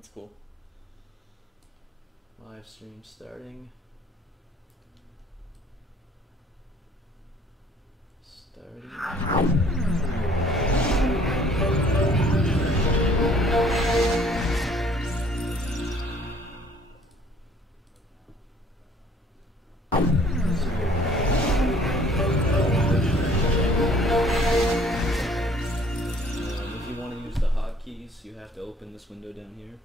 That's cool. Live stream starting. If you want to use the hotkeys, you have to open this window down here.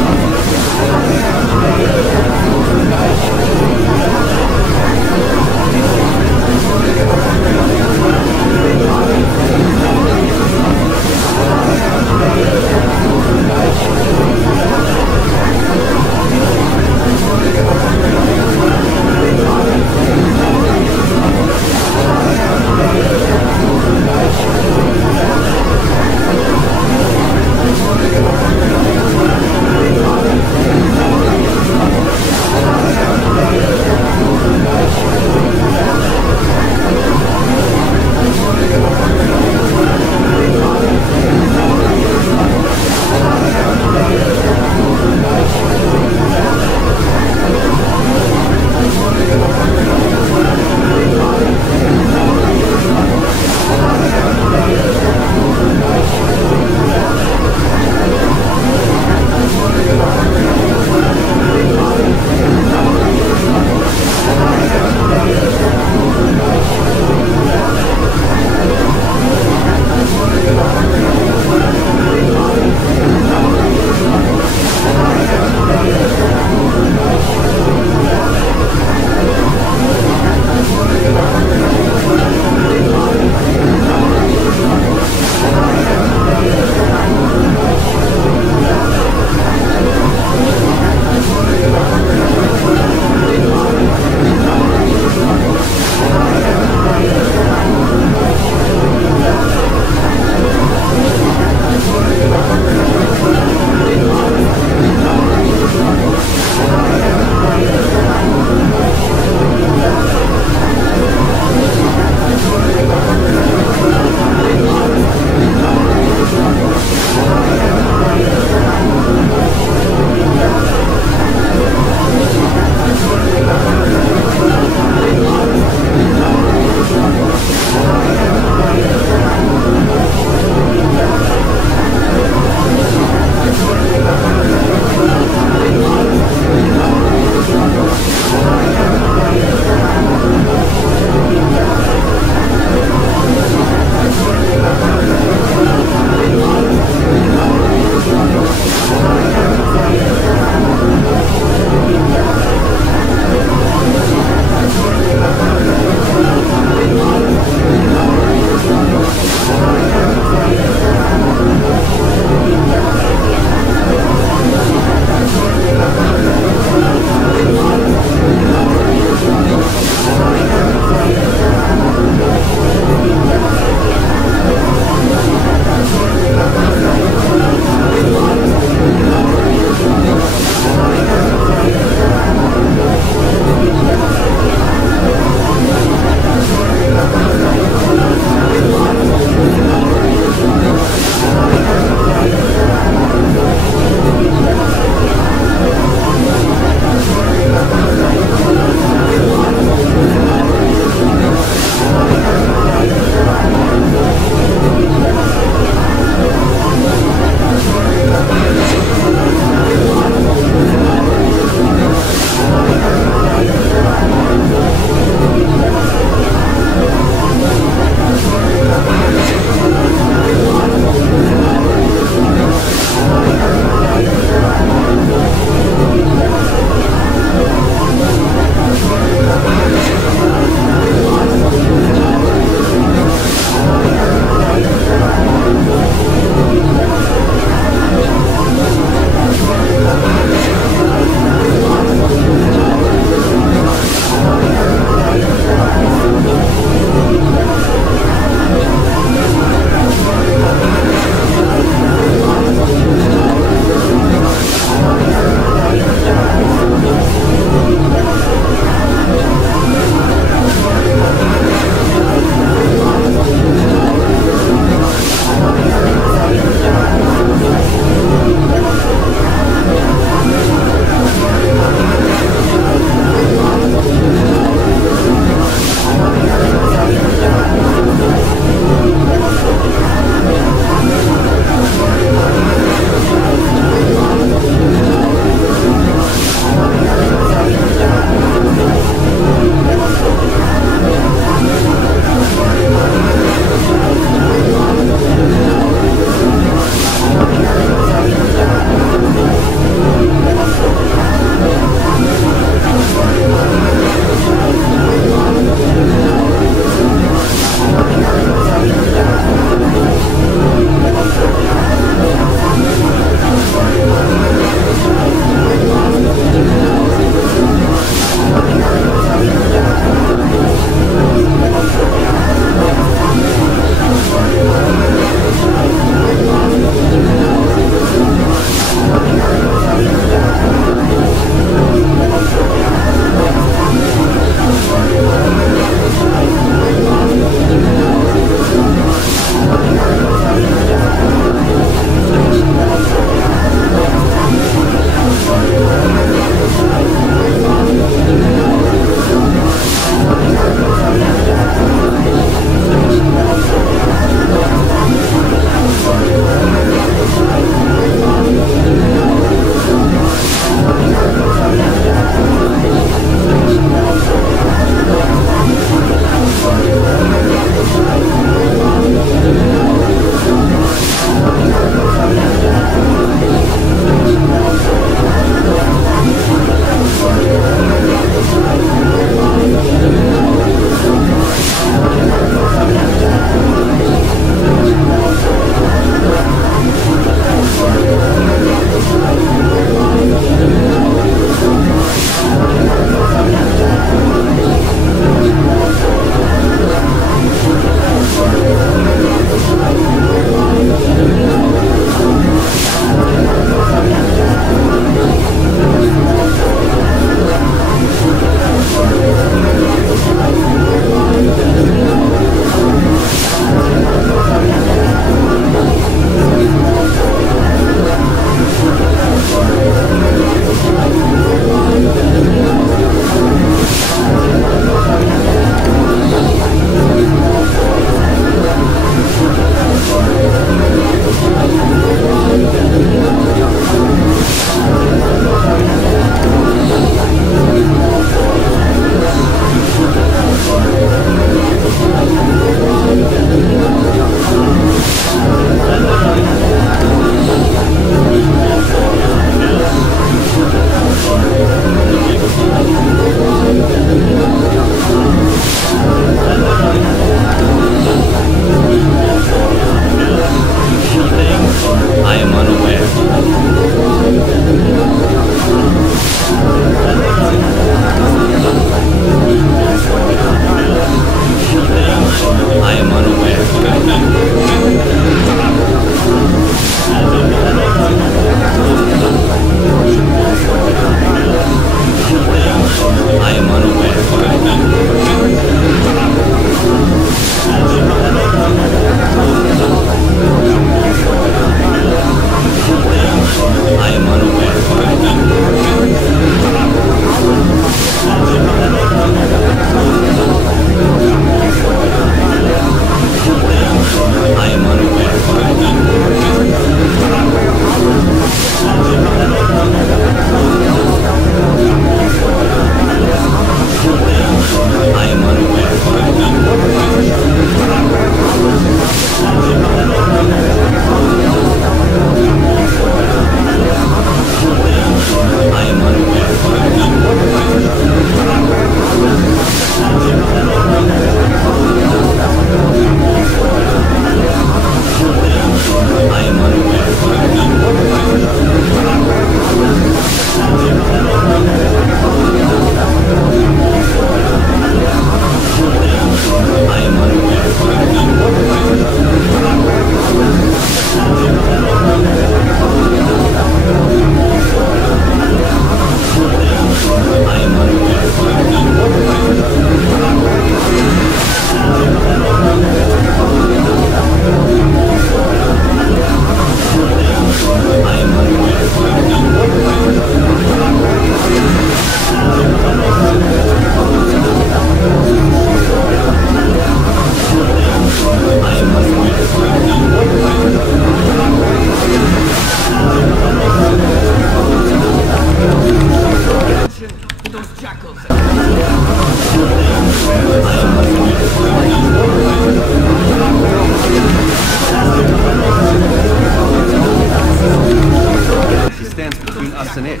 fasten it.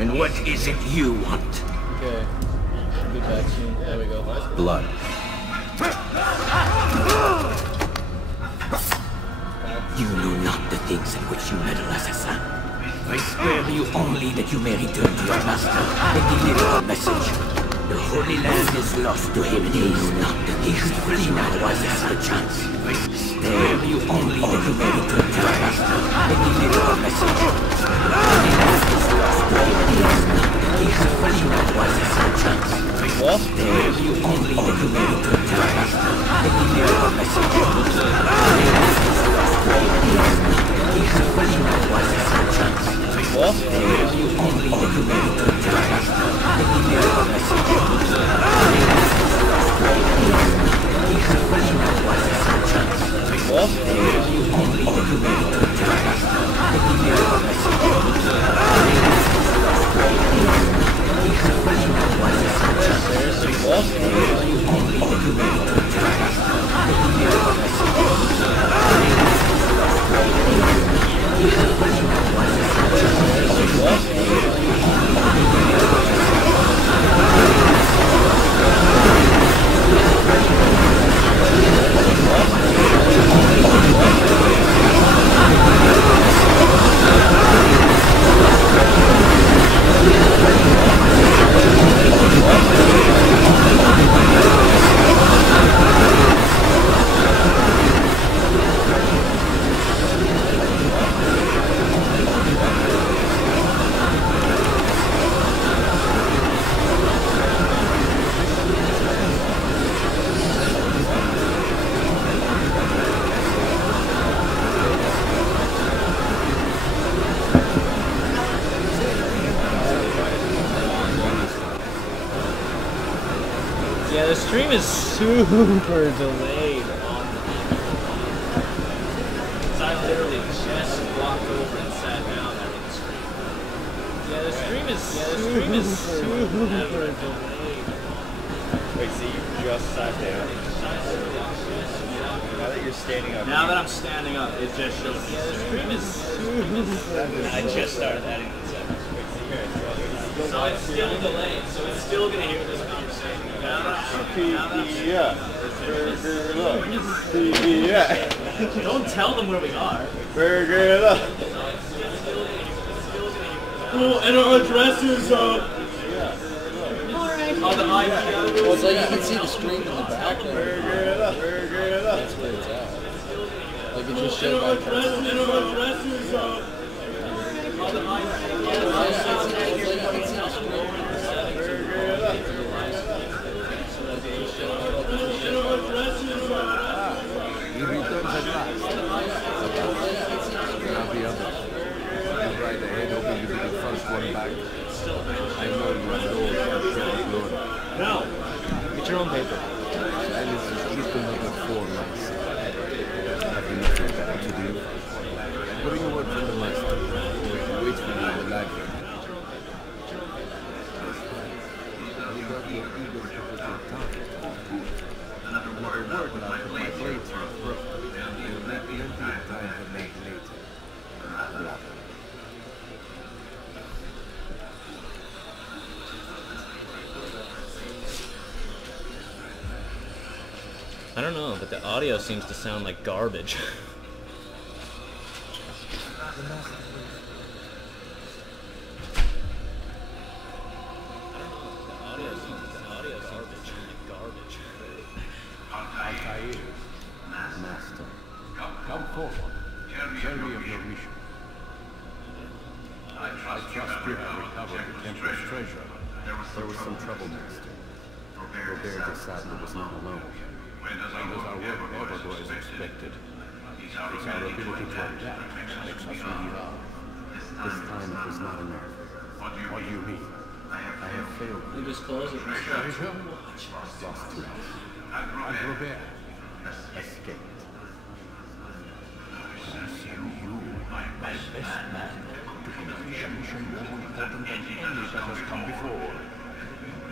And what is it you want? Okay. Be back soon. There we go. Blood. You know not the things in which you meddle, assassin. I spare you only that you may return to your master and deliver a message. The Holy Land is lost to him, and he knows not that he should flee now while he has the chance. I spare you only that you may return to your master and deliver a message. The Holy Land is lost to him, and he knows not that he should flee now while he has the chance. I spare you only that you may return to your master and deliver a message. The Holy Land is lost to him, and he knows not that he should flee now while he has the chance. I spare you only that you may return to your master and deliver a message. The Holy Land is lost to him, and he knows not that he should flee now while he has the chance. I spare you only that you may return to your master and deliver a message. The Holy Land is lost to him, and he knows not that he should flee now while he has the chance. I spare you only that you may return to your master and deliver a message. The Holy Land is lost to him, and he knows not that he should flee now while he has the chance. I spare you only that you may return to your Yeah, the stream is super delayed on the I literally just walked over and sat down after the stream. Yeah, the stream is super delayed. Wait, so you just sat down? Now that you're standing up. Now that I'm standing up, it just shows me. Yeah, the stream is super. I just started adding the seconds. So it's still delayed, so it's still going to hear this conversation. Don't tell them where we are. Oh, and our address is Alright. Oh, the IP. Well, it's like you can see the screen in the back. That's where it's at. Like it just showed back. And our address is oh, the He returns at last. Now the others. You ride ahead, hoping to be the first one back. I know you are no blood. No. Get your own paper. Silence is keeping like a four-months. Have you nothing better to do? Bring a word from the master. Wait for you in the library. You got your ego to put your tongue. Not a word now from my blades are broken. You'll make plenty of time for that later. Brother. I don't know, but the audio seems to sound like garbage. Master, come forward. Tell me of your mission. I trust you have recovered the Templars' treasure. There was some trouble, Master. Robert decided was not alone. When does our work ever go as expected? It's our ability to adapt makes us who we are. This time it was not enough. What do you mean? I have failed. You just close it. Treasure? Lost to us. And Robert escaped. You, my best man, to complete a mission more important than any that has come before.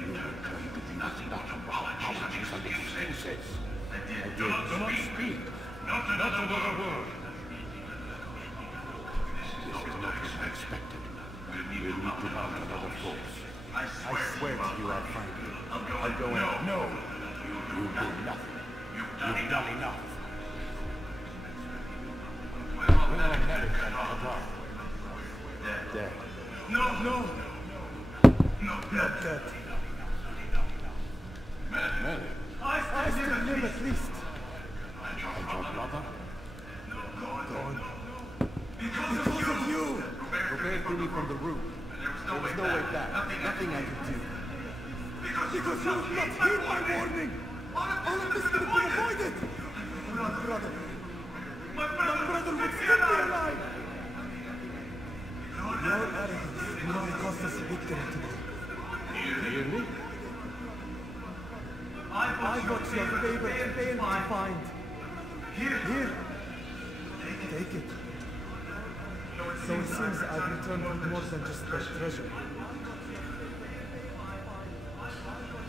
You return to be nothing but apologies and excuses. I did not speak. Not another word. and Papa. Dead. No! Not dead. Mary, I still live at least. and your brother? Gone. Because of you! Robert threw me from the roof. There was no way back. Nothing I could do. Because you would not heed my warning! All of this could have been avoided! My brother would still be alive! Your arrogance nearly cost us a victory today. Really? I got your favor failed to find. Here. Take it. So it seems I've returned with more than just the treasure.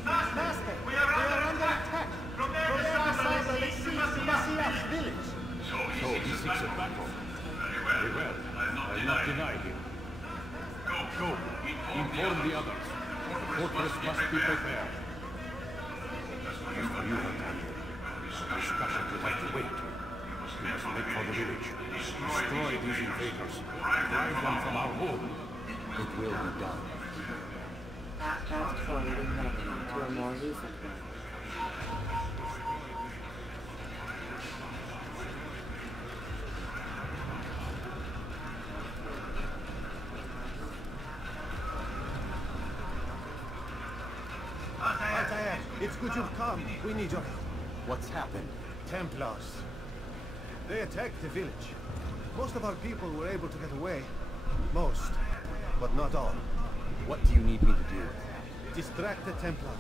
Master, we are under attack. Robert decided to siege the Messiah's village. So he seeks a battle. Very well. I'll not deny him. Go. Inform the others. The fortress must be prepared. As for you, Nathaniel, the discussion will have to wait. We must make for the village. Destroy these invaders. Drive them from our home. It will be done. Fast forwarding memory to a more recent one. Altair, it's good you've come. We need your help. What's happened? Templars. They attacked the village. Most of our people were able to get away. Most, but not all. What do you need me to do? Distract the Templars.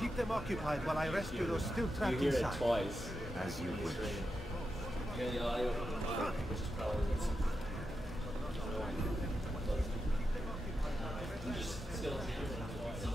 Keep them occupied while I rescue those still You trapped hear it inside. twice. As you wish. Hear the audio from the mic, which is probably what's annoying. You just still hear it twice.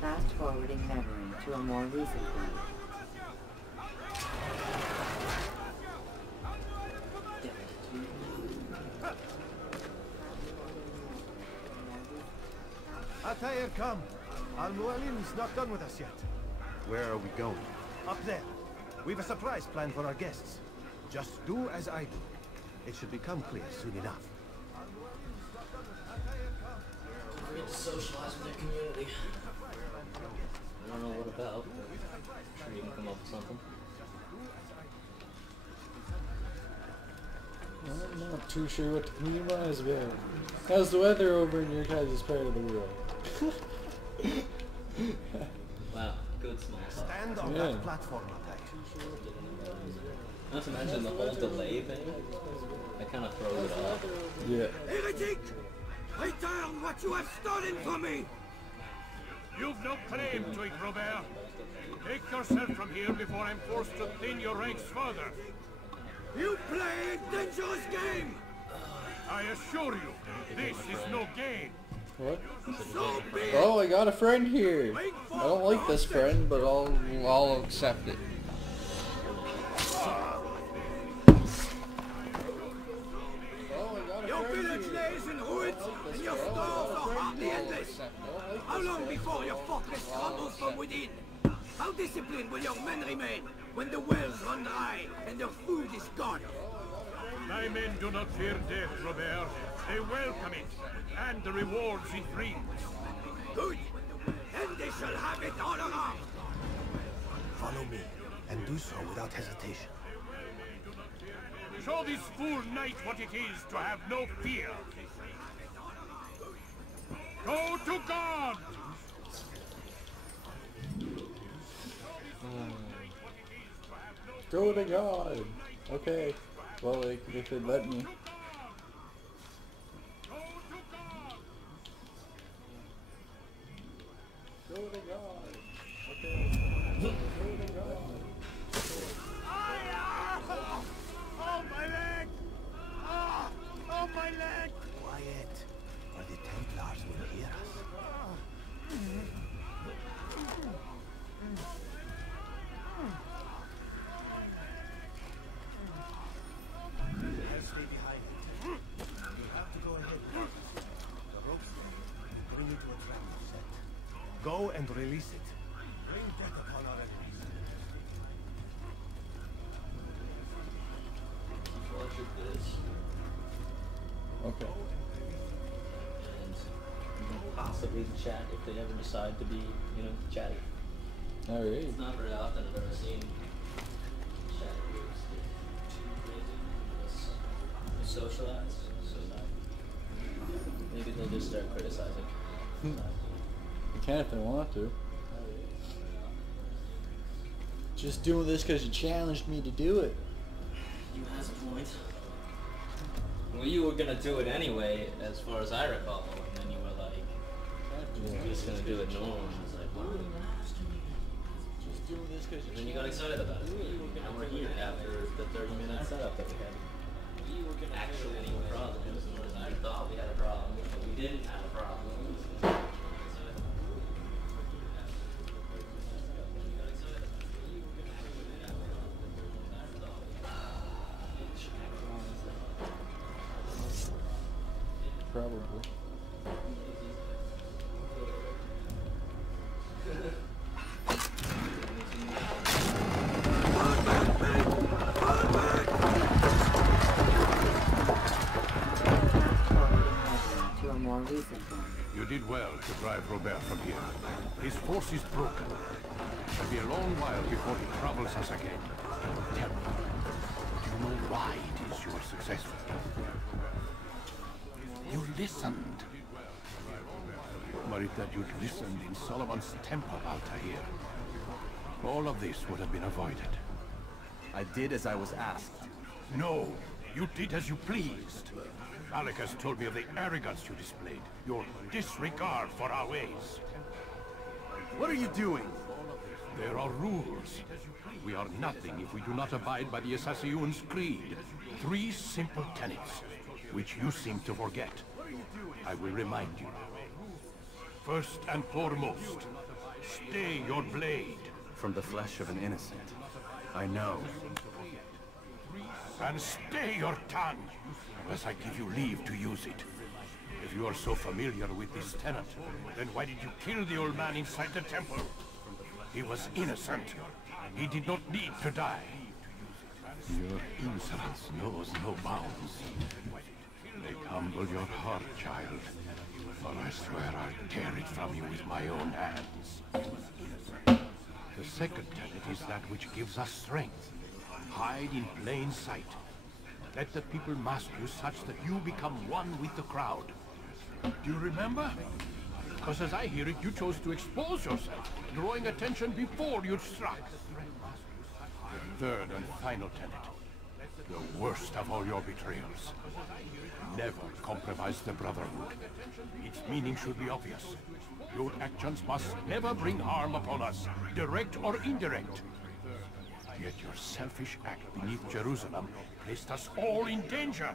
Fast forwarding memory to a more recent one. Altair, come. Al-Mualim's not done with us yet. Where are we going? Up there. We've a surprise planned for our guests. Just do as I do. It should become clear soon enough. Great to socialize with their community. I don't know what about. Sure you can come up with something. I'm not too sure what to compromise about. How's the weather over in your guys' part of the world? Wow, good small talk. Stand on that platform, attack. Not to mention the whole delay thing. That kind of throws it off. Yeah. Heretic! Return what you have stolen from me! You've no claim to it, Robert. Take yourself from here before I'm forced to thin your ranks further. You play a dangerous game! I assure you, this is no game. What? So be it! Oh, I got a friend here. I don't like this friend, but I'll accept it. Your village lays in ruins, and your stores are hardly endless. How long before your fortress crumbles from within? How disciplined will your men remain when the wells run dry and their food is gone? My men do not fear death, Robert. They welcome it, and the rewards it brings. Good. Then they shall have it all around. Follow me, and do so without hesitation. Show this fool knight what it is to have no fear. Go to God! Go to God. Okay. Well, they could let me. Go to God. Okay. Go to God. Oh, my leg! Oh, my leg! Quiet, or the Templars will hear us. Stay behind. You have to go ahead. The ropes bring you to a trap set. Go and release it. Bring death upon our enemies. Electric this. Okay. And you know, possibly chat if they ever decide to be, chatty. All right. It's not very often I've ever seen chat groups get too crazy. Socialize. So maybe they'll just start criticizing. You can if they want to. Just doing this because you challenged me to do it. You has a point. Well, you were gonna do it anyway, as far as I recall, and then you were like, "You're just gonna do it normal." And I was like, "Why are you asking me?" Just doing this because And then you got excited about it. Now we're here after the 30-minute setup that we had. Actually, any problems, or I thought we had a problem, but we didn't have a problem. Probably. To a more recent one. You did well to drive Robert from here. His force is broken. It will be a long while before he troubles us again. Tell me, do you know why it is you were successful? You listened. Were it that you'd listened in Solomon's temple out here, all of this would have been avoided. I did as I was asked. No, you did as you pleased. Alec has told me of the arrogance you displayed, your disregard for our ways. What are you doing? There are rules. We are nothing if we do not abide by the Assassin's creed. 3 simple tenets, which you seem to forget. I will remind you. First and foremost, stay your blade. From the flesh of an innocent. I know. And stay your tongue, as I give you leave to use it. If you are so familiar with this tenet, then why did you kill the old man inside the temple? He was innocent. He did not need to die. Your insolence knows no bounds. Make humble your heart, child, for I swear I'll tear it from you with my own hands. The second tenet is that which gives us strength. Hide in plain sight. Let the people mask you such that you become one with the crowd. Do you remember? Because as I hear it, you chose to expose yourself, drawing attention before you'd struck. The third and final tenet. The worst of all your betrayals. Never compromise the Brotherhood. Its meaning should be obvious. Your actions must never bring harm upon us, direct or indirect. Yet your selfish act beneath Jerusalem placed us all in danger.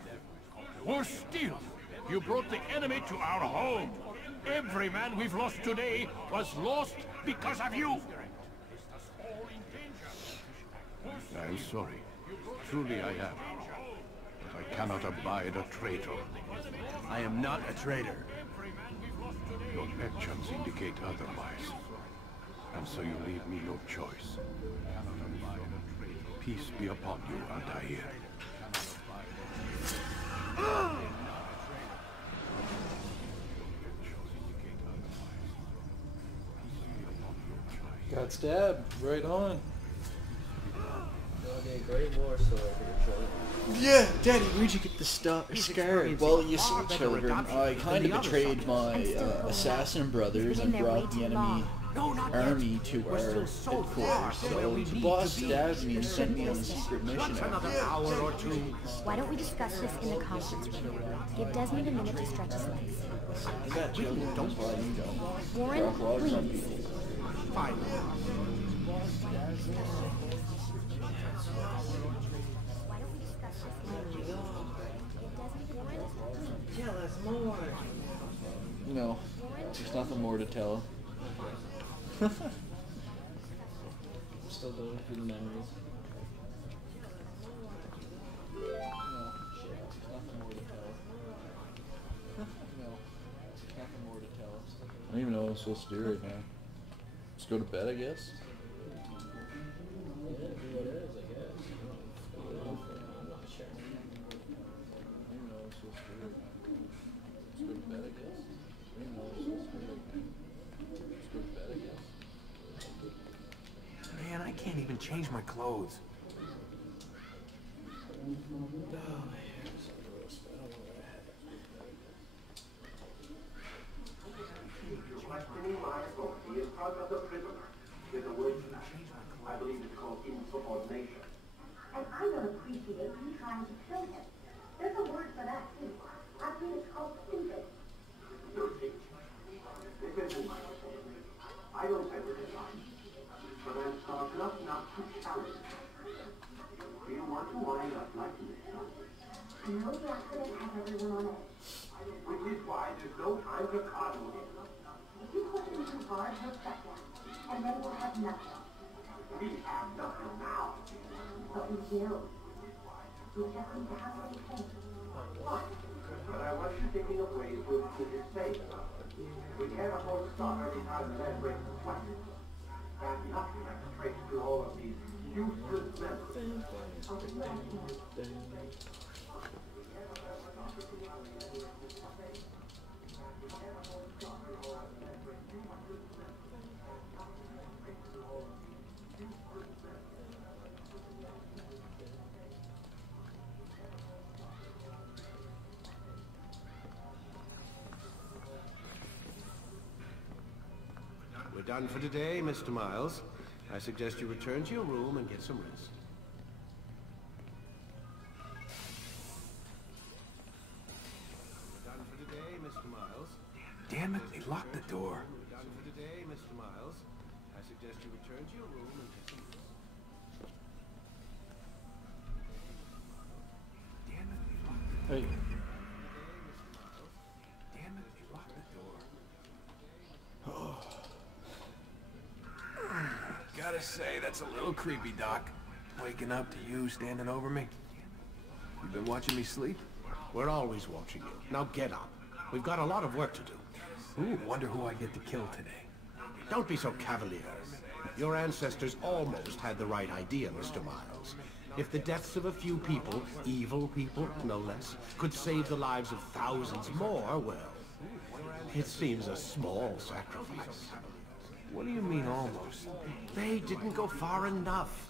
Worse still, you brought the enemy to our home. Every man we've lost today was lost because of you. I am sorry. Truly I am. But I cannot abide a traitor. I am not a traitor. Your actions indicate otherwise. And so you leave me no choice. Peace be upon you, Altair. Got stabbed. Right on. Okay, great war sword for your children. Yeah, Daddy, where'd you get the scar? Well, you see, children, I kind of betrayed my assassin brothers and brought the enemy army to our headquarters. So the boss stabbed me and sent me on a secret mission. Why don't we discuss this in the conference room? Give Desmond a minute to stretch his legs. I got children. Don't lie, you don't. Warren, please. Fine. Tell us more. No, there's nothing more to tell. I'm still going through the memories. No, shit, there's nothing more to tell. No, there's nothing more to tell. I don't even know what I'm supposed to do right now. Just go to bed, I guess. Yeah, do what it is, I guess. I'm not sure. I don't even know what I'm supposed to do right now. Just go to bed, I guess. I don't even know what I'm supposed to do right now. Just go to bed, I guess. Man, I can't even change my clothes. I believe it's called insubordination. And I don't appreciate you trying to kill him. There's a word for that too. I think it's called stupid. Lucy, this isn't my opinion. I don't say this is fine. But I'm smart enough not to challenge. Do you want to wind up like this? No, the accident has everyone on edge. Which is why there's no time to coddle him. If you push him too hard, he'll shut down. And then we'll have nothing. We have nothing now. But we will. We just need to have what we think. What? But I want you thinking of ways to improve his favor. We can't afford to stop every time the red breaks the sweat. And nothing has to trace through all of these useless memories. We're done for today, Mr. Miles. I suggest you return to your room and get some rest. We're done for today, Mr. Miles. Damn it, they locked the door. We're done for today, Mr. Miles. I suggest you return to your room and get some rest. Damn it, they locked the door. Hey. Damn it, they locked the door. Gotta say, that's a little creepy, Doc. Waking up to you standing over me. You been watching me sleep? We're always watching you. Now get up. We've got a lot of work to do. Ooh, wonder who I get to kill today. Don't be so cavalier. Your ancestors almost had the right idea, Mr. Miles. If the deaths of a few people, evil people, no less, could save the lives of thousands more, well, it seems a small sacrifice. What do you mean almost? They didn't go far enough.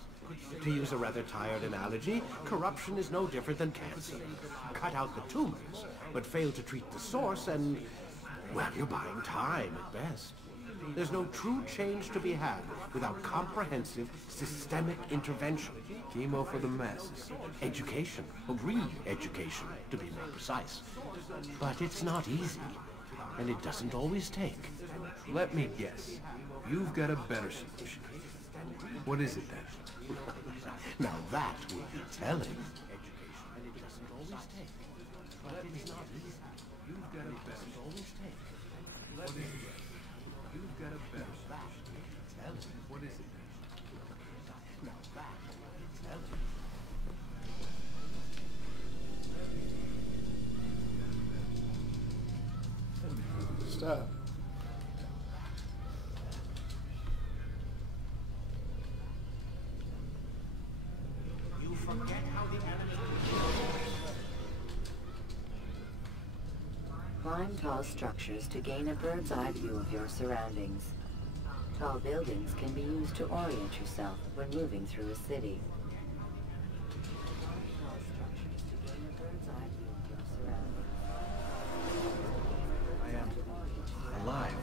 To use a rather tired analogy, corruption is no different than cancer. Cut out the tumors, but fail to treat the source and, well, you're buying time at best. There's no true change to be had without comprehensive, systemic intervention. Chemo for the masses. Education, re-education, to be more precise. But it's not easy, and it doesn't always take. Let me guess. You've got a better solution. What is it then? Now that would be telling. And it doesn't always take. But it's not easy. You've got a better solution. What is it? You've got a better solution. What is it? Now that would be telling. Stop. You forget how the animals... Climb tall structures to gain a bird's eye view of your surroundings. Tall buildings can be used to orient yourself when moving through a city. Tall structures to gain a bird's eye view of your surroundings. I am alive.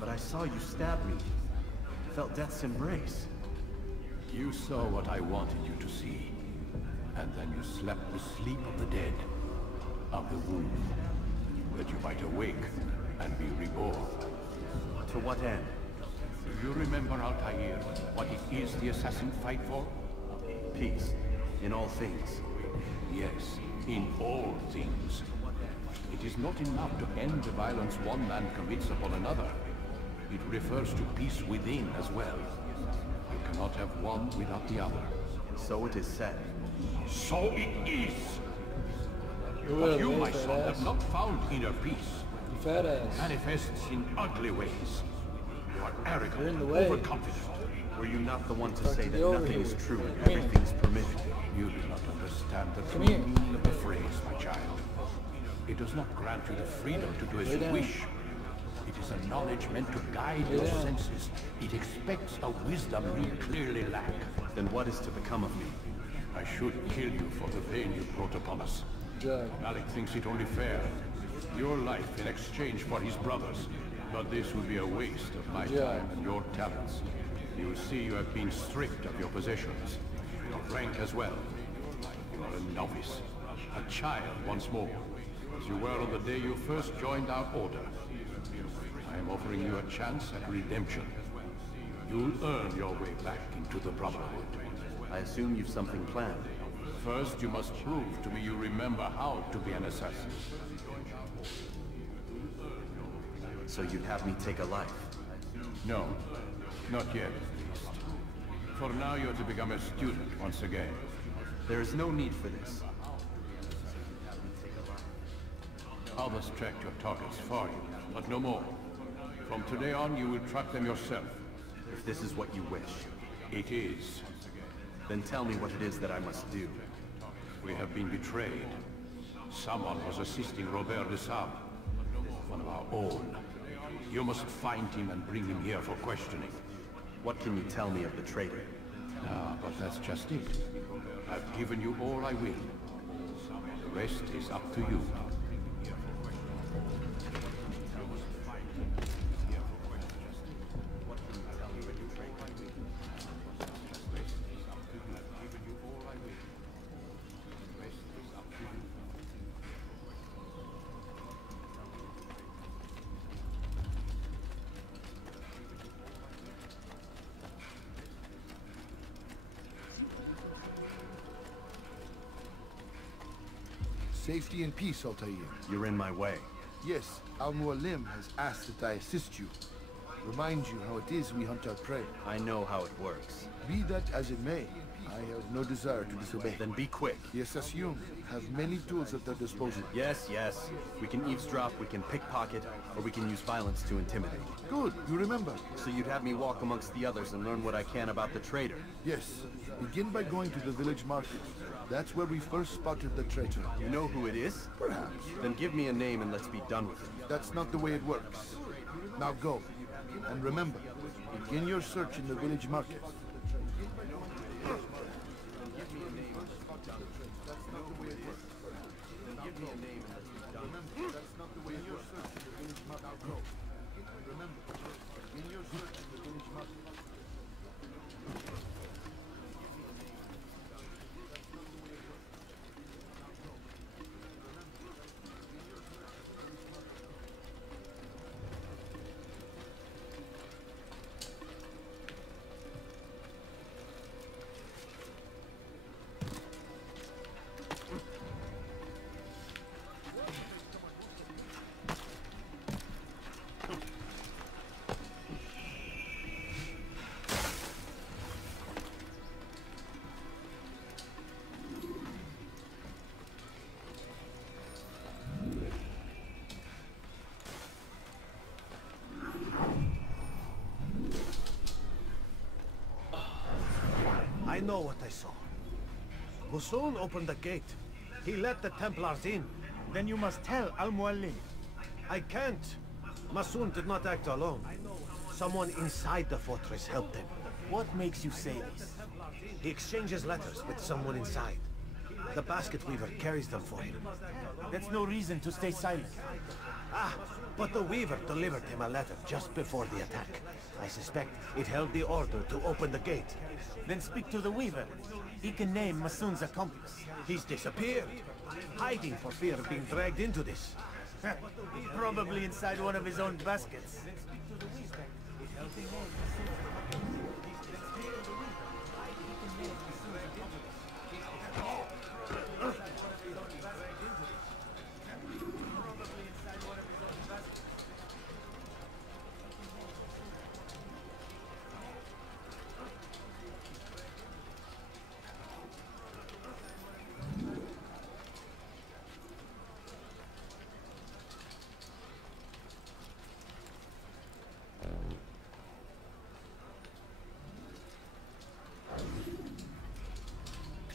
But I saw you stab me. Felt death's embrace. You saw what I wanted you to see. And then you slept the sleep of the dead. Of the womb. That you might awake and be reborn. To what end? Do you remember, Altair, what it is the assassins fight for? Peace. In all things. Yes, in all things. It is not enough to end the violence one man commits upon another. It refers to peace within as well. You cannot have one without the other. So it is said. So it is! But you, my son, have not found inner peace. Fat ass. Manifests in ugly ways. You are arrogant, in the way. overconfident. Were you not the one to say that nothing is true and everything's permitted? You do not understand the Come true here. meaning of the phrase, my child. It does not grant you the freedom to do as you wish. It is a knowledge meant to guide your senses. It expects a wisdom you clearly lack. Then what is to become of me? I should kill you for the pain you brought upon us. Malik thinks it only fair. Your life in exchange for his brother's. But this would be a waste of my time and your talents. You see you have been stripped of your possessions. Your rank as well. You are a novice. A child once more. As you were on the day you first joined our order. I am offering you a chance at redemption. You'll earn your way back into the Brotherhood. I assume you've something planned. First, you must prove to me you remember how to be an assassin. So you'd have me take a life? No, not yet, at least. For now, you're to become a student once again. There is no need for this. Others track your targets for you, but no more. From today on, you will track them yourself. If this is what you wish. It is. Then tell me what it is that I must do. We have been betrayed. Someone was assisting Robert de Sable, one of our own. You must find him and bring him here for questioning. What can you tell me of the traitor? Ah, but that's just it. I've given you all I will. The rest is up to you. Safety and peace, Altair. You're in my way. Yes, Al-Mualim has asked that I assist you. Remind you how it is we hunt our prey. I know how it works. Be that as it may, I have no desire to disobey. Then be quick. The Assassin have many tools at their disposal. Yes, yes. We can eavesdrop, we can pickpocket, or we can use violence to intimidate. Good, you remember. So you'd have me walk amongst the others and learn what I can about the traitor? Yes. Begin by going to the village market. That's where we first spotted the traitor. You know who it is? Perhaps. Then give me a name and let's be done with it. That's not the way it works. Now go. And remember, begin your search in the village market. I know what I saw. Musun opened the gate. He let the Templars in. Then you must tell Al-Mualim. I can't. Masun did not act alone. Someone inside the fortress helped him. What makes you say this? He exchanges letters with someone inside. The basket weaver carries them for him. That's no reason to stay silent. Ah, but the weaver delivered him a letter just before the attack. I suspect it held the order to open the gate. Then speak to the weaver. He can name Masun's accomplice. He's disappeared, hiding for fear of being dragged into this. Probably inside one of his own baskets.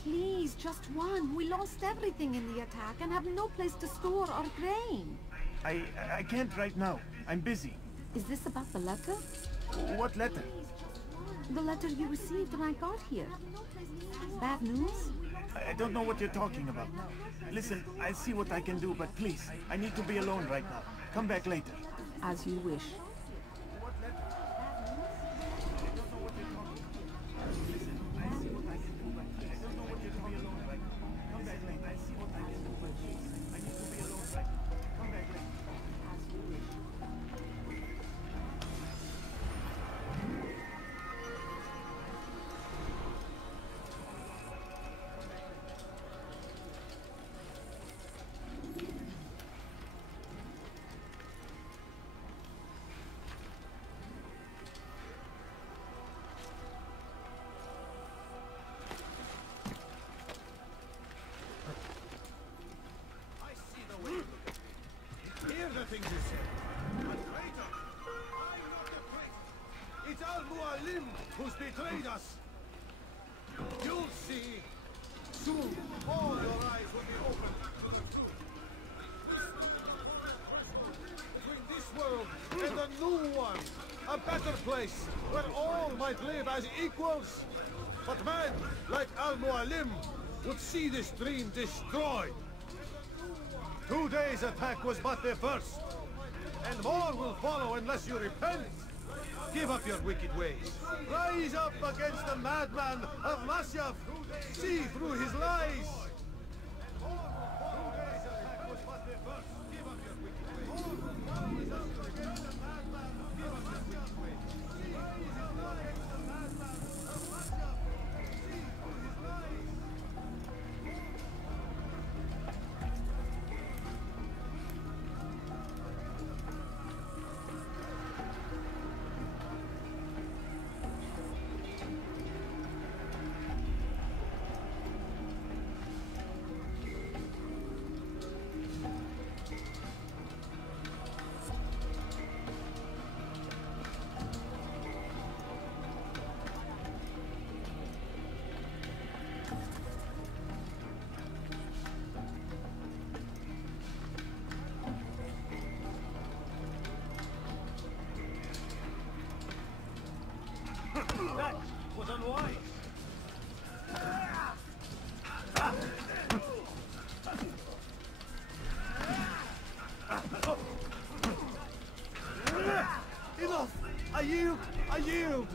Please, just one. We lost everything in the attack and have no place to store our grain. I can't right now. I'm busy. Is this about the letter? What letter? The letter you received when I got here. Bad news? I don't know what you're talking about. Listen, I'll see what I can do, but please, I need to be alone right now. Come back later. As you wish. Hear the things you say. A traitor! I'm not a traitor! It's Al-Mualim who's betrayed us! You'll see! Soon, all your eyes will be opened to the truth. Between this world and a new one, a better place where all might live as equals. But men like Al-Mualim would see this dream destroyed. Today's attack was but the first, and more will follow unless you repent. Give up your wicked ways. Rise up against the madman of Masyaf. See through his lies. Today's attack was but the first. Give up your wicked ways. Rise up against the madman. Give up your wicked ways. Rise up against the madman of Masyaf. See through his lies. attack was unwise. Enough! I yield! I yield!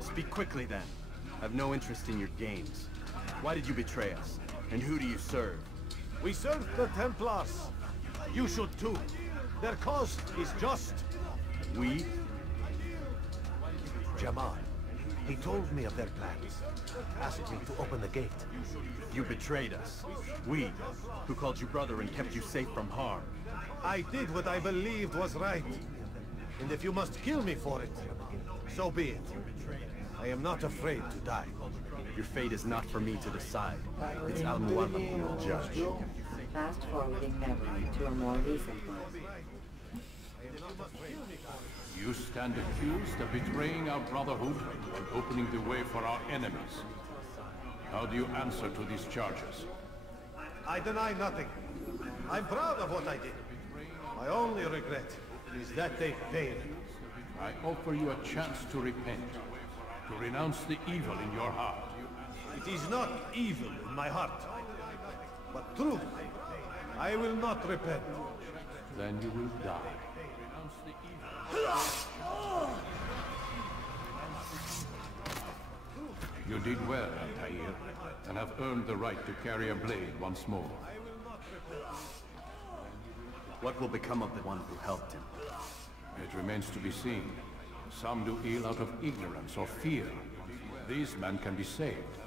Speak quickly then. I've no interest in your games. Why did you betray us? And who do you serve? We serve the Templars. You should too. Their cause is just. We? Jamal. He told me of their plans. Asked me to open the gate. You betrayed us. We, who called you brother and kept you safe from harm. I did what I believed was right. And if you must kill me for it, so be it. I am not afraid to die. Your fate is not for me to decide. It's Al-Mualim who will judge. Fast-forwarding memory to a more recent one. You stand accused of betraying our Brotherhood and opening the way for our enemies. How do you answer to these charges? I deny nothing. I'm proud of what I did. My only regret is that they failed. I offer you a chance to repent, to renounce the evil in your heart. It is not evil in my heart, but truth. I will not repent. Then you will die. You did well, Altair, and have earned the right to carry a blade once more. What will become of the one who helped him? It remains to be seen. Some do ill out of ignorance or fear. These men can be saved.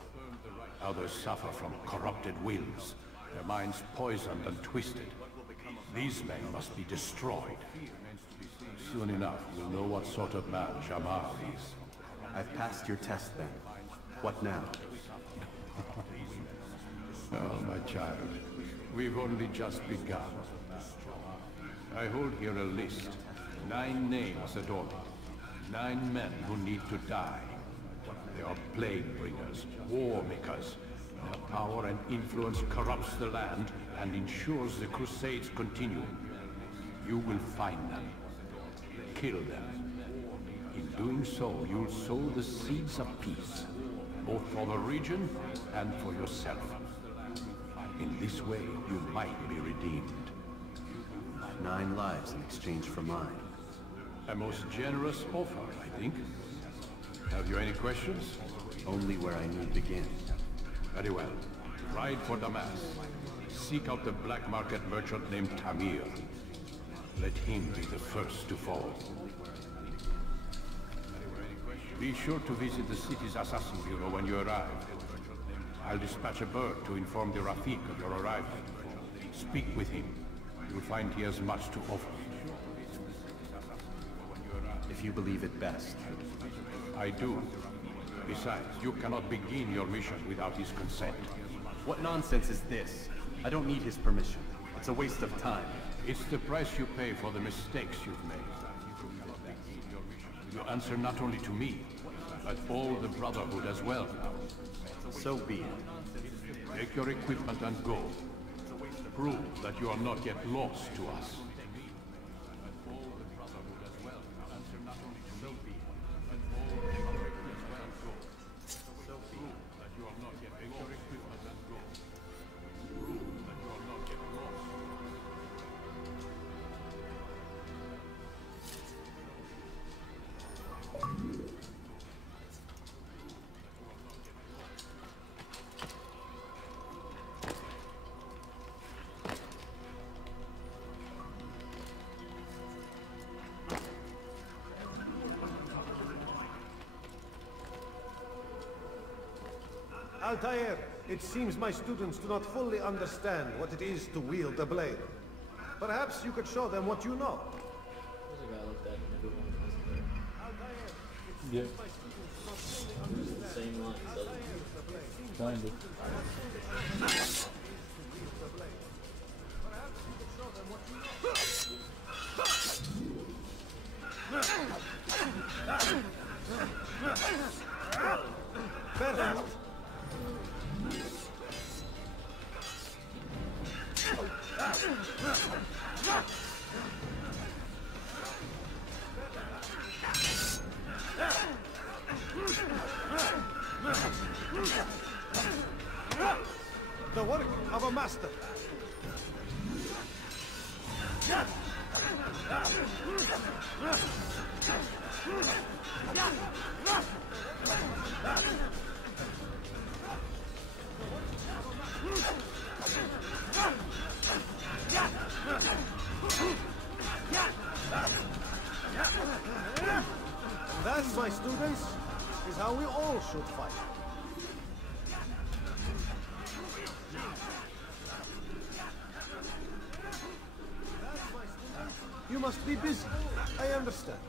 Others suffer from corrupted wills, their minds poisoned and twisted. These men must be destroyed. Soon enough, we'll know what sort of man Jamal is. I've passed your test then. What now? Oh, my child. We've only just begun. I hold here a list. 9 names adorn it. 9 men who need to die. They are plague bringers, war makers. Their power and influence corrupts the land and ensures the Crusades continue. You will find them. Kill them. In doing so, you'll sow the seeds of peace, both for the region and for yourself. In this way, you might be redeemed. 9 lives in exchange for mine. A most generous offer, I think. Have you any questions? Only where I need begin. Very well. Ride for Damas. Seek out the black market merchant named Tamir. Let him be the first to fall. Be sure to visit the city's assassin bureau when you arrive. I'll dispatch a bird to inform the Rafik of your arrival. Speak with him. You'll find he has much to offer. If you believe it best. I do. Besides, you cannot begin your mission without his consent. What nonsense is this? I don't need his permission. It's a waste of time. It's the price you pay for the mistakes you've made. You answer not only to me, but all the Brotherhood as well now. So be it. Take your equipment and go. Prove that you are not yet lost to us. Altair, it seems my students do not fully understand what it is to wield a blade. Perhaps you could show them what you know. There's a guy like that in everyone, isn't there? Yeah. Uses the same lines, doesn't he? Kind of. Perfect. faster! That, my students, is how we all should fight. You must be busy. I understand.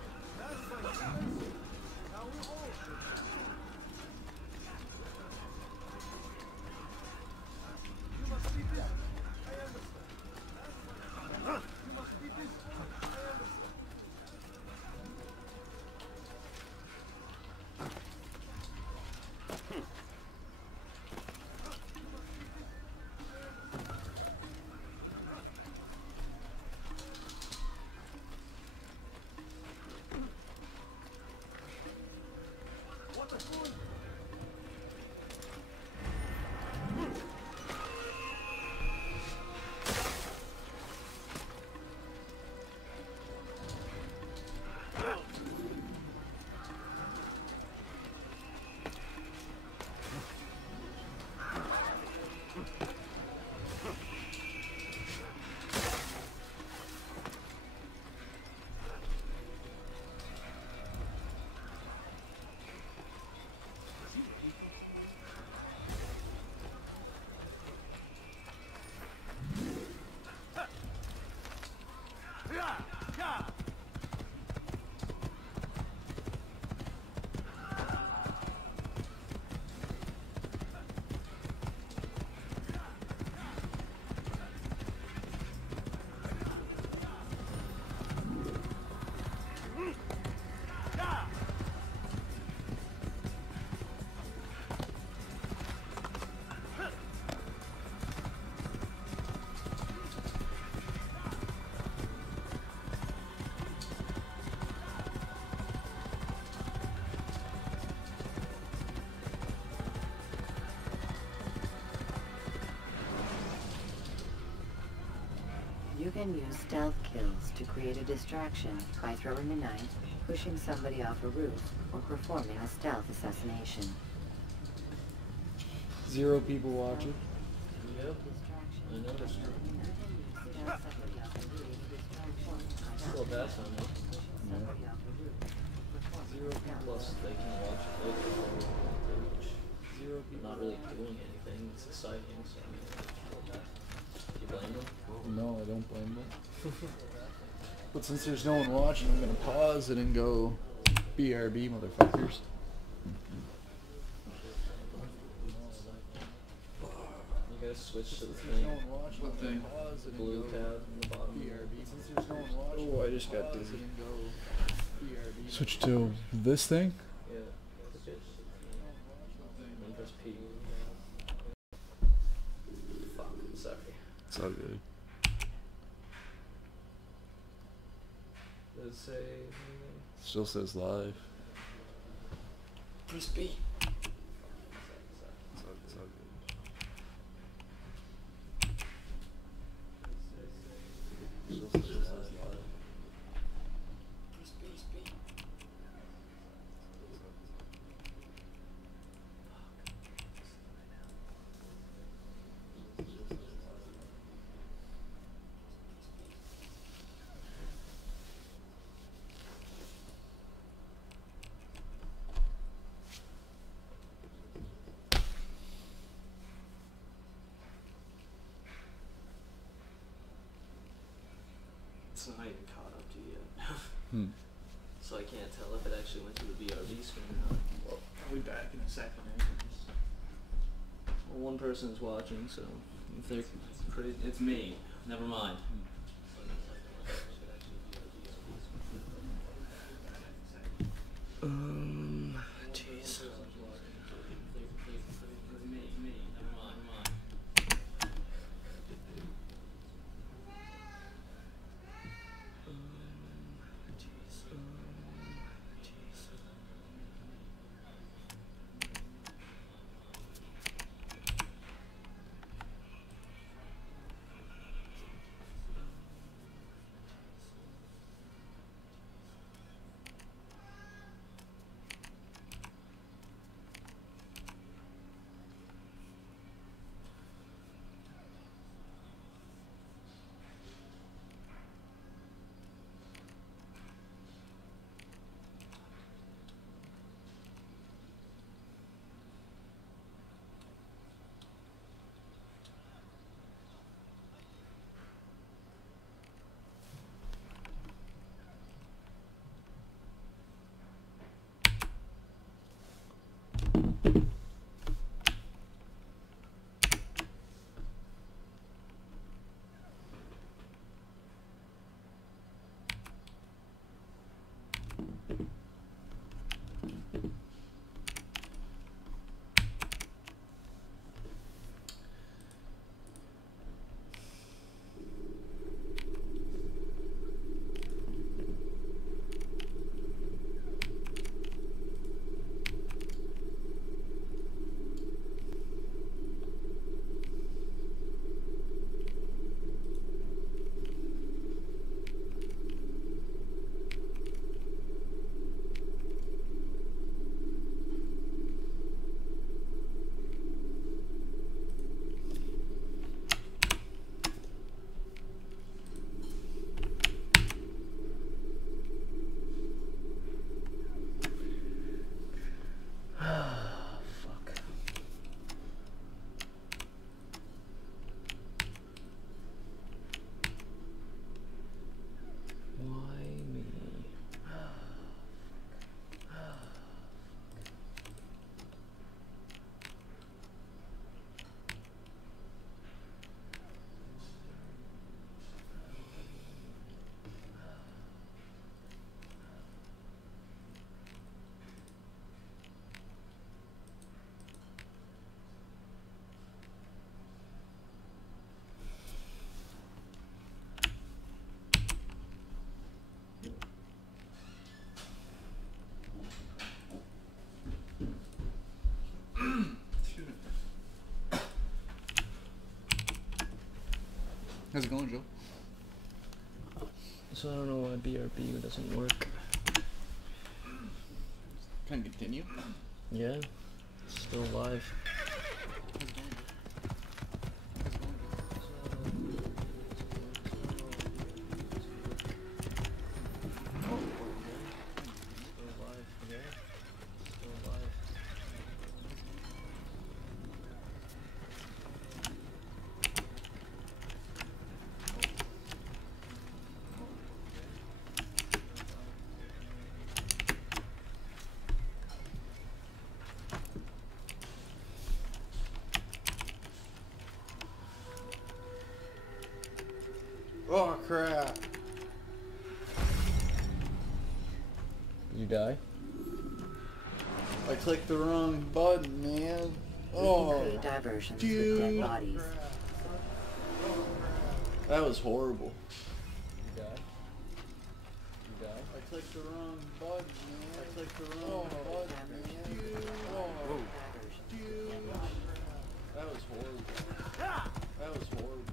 You can use stealth kills to create a distraction by throwing a knife, pushing somebody off a roof, or performing a stealth assassination. 0 people watching. Yep. I noticed. Still pass on it. Yeah. 0 people plus they can watch it later. 0 people not really doing anything. It's exciting, so I mean, still pass. Do you blame them? No, I don't blame them. But since there's no one watching, I'm gonna pause it and go, BRB, motherfuckers. You guys switch to the thing. What thing? Blue tab in the bottom. BRB. Since there's no one watching, Oh, I just got dizzy. Switch to this thing? Yeah. And press P. Fuck, sorry. It's all good. Does it say anything? Still says live. Press B. It's all good. Still says live. Press B. It's not even caught up to you yet. So I can't tell if it actually went to the BRB screen or not. Well, I'll be back in a second. Well, one person is watching, so if they're pretty, it's me. Never mind. Jeez. How's it going, Joe? So I don't know why BRB doesn't work. Can I continue? Yeah, it's still live. Oh crap! You die? I clicked the wrong button, man. Oh, Create diversions dude. with dead bodies. That was horrible. You die? You die? I clicked the wrong button, man. I clicked the wrong button, man. Oh, dude. That was horrible. That was horrible.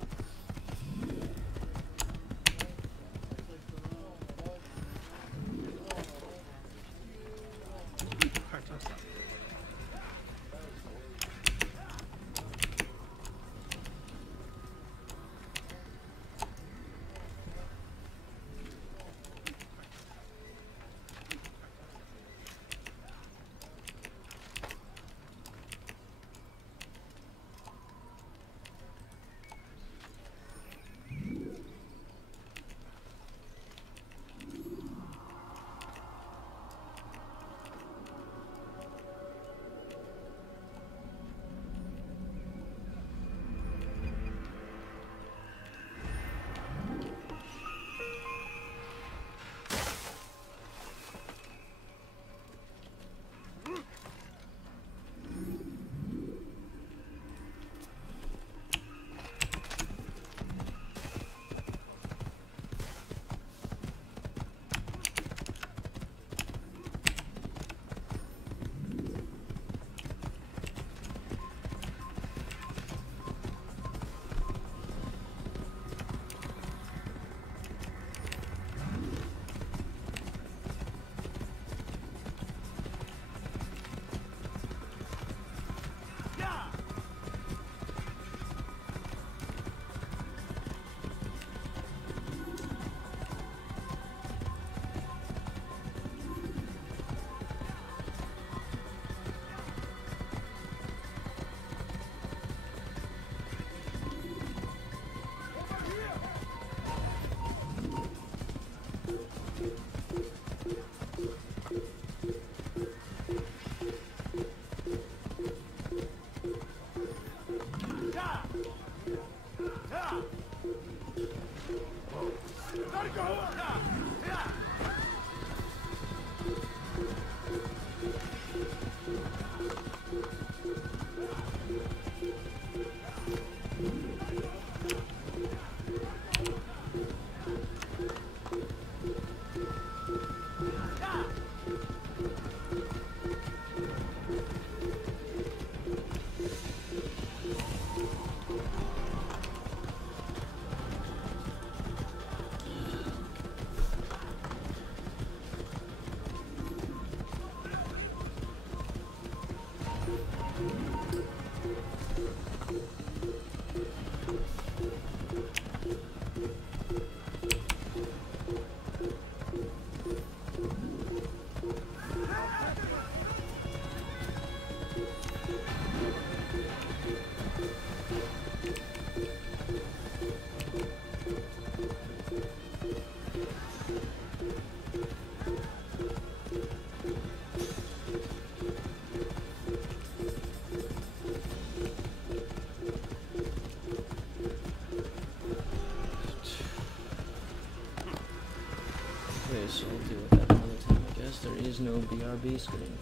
So I'll deal with that another time, I guess. There is no BRB screen.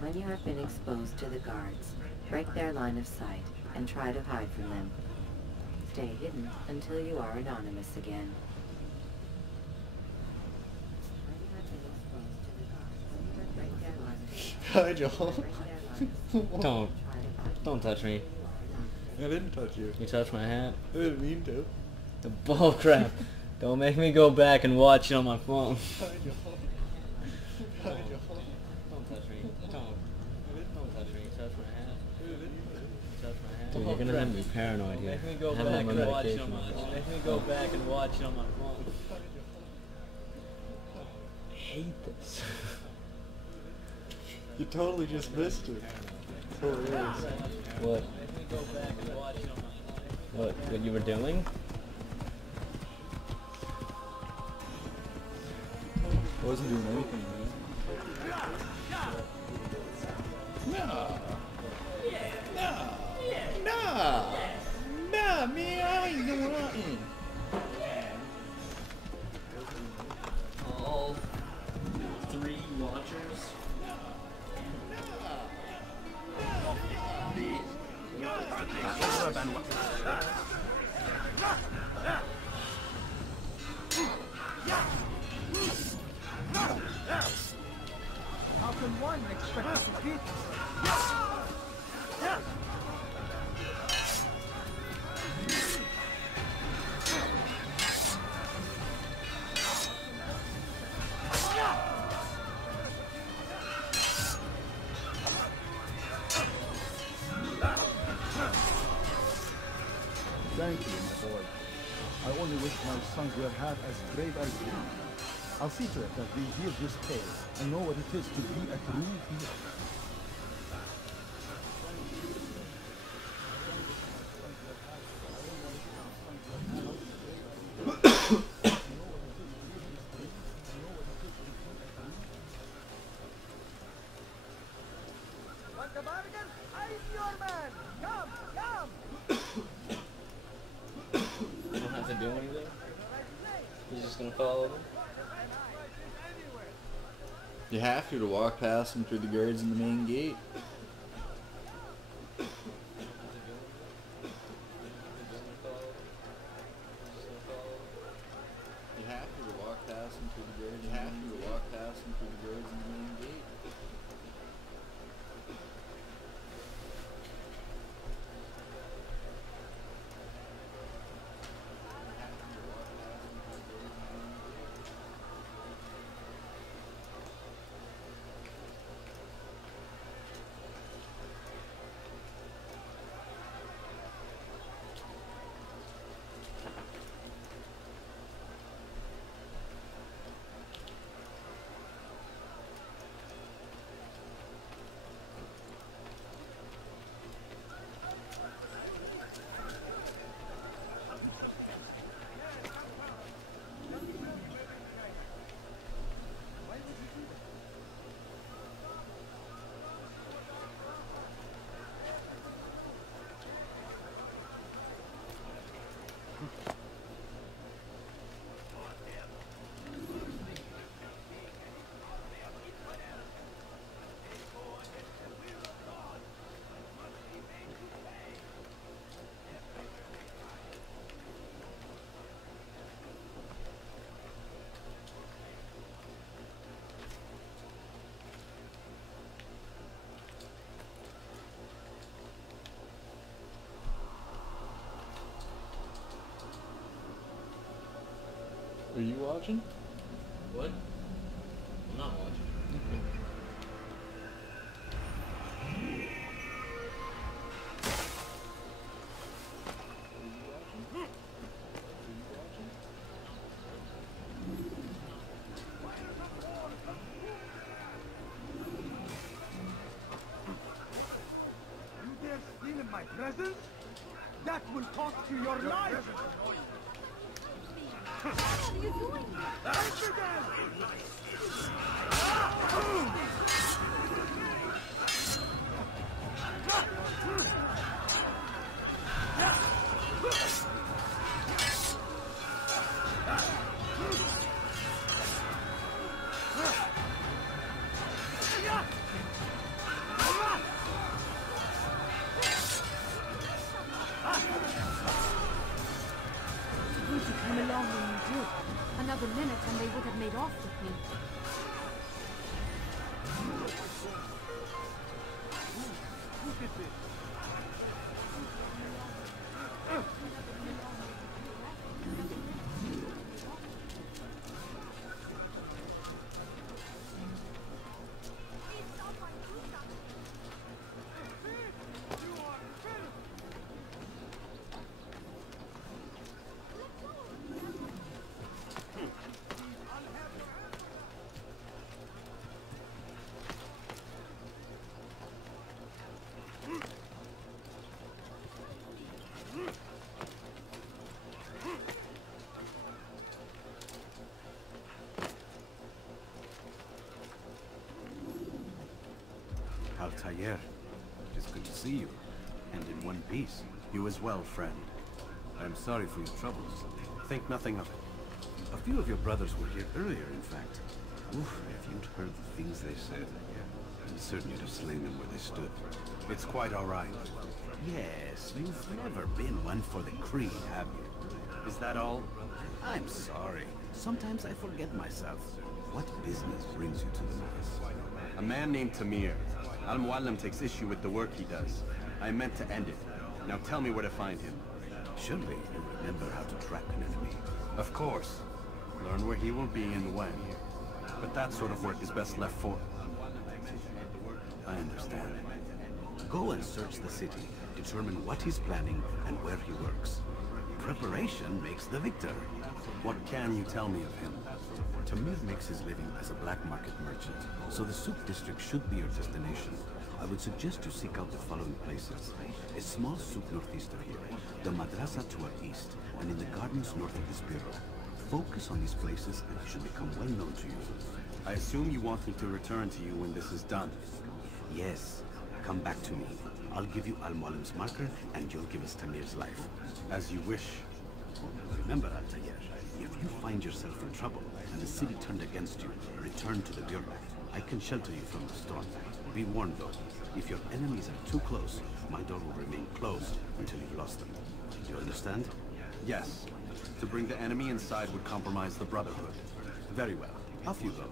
When When you have been exposed to the guards, break their line of sight and try to hide from them. Stay hidden until you are anonymous again. Hi, Joel. Don't touch me. I didn't touch you. You touched my hat. I didn't mean to. The bull crap. Don't make me go back and watch it on my phone. Hi, Joel. Hi, Joel. Don't touch me. Don't touch me. Touch my hat. Touch my hat. Dude, You're gonna have me paranoid here. Make me go Have back my and watch it medication. on my. Make me go back and watch it on my phone. I hate this. You totally just missed it. Hilarious. What? Make me go back and watch it on my. What you were doing? I wasn't doing anything, man. Nah, man, I ain't doing nothing. All 3 watchers. How can one expect to defeat? Thank you, my boy. I only wish my sons were half as brave as you. I'll see to it that they hear this tale and know what it is to be a true hero. Want a bargain? I'm your man. Come, come. You don't have to do anything. You're just gonna follow them. You have to walk past them through the guards in the main gate. You have to walk past them through the guards. You have to walk past them through the guards in the main gate. Are you watching? What? I'm not watching. You dare steal in my presence? That will cost you your life. What are you doing? another minute and they would have made off with me. Altair, it is good to see you, and in one piece. You as well, friend. I am sorry for your troubles. Think nothing of it. A few of your brothers were here earlier, in fact. Oof, if you'd heard the things they said, I'm certain you'd have slain them where they stood. It's quite all right. Yes, you've never been one for the creed, have you? Is that all? I'm sorry. Sometimes I forget myself. What business brings you to the North? A man named Tamir. Al-Muallim takes issue with the work he does. I meant to end it. Now tell me where to find him. Surely you remember how to track an enemy. Of course. Learn where he will be and when. But that sort of work is best left for... I understand. Go and search the city. Determine what he's planning and where he works. Preparation makes the victor. What can you tell me of him? Tamir makes his living as a black market merchant, so the souk district should be your destination. I would suggest you seek out the following places. A small souk northeast of here, the madrasa to our east, and in the gardens north of this bureau. Focus on these places and I should become well known to you. I assume you want me to return to you when this is done. Yes. Come back to me. I'll give you Al-Muallim's marker and you'll give us Tamir's life. As you wish. Remember, Altair, if you find yourself in trouble and the city turned against you, return to the bureau. I can shelter you from the storm. Be warned though, if your enemies are too close, my door will remain closed until you've lost them. Do you understand? Yes. To bring the enemy inside would compromise the Brotherhood. Very well. Off you go.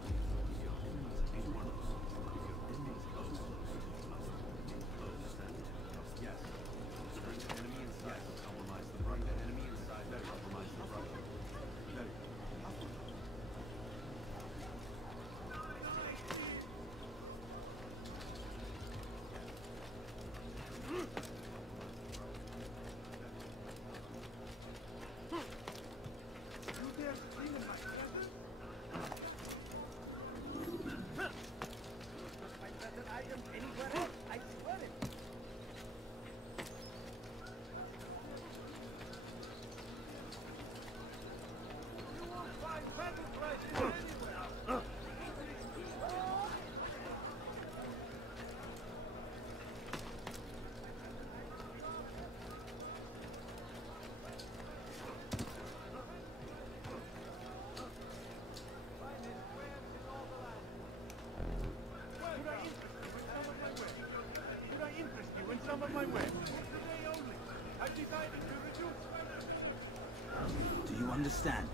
Do you understand?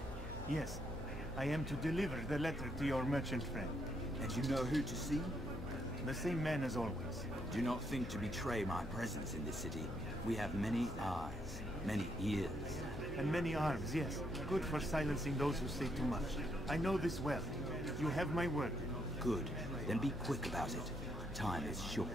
Yes. I am to deliver the letter to your merchant friend. And you know who to see? The same man as always. Do not think to betray my presence in this city. We have many eyes, many ears. And many arms, yes. Good for silencing those who say too much. I know this well. You have my word. Good. Then be quick about it. Time is short.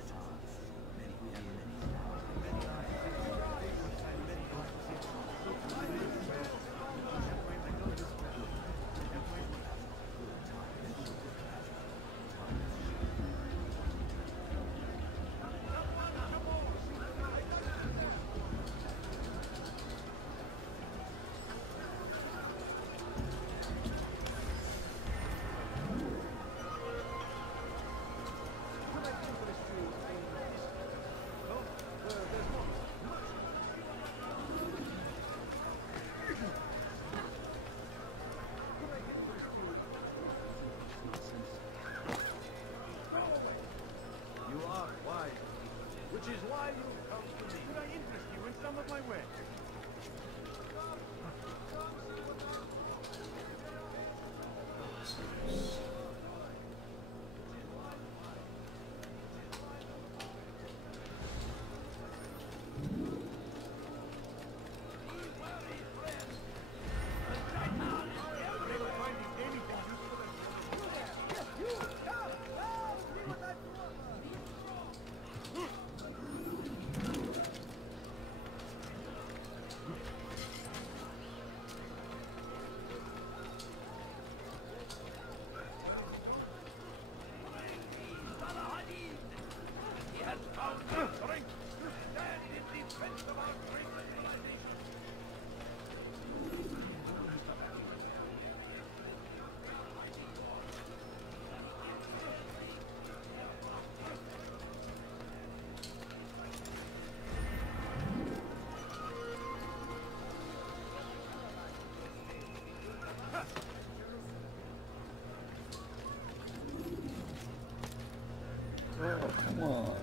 Come on.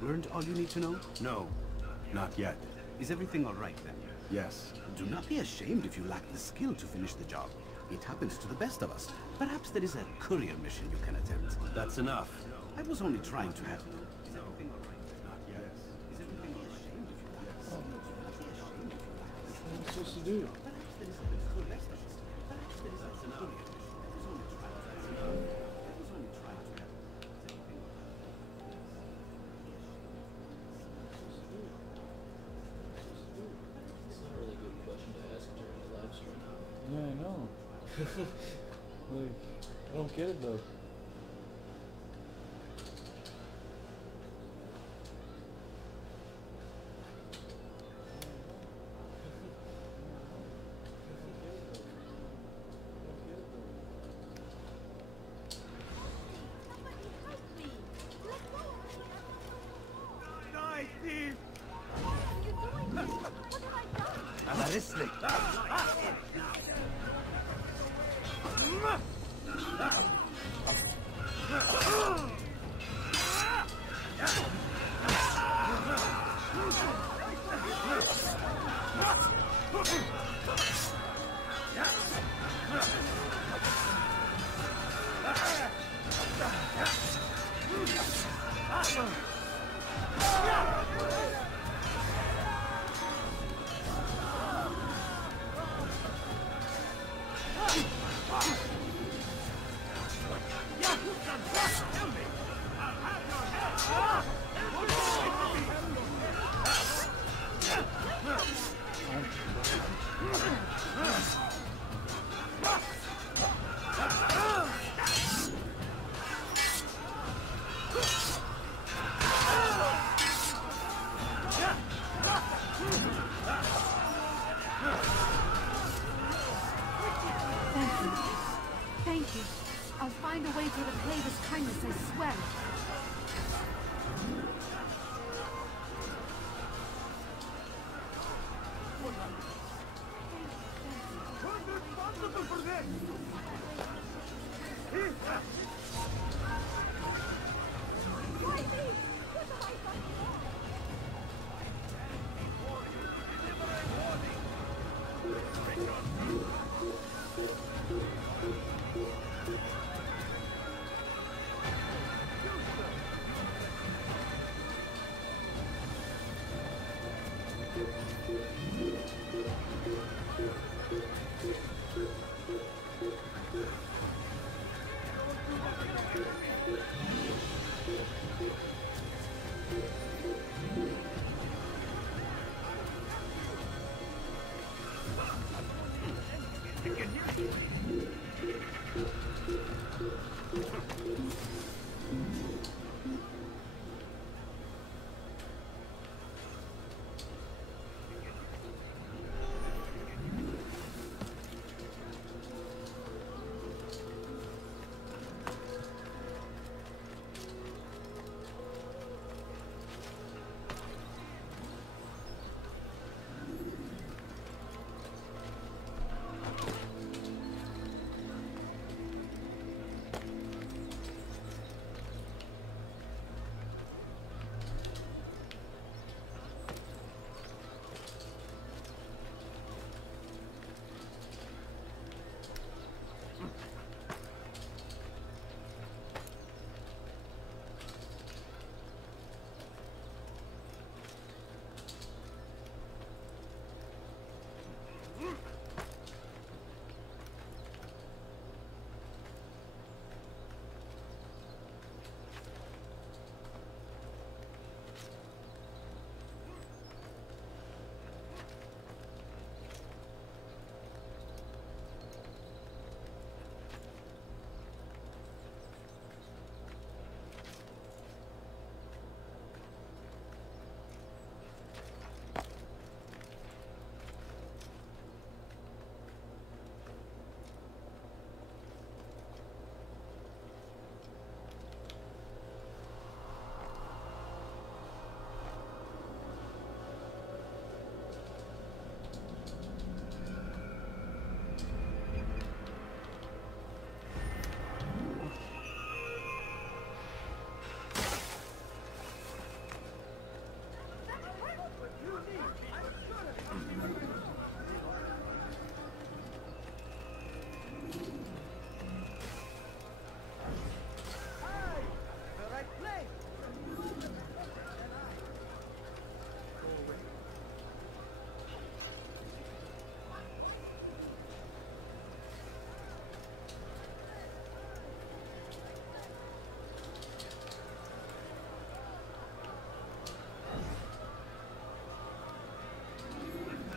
Learned all you need to know? No, not yet. Is everything all right then? Yes. Do not be ashamed if you lack the skill to finish the job. It happens to the best of us. Perhaps there is a courier mission you can attempt. That's enough. I was only trying to help. Is everything all right? Not yet. Is everything be ashamed if you lack the skill? Do not be ashamed if you lack the skill. What am I supposed to do? Perhaps there is a courier mission. Perhaps there is a courier mission. I was only trying to help. I was only trying to help. Is everything all right? It's not a really good question to ask during a live stream. Yeah, I know. Like, I don't get it though. Die, thief! Thank you. I'll find a way to repay this kindness, I swear. Who's responsible for this? Why me? What have I done wrong?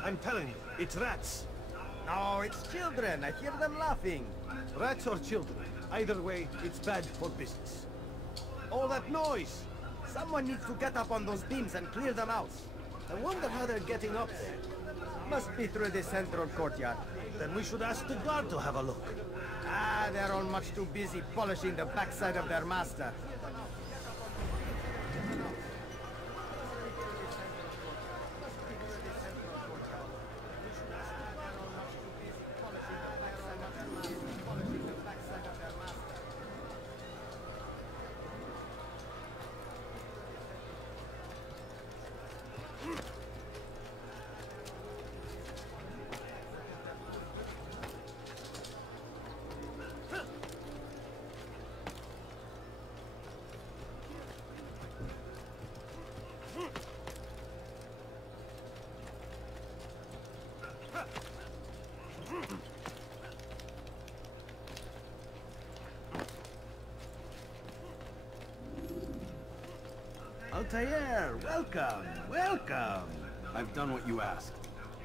I'm telling you, it's rats. No, it's children. I hear them laughing. Rats or children. Either way, it's bad for business. All that noise! Someone needs to get up on those beams and clear them out. I wonder how they're getting up there. Must be through the central courtyard. Then we should ask the guard to have a look. Ah, they're all much too busy polishing the backside of their master. Altair, welcome, welcome. I've done what you asked.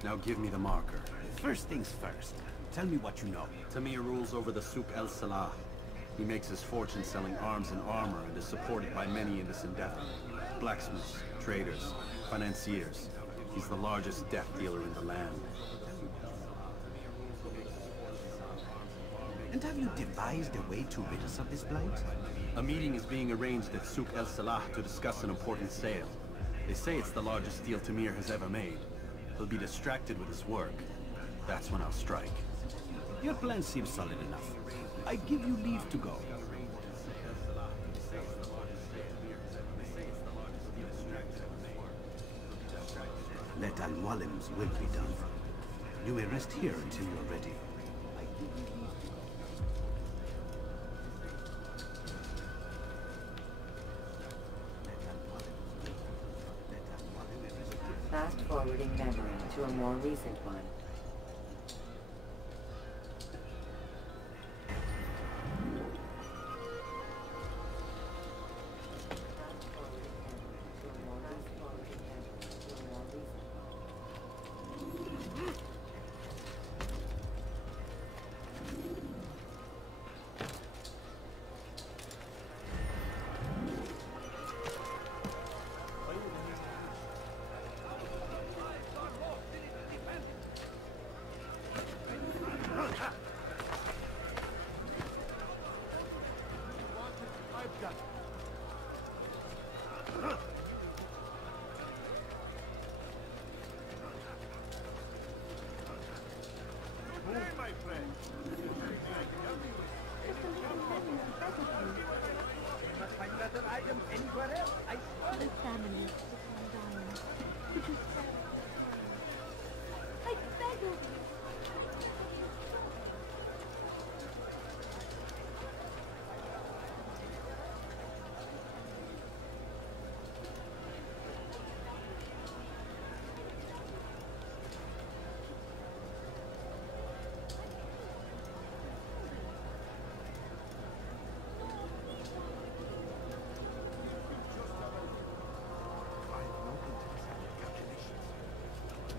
Now give me the marker. First things first. Tell me what you know. Tamir rules over the Souk El Salah. He makes his fortune selling arms and armor and is supported by many in this endeavor. Blacksmiths, traders, financiers. He's the largest death dealer in the land. And have you devised a way to rid us of this blight? A meeting is being arranged at Souk El Salah to discuss an important sale. They say it's the largest deal Tamir has ever made. He'll be distracted with his work. That's when I'll strike. Your plan seems solid enough. I give you leave to go. Let Al-Mualim's will be done. You may rest here until you're ready. Fast-forwarding memory to a more recent one.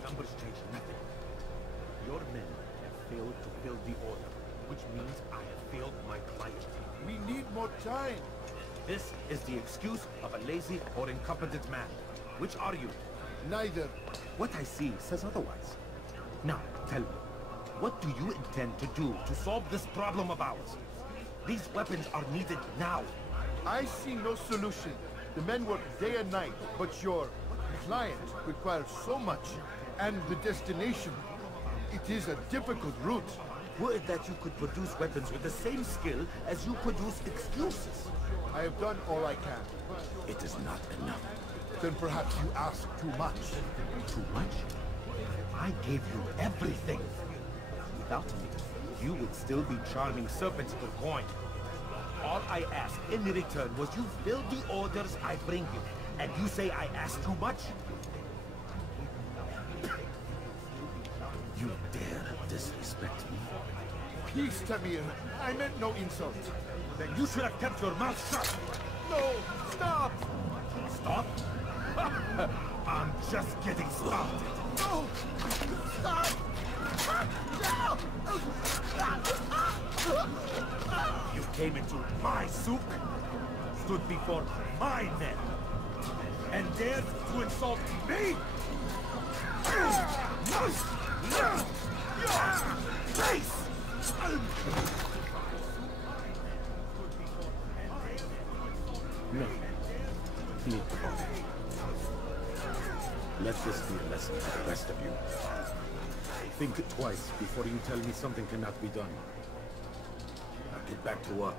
Numbers change nothing. Your men have failed to fill the order, which means I have failed my client. We need more time. This is the excuse of a lazy or incompetent man. Which are you? Neither. What I see says otherwise. Now, tell me, what do you intend to do to solve this problem of ours? These weapons are needed now. I see no solution. The men work day and night, but your client requires so much. And the destination, it is a difficult route. Were it that you could produce weapons with the same skill as you produce excuses? I have done all I can. It is not enough. Then perhaps you ask too much. Too much? I gave you everything. Without me, you would still be charming serpents for coin. All I asked in return was you fill the orders I bring you. And you say I asked too much? You dare disrespect me? Please, Tamir. I meant no insult. Then you should have kept your mouth shut. No! Stop! Stop? I'm just getting started. You came into my souk, stood before my men, and dared to insult me? Face! No. Meet the body. Let this be a lesson for the rest of you. Think twice before you tell me something cannot be done. Now get back to work.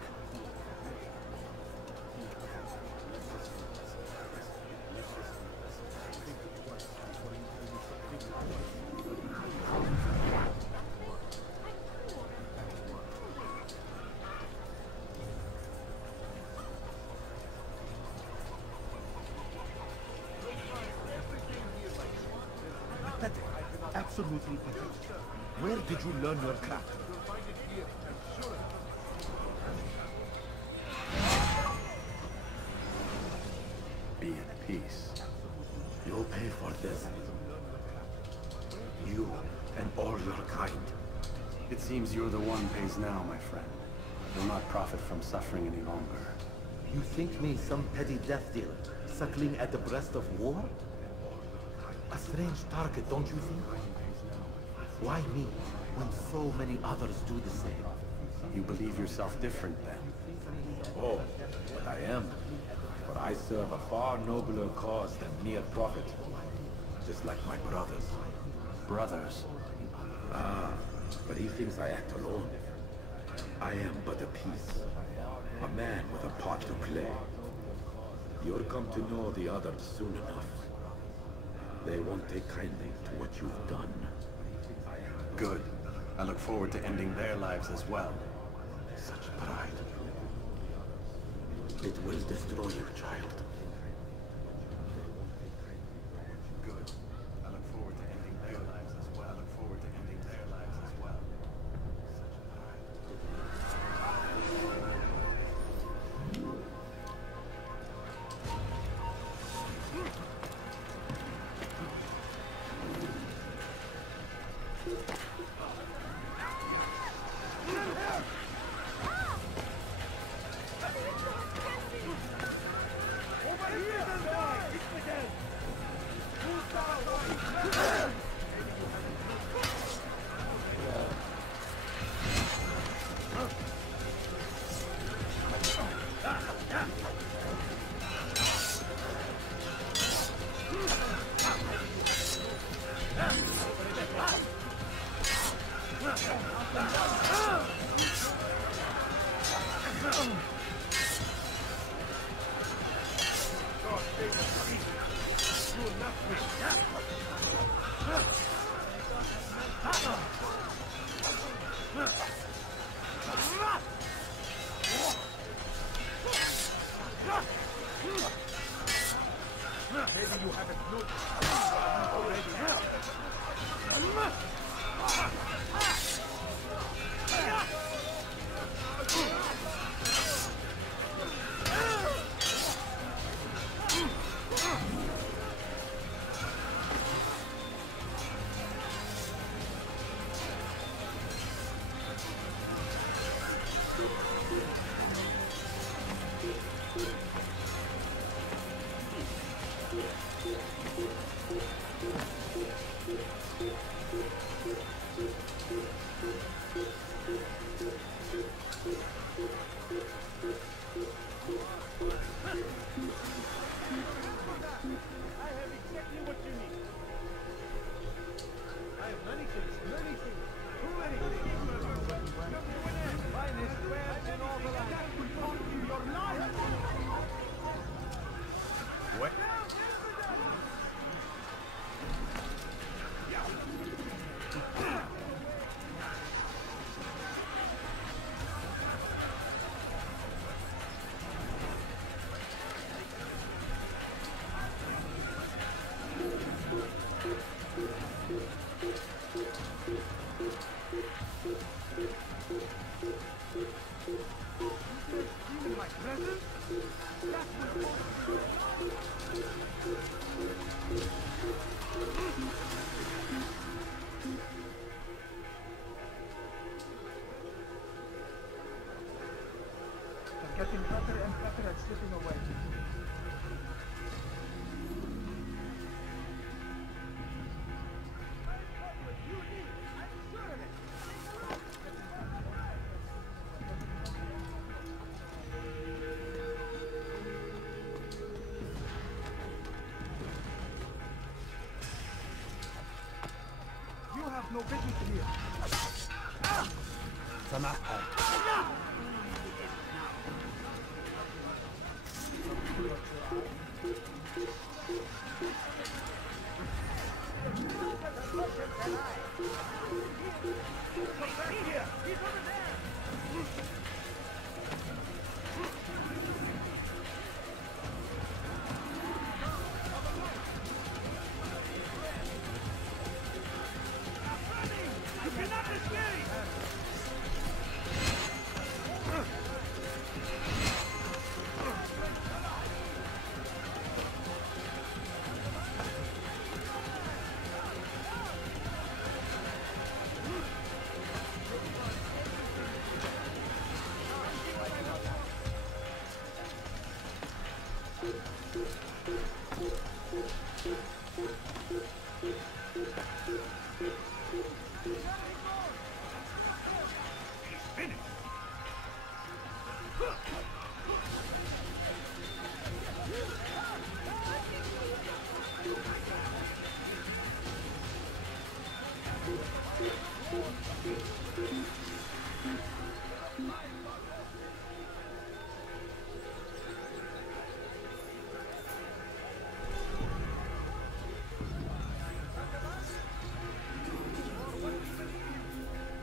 Pathetic. Absolutely pathetic. Where did you learn your craft? Be at peace. You'll pay for this. You and all your kind. It seems you're the one pays now, my friend. You'll not profit from suffering any longer. You think me some petty death dealer, suckling at the breast of war? A strange target, don't you think? Why me, when so many others do the same? You believe yourself different, then? Oh, but I am. For I serve a far nobler cause than mere profit. Just like my brothers. Brothers? Ah, but he thinks I act alone. I am but a piece. A man with a part to play. You'll come to know the others soon enough. They won't take kindly to what you've done. Good. I look forward to ending their lives as well. Such pride. It will destroy your child. Good. I look forward to ending their lives as well. I look forward to ending their lives as well. Maybe you haven't noticed already. Getting better and better at slipping away. You have no business here. It's enough.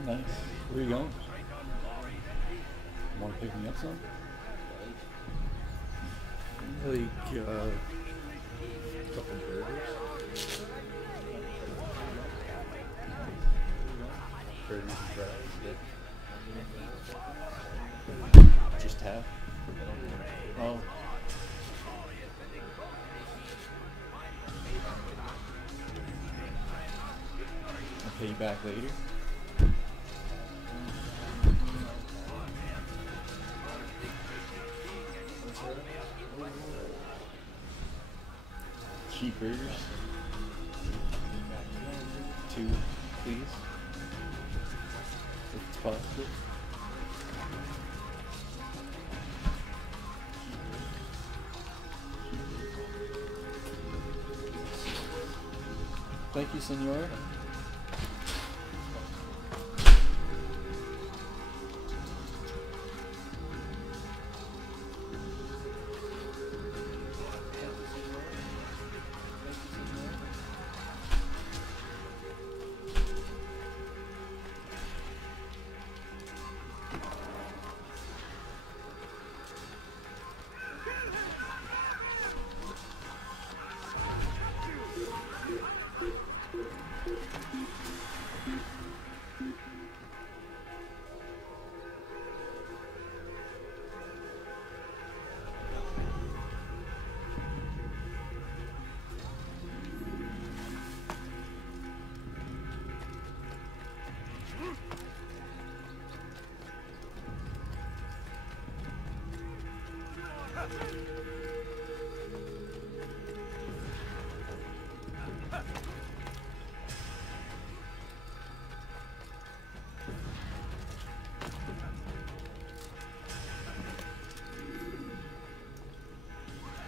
Nice. Where are you going? Want to pick me up some? Like, a couple burgers? Burgers and fries, yeah. Just half? Oh. I'll pay you back later. Cheeseburgers. 2, please. If it's possible. Thank you, senor.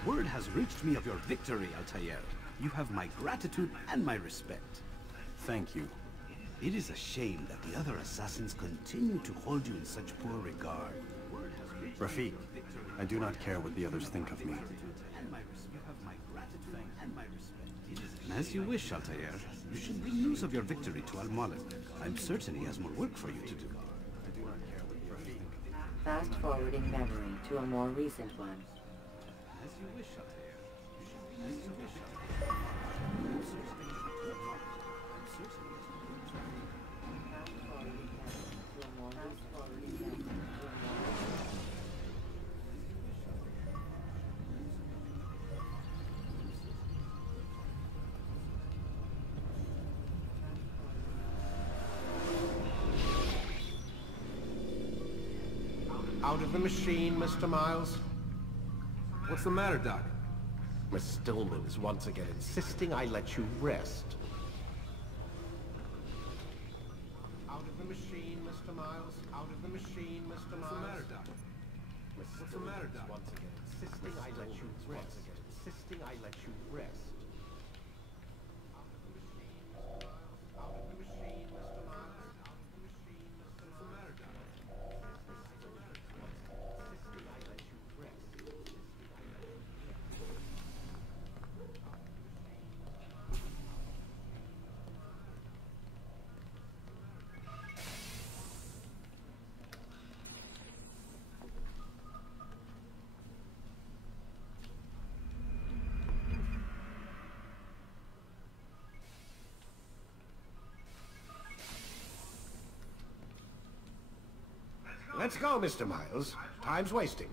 Word has reached me of your victory, Altair. You have my gratitude and my respect. Thank you. It is a shame that the other assassins continue to hold you in such poor regard. Rafiq, I do not care what the others think of me. As you wish, Altair. You should bring news of your victory to Al-Malik. I'm certain he has more work for you to do. Fast forwarding memory to a more recent one. As you wish, Altair. As you wish, Altair. I'm certain he has more work for Out of the machine, Mr. Miles. What's the matter, Doc? Miss Stillman is once again insisting I let you rest. Out of the machine, Mr. Miles. Out of the machine, Mr. Miles. What's the matter, Doc? What's the matter, Doc? Once again insisting I let you rest. Insisting I let you rest. Out of the machine, Mr. Miles. Out of the machine, Mr. Miles. What's the matter, Doc? Insisting I let you rest. Let's go, Mr. Miles. Time's wasting.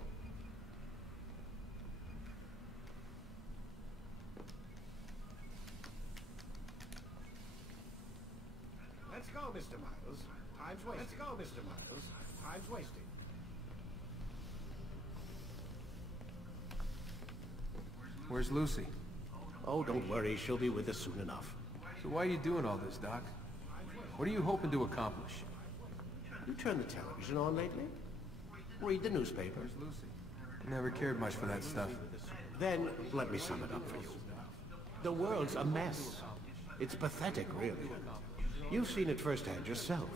Let's go, Mr. Miles. Time's wasting. Let's go, Mr. Miles. Time's wasting. Where's Lucy? Oh, don't worry. She'll be with us soon enough. So why are you doing all this, Doc? What are you hoping to accomplish? You turn the television on lately? Read the newspaper? Where's Lucy? Never cared much for that stuff. Then, let me sum it up for you. The world's a mess. It's pathetic, really. You've seen it firsthand yourself.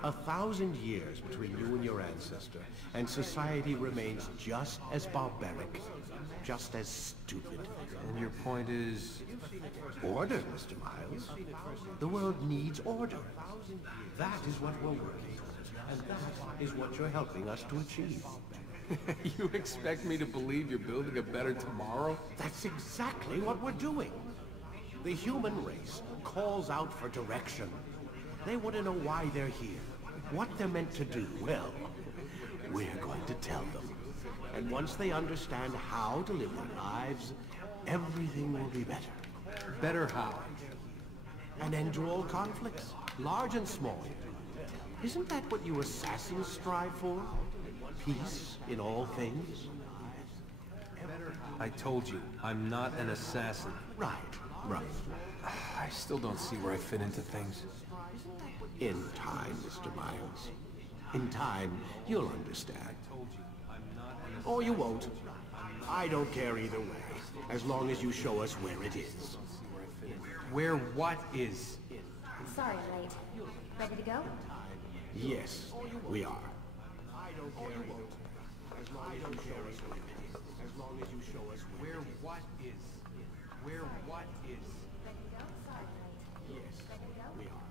1,000 years between you and your ancestor, and society remains just as barbaric, just as stupid. And your point is? Order, Mr. Miles. The world needs order. That is what we're working towards, and that is what you're helping us to achieve. You expect me to believe you're building a better tomorrow? That's exactly what we're doing. The human race calls out for direction. They want to know why they're here, what they're meant to do. Well, we're going to tell them. And once they understand how to live their lives, everything will be better. Better how? An end to all conflicts, large and small. Isn't that what you assassins strive for? Peace in all things? I told you, I'm not an assassin. Right, right. I still don't see where I fit into things. In time, Mr. Miles. In time, you'll understand. Or you won't. I don't care either way, as long as you show us where it is. Where what is? Sorry I'm late. Ready to go? Yes, we are. I don't care either way, as long as you show us where it is. As long as you show us where what is. Where what is. Ready to go? Sorry I'm late. Yes, Ready to go? we are.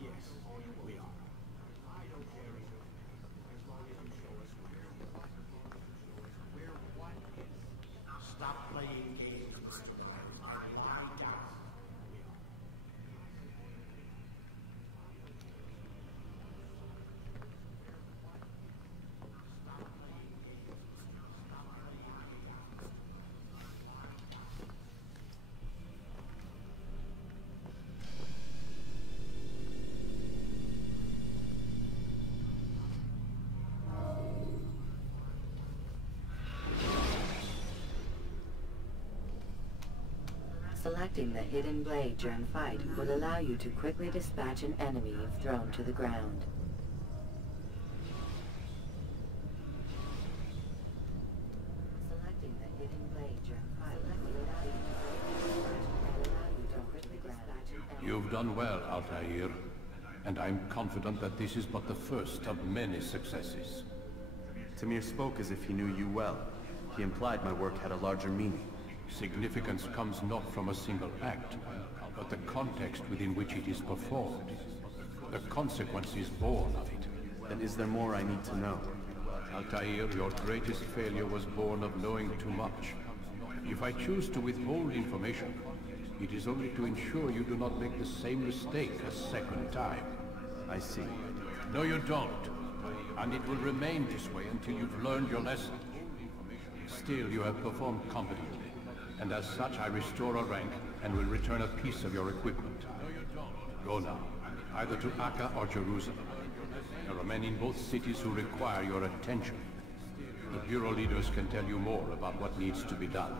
Yes, we are. I don't care either way, as long as you show us where what is. Stop playing games. Lie down. Selecting the hidden blade during fight will allow you to quickly dispatch an enemy if thrown to the ground. Selecting the hidden blade during fight will allow you to quickly dispatch an enemy. You've done well, Altair, and I'm confident that this is but the first of many successes. Tamir spoke as if he knew you well. He implied my work had a larger meaning. Significance comes not from a single act, but the context within which it is performed. The consequences born of it. Then is there more I need to know? Altair, your greatest failure was born of knowing too much. If I choose to withhold information, it is only to ensure you do not make the same mistake a second time. I see. No, you don't. And it will remain this way until you've learned your lesson. Still, you have performed competently. And as such, I restore a rank and will return a piece of your equipment. Go now, either to Akka or Jerusalem. There are men in both cities who require your attention. The Bureau leaders can tell you more about what needs to be done.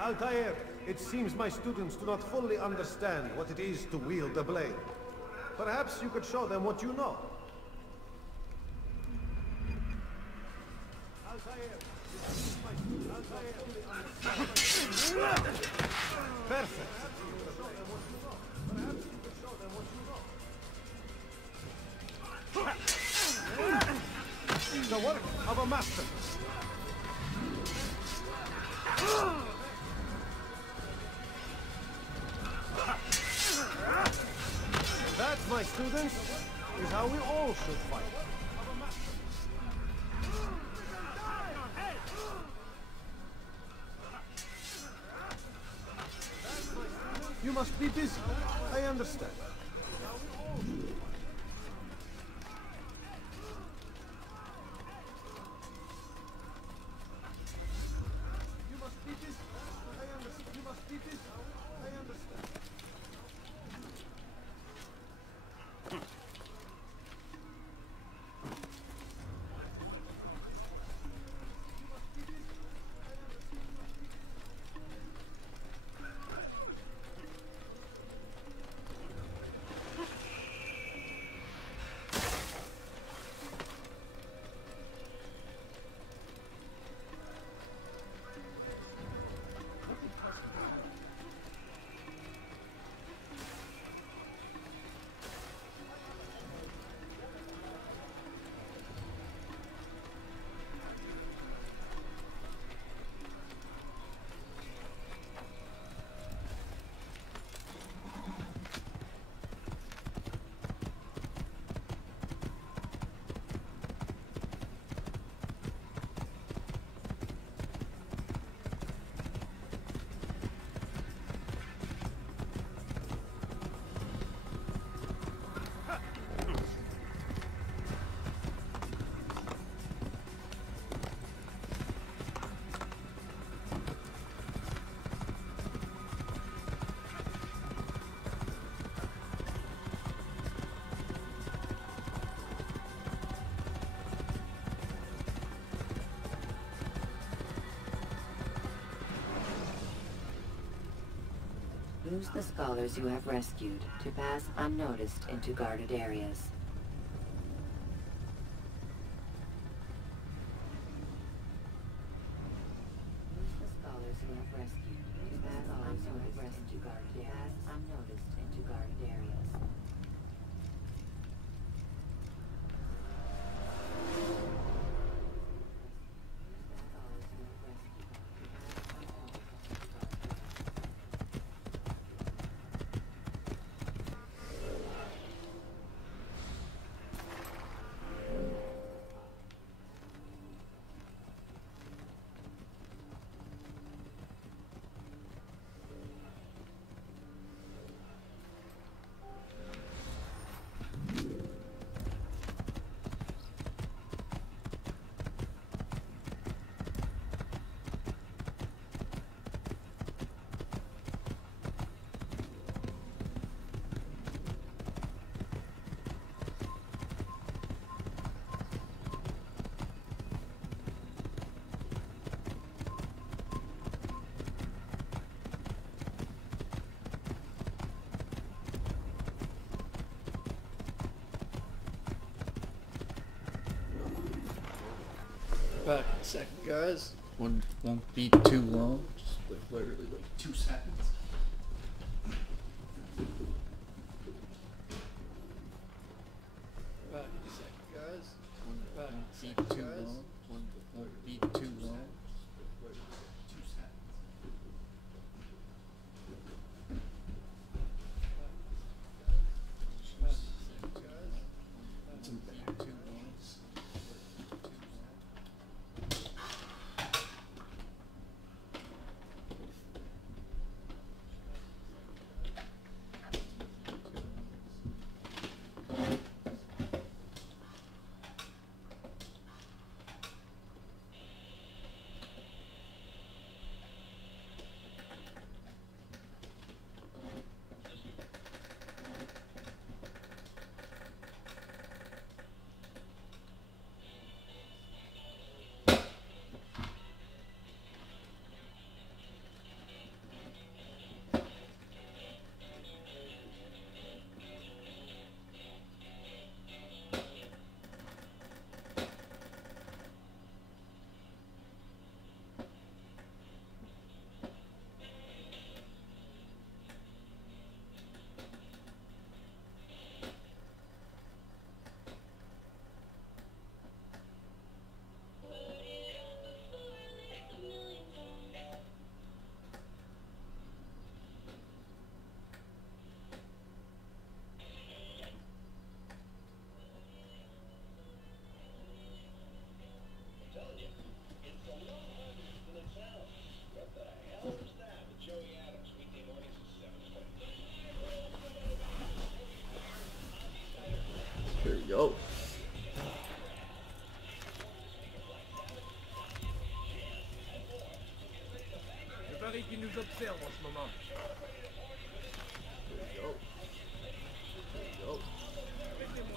Altair, it seems my students do not fully understand what it is to wield a blade. Perhaps you could show them what you know. Altair, it seems my students fully understand. Perfect. Perhaps you could show them what you know. The work of a master. That, my students, is how we all should fight. You must be busy. I understand. You must be busy. I understand. You must be busy. I understand. Use the scholars you have rescued to pass unnoticed into guarded areas. Use the scholars you have rescued to pass unnoticed into guarded areas. Unnoticed into guarded areas. Back in a second, guys. Won't be too long. Just like literally like 2 seconds. Back in a second, guys. Won't be too long. Won't be too long. Just like literally 2 seconds. Back in a second, guys. Won't be too long. go. Le baril qui nous observe en ce moment. There we go. There we go.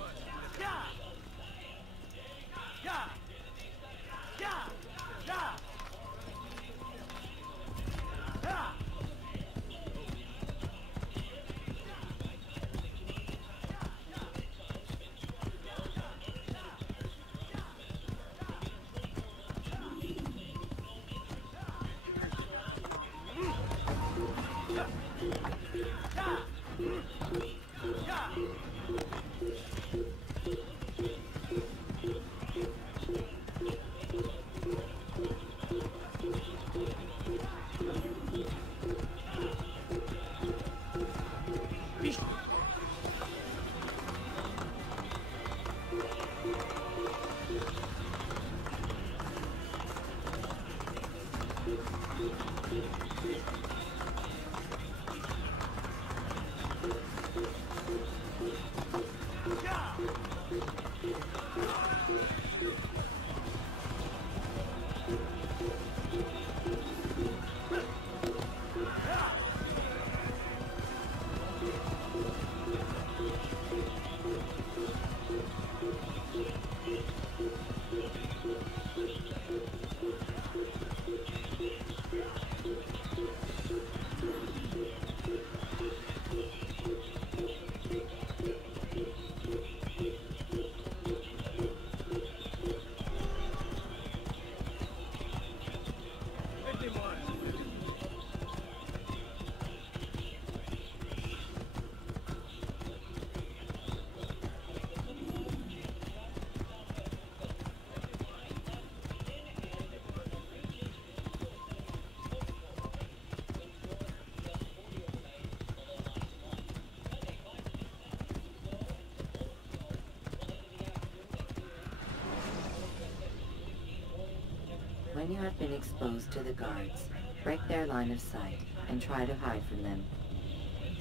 When you have been exposed to the guards, break their line of sight and try to hide from them.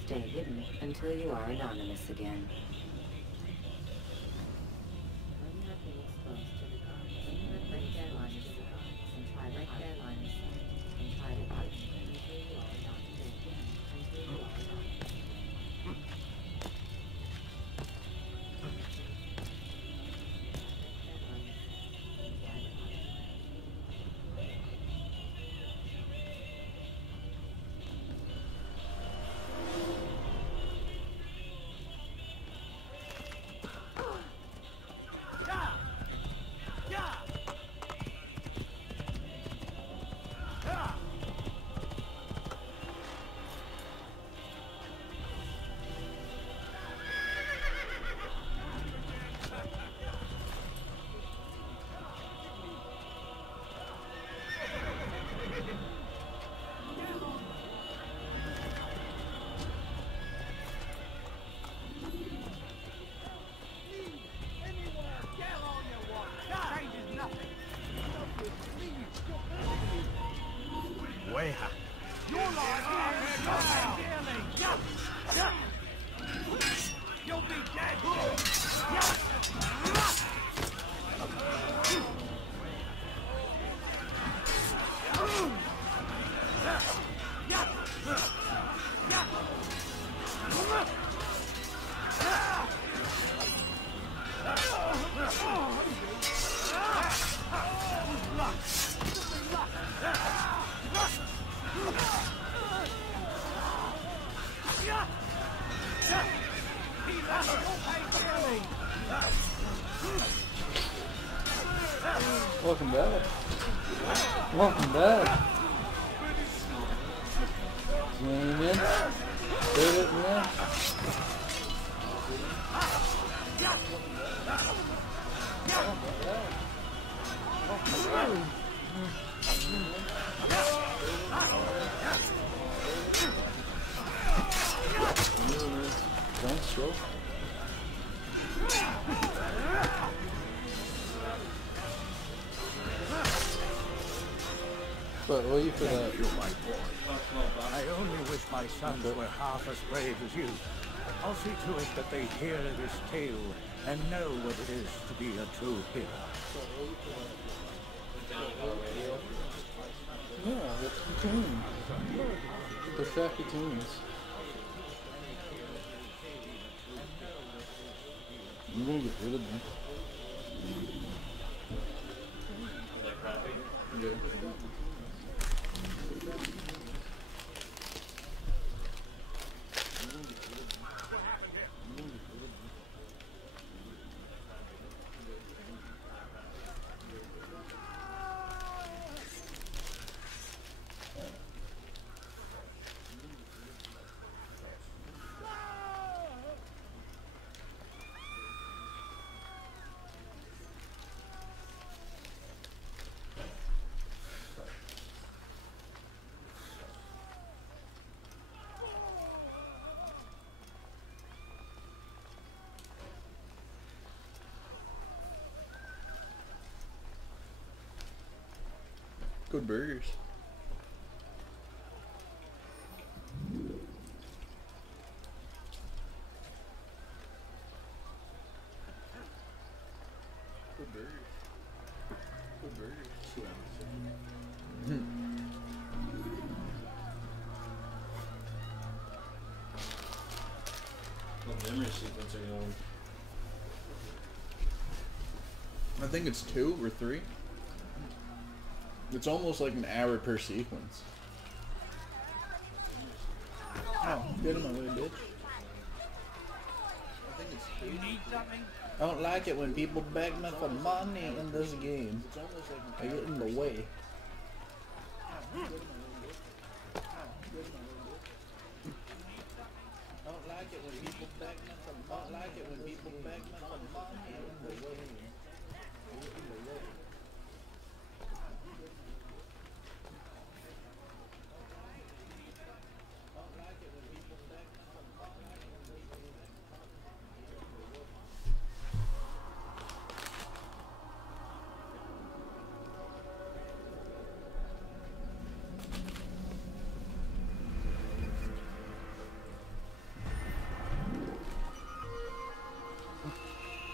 Stay hidden until you are anonymous again. When you have been exposed to the guards, break their line of sight and try to hide from them. Until you are anonymous again. Until you are anonymous. You're like you'll be dead. Welcome back. Welcome back. Zoom in. Save it, man. Thanks, Joe. But will you for that? I only wish my sons were half as brave as you. I'll see to it that they hear this tale and know what it is to be a true hero. Yeah, that's the tune. The Shacky tunes. I'm gonna get rid of them. They're crappy. Yeah. Good burgers. Good burgers. Good burgers. What memory sequence are you on? I think it's 2 or 3. It's almost like an hour per sequence. Oh, get in my way, bitch. I think it's 2. You need something? I don't like it when people beg me for money in this game. It's almost like I get in the way. I don't like it when people beg me for money. I don't like it when people beg me for money in the way. I get in the way.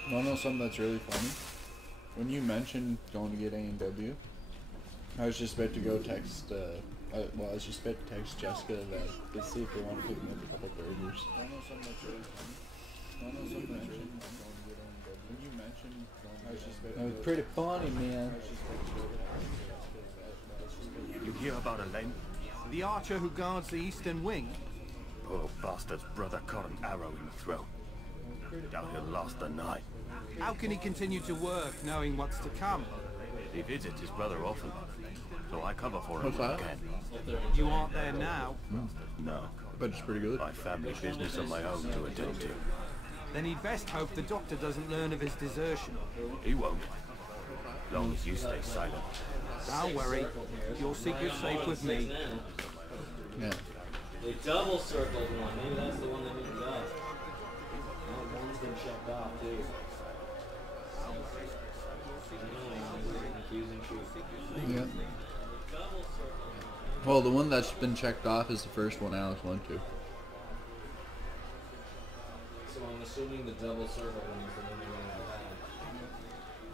Want to know something that's really funny? When you mentioned going to get A&W, I was just about to go text, I was just about to text Jessica that to see if they want to pick me up a couple burgers. I know something that's really funny. I know something that's really funny. When you mentioned I was just about to go. That was pretty funny, man. You hear about Elaine? The archer who guards the eastern wing? Poor bastard's brother caught an arrow in the throat. Down here lost the night. How can he continue to work knowing what's to come? He visits his brother often, so I cover for him when I can. You aren't there now? No. But it's pretty good. My family business on my own to attend to. Then he'd best hope the doctor doesn't learn of his desertion. He won't. Long as you stay silent. Don't worry. Your secret's safe with me. Yeah. They double circled one. Maybe that's the one that moved up. Oh, one's been checked off too. Yeah. Well, the one that's been checked off is the first one Alex went to. So I'm assuming the double circle one is the one you're going to have.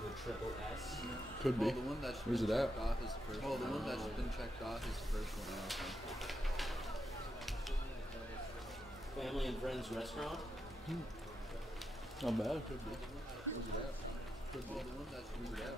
The triple S. Could be. Well, the one that's Where's it been at? checked off is the first Well, the one. one that's been checked off is the first one Alex went to. Family and Friends Restaurant? Not bad. Could be. Where's it at? Could be. Well, the one that's where's it at?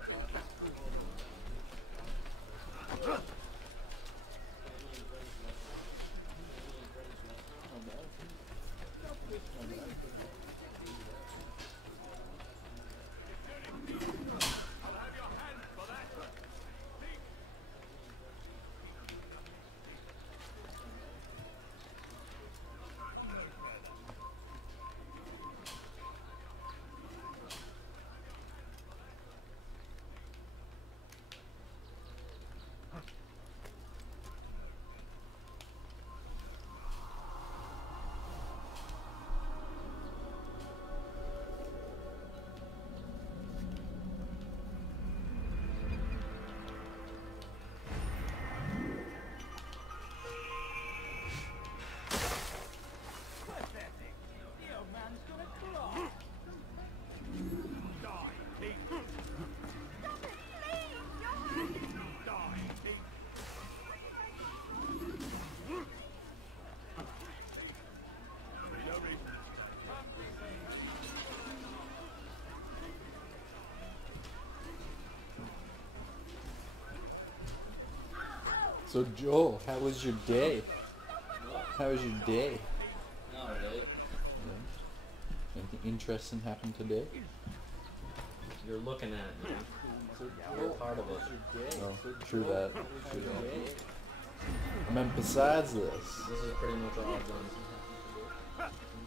So Joel, how was your day? How was your day? Not really. Yeah. Anything interesting happened today? You're looking at it, man. You're part of it. Oh, true that. True that. I mean, besides this. This is pretty much all I've done.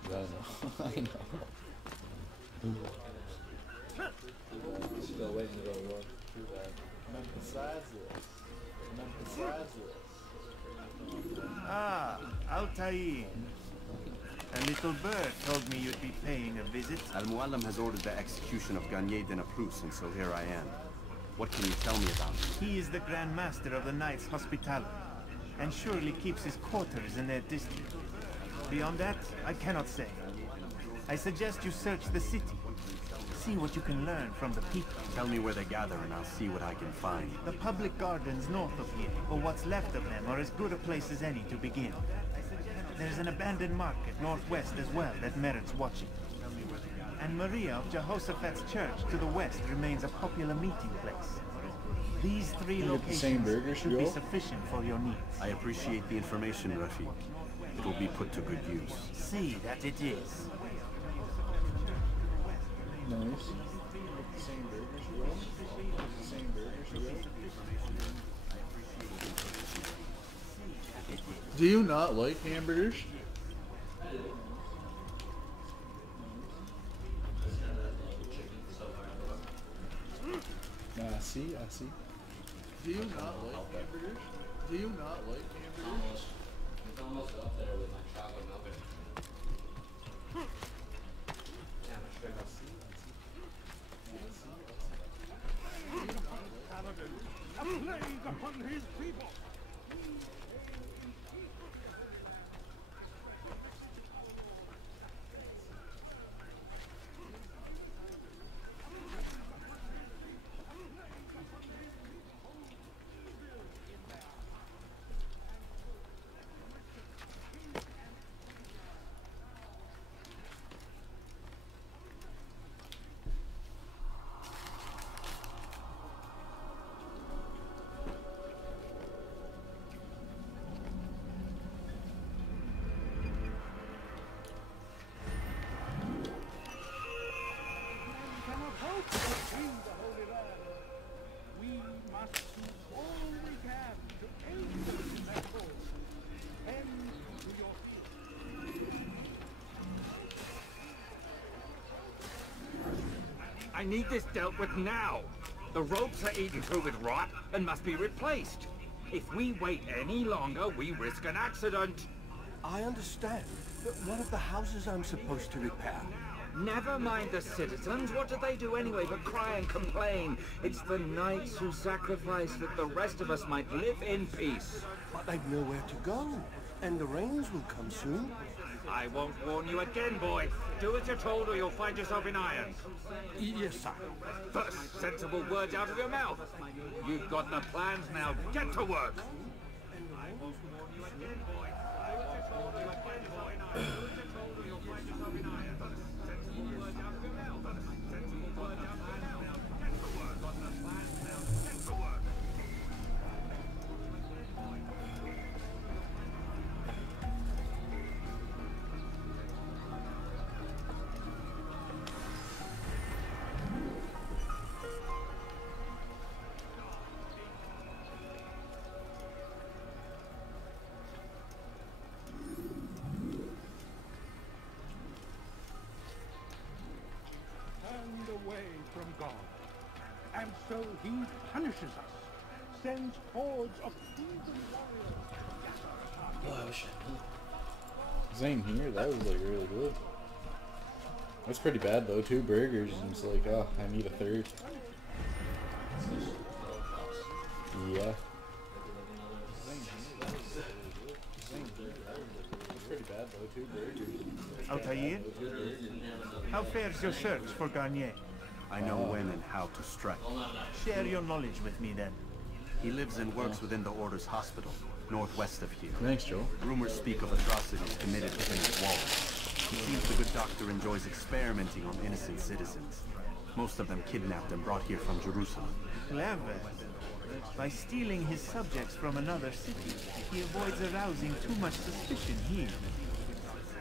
I know. I know. Still waiting to go to work. True that. I mean, besides this. Besides this. Ah, Altair. A little bird told me you'd be paying a visit. Al-Muallim has ordered the execution of Garnier de Naplouse, and so here I am. What can you tell me about him? He is the Grand Master of the Knights Hospitaller, and surely keeps his quarters in their district. Beyond that, I cannot say. I suggest you search the city. See what you can learn from the people. Tell me where they gather and I'll see what I can find. The public gardens north of here, or what's left of them, are as good a place as any to begin. There's an abandoned market northwest as well that merits watching. And Maria of Jehoshaphat's church to the west remains a popular meeting place. These three locations should be sufficient for your needs. I appreciate the information, Rafiq. It will be put to good use. See that it is. Nice. Do you not like hamburgers? I see. Do you not like hamburgers? Do you not like hamburgers? It's almost up there with my chocolate milk. A plague upon his people! I need this dealt with now. The ropes are eaten through with rot and must be replaced. If we wait any longer, we risk an accident. I understand. But what of the houses I'm supposed to repair? Never mind the citizens. What do they do anyway but cry and complain? It's the knights who sacrifice that the rest of us might live in peace. But they've nowhere to go. And the rains will come soon. I won't warn you again, boy. Do as you're told or you'll find yourself in irons. Yes, sir. First, sensible words out of your mouth. You've got the plans now. Get to work. I won't warn you again, boy. Do as you're told or you'll find yourself in irons. Do as you're told or you'll find yourself in irons. Sensible words out of your mouth. Sensible words out of your mouth. Get to work. Got the plans now. Get to work. Away from God. And so he punishes us, sends hordes of heathen warriors. Same here, that was like really good. That's pretty bad though, 2 burgers and it's like, oh, I need a third. Yeah. That's pretty bad though, 2 burgers. Altair, how fares your search for Garnier? I know when and how to strike. Share your knowledge with me then. He lives and works within the Order's hospital, northwest of here. Thanks, Joel. Rumors speak of atrocities committed within its walls. It seems the good doctor enjoys experimenting on innocent citizens. Most of them kidnapped and brought here from Jerusalem. Clever. By stealing his subjects from another city, he avoids arousing too much suspicion here.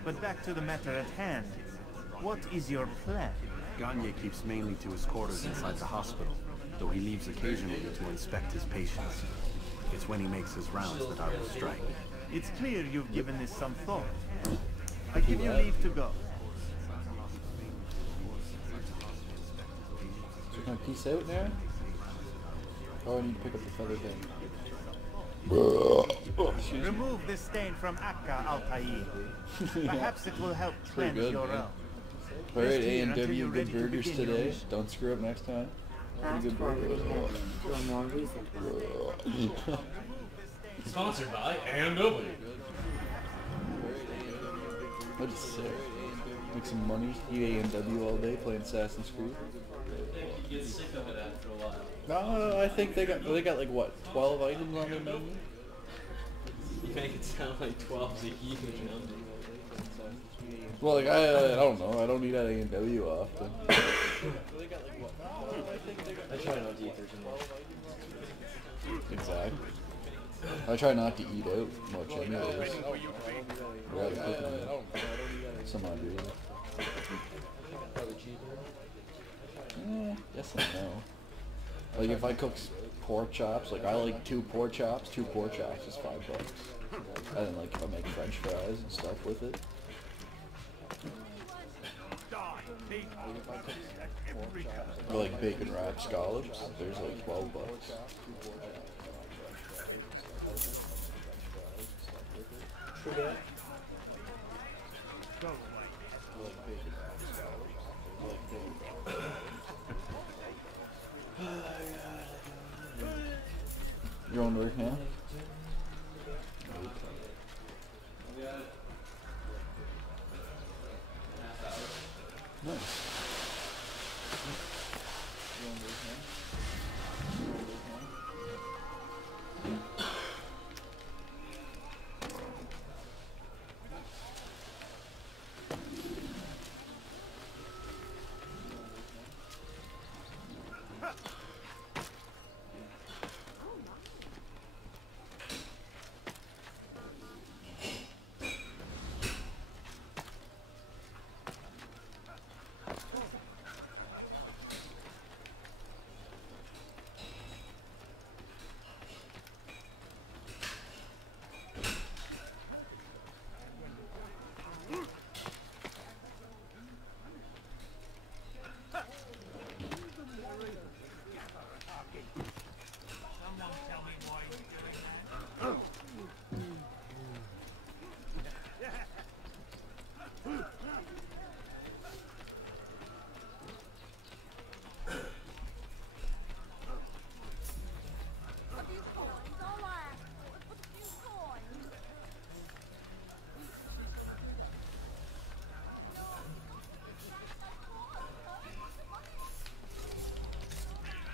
But back to the matter at hand. What is your plan? Gagne keeps mainly to his quarters inside the hospital, though he leaves occasionally to inspect his patients. It's when he makes his rounds that I will strike. It's clear you've given this some thought. I give you leave to go. So can I peace out now? Oh, I need to pick up the feather thing. Remove this stain from Akka, Altair. Perhaps it will help Pretty cleanse good, your man. realm. Alright, A&W good burgers today. Don't screw up next time. Pretty good burgers. Sponsored by A&W. That is sick. Make some money, eat A&W all day, playing Assassin's Creed. You get sick of it after a while. No, I think they got like what, 12 items on their menu? You make it sound like 12's a huge number. Well, like I don't know. I don't eat at A&W often. I try not to eat there too much. Exactly. I try not to eat out much anyways. Rather cook some idea. Yes and no. Like if I cook pork chops, like I like 2 pork chops. 2 pork chops is $5. And then like if I make French fries and stuff with it. Or like bacon wrapped scallops, there's like $12. True that. You're on work now? Nice.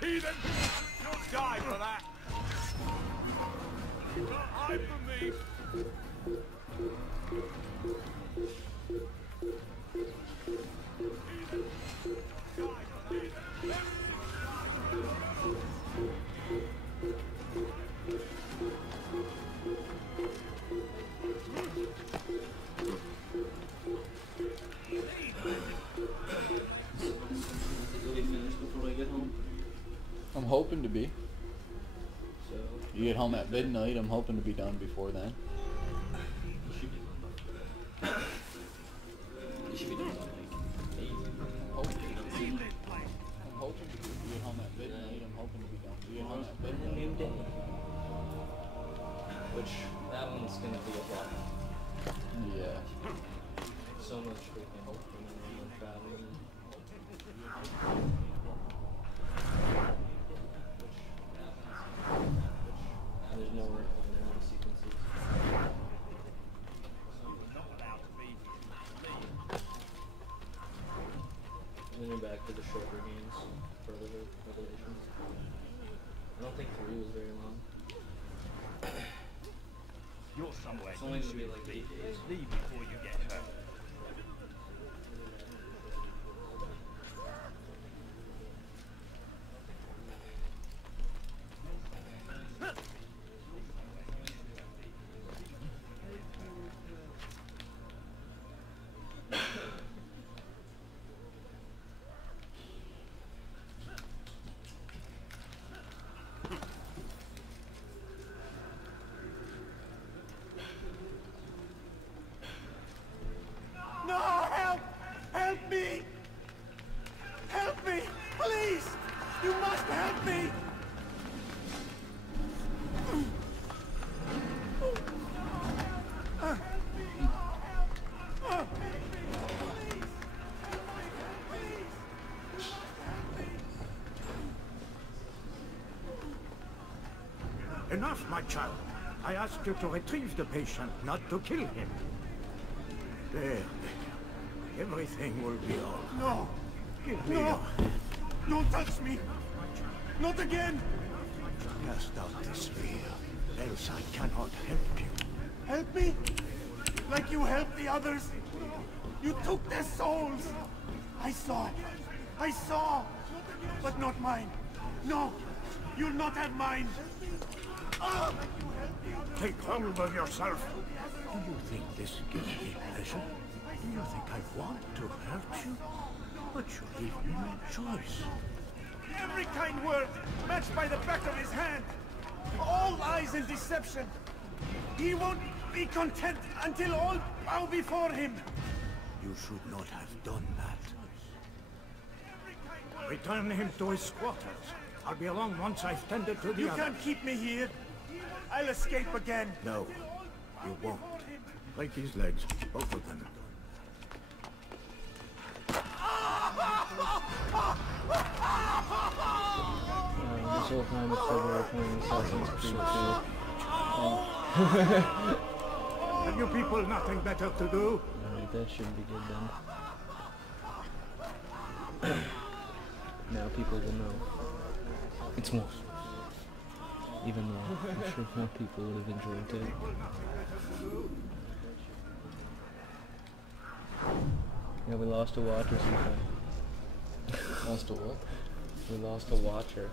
Heathen! You'll die for that! Don't hide from me! I'm hoping to be. So you get home at midnight, I'm hoping to be done before then. You should be done by like 8. I'm hoping to get home at midnight, I'm hoping to be done. You get home at midnight. New day. Which, that one's gonna be a problem. Yeah. So much freaking running around traveling. There's no work on there, no sequences. And then you're back to the shorter games, Brotherhood, Revelations. I don't think 3 was very long. You're somewhere. It's only going to be like 8 days. Leave before you get hurt. You must help me! Enough, my child. I asked you to retrieve the patient, not to kill him. There. Everything will be all right. No! Give me No! your hand. Don't touch me! Not again! Cast out this fear, else I cannot help you. Help me? Like you helped the others? You took their souls! I saw! I saw! But not mine! No! You'll not have mine! Ah! Take hold of yourself. Do you think this gives me pleasure? Do you think I want to hurt you? But you leave me no choice. Every kind word matched by the back of his hand! All lies and deception! He won't be content until all bow before him! You should not have done that. Return him to his quarters. I'll be along once I've tended to the You others. can't keep me here! I'll escape again! No, you won't. Break his legs, both of them. This whole time it's still we're playing Assassin's Creed 2. Have you people nothing better to do? Alright, that should be good then. Now people will know. It's more. Even though I'm sure more people would have enjoyed it. Yeah, we lost a watcher sometime. Lost a what? We lost a watcher.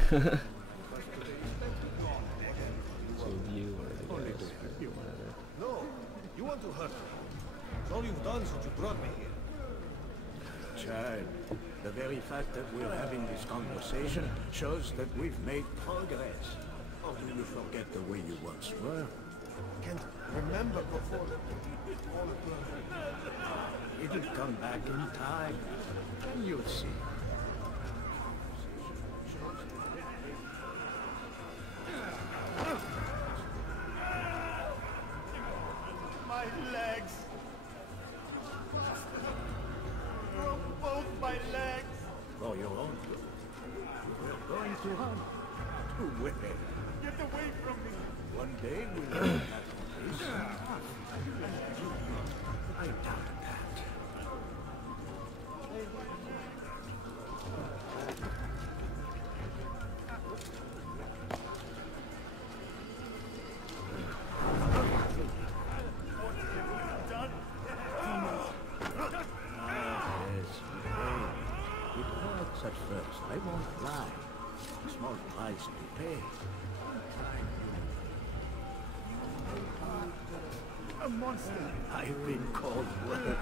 So you or the guys, whatever. No! You want to hurt me. It's all you've done since you brought me here. Child, the very fact that we're having this conversation shows that we've made progress. Or do you forget the way you once were? Can't remember before. It'll come back in time. You'll see. My legs! Broke both my legs! For your own good. We're going to run. To win. Get away from me! One day we'll have peace. I doubt that. At first, I won't lie. Small price to pay. A monster! I've been called worse.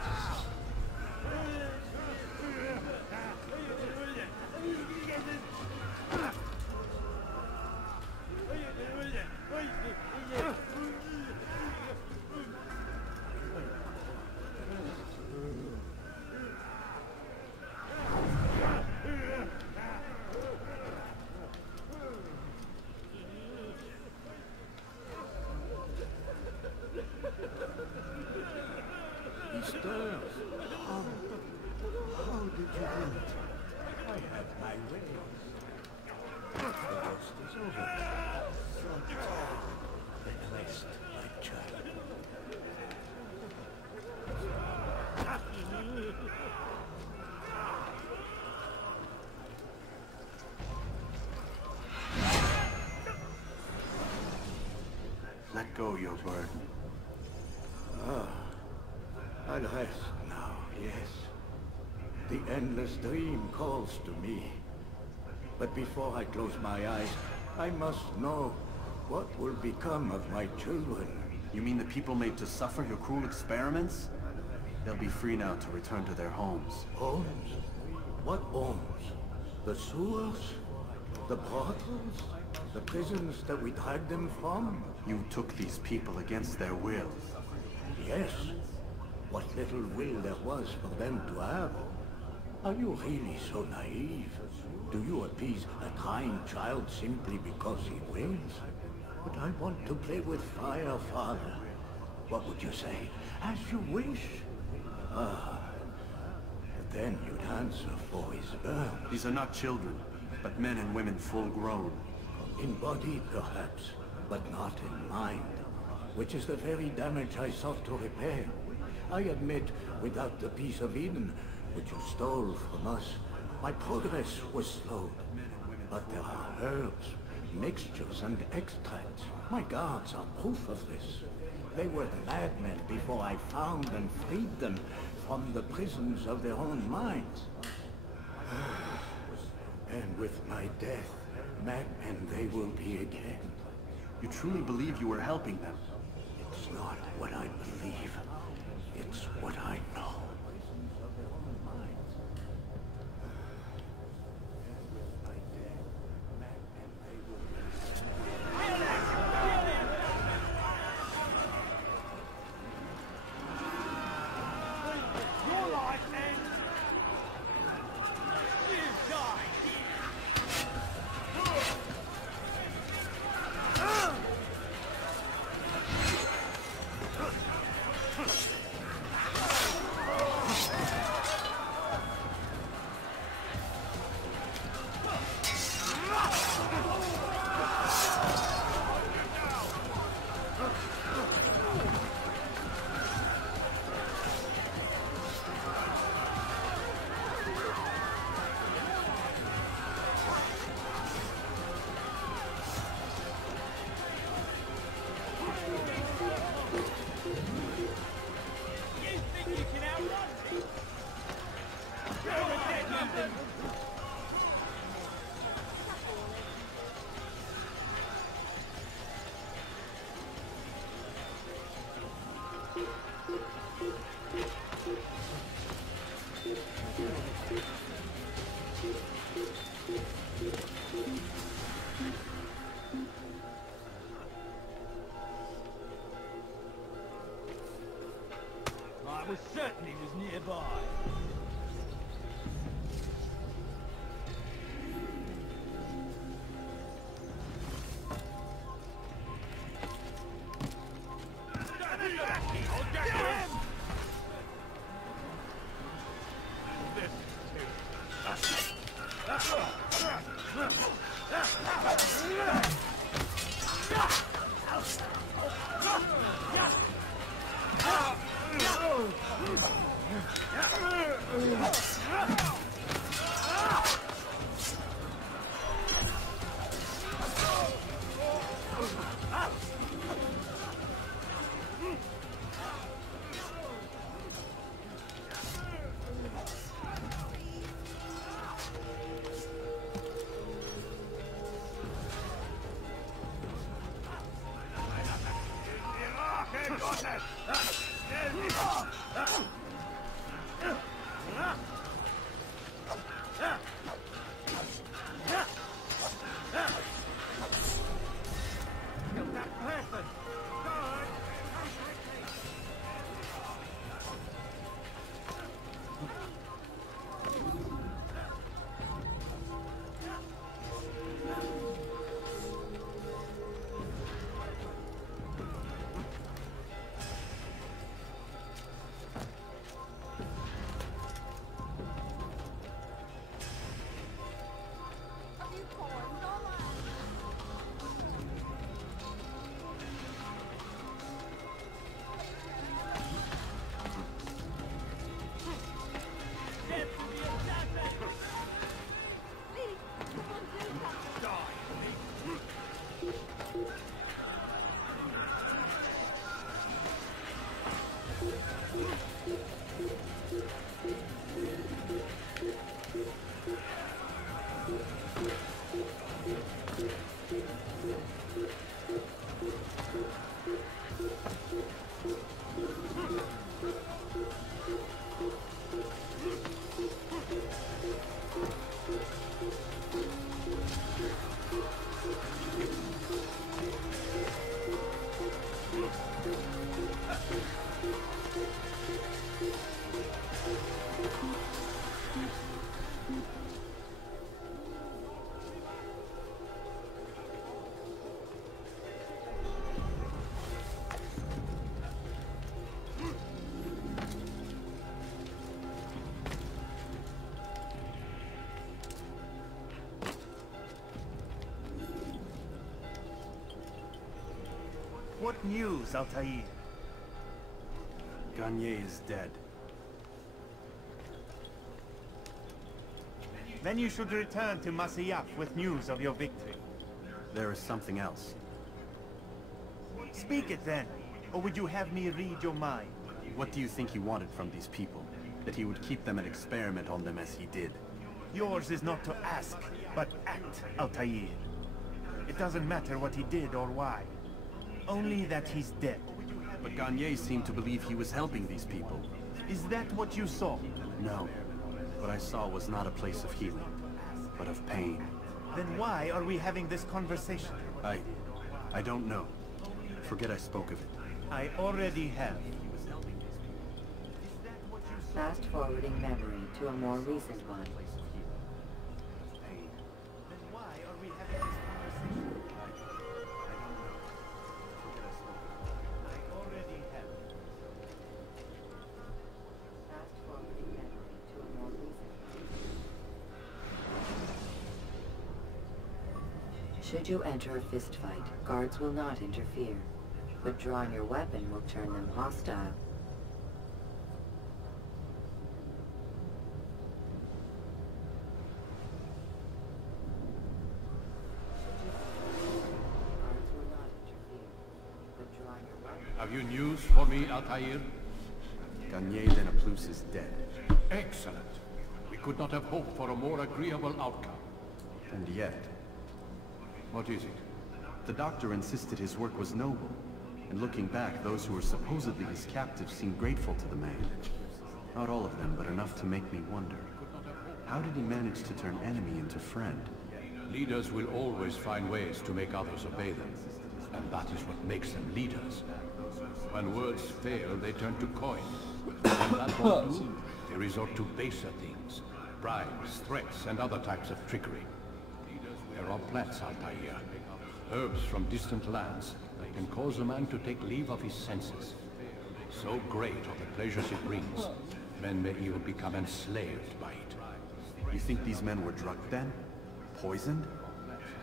He stirs. How did you do it? I had my way. The worst is over. The rest, my child. Let go your burden. I'll rest now, yes. The endless dream calls to me. But before I close my eyes, I must know what will become of my children. You mean the people made to suffer your cruel experiments? They'll be free now to return to their homes. Homes? What homes? The sewers? The brothels? The prisons that we dragged them from? You took these people against their will. Yes. What little will there was for them to have. Are you really so naive? Do you appease a crying child simply because he wins? But I want to play with fire, Father. What would you say? As you wish. Ah. But then you'd answer for his burn. These are not children, but men and women full grown. In body, perhaps, but not in mind. Which is the very damage I sought to repair. I admit, without the piece of Eden, which you stole from us, my progress was slowed. But there are herbs, mixtures, and extracts. My guards are proof of this. They were madmen before I found and freed them from the prisons of their own minds. And with my death, madmen they will be again. You truly believe you were helping them? It's not what I believe. It's what I know. I was certain he was nearby. What news, Altair? Garnier is dead. Then you should return to Masyaf with news of your victory. There is something else. Speak it then, or would you have me read your mind? What do you think he wanted from these people? That he would keep them and experiment on them as he did? Yours is not to ask, but act, Altair. It doesn't matter what he did or why. Only that he's dead. But Garnier seemed to believe he was helping these people. Is that what you saw? No. What I saw was not a place of healing, but of pain. Then why are we having this conversation? I don't know. Forget I spoke of it. I already have. Fast-forwarding memory to a more recent one. Should you enter a fistfight, guards will not interfere, but drawing your weapon will turn them hostile. Have you news for me, Altair? Garnier Denaplouse is dead. Excellent. We could not have hoped for a more agreeable outcome. And yet... What is it? The doctor insisted his work was noble. And looking back, those who were supposedly his captives seemed grateful to the man. Not all of them, but enough to make me wonder. How did he manage to turn enemy into friend? Leaders will always find ways to make others obey them. And that is what makes them leaders. When words fail, they turn to coin. When that won't do, they resort to baser things. Bribes, threats, and other types of trickery. There are plants, Altair. Herbs from distant lands that can cause a man to take leave of his senses. So great are the pleasures it brings, men may even become enslaved by it. You think these men were drugged then? Poisoned?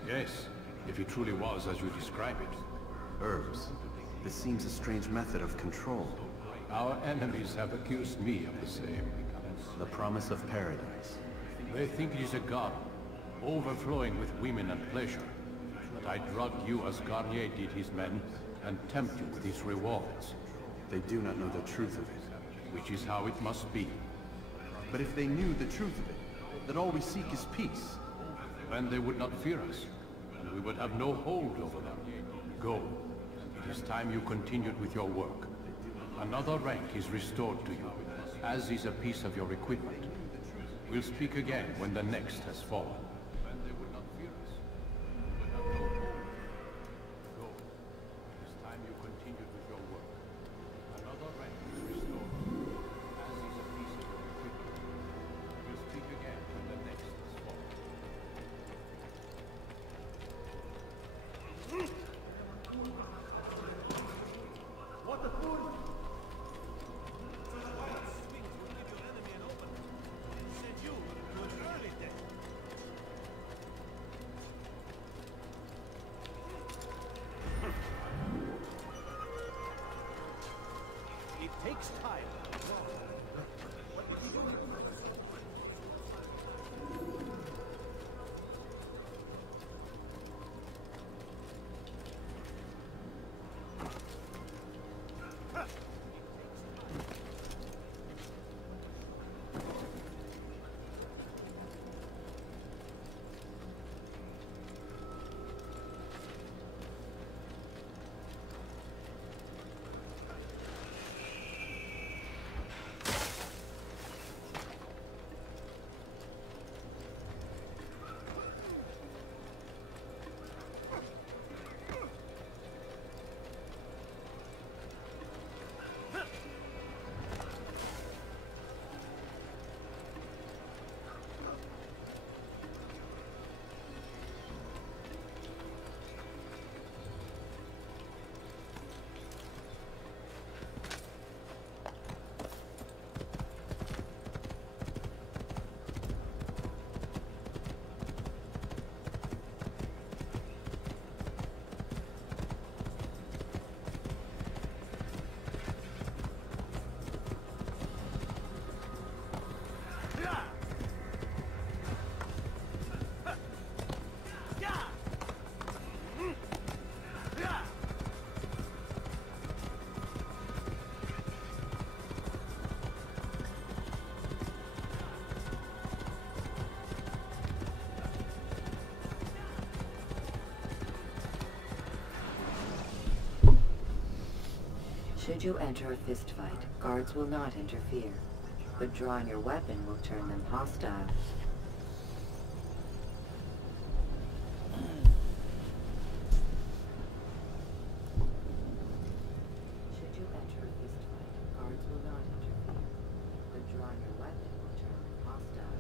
Yes, if it truly was as you describe it. Herbs. This seems a strange method of control. Our enemies have accused me of the same. The promise of paradise. They think it is a garden, overflowing with women and pleasure. But I drug you as Garnier did his men, and tempt you with his rewards. They do not know the truth of it. Which is how it must be. But if they knew the truth of it, that all we seek is peace, then they would not fear us, and we would have no hold over them. Go. It is time you continued with your work. Another rank is restored to you, as is a piece of your equipment. We'll speak again when the next has fallen. Should you enter a fistfight, guards will not interfere, but drawing your weapon will turn them hostile. Should you enter a fistfight, guards will not interfere, but drawing your weapon will turn them hostile.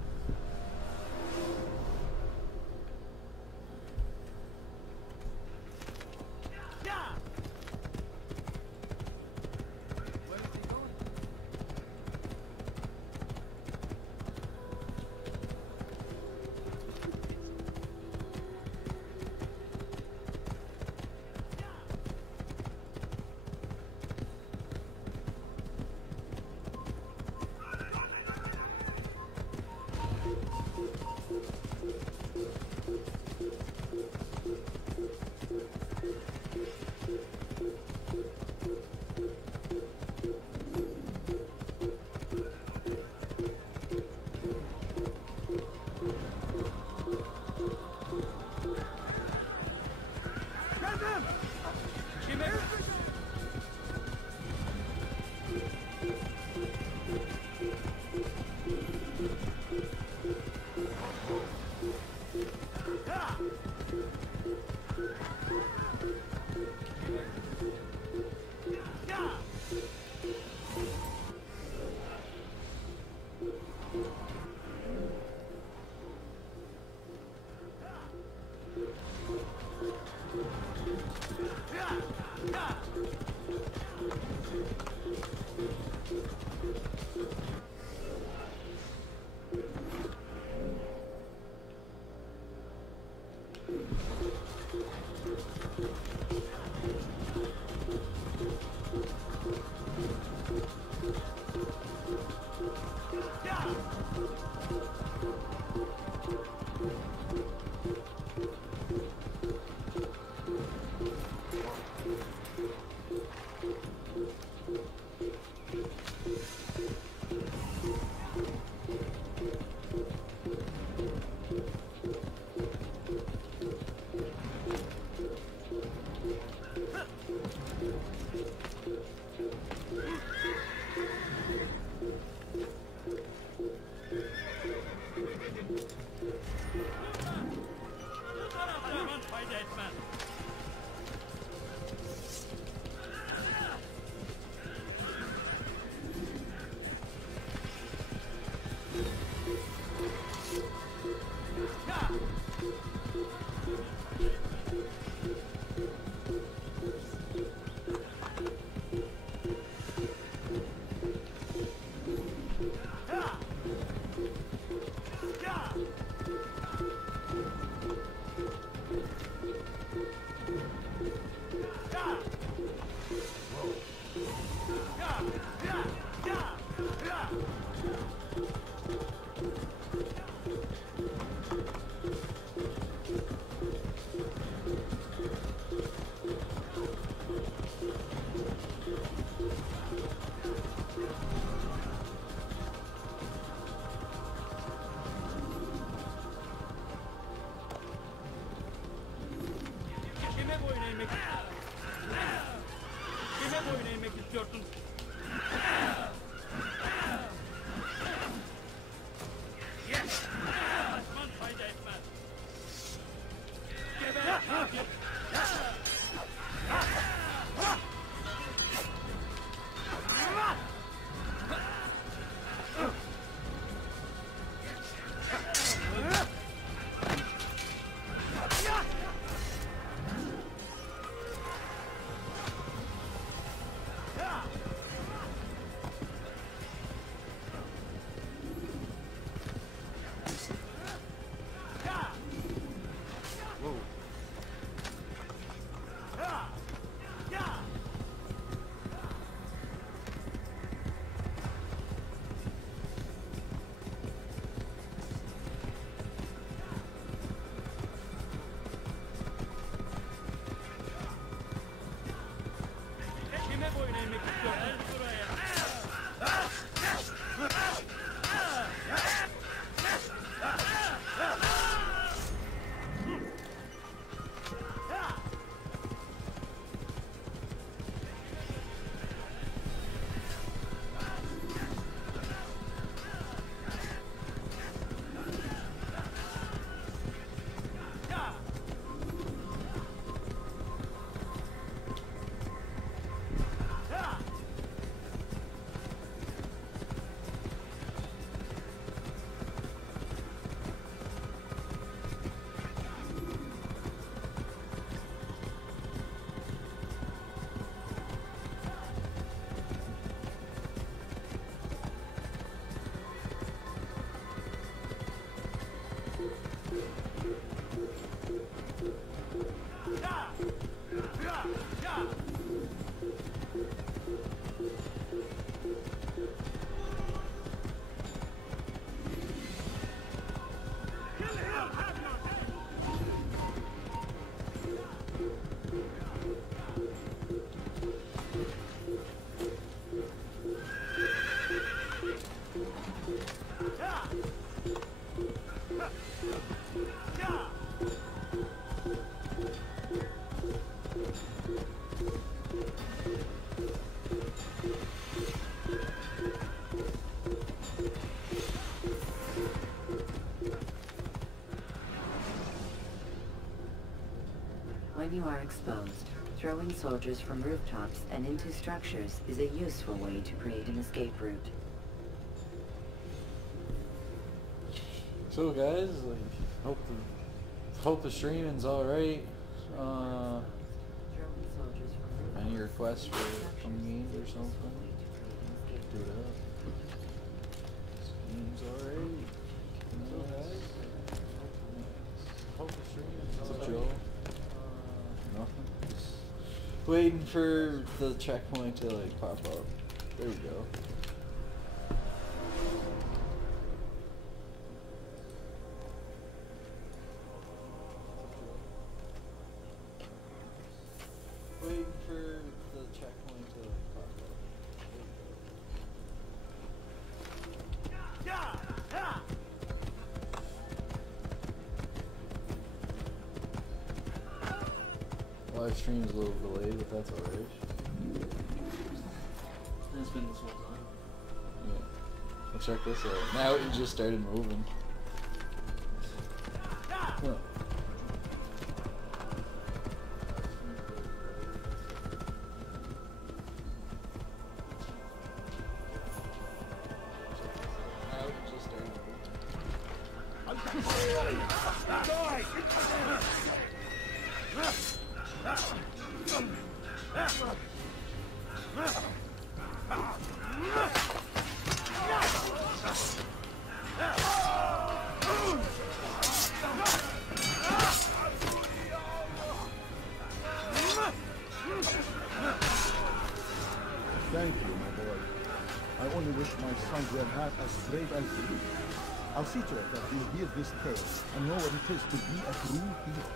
When you are exposed, throwing soldiers from rooftops and into structures is a useful way to create an escape route. So guys, like, hope the streaming's alright. Any requests for some games or something? Do it up. Stream's alright. So guys, hope the streaming's alright. What's up, Joe? Nothing. Just waiting for the checkpoint to like pop up. There we go. Waiting for the checkpoint to pop up. There we go. Live stream's a little delayed, but that's alright. It's been this whole time. Yeah. Well, check this out. Now it just started moving. Huh. Thank you, my boy. I only wish my son were half as brave as you. I'll see to it that you hear this tale and know what it is to be a true hero.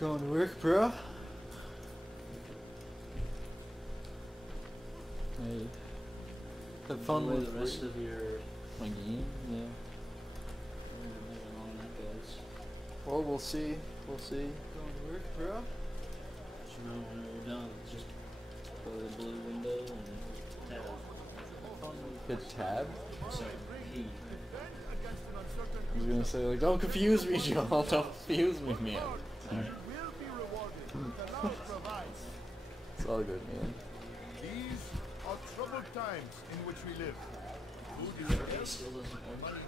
Going to work, bro. Hey. Have fun with the rest of your my game, yeah. Maybe long that goes. Well, we'll see. We'll see. Going to work, bro. You know, when we're done, just go to the blue window and tab. Hit tab? Sorry, P. I was gonna say, like, don't confuse me, Joel. Don't confuse me, man. It's all good, man. These are troubled times in which we live. Still doesn't work.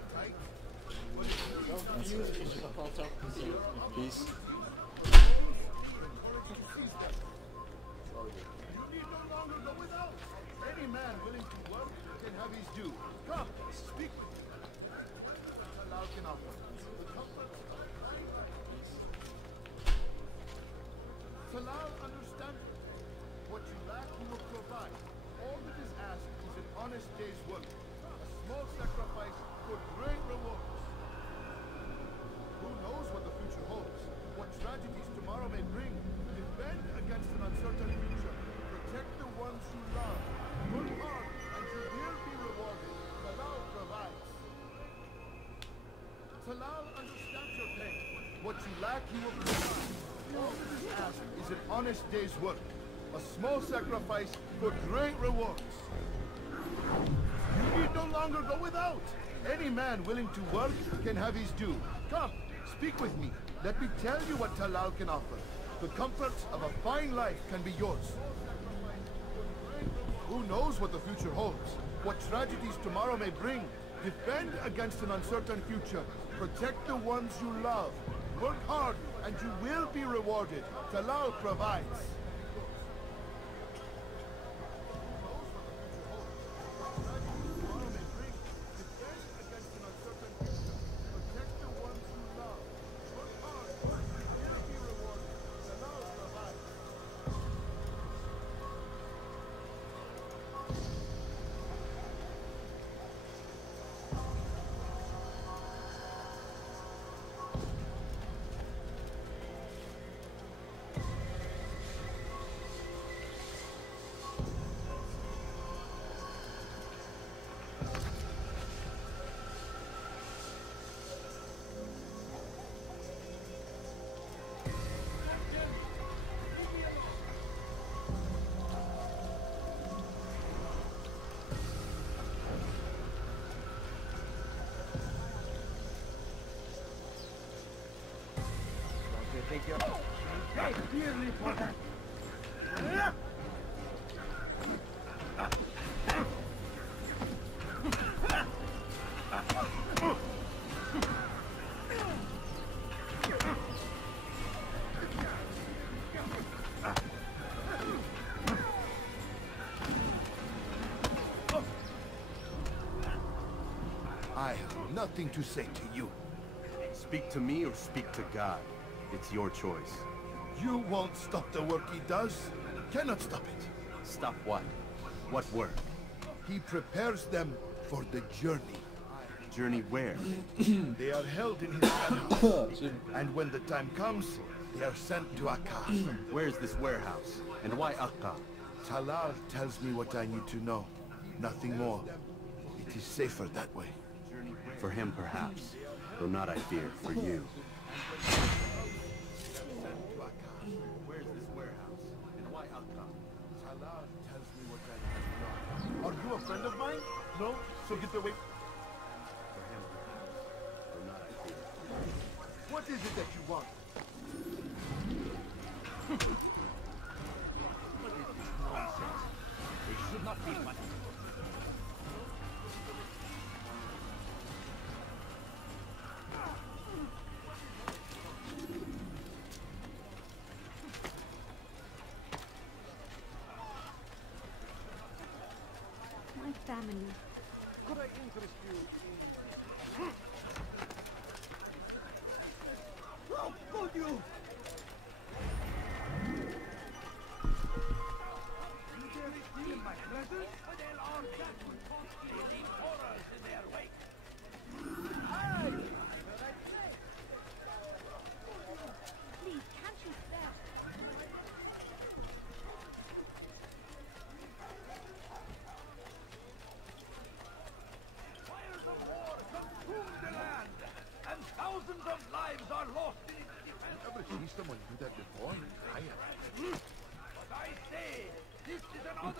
Don't confuse me, Joel. Don't confuse me. Peace. You need no longer go without. Any man willing to work can have his due. Come, speak with me. Allah can offer the comfort of Talal understands what you lack, he will provide. All that is asked is an honest day's work, a small sacrifice for great rewards. Who knows what the future holds? What tragedies tomorrow may bring? Defend against an uncertain future. Protect the ones you love. Work hard, and you will be rewarded. Talal provides. Talal understands your pain. What you lack, he will provide. All that is asked is an honest day's work, a small sacrifice for great rewards. You need no longer go without. Any man willing to work can have his due. Come, speak with me. Let me tell you what Talal can offer. The comfort of a fine life can be yours. Who knows what the future holds? What tragedies tomorrow may bring? Defend against an uncertain future. Protect the ones you love. Work hard, and you will be rewarded. Talal provides. Take your... Pay dearly for that! I have nothing to say to you. Speak to me or speak to God. It's your choice. You won't stop the work he does. Cannot stop it. Stop what? What work? He prepares them for the journey. Journey where? They are held in his warehouse. And when the time comes, they are sent to Akka. Where's this warehouse? And why Akka? Talal tells me what I need to know. Nothing more. It is safer that way. For him, perhaps. Though not, I fear, for you. Where's this warehouse? And why Akka? Talal tells me what I need to know. Are you a friend of mine? No? So get away. For him, perhaps. Though not, I fear. What is it that you want? What is this nonsense? It should not be money. My family. Could I interest you in... How could you? my presence? They'll all that would constantly leave horrors in their wake. Please, can't you spare? Fires of war consume the land, and thousands of lives are lost in its defense. Ever seen someone do that before? I have. But I say, this is an honor.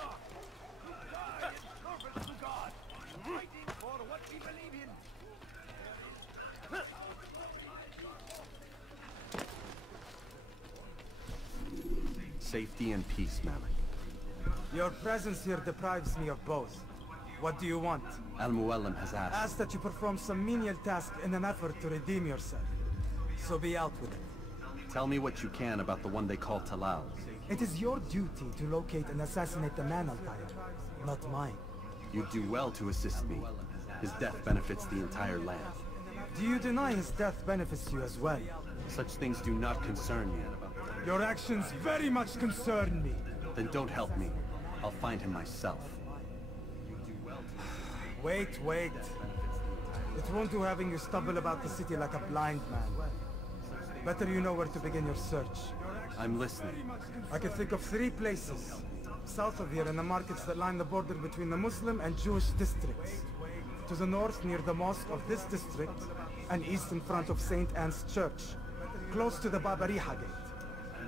To die in service to God, fighting for what we believe in. Safety and peace, Malik. Your presence here deprives me of both. What do you want? Al-Muallim has asked. Ask that you perform some menial task in an effort to redeem yourself. So be out with it. Tell me what you can about the one they call Talal. It is your duty to locate and assassinate the man, Altair, not mine. You do well to assist me. His death benefits the entire land. Do you deny his death benefits you as well? Such things do not concern you. Your actions very much concern me. Then don't help me. I'll find him myself. Wait. It won't do having you stumble about the city like a blind man. Better you know where to begin your search. I'm listening. I can think of 3 places. South of here in the markets that line the border between the Muslim and Jewish districts. To the north near the mosque of this district, and east in front of St. Anne's Church. Close to the Babariha gate.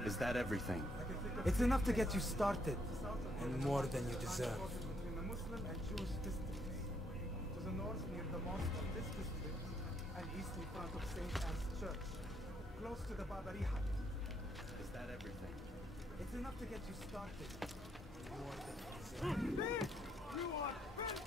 Is that everything? It's enough to get you started, and more than you deserve. Between the Muslim and Jewish districts. To the north near the mosque of this district, and east in front of St. Anne's Church. Close to the Babariha gate. Is that everything? It's enough to get you started. More than you deserve. You are fit!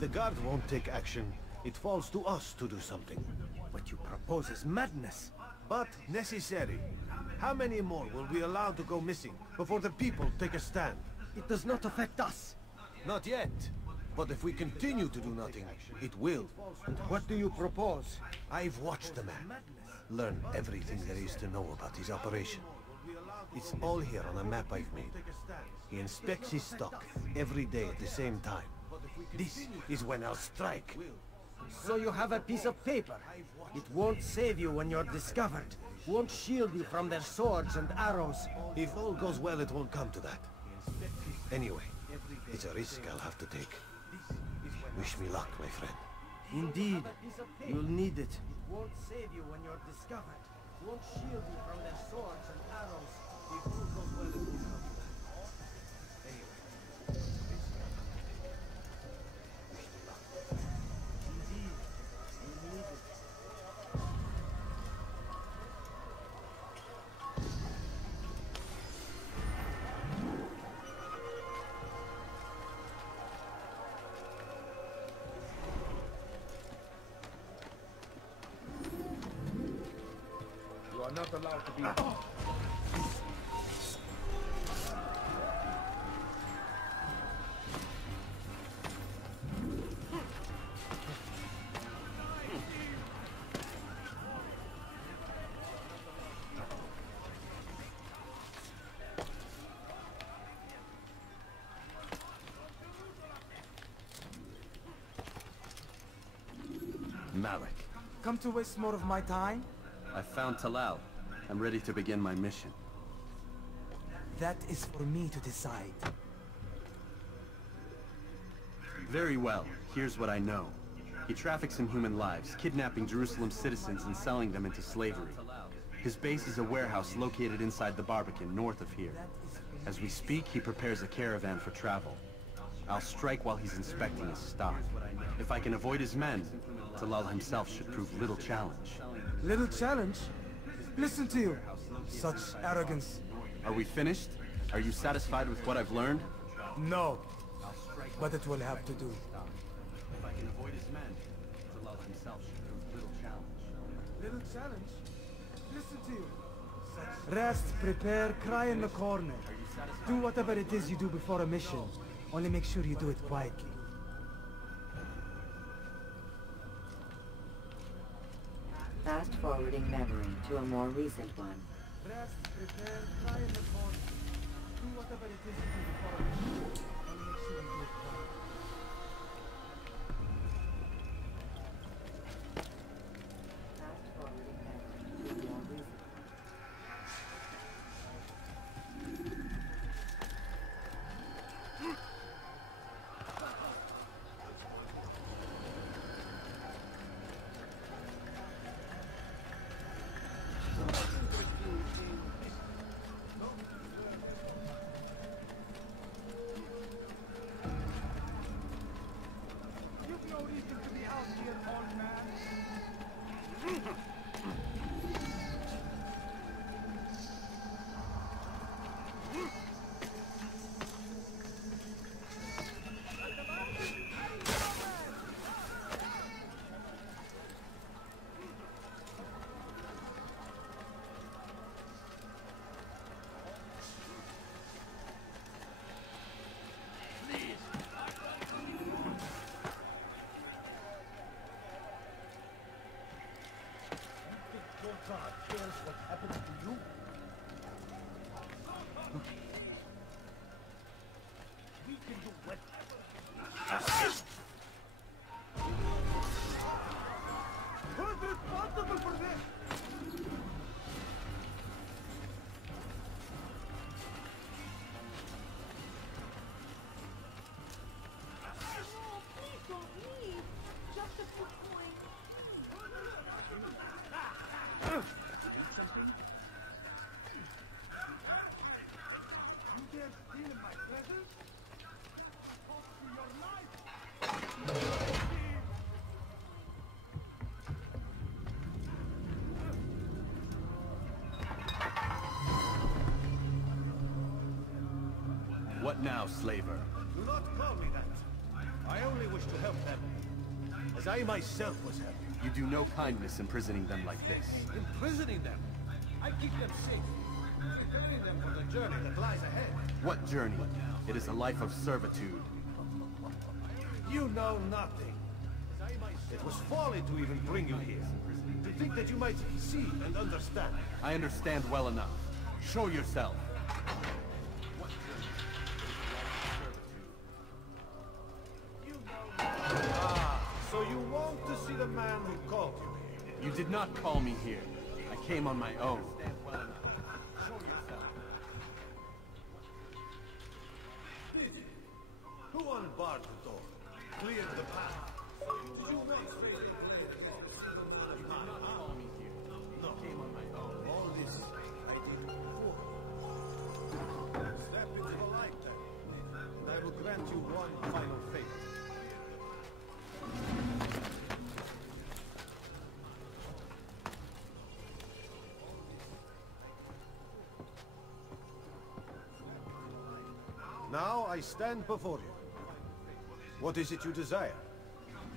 If the guard won't take action, it falls to us to do something. What you propose is madness. But necessary. How many more will we allow to go missing before the people take a stand? It does not affect us. Not yet. But if we continue to do nothing, it will. And what do you propose? I've watched the man. Learn everything there is to know about his operation. It's all here on a map I've made. He inspects his stock every day at the same time. This is when I'll strike. So you have a piece of paper. It won't save you when you're discovered. Won't shield you from their swords and arrows. If all goes well, it won't come to that. Anyway, it's a risk I'll have to take. Wish me luck, my friend. Indeed. You'll need it. It won't save you when you're discovered. Won't shield you from their swords and arrows. If all goes well, it won't come to that. You are not allowed to be... Malik. Come to waste more of my time? I found Talal. I'm ready to begin my mission. That is for me to decide. Very well. Here's what I know. He traffics in human lives, kidnapping Jerusalem citizens and selling them into slavery. His base is a warehouse located inside the Barbican, north of here. As we speak, he prepares a caravan for travel. I'll strike while he's inspecting his stock. If I can avoid his men, Talal himself should prove little challenge. Little challenge? Listen to you. Such arrogance. Are we finished? Are you satisfied with what I've learned? No. But it will have to do. If I can avoid his men, Talal himself should prove little challenge. Little challenge? Listen to you. Rest, prepare, cry in the corner. Do whatever it is you do before a mission. Only make sure you do it quietly. Fast forwarding memory to a more recent one. Rest, prepare, cry in the corner. Do whatever it is you do before a mission. Only make sure you do it quietly. Fast forwarding memory to a more recent one. You've no reason to be out here, old man. Your God cares what happens to you? We can do whatever. Who's responsible for this? Please don't leave. Just a few coins. You dare steal my presents? Cost you your life! What now, slaver? Do not call me that. I only wish to help them, as I myself was helped. You do no kindness imprisoning them like this. Imprisoning them? I keep them safe, preparing them for the journey that lies ahead. What journey? It is a life of servitude. You know nothing. It was folly to even bring you here. To think that you might see and understand. I understand well enough. Show yourself. So you want to see the man who called you here? You did not call me here. I came on my own. Who unbarred the door? Cleared the path? Did you not say that? You did not call me here. No. I came on my own. All this I did before. Step into the light then, and I will grant you one final favor. Now I stand before you. What is it you desire?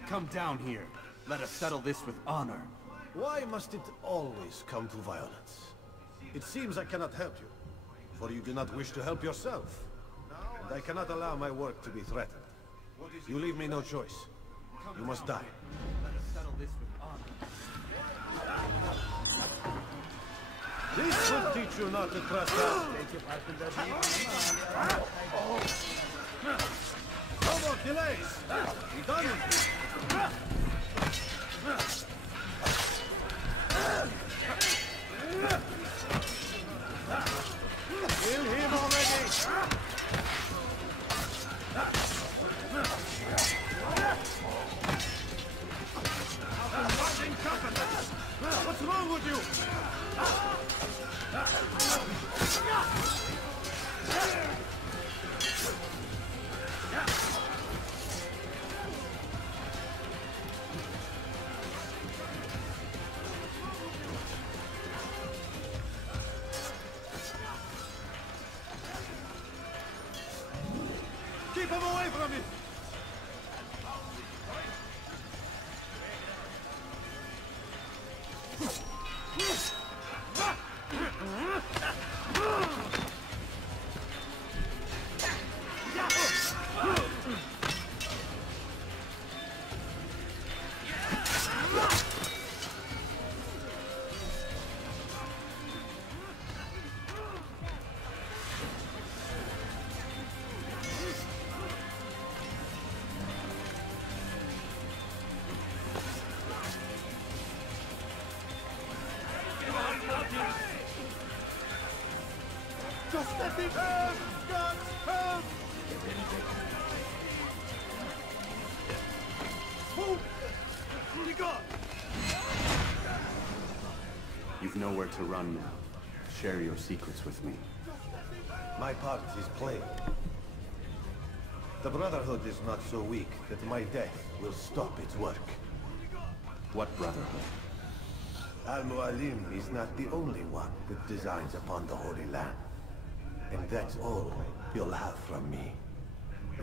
Come down here. Let us settle this with honor. Why must it always come to violence? It seems I cannot help you, for you do not wish to help yourself. And I cannot allow my work to be threatened. You leave me no choice. You must die. Let us settle this with honor. This will teach you not to trust us. No more delays. Be done with this. Kill him already. What's wrong with you? Keep him away from me! Just let me help! God, help! Move! Be gone! You've nowhere to run now. Share your secrets with me. My part is plain. The Brotherhood is not so weak that my death will stop its work. What Brotherhood? Al-Mualim is not the only one that designs upon the Holy Land. And that's all you'll have from me.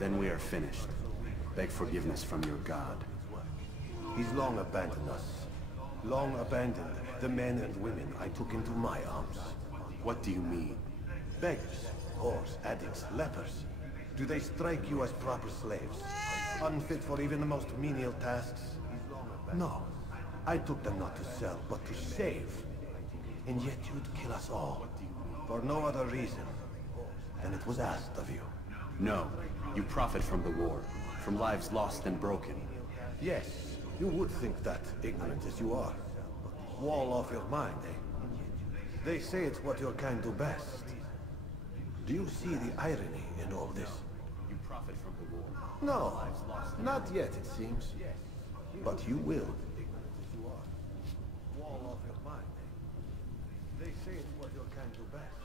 Then we are finished. Beg forgiveness from your god. He's long abandoned us. Long abandoned the men and women I took into my arms. What do you mean? Beggars, whores, addicts, lepers. Do they strike you as proper slaves? Unfit for even the most menial tasks? No. I took them not to sell, but to save. And yet you'd kill us all. For no other reason than it was asked of you. No. You profit from the war. From lives lost and broken. Yes. You would think that, ignorant as you are. But wall off your mind, eh? They say it's what your kind do best. Do you see the irony in all this? You profit from the war. No, not yet, it seems. But you will. Wall off your mind, eh? They say it's what your kind do best.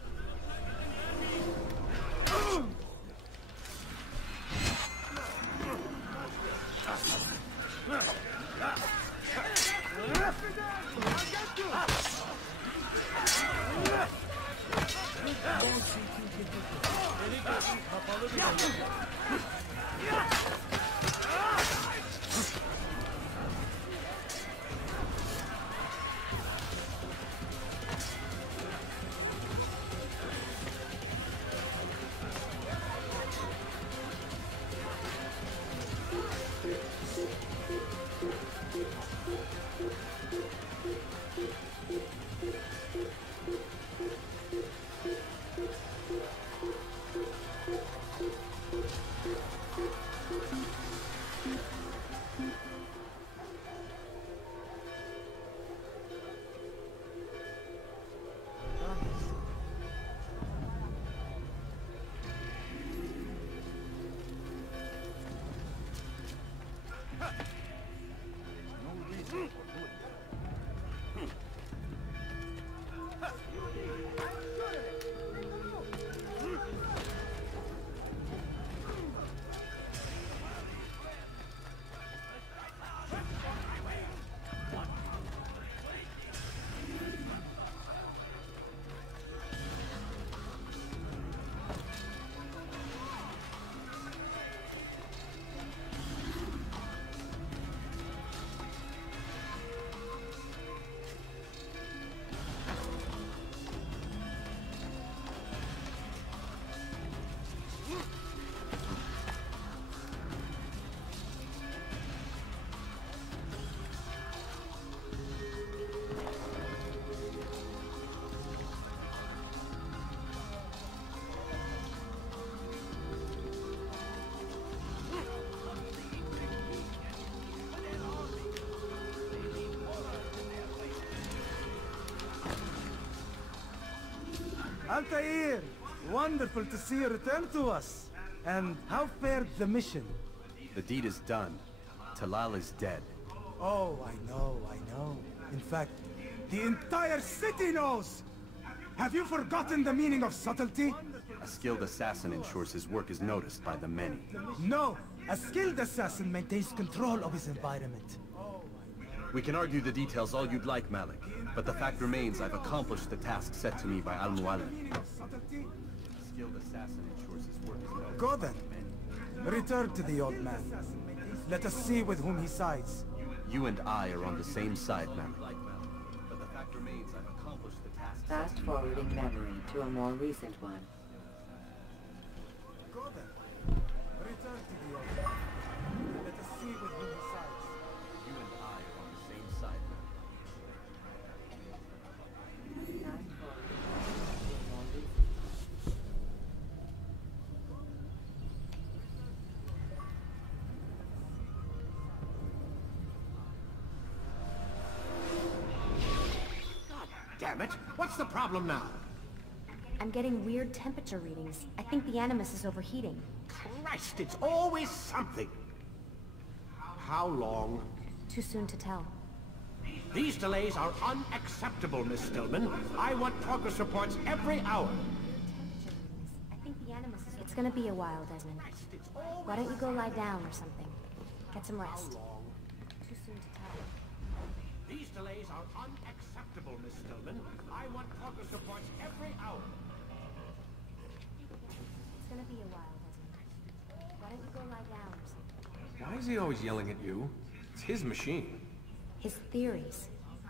Altair! Wonderful to see you return to us. And how fared the mission? The deed is done. Talal is dead. Oh, I know. In fact, the entire city knows! Have you forgotten the meaning of subtlety? A skilled assassin ensures his work is noticed by the many. No! A skilled assassin maintains control of his environment. We can argue the details all you'd like, Malik. But the fact remains I've accomplished the task set to me by Al-Mualim. A skilled assassin ensures his work is noticed. Go then. Return to the old man. Let us see with whom he sides. You and I are on the same side, Malik. But the fact remains I've accomplished the task. Fast-forwarding memory to a more recent one. Go then. Return to the old man. Let us see with whom he sides. You and I are on the same side, Malik. Damn it! What's the problem now? I'm getting weird temperature readings. I think the Animus is overheating. Christ, it's always something! How long? Too soon to tell. These delays are unacceptable, Miss Stillman. I want progress reports every hour. I think the Animus is... It's gonna be a while, Desmond. Why don't you go lie down or something? Get some rest. Too soon to tell. These delays are unacceptable, Miss Stillman. I want progress reports every hour. It's gonna be a while, Desmond. Why don't you go lie down or something? Why is he always yelling at you? It's his machine. His theories.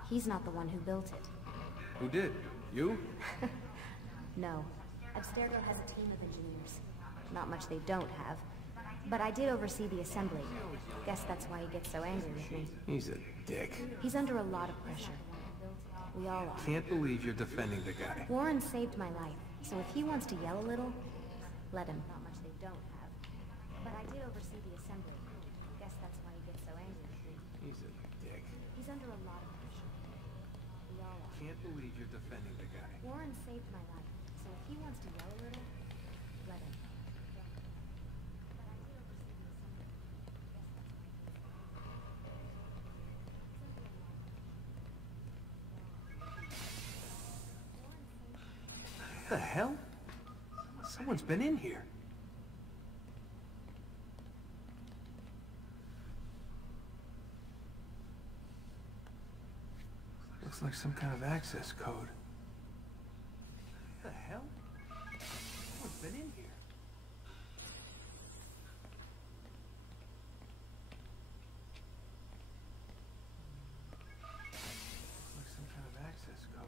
He's not the one who built it. Who did? You? No. Abstergo has a team of engineers. Not much they don't have. But I did oversee the assembly. Guess that's why he gets so angry with me. He's a dick. He's under a lot of pressure. We all are. Can't believe you're defending the guy. Warren saved my life, so if he wants to yell a little, let him. Not much they don't have. But I did oversee the assembly. Guess that's why he gets so angry with me. He's a dick. He's under a lot of pressure. We all are. Can't believe you're defending the guy. Warren saved my life, so if he wants to yell a little, let him. What the hell? Someone's been in here. Looks like some kind of access code. What the hell? Someone's been in here. Looks like some kind of access code.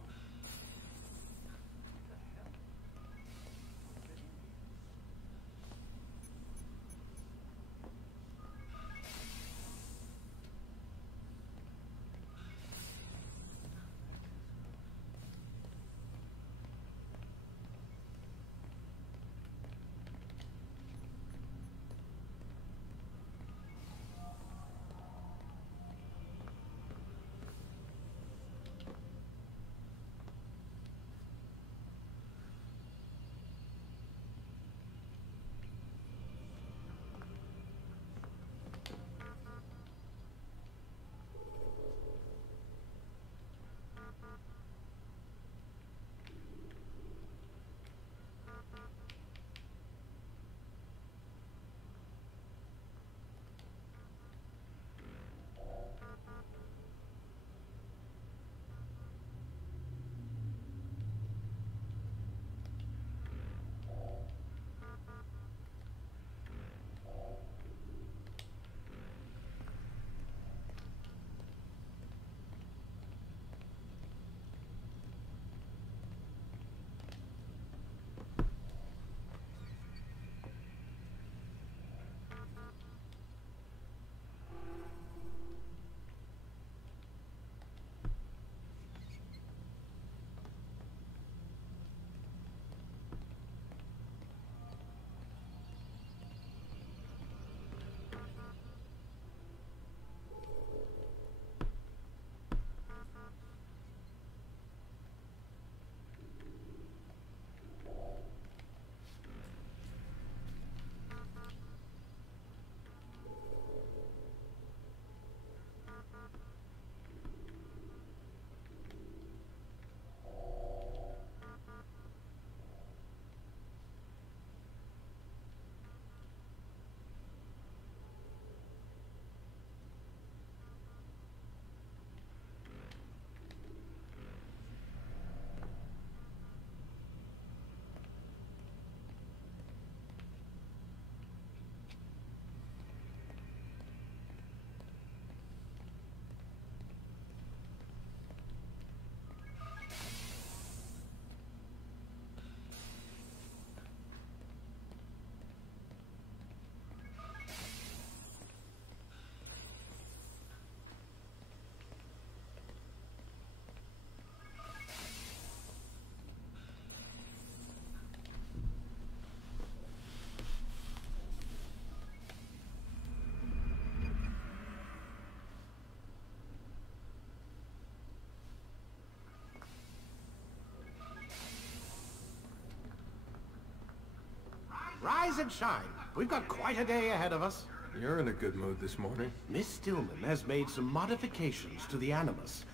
rise and shine. We've got quite a day ahead of us. You're in a good mood this morning. Miss Stillman has made some modifications to the Animus.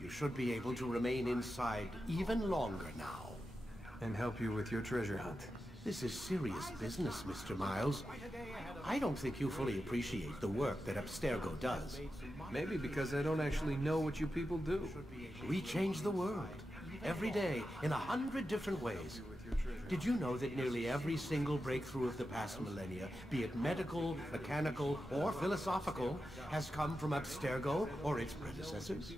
You should be able to remain inside even longer now. And help you with your treasure hunt. This is serious business, Mr. Miles. I don't think you fully appreciate the work that Abstergo does. Maybe because I don't actually know what you people do. We change the world. Every day, in 100 different ways. Did you know that nearly every single breakthrough of the past millennia, be it medical, mechanical, or philosophical, has come from Abstergo or its predecessors?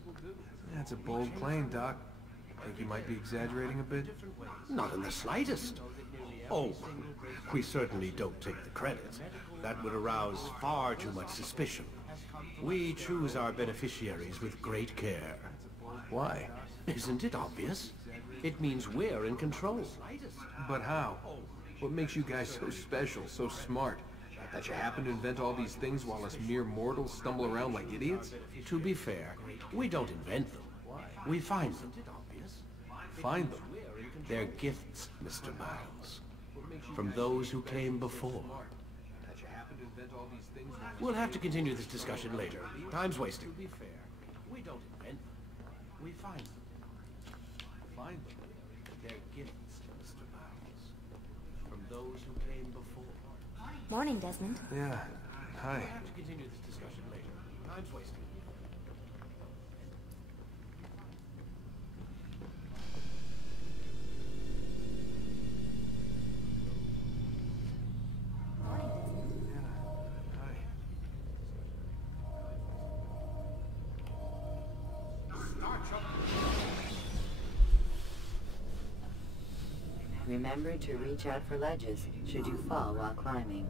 That's a bold claim, Doc. Think you might be exaggerating a bit? Not in the slightest. Oh, we certainly don't take the credit. That would arouse far too much suspicion. We choose our beneficiaries with great care. Why? Isn't it obvious? It means we're in control. But how? What makes you guys so special, so smart? That you happen to invent all these things while us mere mortals stumble around like idiots? To be fair, we don't invent them. We find them. Find them? They're gifts, Mr. Miles. From those who came before. We'll have to continue this discussion later. Time's wasting. To be fair, we don't invent them. We find them. Find them. They're gifts, Mr. Miles. From those who came before. Morning, Desmond. Yeah. Hi. We'll have to continue this discussion later. Time's wasting. Remember to reach out for ledges should you fall while climbing.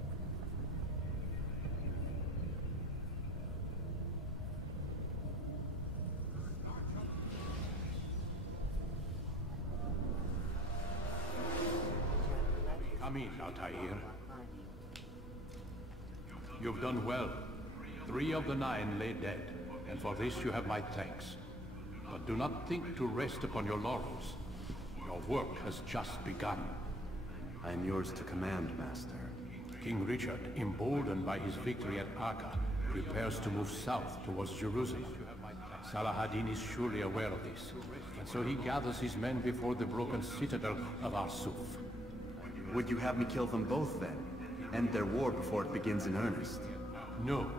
Come in, Altair. You've done well. 3 of the 9 lay dead, and for this you have my thanks. But do not think to rest upon your laurels. Your work has just begun. I am yours to command, Master. King Richard, emboldened by his victory at Acre, prepares to move south towards Jerusalem. Salah-ad-Din is surely aware of this, and so he gathers his men before the broken citadel of Arsuf. Would you have me kill them both then? End their war before it begins in earnest? No.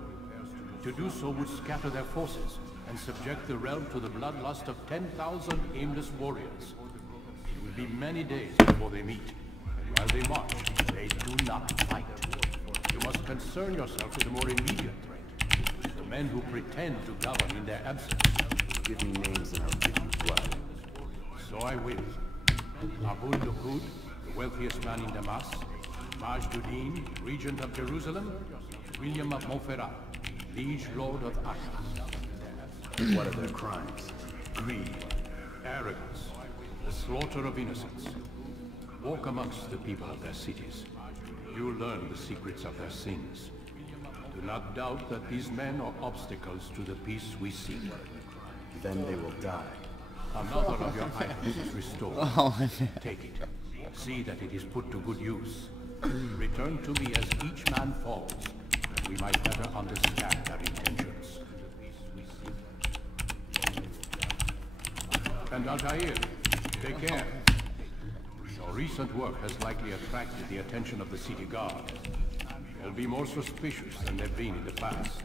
To do so would scatter their forces and subject the realm to the bloodlust of 10,000 aimless warriors. It will be many days before they meet. And while they march, they do not fight. You must concern yourself with the more immediate threat. The men who pretend to govern in their absence. Give me names and I'll give you blood. So I will. Abul Lukud, the wealthiest man in Damas. Majduddin, regent of Jerusalem. William of Montferrat, liege lord of Acre. What are their crimes? Greed, arrogance, the slaughter of innocents. Walk amongst the people of their cities. You'll learn the secrets of their sins. Do not doubt that these men are obstacles to the peace we seek. Then they will die. Another of your items is restored. Take it. See that it is put to good use. Return to me as each man falls. We might better understand their intentions. And Altair, take care. Your recent work has likely attracted the attention of the city guard. They'll be more suspicious than they've been in the past.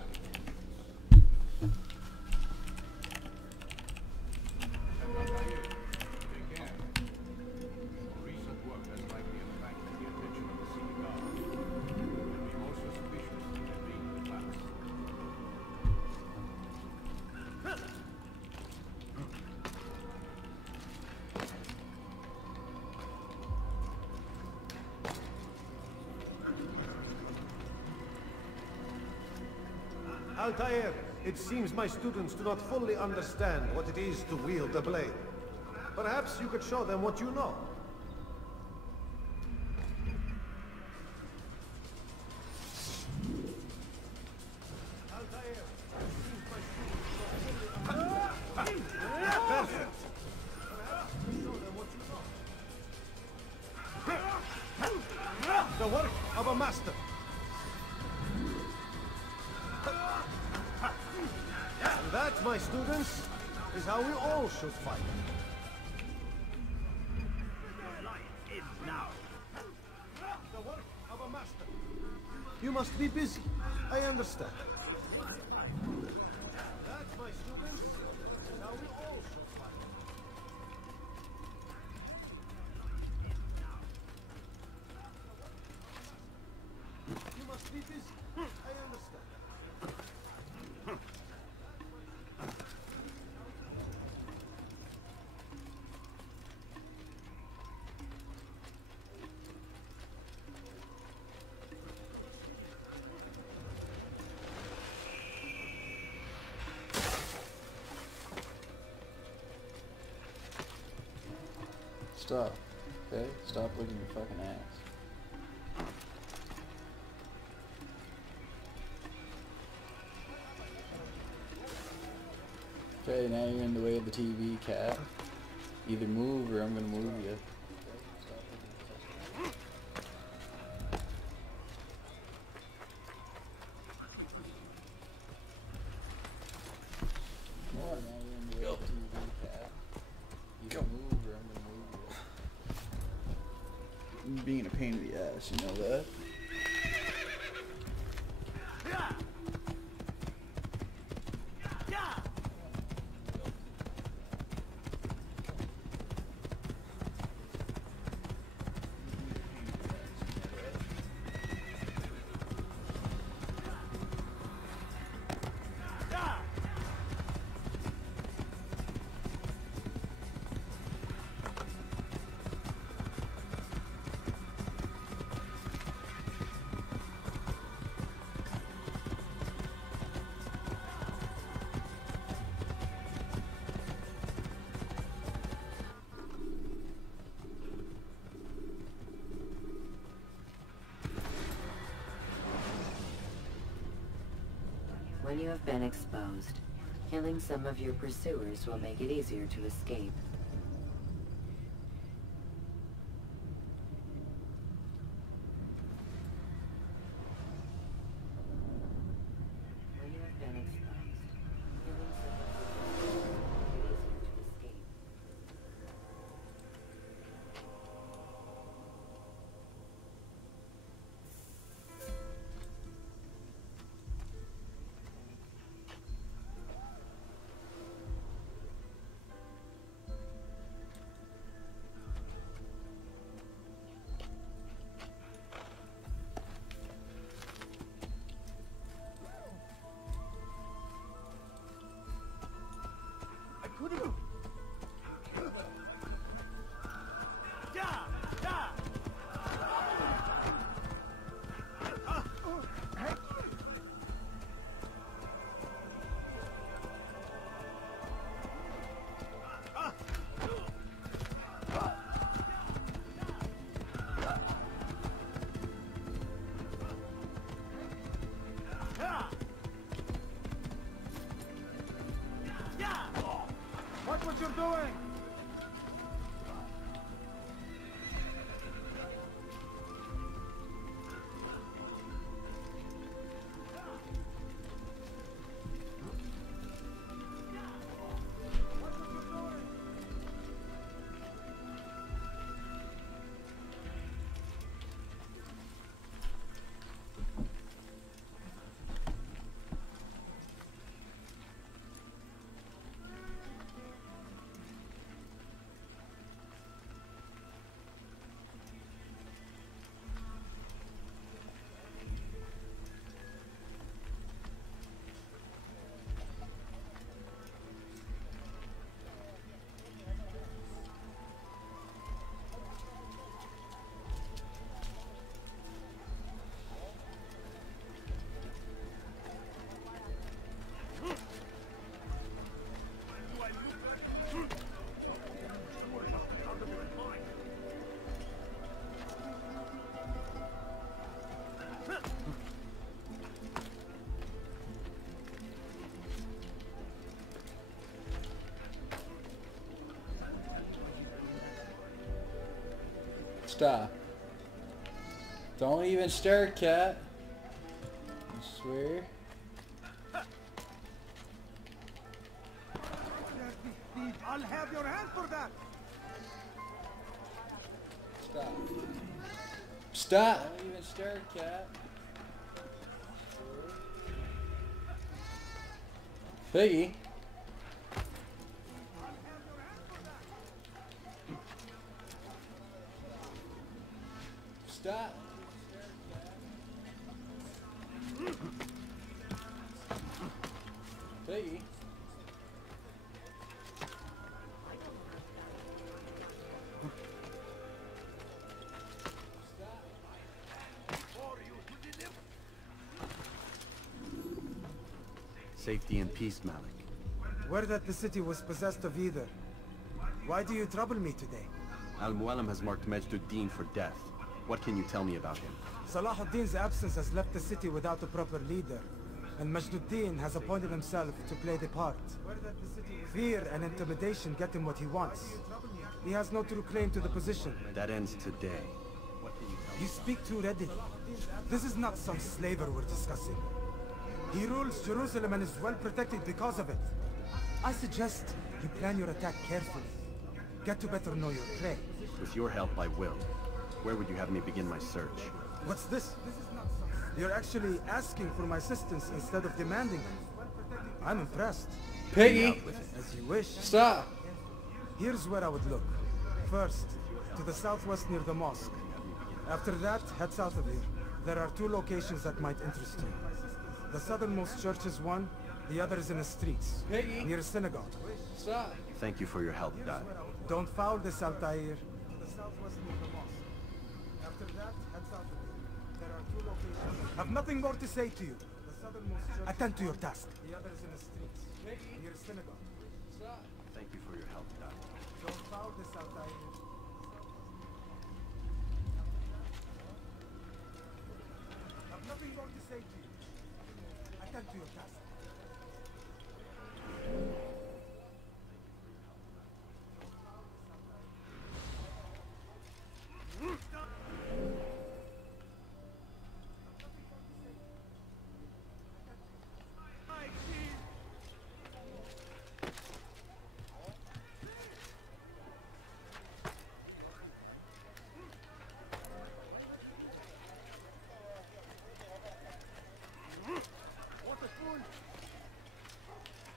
Altair, it seems my students do not fully understand what it is to wield a blade. Perhaps you could show them what you know. Perfect. The work of a master. And that, my students, is how we all should fight. Now. The work of a master. You must be busy. I understand. That, my students, is how we all should fight. You must be busy. I understand. Stop. Okay? Stop licking your fucking ass. Okay, now you're in the way of the TV, cat. Either move or I'm gonna move you. Come on, now you're in the way of the TV, cat. Either move or I'm gonna move you. I'm being a pain in the ass, you know that? When you have been exposed, killing some of your pursuers will make it easier to escape. When you have been exposed, killing some of your pursuers will make it easier to escape. Watch what you're doing! Stop. Don't even stare, cat. I swear. I'll have your hand for that. Stop. Stop. Don't even stare, cat. Piggy. Stop. Piggy. Safety and peace, Malik. Word that the city was possessed of either. Why do you trouble me today? Al-Mualim has marked Majd-ud-Din for death. What can you tell me about him? Salah ad-Din's absence has left the city without a proper leader, and Majd-ud-Din has appointed himself to play the part. Fear and intimidation get him what he wants. He has no true claim to the position. That ends today. What can you tell me? You speak too readily. This is not some slaver we're discussing. He rules Jerusalem and is well protected because of it. I suggest you plan your attack carefully. Get to better know your prey. With your help, I will. Where would you have me begin my search? What's this? You're actually asking for my assistance instead of demanding it. I'm impressed. Piggy. As you wish. Stop. Here's where I would look. First, to the southwest near the mosque. After that, head south of here. There are 2 locations that might interest you. The southernmost church is one, the other is in the streets, Piggy. near a synagogue. Stop. Thank you for your help, Dad. Don't foul this, Altair. To the southwest near the mosque. After that, head south of here. There are 2 locations. Have nothing more to say to you. The southernmost church. Attend to your task. The other is in the streets, near a synagogue. Stop. Thank you for your help, Dad. Don't foul this, Altair. Have nothing more to say to you. Attend to your task.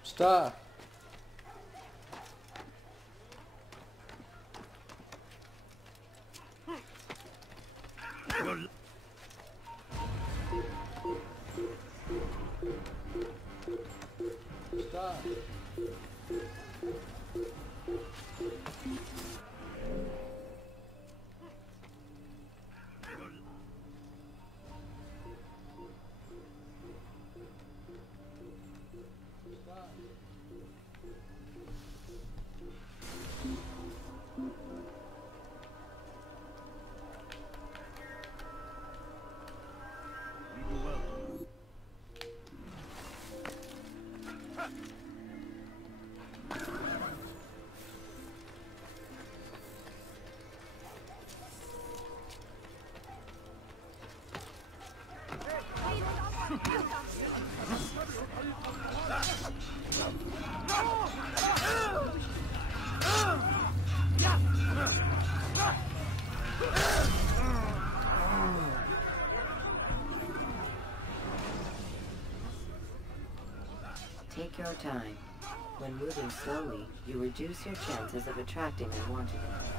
Stop. Stop. Take your time. When moving slowly, you reduce your chances of attracting unwanted enemies.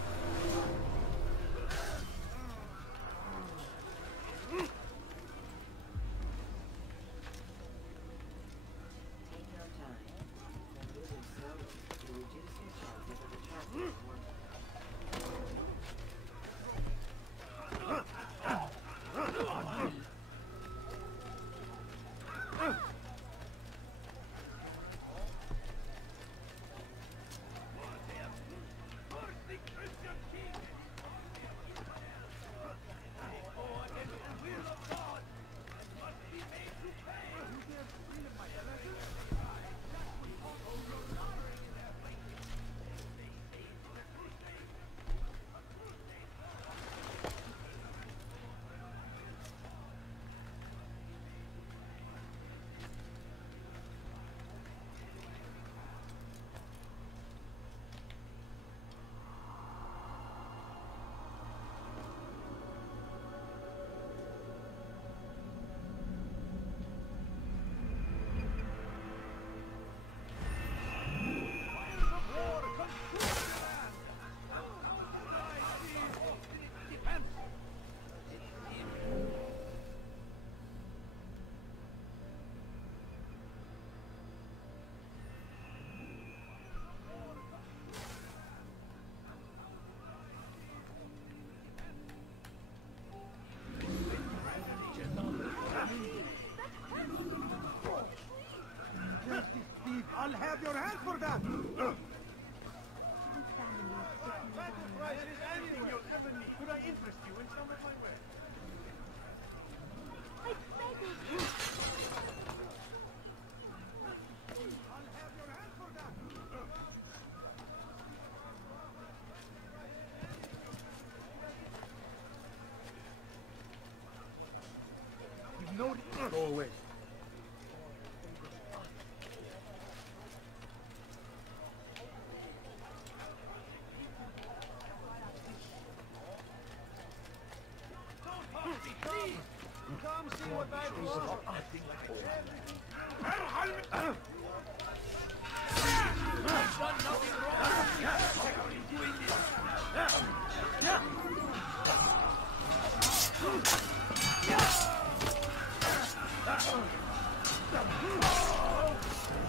Come see what I've brought.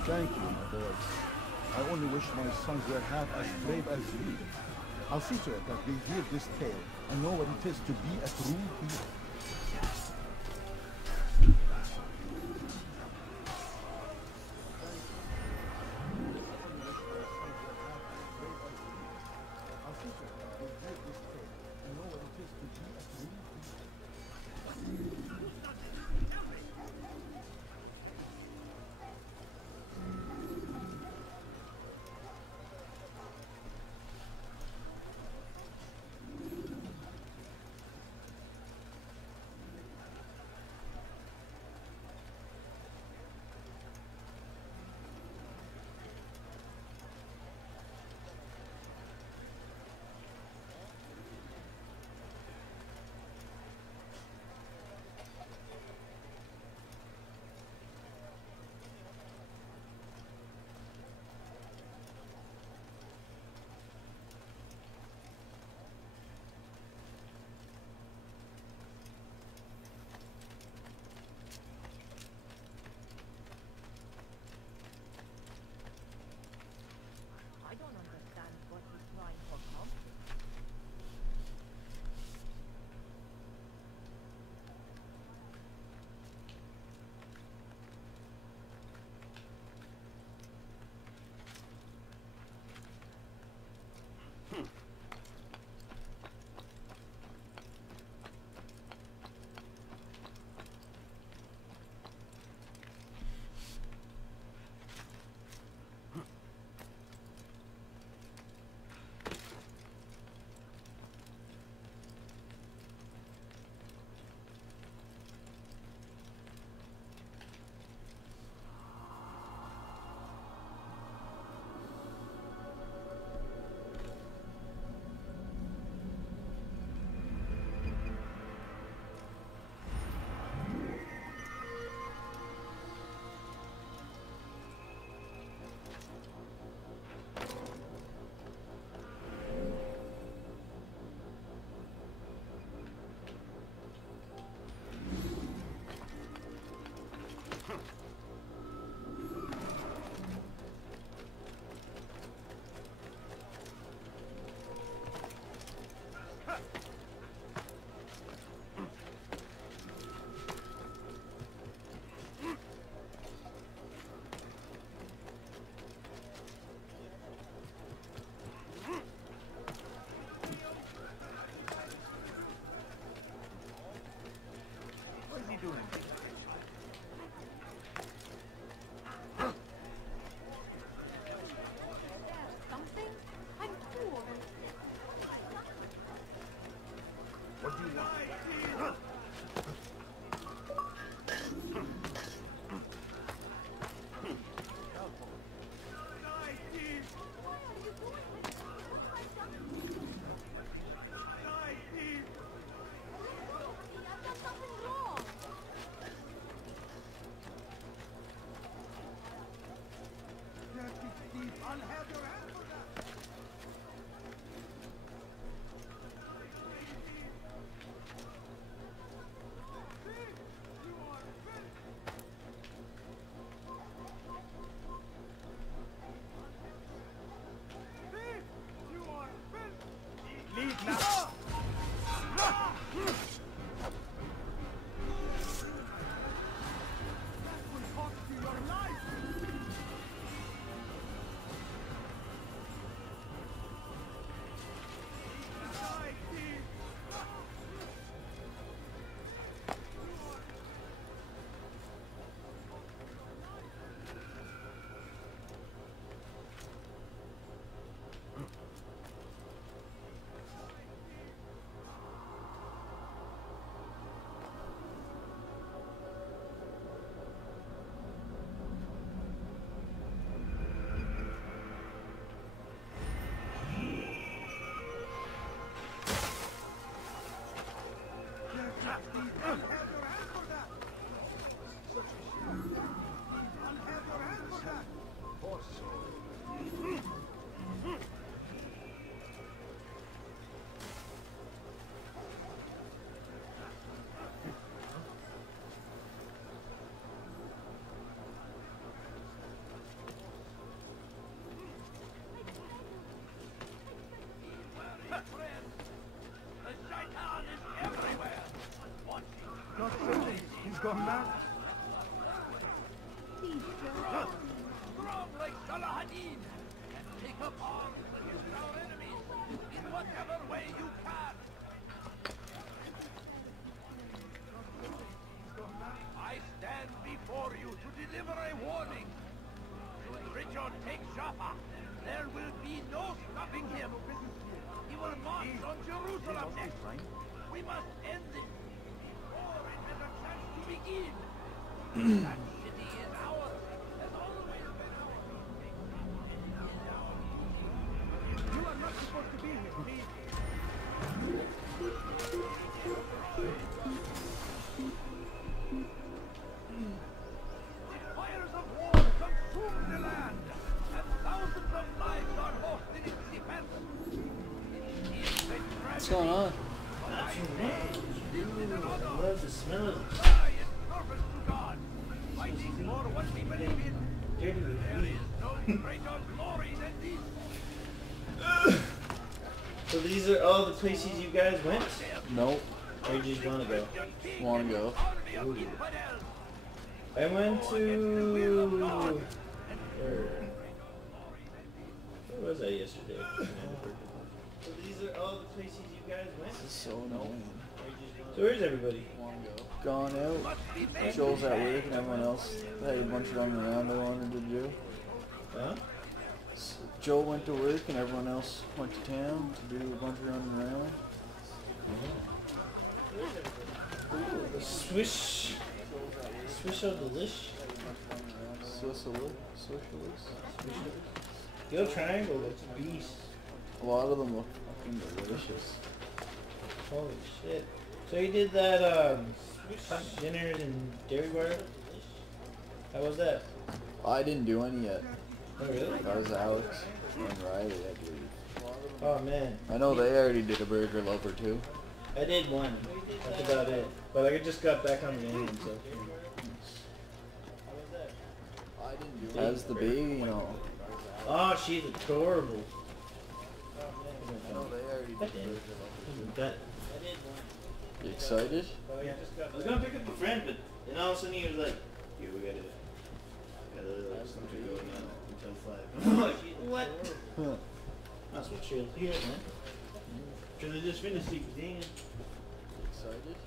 Thank you, my boys. I only wish my sons were half as brave as you. I'll see to it that they hear this tale and know what it is to be a true hero. I don't understand what he's trying for comfort. What is he doing? Something? I'm poor. What do you want? I'll have your hand for that. gone mad? Strong like Salahadin, and take up arms against our enemies in whatever way you can. I stand before you to deliver a warning. Should Richard take Jaffa, there will be no stopping him. He will march on Jerusalem next. We must end this before it has a chance to begin. That city is ours, has always been ours. You are not supposed to be here, please. The fires of war consume the land, and thousands of lives are lost in its defense. What's going on? I love the smell of it. Service to God, fighting for what we believe in. There is no greater glory than this. So these are all the places you guys went? Nope. Or you just want to go? Want to go? Ooh. I went to... Where was I yesterday? So these are all the places you guys went? This is so annoying. So where's everybody? Gone out. Joel's at work and everyone else had a bunch of running around they wanted to do. Huh? Joel went to work and everyone else went to town to do a bunch of running around. Swish of the lish. Yo, triangle looks beast. A lot of them look fucking delicious. Holy shit. So you did that dinner in Dairy Bar? How was that? I didn't do any yet. Oh really? That was Alex and Riley, I believe. Oh man. I know they already did a burger lover too. I did one. That's about it. But I just got back on the end, so. How's the baby, you know? Oh, she's adorable. I know they already did a burger That. You excited? I was gonna pick up a friend, but then all of a sudden he was like, "Here, we gotta something going on until 5." I'm like, what? That's what chill here, man. Cause I just finished sleeping. Damn. Excited?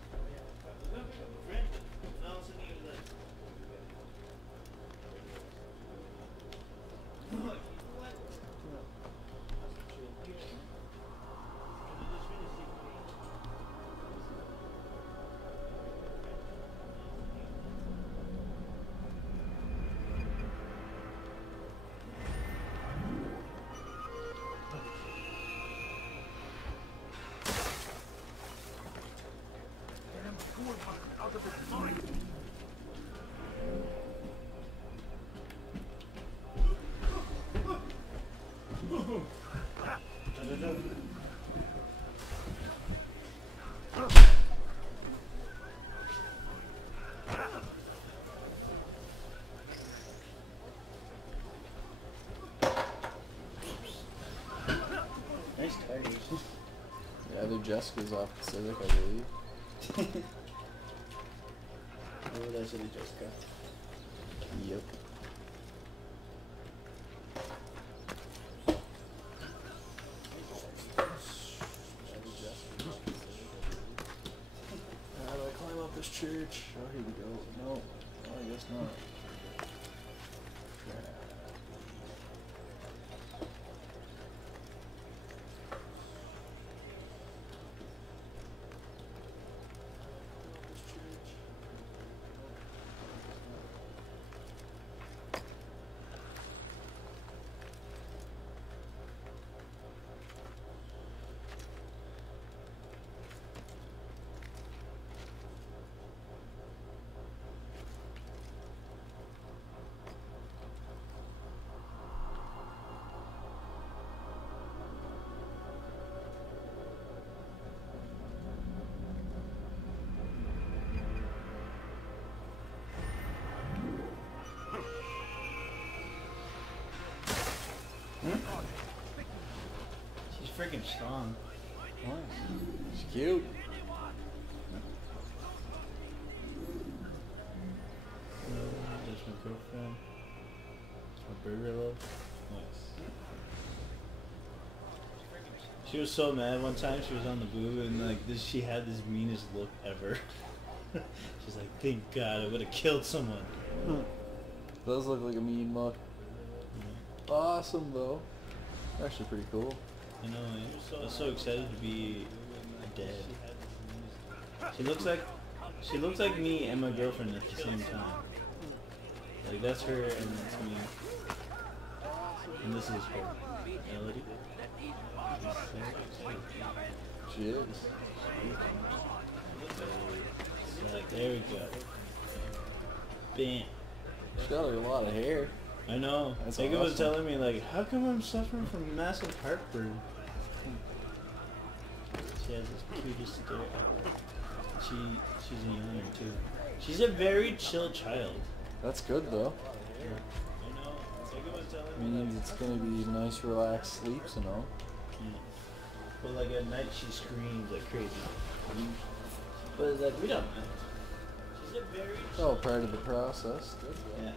Out of his mind. Nice tires. Yeah, they're Jessica's off Pacific, I believe. Oh, that's what they just got. Yep. How do I climb up this church? Oh, here we go. No, I guess not. She's freaking strong. She's cute. burger loaf. Nice. She was so mad one time. She was on the boob and like this. She had this meanest look ever. She's like, "Thank God, I would have killed someone." Does look like a mean look. Yeah. Awesome though. Actually, pretty cool. I know. I was so excited to be dead. She looks like me and my girlfriend at the same time. Like that's her and that's me. And this is her. Melody. Cheers. So, there we go. Bam. She's got like a lot of hair. I know. That's Jacob was awesome. telling me like, how come I'm suffering from massive heartburn? She has this cutest stare ever. She's a youngin too. She's a very chill child. That's good though. Yeah. I know. Jacob was telling me Means it's gonna be nice, relaxed sleeps and all. Yeah. But like at night she screams like crazy. But like we don't know. She's a very Oh, part of the process. Good. Yeah.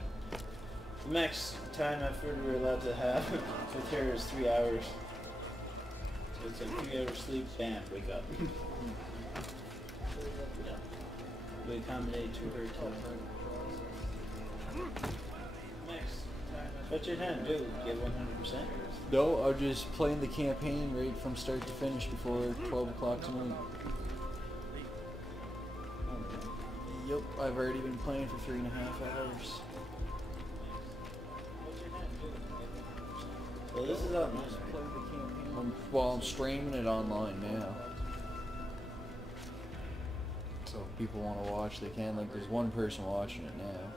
The max time effort we're allowed to have with her is 3 hours. So it's like 3 hours sleep, bam, wake up. We accommodate to her too. Max, what's your hand do? Get 100%? No, I'm just playing the campaign right from start to finish before 12 o'clock tonight. Yep, I've already been playing for 3.5 hours. Well, this is online. I'm streaming it online now. So if people want to watch, they can. Like, there's one person watching it now.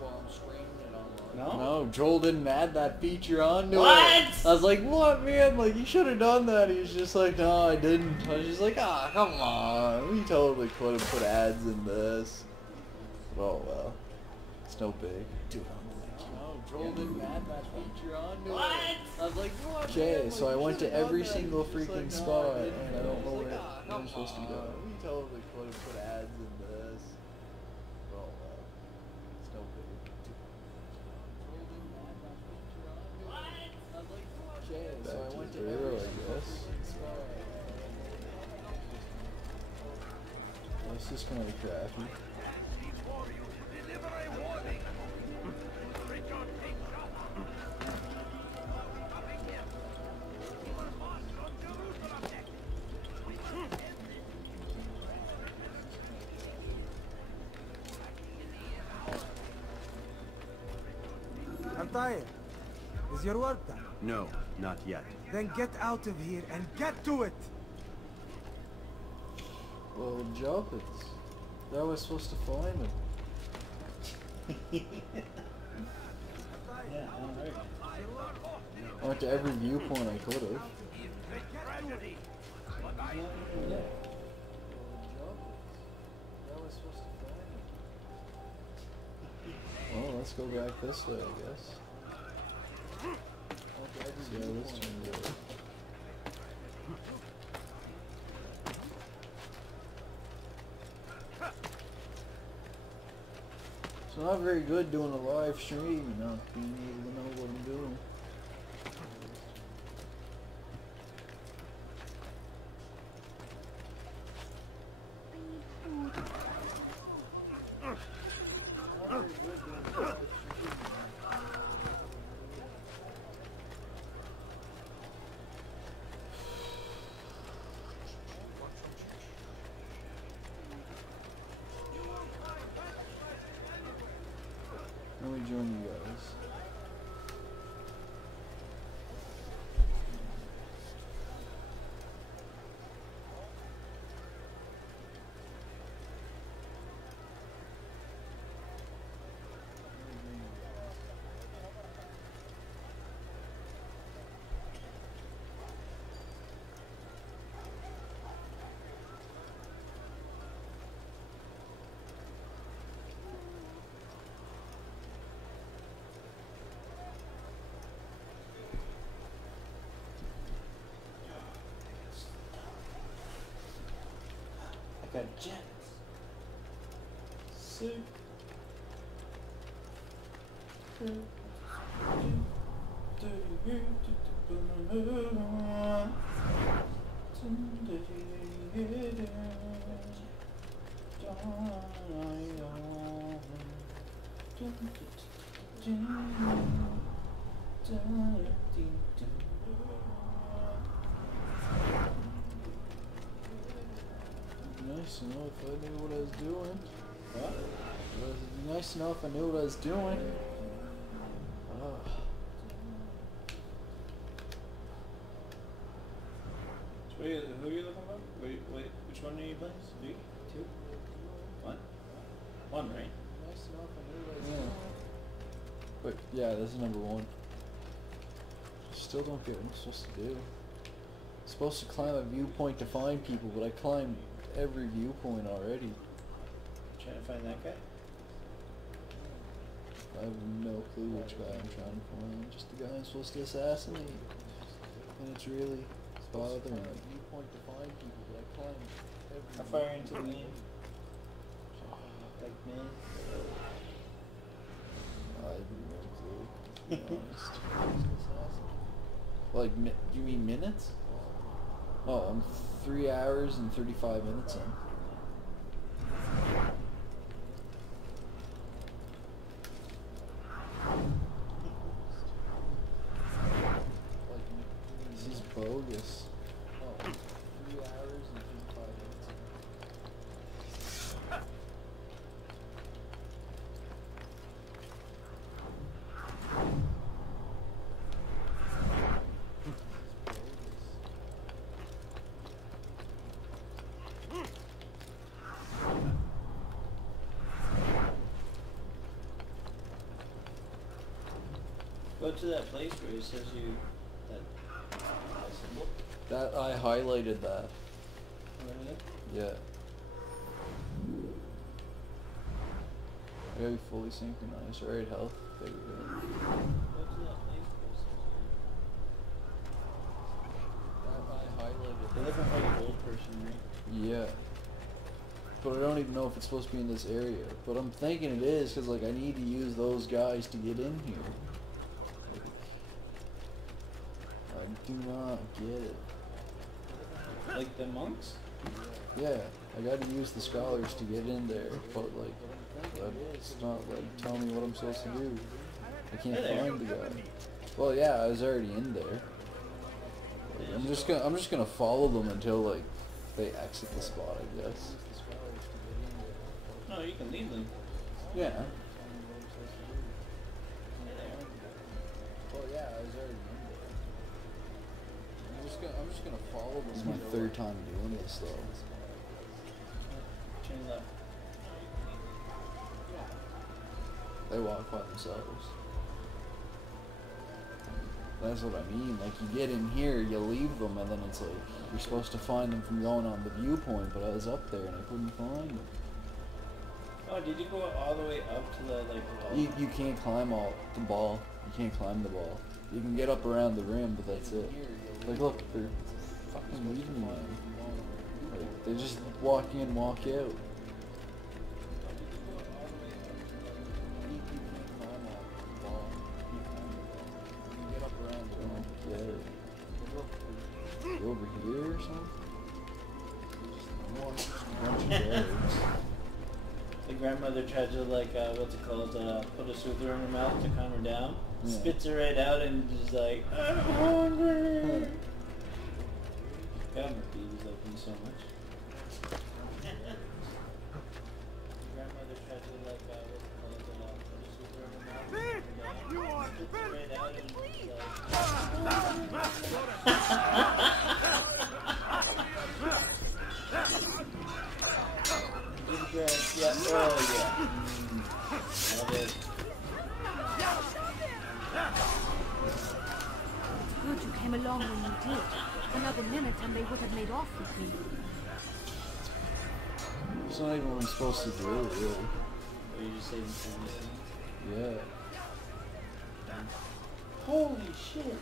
Well, I'm streaming it online. No, Joel didn't add that feature onto it. I was like, what, man? Like, you should have done that. He was just like, no, I didn't. I was just like, ah, come on. We totally could have put ads in this. Oh, well. It's no big. Dude, no, Joel didn't add that feature onto it. I was like, what? Okay, so I went to every single freaking spot, and I don't know where I'm supposed to go. We totally could have put ads in this. Oh, well. It's no big. Okay, so I went to every single freaking spot. This is kind of crappy. Altair, is your work done? No, not yet. Then get out of here and get to it! Well, jump it. That was supposed to find him. Yeah, alright. I went to every viewpoint I could have. Well, let's go back this way, I guess. See how this turns out. So not very good doing a live stream, not being able to know what I'm doing. Let me join you guys. I got jets. sick. Nice to know if I knew what I was doing. What? It would be nice to know if I knew what I was doing. Oh. So who are you looking for? Wait, which one are you playing? 3? 2? 1? 1, right? Nice to know if I knew what I was doing. But yeah, this is number 1. Still don't get what I'm supposed to do. I'm supposed to climb a viewpoint to find people, but I climbed every viewpoint already. Trying to find that guy? I have no clue which guy I'm trying to find. Just the guy I'm supposed to assassinate. And it's really bothering me. Viewpoint to find people, but I climbed every. How far into the game? Like me? I have no clue, to be honest. Like, you mean minutes? Oh, I'm 3 hours and 35 minutes in. This is bogus. Oh, 3 hours and 35 minutes in. Go to that place where it says you that symbol. That I highlighted that. Really? Yeah. I gotta be fully synchronized. Alright, health. There we go. Go to that place where it says That I highlighted. You're looking for the old person, right? Yeah. But I don't even know if it's supposed to be in this area. But I'm thinking it is, because like I need to use those guys to get in here. I do not get it. Like the monks? Yeah, I gotta use the scholars to get in there, but like, it's not like telling me what I'm supposed to do. I can't find the guy. Well, yeah, I was already in there. Like, I'm just gonna follow them until like they exit the spot, I guess. No, you can leave them. Yeah. Well, yeah, I was already in there. I'm just gonna follow them. This is my 3rd time doing this though. Turn left. They walk by themselves. That's what I mean. Like, you get in here, you leave them, and then it's like you're supposed to find them from going on the viewpoint. But I was up there and I couldn't find them. Oh, did you go all the way up to the like? You can't climb all the ball. You can't climb the ball. You can get up around the rim, but that's it. Like, look, they're fucking leaving me. Like, they just walk in, walk out. You can't climb all the ball. You can get up around the rim. Yeah. Look, over here or something. Just a bunch of birds. The grandmother tried to like, what's it called, put a soother in her mouth to calm her down. Yeah. Spits her right out and just like, I'm hungry. God, my babies love me so much. The grandmother tried to like, what's it called, put a soother in her mouth. You are spits her right out and just like, yeah, oh yeah. Love it. Good you came along when you did. Another minute and they would have made off with me. It's not even what I'm supposed to do, really. Are you just saving time? Yeah. Holy shit.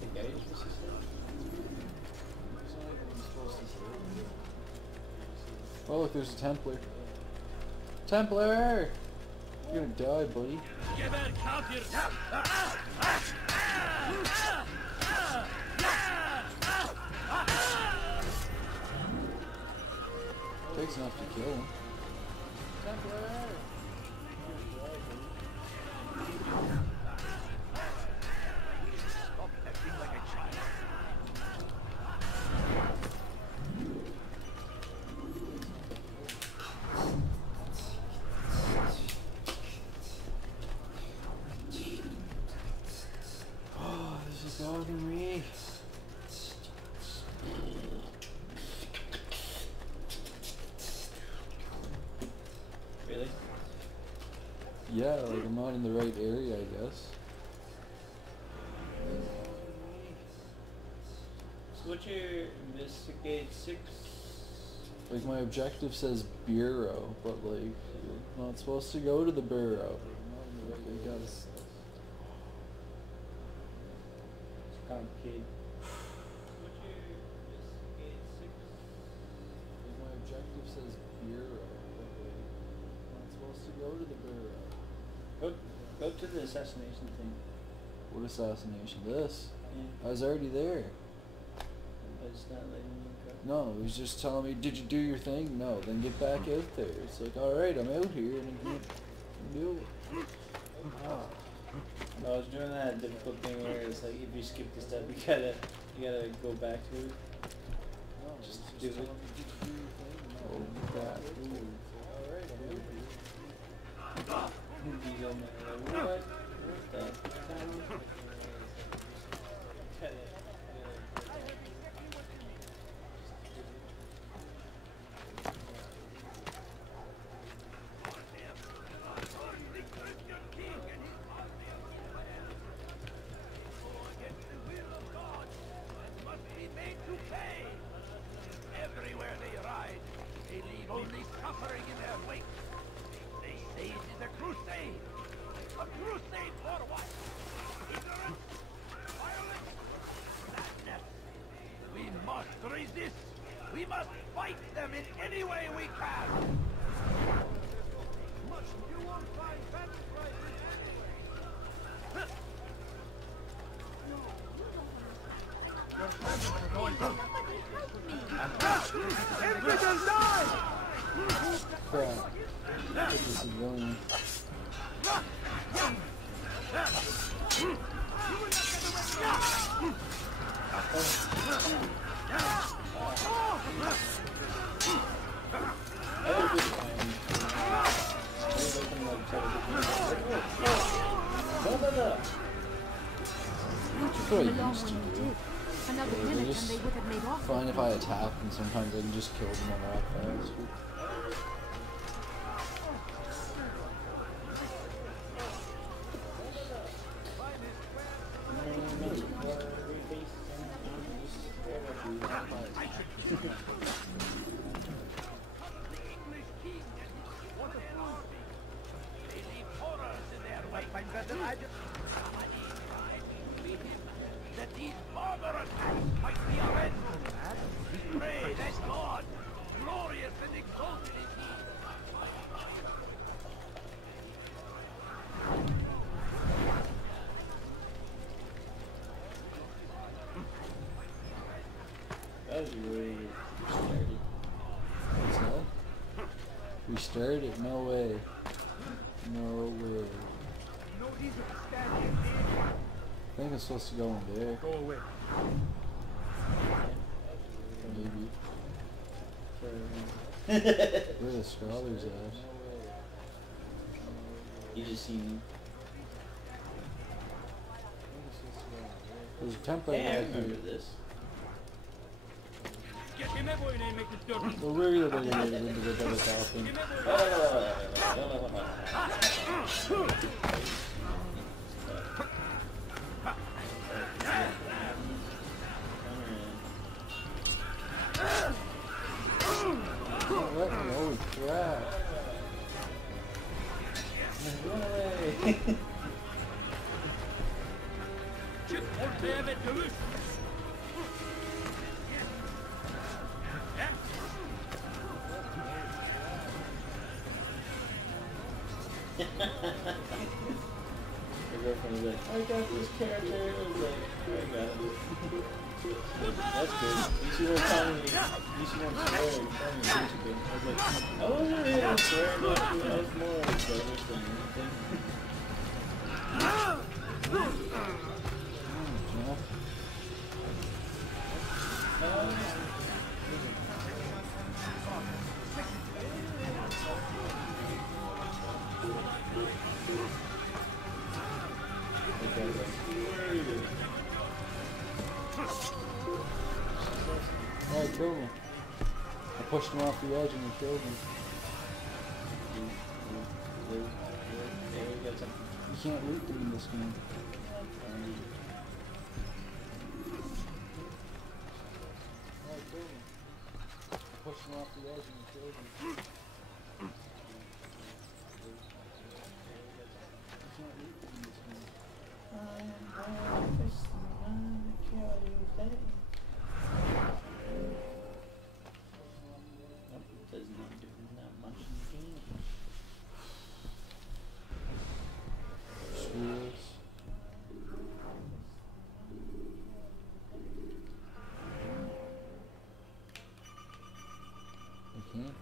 The guy you're supposed to save? It's not even what I'm supposed to do. Oh look, there's a Templar. Templar! You're gonna die, buddy. Takes enough to kill him. Templar! Oh, this is dogging me. Really? Yeah, like I'm not in the right area, I guess. So what's your investigate 6? Like my objective says bureau, but like you're not supposed to go to the bureau. You gotta. It's complicated. What's your investigate 6? Like my objective says bureau, but like you're not supposed to go to the bureau. Go to the assassination thing. What assassination? This? Yeah. I was already there. But it's not letting you go. No, it was just telling me, did you do your thing? No, then get back out there. It's like, alright, I'm out here and I can't do it. Oh. I was doing that difficult thing where it's like if you skip the step you gotta go back to it. No, Just do it. Oh crap. Alright, I'm out here. You go, man, like, what? What the hell? Everywhere they ride, they leave only suffering in their wake. They say it is a crusade. A crusade for what? Ignorance? Violence? Madness? We must resist. We must fight them in any way we can. You won't find better prices anyway. Infidels die! Crap. Get this civilian. That's what I used to do. Another I minute just and they would have made off. find if I attack and sometimes I can just kill them a lot faster. That these barbarous acts might be avenged. Pray that God, glorious and exalted is He. That was really started. What's that? We started? No way. No way. I think it's supposed to go in there. Go away. Maybe. Where are the scholars at? You just seen. There's a template Hey, I right remember here. this. Well, where are you going to get into the double coffin? Holy crap. Run away. girlfriend was like, I got this character. I was like, I got it. That's good. At least you won't tell me. At least you won't swear. You tell me YouTube. I was like, I wasn't really swearing at you. I was more like jealous than anything. I killed him. I pushed him off the edge and I killed him. You can't loot them in this game. I killed him. I pushed him off the edge and I killed him. You can't loot them in this game. Does not do that much in the game. Schools. I can't.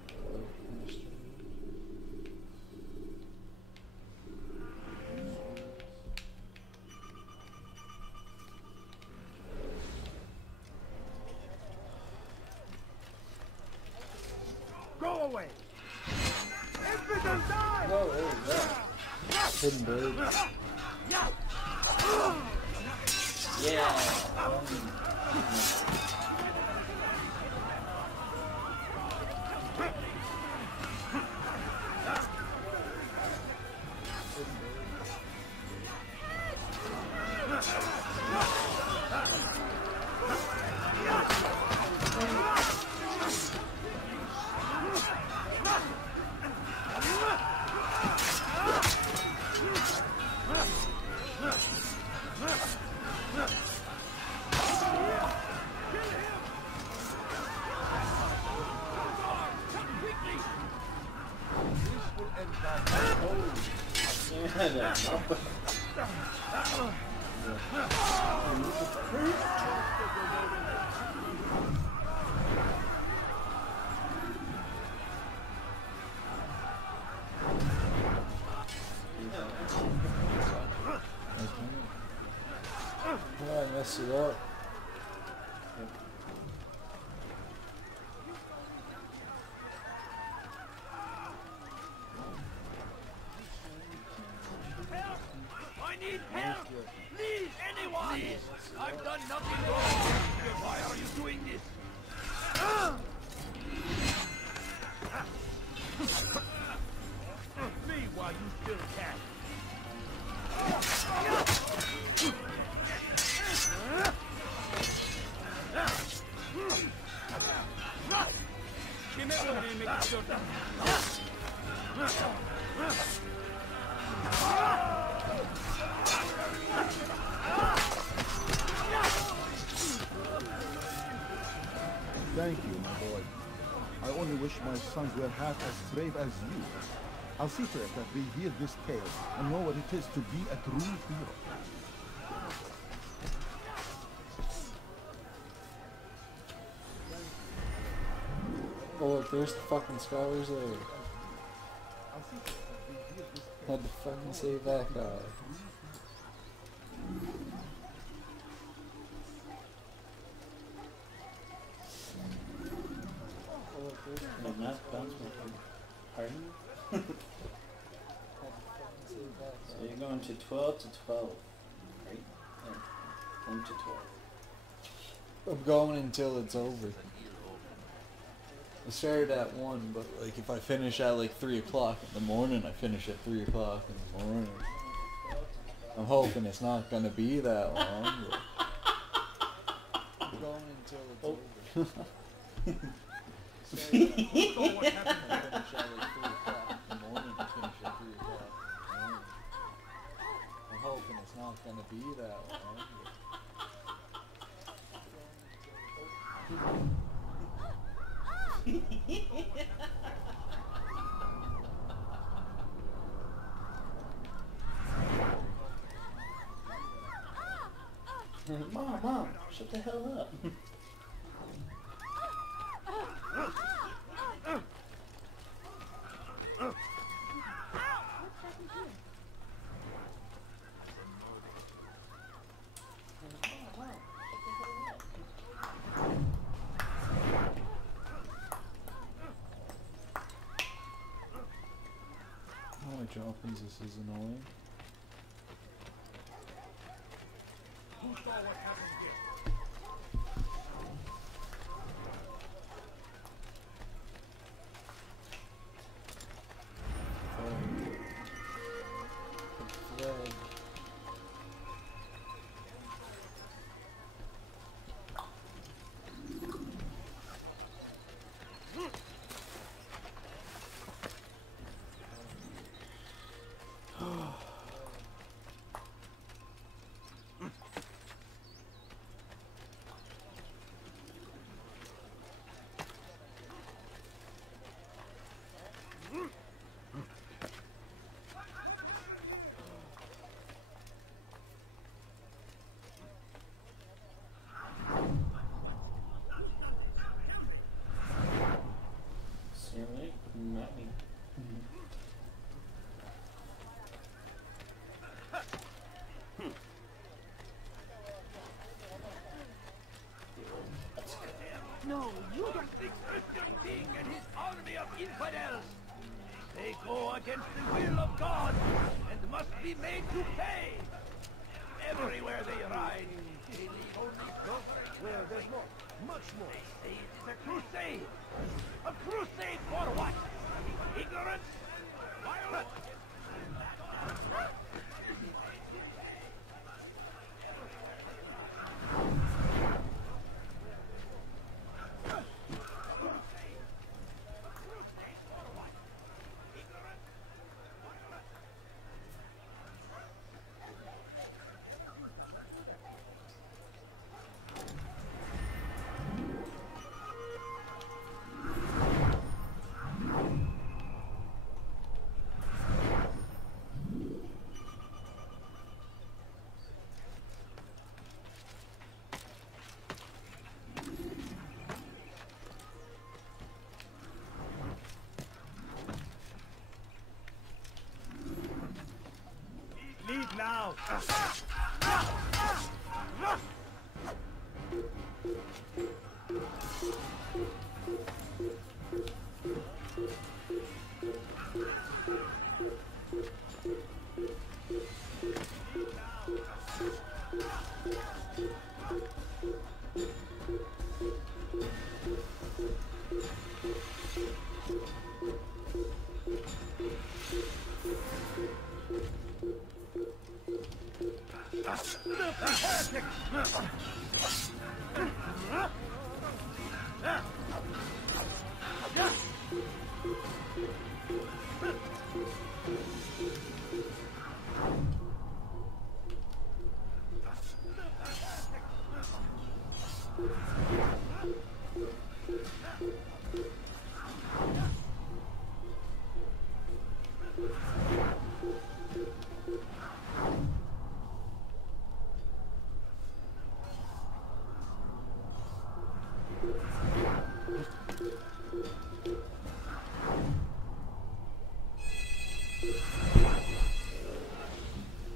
Go away! Infidel die! Oh, what is that? Hidden bird. Yeah. I messed it up. I need help! Please, anyone! Please. I've done nothing wrong! Why are you doing this? Flee while you still can. Thank you, my boy. I only wish my sons were half as brave as you. I'll see to it that they hear this tale and know what it is to be a true hero. Oh, look, there's the fucking scholars there. Had to fucking save that guy. Pardon? So you're going to 12 to 12, right? Yeah. 1 to 12. I'm going until it's over. I started at 1, but like if I finish at like 3 o'clock in the morning, I finish at 3 o'clock in the morning. I'm hoping it's not gonna be that long, but I'm going until it's over. Started at 1, finish at like 3 o'clock in the morning, I finish at 3 o'clock in the morning. I'm hoping it's not gonna be that long, but Mom, shut the hell up. Oh my Japanese, this is annoying. Who saw what happened here? Flag. Seriously? Not me. No, you don't. The Christian king and his army of infidels. They go against the will of God and must be made to pay. Everywhere they ride, they leave only closer. Well, there's more. Much more. They say it is a crusade. A crusade for what? Ignorance? Violence? Lead now!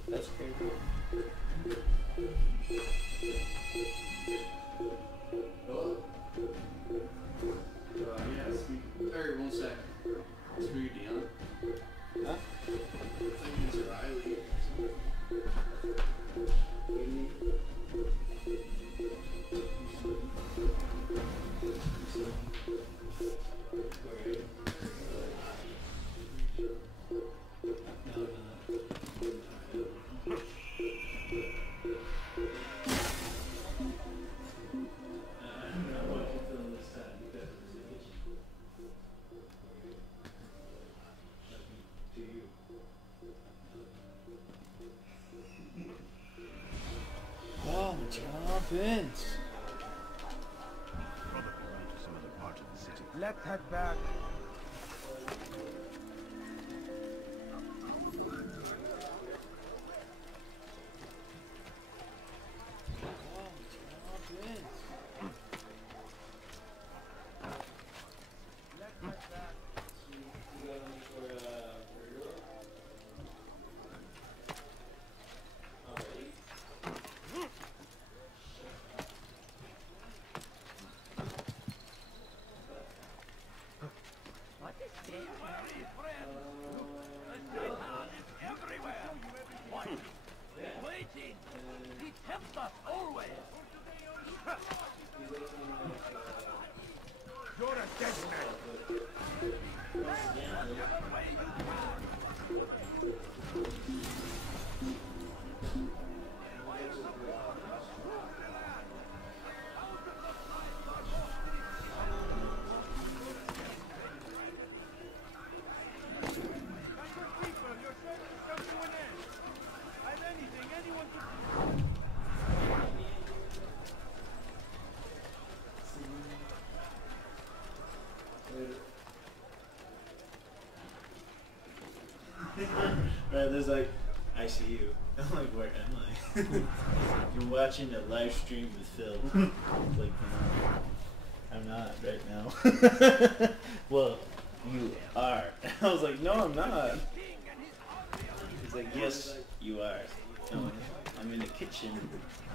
That's crazy. Hello? Yeah, speak. Alright, 1 second. It's for you, Dion. Huh? I think it's Riley. Oh, Jobbins. Brotherhood went to some other part of the city. Let's head back. help us always. You're a dead man. Right, there's like, I see you. I'm like, where am I? You're watching a live stream with Phil. Like, no, I'm not right now. Well, you are. I was like, no, I'm not. He's like, yes, you are. No, I'm in the kitchen.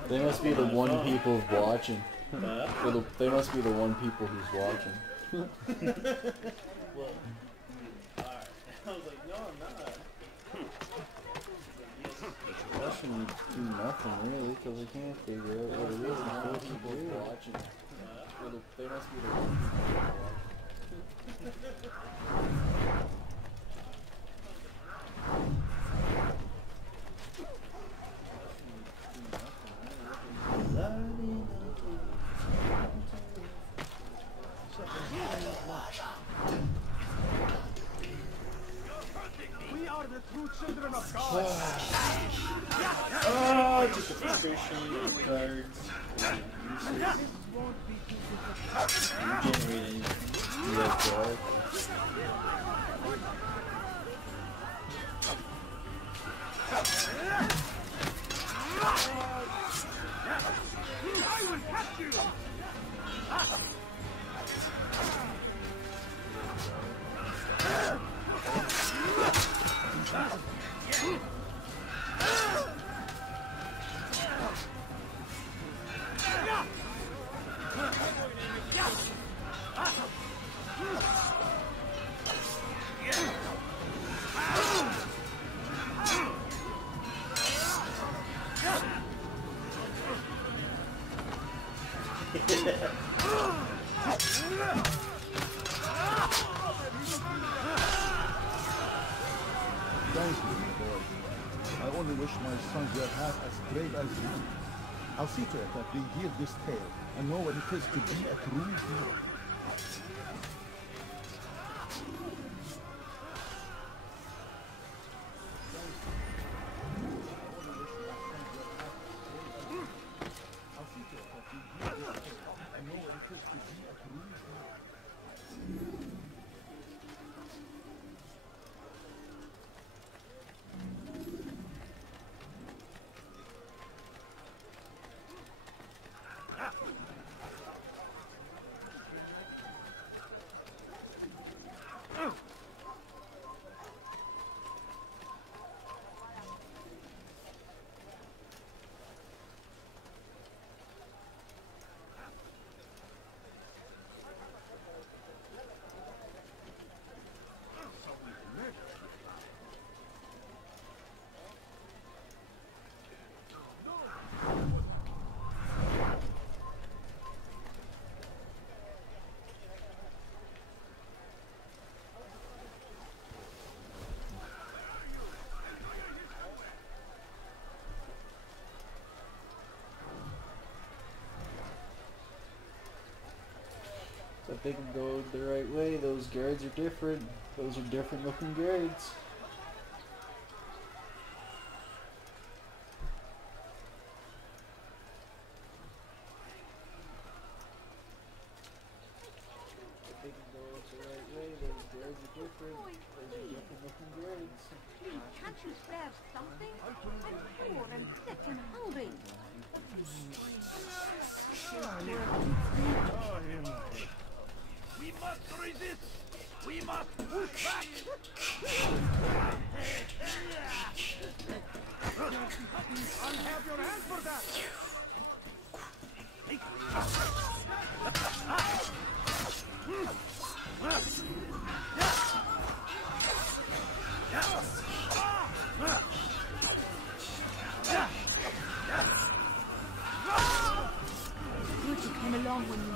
They must be the one people watching. Huh? They must be the one people who's watching. Well, you are. I was like, no, I'm not. That shouldn't do nothing really, because I can't figure out what it is until people watching. They must be the one people We are the true children of God. Oh, just the frustration of cards. You generate anything. You like God. I will catch you. Thank you, my boy. I only wish my sons were half as brave as you. I'll see to it that they hear this tale and know what it is to be a true hero. So if they can go the right way, those guards are different. Those are different looking guards. If they can go the right way, those guards are different. Those are different looking guards. Please, can't you spare something? I'm poor and sick and hungry. We must resist. We must push back. I'll have your hand for that.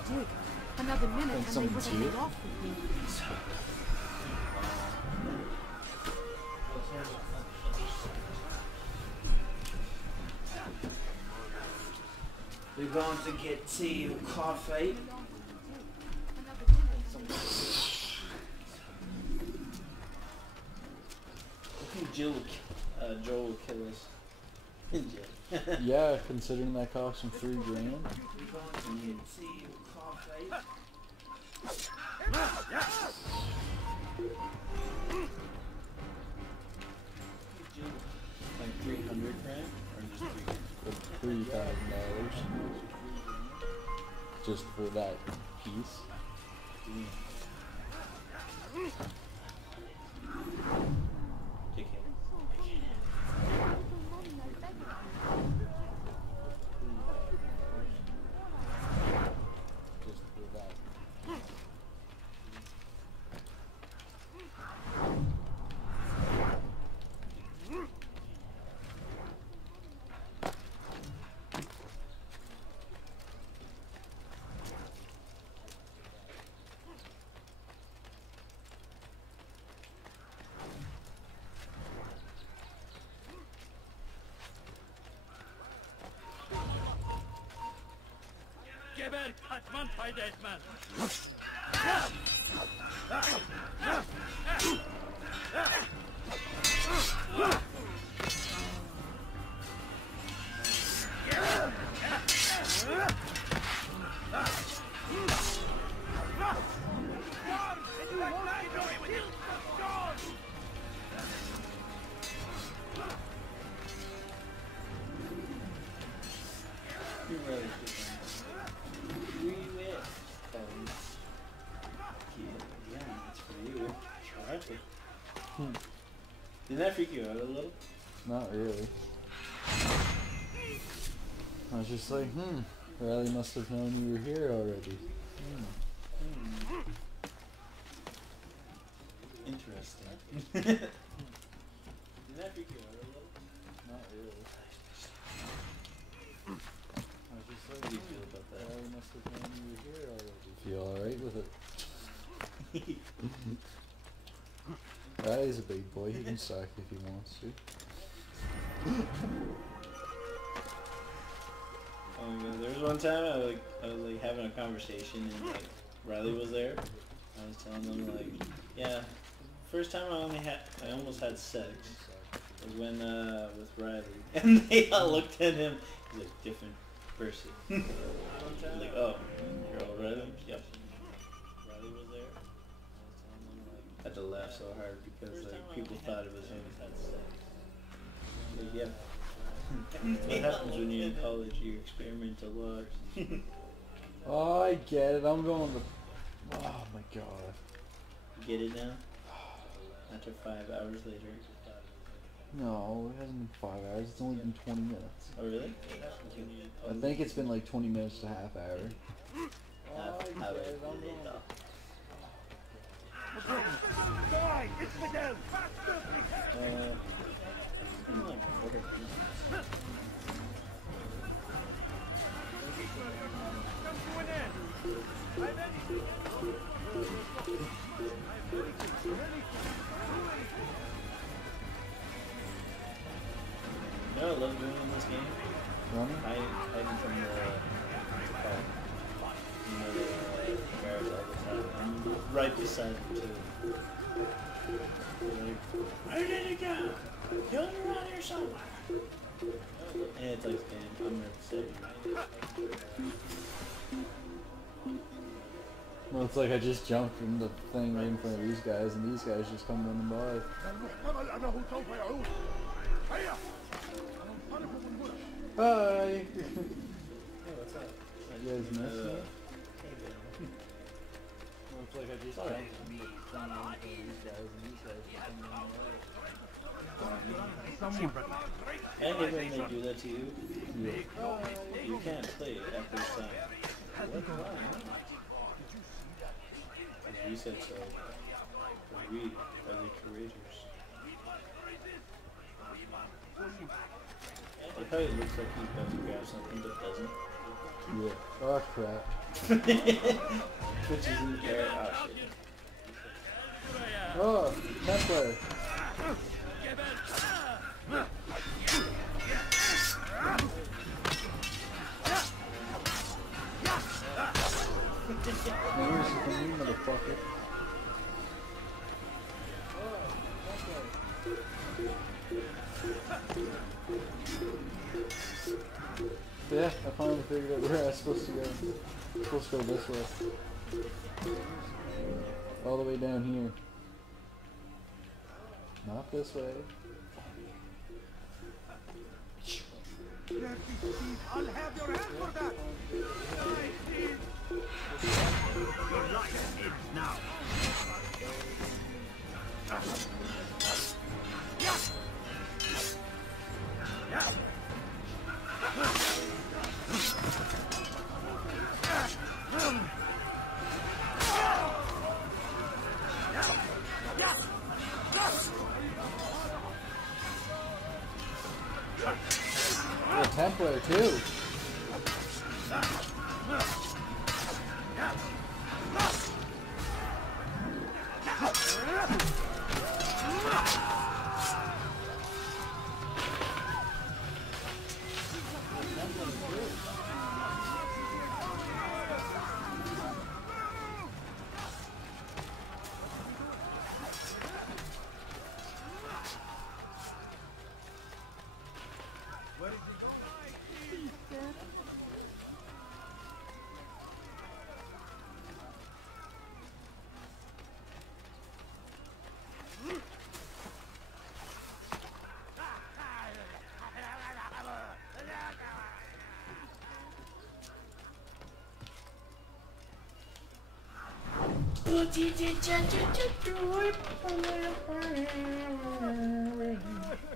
did. Another minute and they would someone's have here. made off with me. We're going to get tea or coffee. I think Joe will kill us. In jail. Yeah, considering that cost him $3 grand. We're going to get tea or coffee. Like 300 grand? Or just $3,000 just for that piece. Just for that. Geber kaçman fayda etmez. You really should. Yeah, it's for you. Charge. Did that freak you out a little? Not really. I was just like, Riley must have known you were here already. Interesting. Did that freak you out a little? Not really. I was just like, How do you feel about that? Riley must have known you were here already. Feel alright with it? Riley's a big boy, he can suck if he wants to. Oh my god, there was one time I was having a conversation and like Riley was there. I was telling them like, yeah, first time I almost had sex was when with Riley, and they all looked at him. He's like different person. Like, oh, you're all Riley? Yep. Riley was there. I had to laugh so hard because like people thought it was him who had sex. Like, yeah. What happens when you're in college? You experiment a lot. Oh, I get it. I'm going to... Oh my god. Get it now? After 5 hours later. No, it hasn't been 5 hours. It's only been 20 minutes. Oh really? I think it's been like 20 minutes to half hour. Die! It's Miguel! You know what I love doing in this game? Running? Hiding from the guards all the time. I'm right beside them too. They're like, where did it go? You're around here somewhere. And it's like, damn, I'm right beside you. Well, it's like I just jumped from the thing right in front of these guys, and these guys just come running by. Hi! Hey, what's up? You guys miss me? Well, it's like I just jumped from the thing right in front of these guys, and these guys just come running by. And when they do that to you, Yeah. you can't play at this time. What? Why? You said so. We are the curators. I thought it looks like he's about to grab something but doesn't. Yeah. Oh crap. Bitches in there. Oh shit. Oh, Templar. Here's from you, motherfucker. Yeah, I finally figured out where I was supposed to go. I'm supposed to go this way. All the way down here. Not this way. I'll have your hand for that! Your life ends now! A Templar too.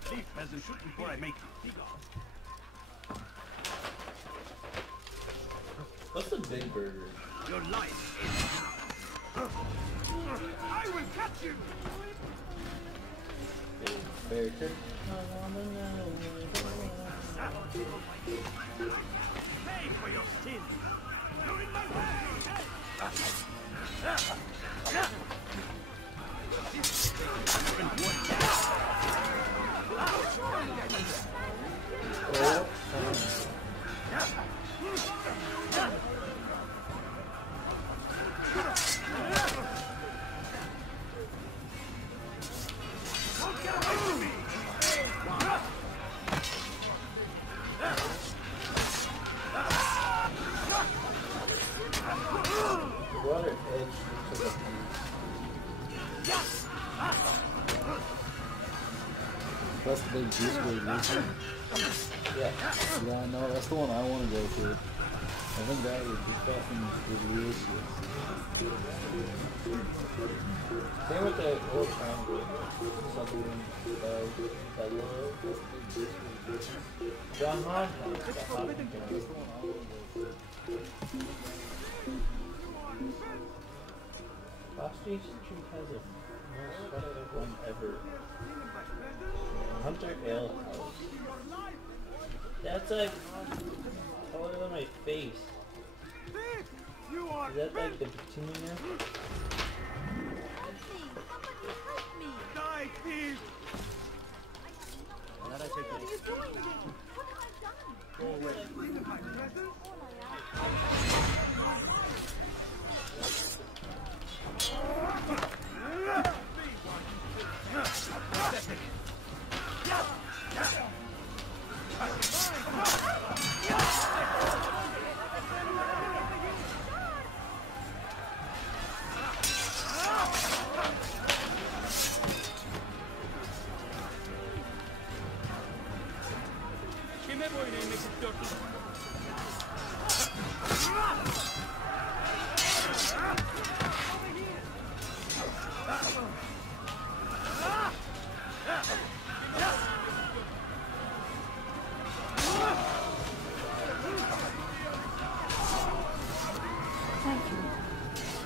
Leave peasant, shoot before I make you. Be gone. What's the big burger? Your life is now. I will catch you. Big burger. Pay for your sins. You're in my way. That's the big juice blade, isn't it? Yeah. Yeah, no, that's the one I want to go to. I think that would be fucking delicious. Same with the old triangle. Something that little John Hahn. It's forbidden to kiss the one I want to go to. Ostrich Street has a most special one ever. Hunter Ale House. That's like color on my face. Is that like the patina? Die, thief! What are you doing, Jake? What have I done? Go away.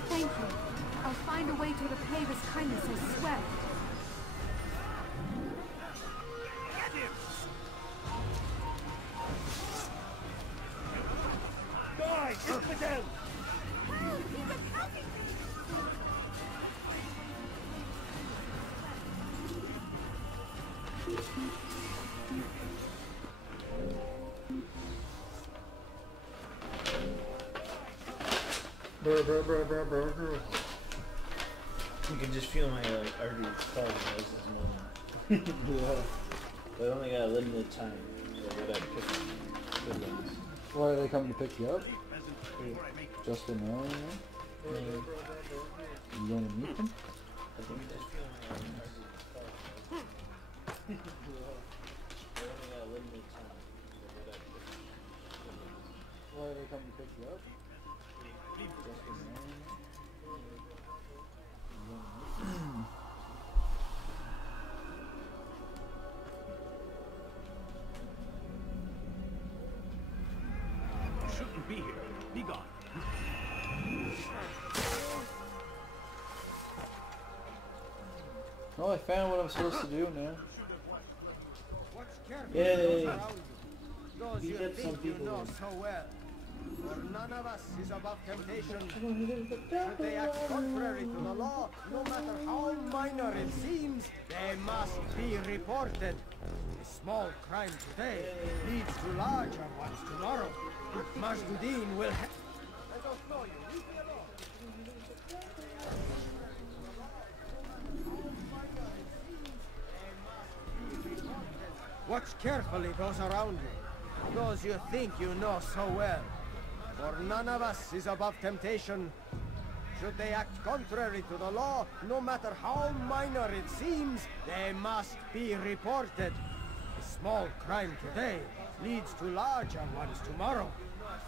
Thank you. I'll find a way to repay this kindness, I swear. You can just feel my arteries clogging at this moment. Yeah. But I only got a limited time, so I gotta pick good ones. Why are they coming to pick you up? Just an hour, Yeah. You going to meet them? I think I just feel my arteries clogging. I only got a limited time, so I gotta pick good ones. Why are they coming to pick you up? Just an hour, Shouldn't be here. Be gone. Oh, I found what I'm supposed to do now. Yay! Those You you get some think you people know in. so well. For none of us is above temptation. Should they act contrary to the law, no matter how minor it seems, they must be reported. A small crime today leads to larger ones tomorrow. Majduddin will I don't know you. Leave me alone. Watch carefully those around you. Those you think you know so well. For none of us is above temptation. Should they act contrary to the law, no matter how minor it seems, they must be reported. A small crime today leads to larger ones tomorrow.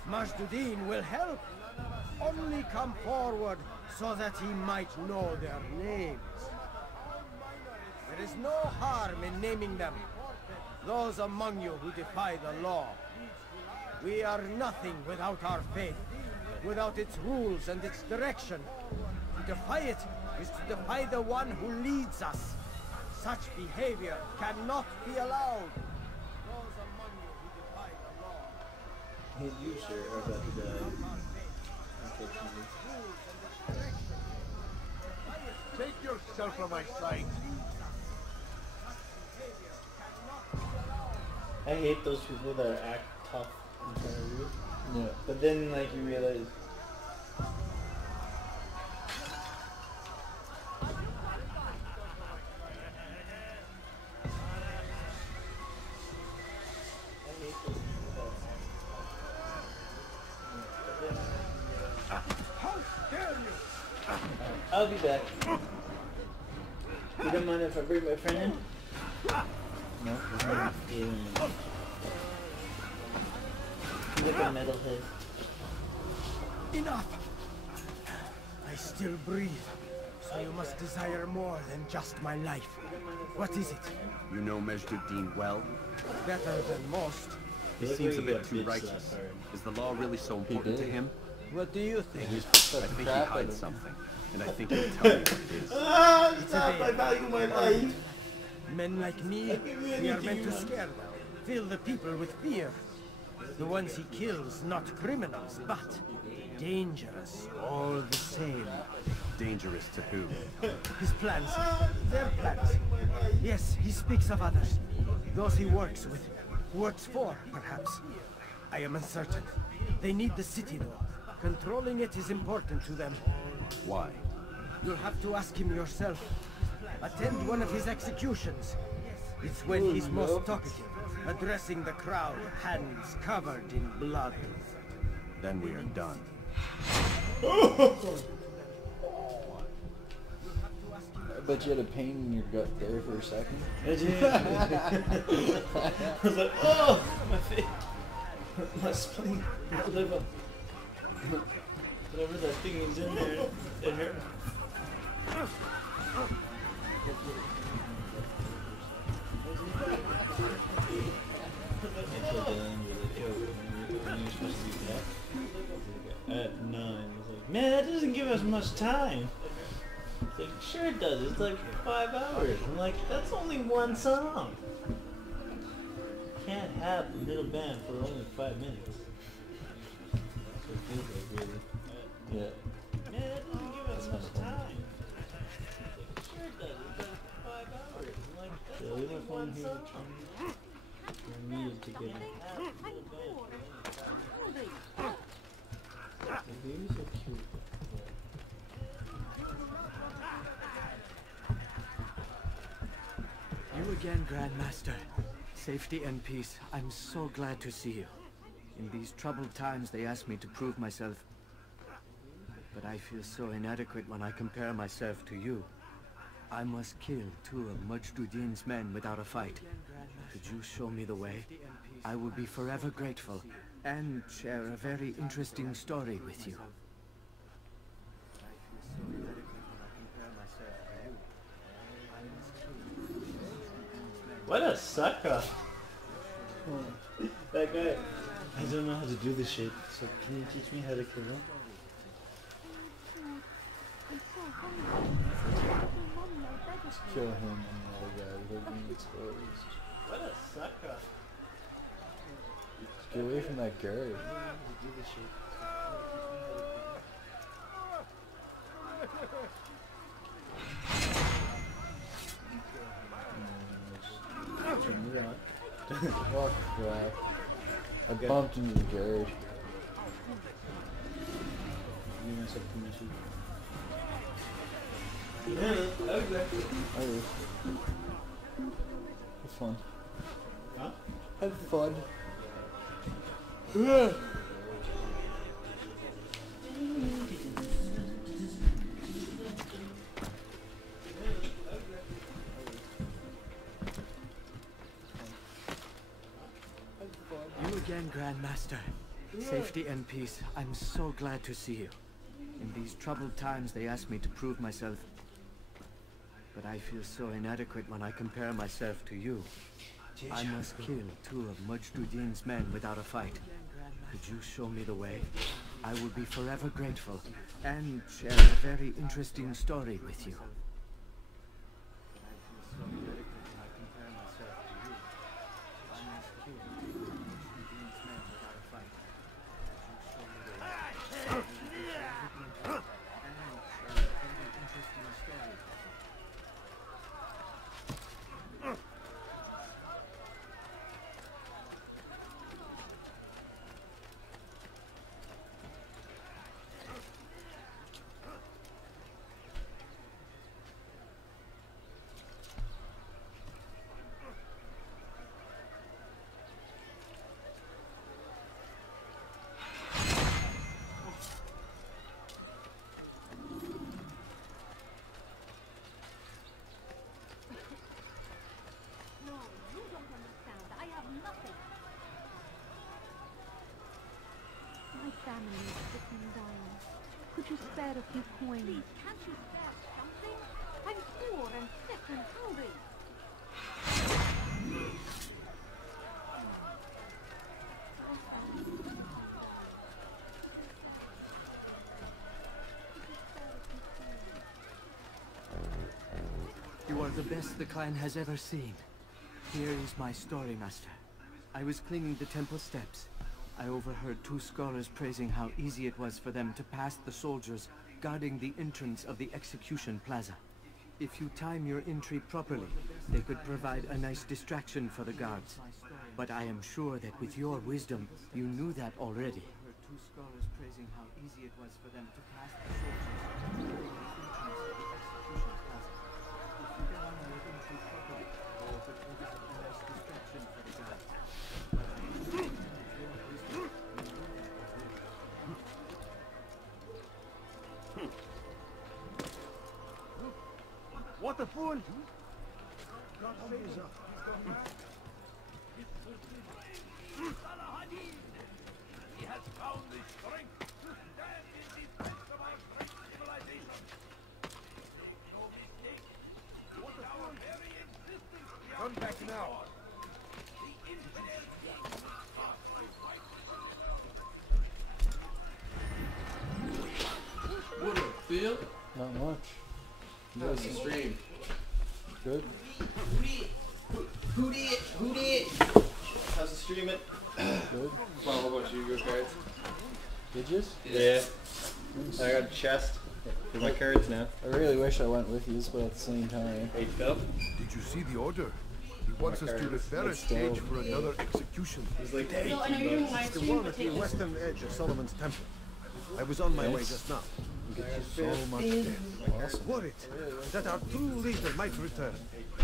Majduddin will help. Only come forward so that he might know their names. There is no harm in naming them. Those among you who defy the law. We are nothing without our faith, without its rules and its direction. To defy it is to defy the one who leads us. Such behavior cannot be allowed. Those among you who defy the law. Hey, you, sir, are about to die. Unfortunately. Take yourself from my sight. I hate those people that act tough in front of you. Yeah. But then, like, you realize. How dare you! I'll be back. You don't mind if I bring my friend in? No? He's like a metalhead. Enough! I still breathe, so you must desire more than just my life. What is it? You know Majduddin well? Better than most. He seems a bit too righteous. Is the law really so important to him? What do you think? I think he hides something, and I think he'll tell me what it is. Stop! I value my life! Men like me, we are meant to scare them, fill the people with fear. The ones he kills, not criminals, but dangerous all the same. Dangerous to who? His plans, their plans. Yes, he speaks of others. Those he works with, works for, perhaps. I am uncertain. They need the city, though. Controlling it is important to them. Why? You'll have to ask him yourself. Attend one of his executions. It's when he's most talkative, addressing the crowd, hands covered in blood. Then we are done. I bet you had a pain in your gut there for a second. I did. I was like, oh! My face. My spleen. My liver. Whatever that thing is in there, it hurt. At 9, it's like, man, that doesn't give us much time. It's like, sure it does. It's like 5 hours. I'm like, that's only one song. Can't have a little band for only 5 minutes. That's what it feels like, really. Yeah. Man, that doesn't give us much time. It's like, sure it does. It's like 5 hours. I'm like, that's only one song. I needed to get a little band for only 5 minutes. The baby's so cute. again, Grandmaster. Safety and peace. I'm so glad to see you. In these troubled times, they asked me to prove myself. But I feel so inadequate when I compare myself to you. I must kill 2 of Majduddin's men without a fight. Could you show me the way? I will be forever grateful, and share a very interesting story with you. What a sucker! That guy. I don't know how to do this shit, so can you teach me how to kill him? Kill him and the other guy without being exposed. What a sucker! Get away from that guard. I don't know how to do this shit. Turn it on. Oh crap. I bumped into the guard. You mess up the mission. Okay. Have fun. Huh? Have fun. You again, Grandmaster. Safety and peace. I'm so glad to see you. In these troubled times, they asked me to prove myself. But I feel so inadequate when I compare myself to you. I must kill 2 of Majduddin's men without a fight. Could you show me the way? I will be forever grateful, and share a very interesting story with you. Family is sick and dying. Could you spare a few coins? Please, can't you spare something? I'm poor and sick and hungry. You are the best the clan has ever seen. Here is my story, Master. I was cleaning the temple steps. I overheard 2 scholars praising how easy it was for them to pass the soldiers guarding the entrance of the execution plaza. If you time your entry properly, they could provide a nice distraction for the guards. But I am sure that with your wisdom, you knew that already. I heard 2 scholars praising how easy it was for them to pass the soldiers guarding the entrance of the execution plaza. If you time your entry properly, they could provide a nice distraction for the guards. But I am sure that with your wisdom, you knew that already. What a fool! He has found the strength to stand in defense of our great civilization. No mistake. What our very existence. Come back now. The infidel. What up, Phil? Not much. How's the stream? Good. Who did? How's the stream it? Good. Well, what about you, your cards? Did you? Yeah. I got a chest for my cards now. I really wish I went with you, but at the same time. Hey, Phil. Did you see the order? He wants us to repair a It's stage dope. for another execution. He's like, It's the one at the western edge of Solomon's Temple. I was on my way just now. So much death. Worried that our true leader might return.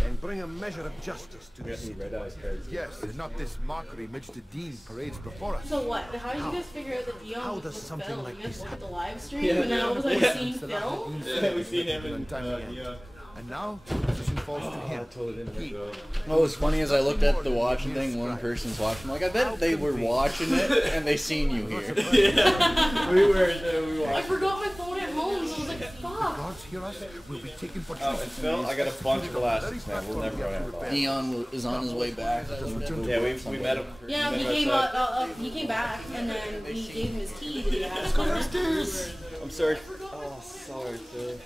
and bring a measure of justice to the city. Yes, and not this mockery Mitch the Dean parades before us. So what? How did you guys figure out that Dion How was does the something film? like You guys this looked at the happen? live stream and then all of a sudden seen film? Yeah, we seen him in yeah. And now, the position falls to him. What was funny is I looked at the watching thing, one person's watching, like, I bet they were watching it and they seen you here. Yeah. we were I forgot my phone at home, so I was like, fuck. Guards hear us, we'll be taken for Oh, and Phil, I got a bunch of glasses, man. We'll never run out of them. Dion is on his way back. Yeah, we met him. Yeah, he came back, and then we gave him his key that he had. I'm sorry. Oh, sorry, Phil.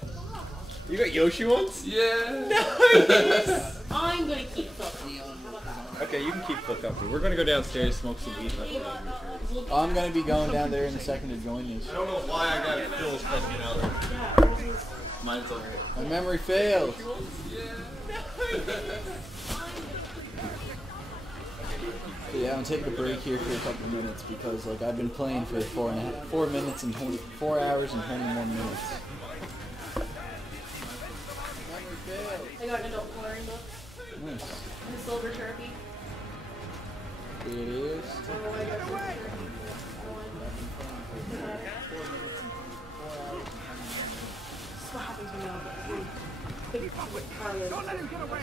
You got Yoshi ones? Yeah. Nice! I'm gonna keep Phil. Okay, you can keep Phil company. We're gonna go downstairs, smoke some weed. I'm gonna be going down there in a second to join you. I don't know why I got Phil's fucking out. Mine's alright. My memory failed. Yeah, I'm taking a break here for a couple of minutes because like I've been playing for 4 hours and 21 minutes. I got an adult coloring book. Nice. And a silver turkey. It is. That's what happens when you have big parlors. Don't let him get away!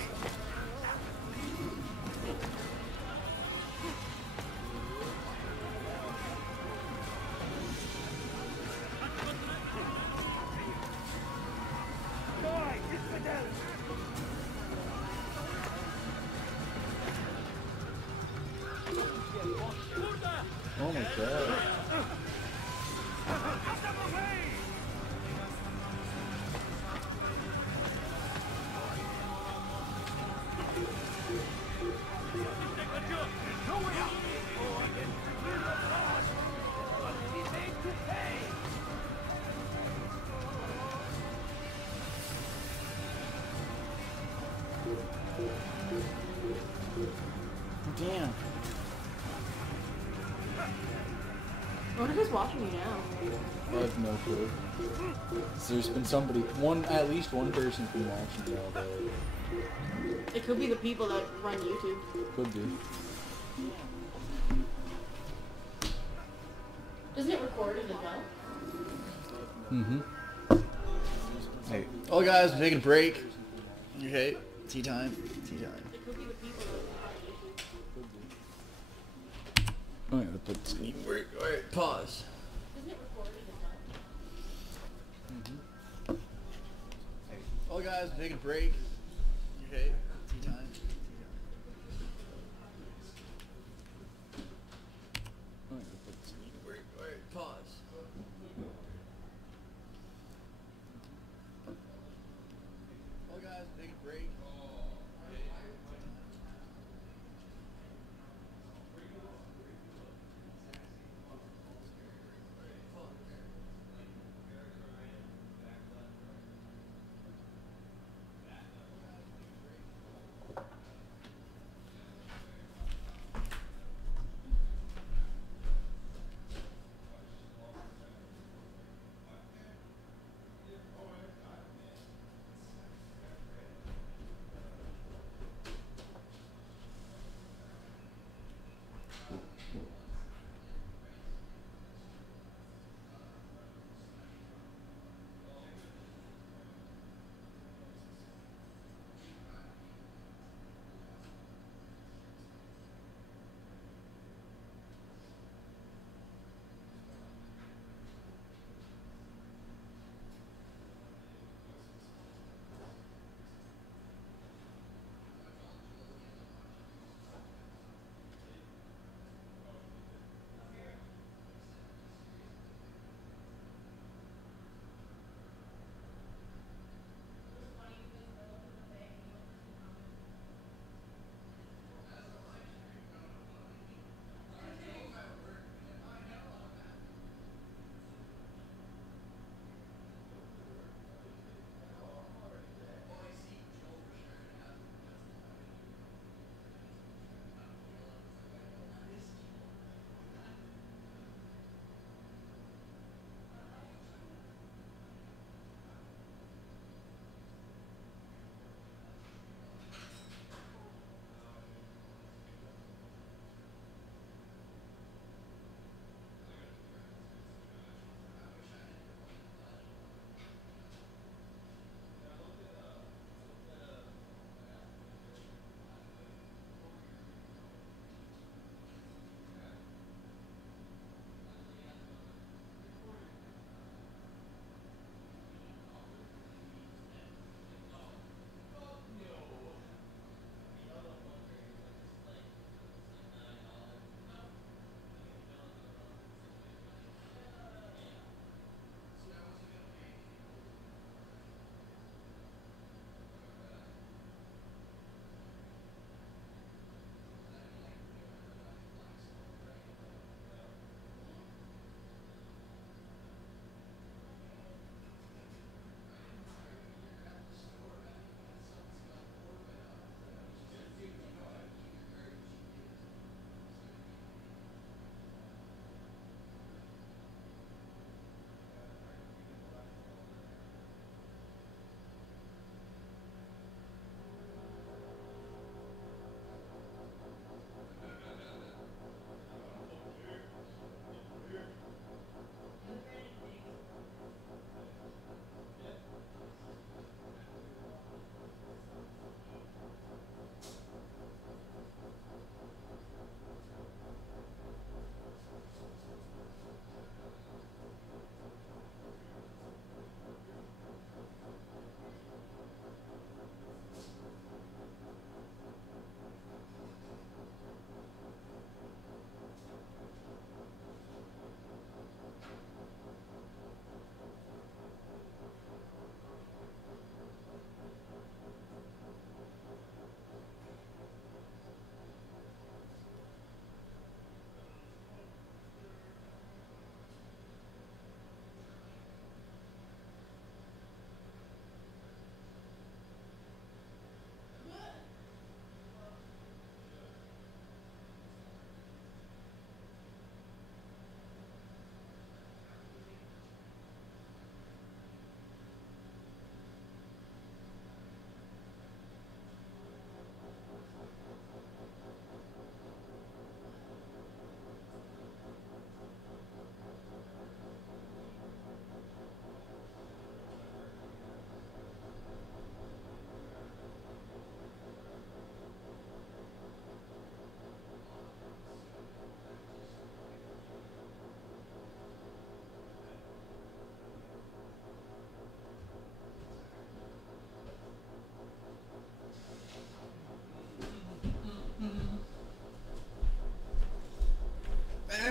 Oh my god. Damn. I wonder who's watching you now. I have no clue. So there's been somebody, at least one person's been watching me all day. It could be the people that run YouTube. Could be. Isn't it recorded as well? Mm-hmm. Hey. Oh guys, we're taking a break. Okay, tea time. Tea time. It could be the people that run YouTube. I'm gonna put this in work. Alright, pause. Isn't it recorded as well? Oh guys, we're taking a break. Okay, tea time. I'm gonna put this in work. Alright, pause. Oh guys, we're taking a break.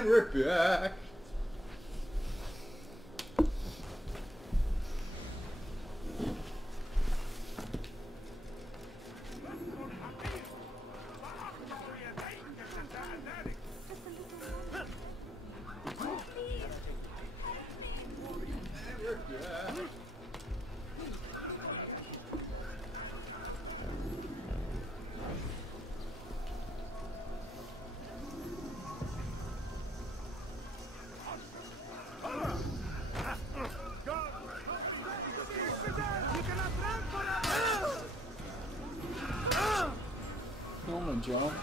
we're back. Come on, John.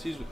Excuse me.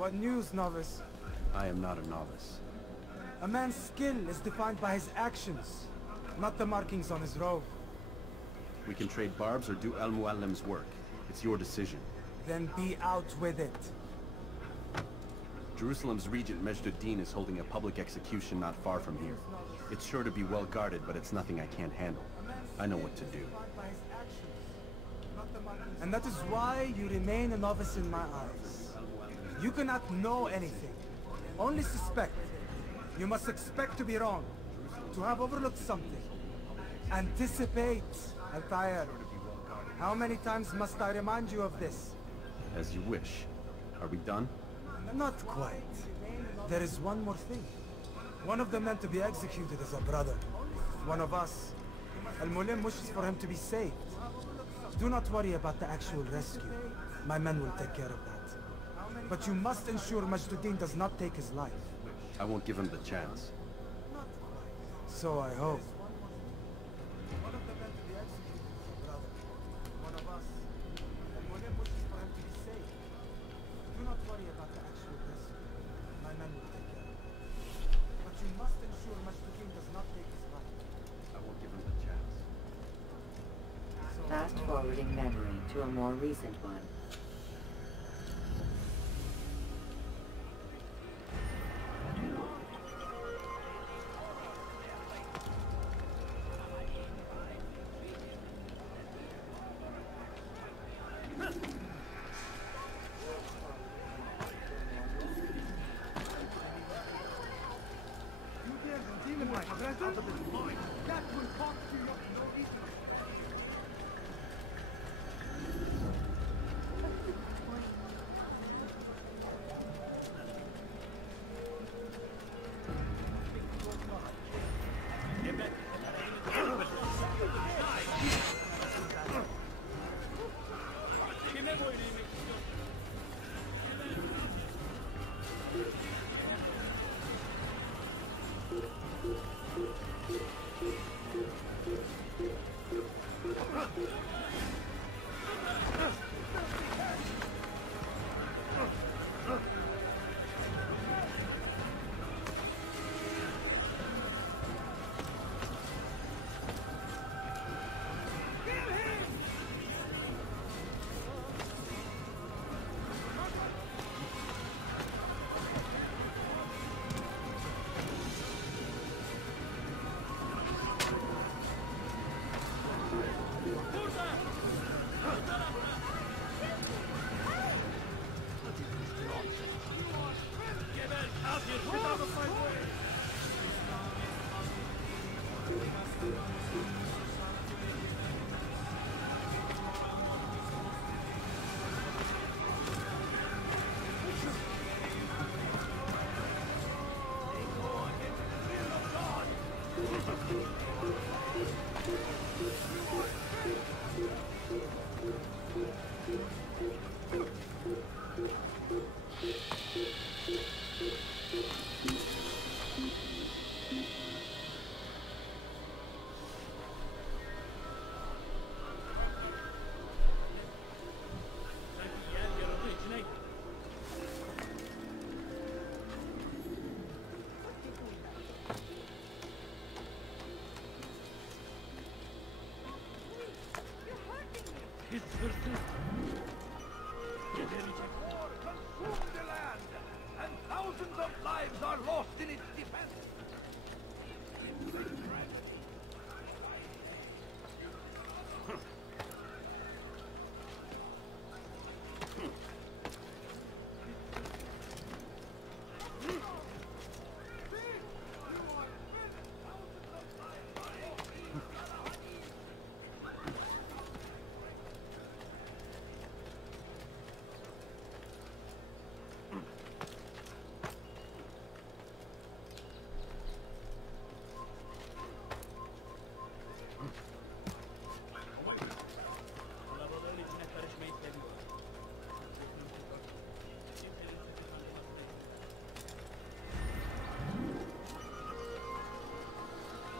What news, novice? I am not a novice. A man's skill is defined by his actions, not the markings on his robe. We can trade barbs or do Al Muallim's work. It's your decision. Then be out with it. Jerusalem's regent Majd-ud-Din is holding a public execution not far from here. It's sure to be well guarded, but it's nothing I can't handle. I know what to do. And that is why you remain a novice in my eyes. You cannot know anything, only suspect. You must expect to be wrong, to have overlooked something. Anticipate, Altair. How many times must I remind you of this? As you wish. Are we done? Not quite. There is one more thing. One of the men to be executed is a brother. One of us. Al-Mulim wishes for him to be saved. Do not worry about the actual rescue. My men will take care of that. But you must ensure Majd-ud-Din does not take his life. I won't give him the chance. So I hope. Fast-forwarding memory to a more recent one.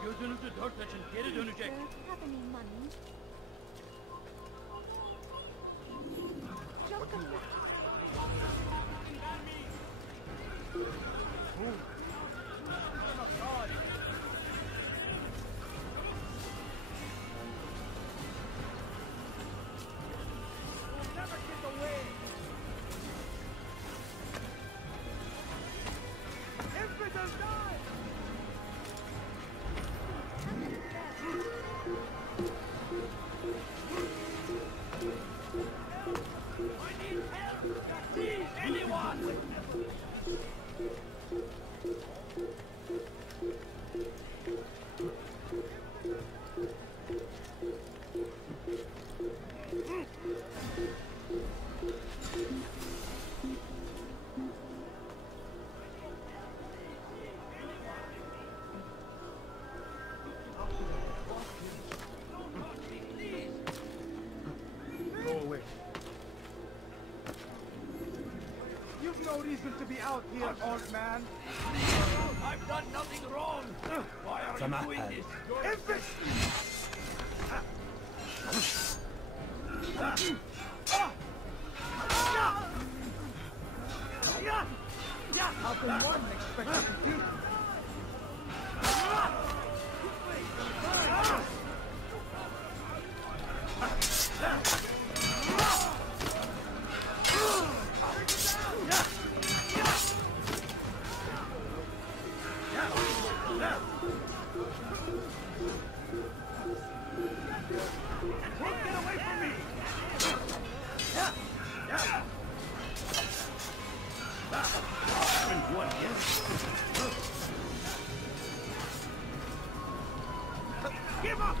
Gözünüzü dört açın, geri dönecek. Have any money? Just a Go away. You've no reason to be out here, old man. I've done nothing wrong. Why are you doing this? How can one expect to compete? Give up!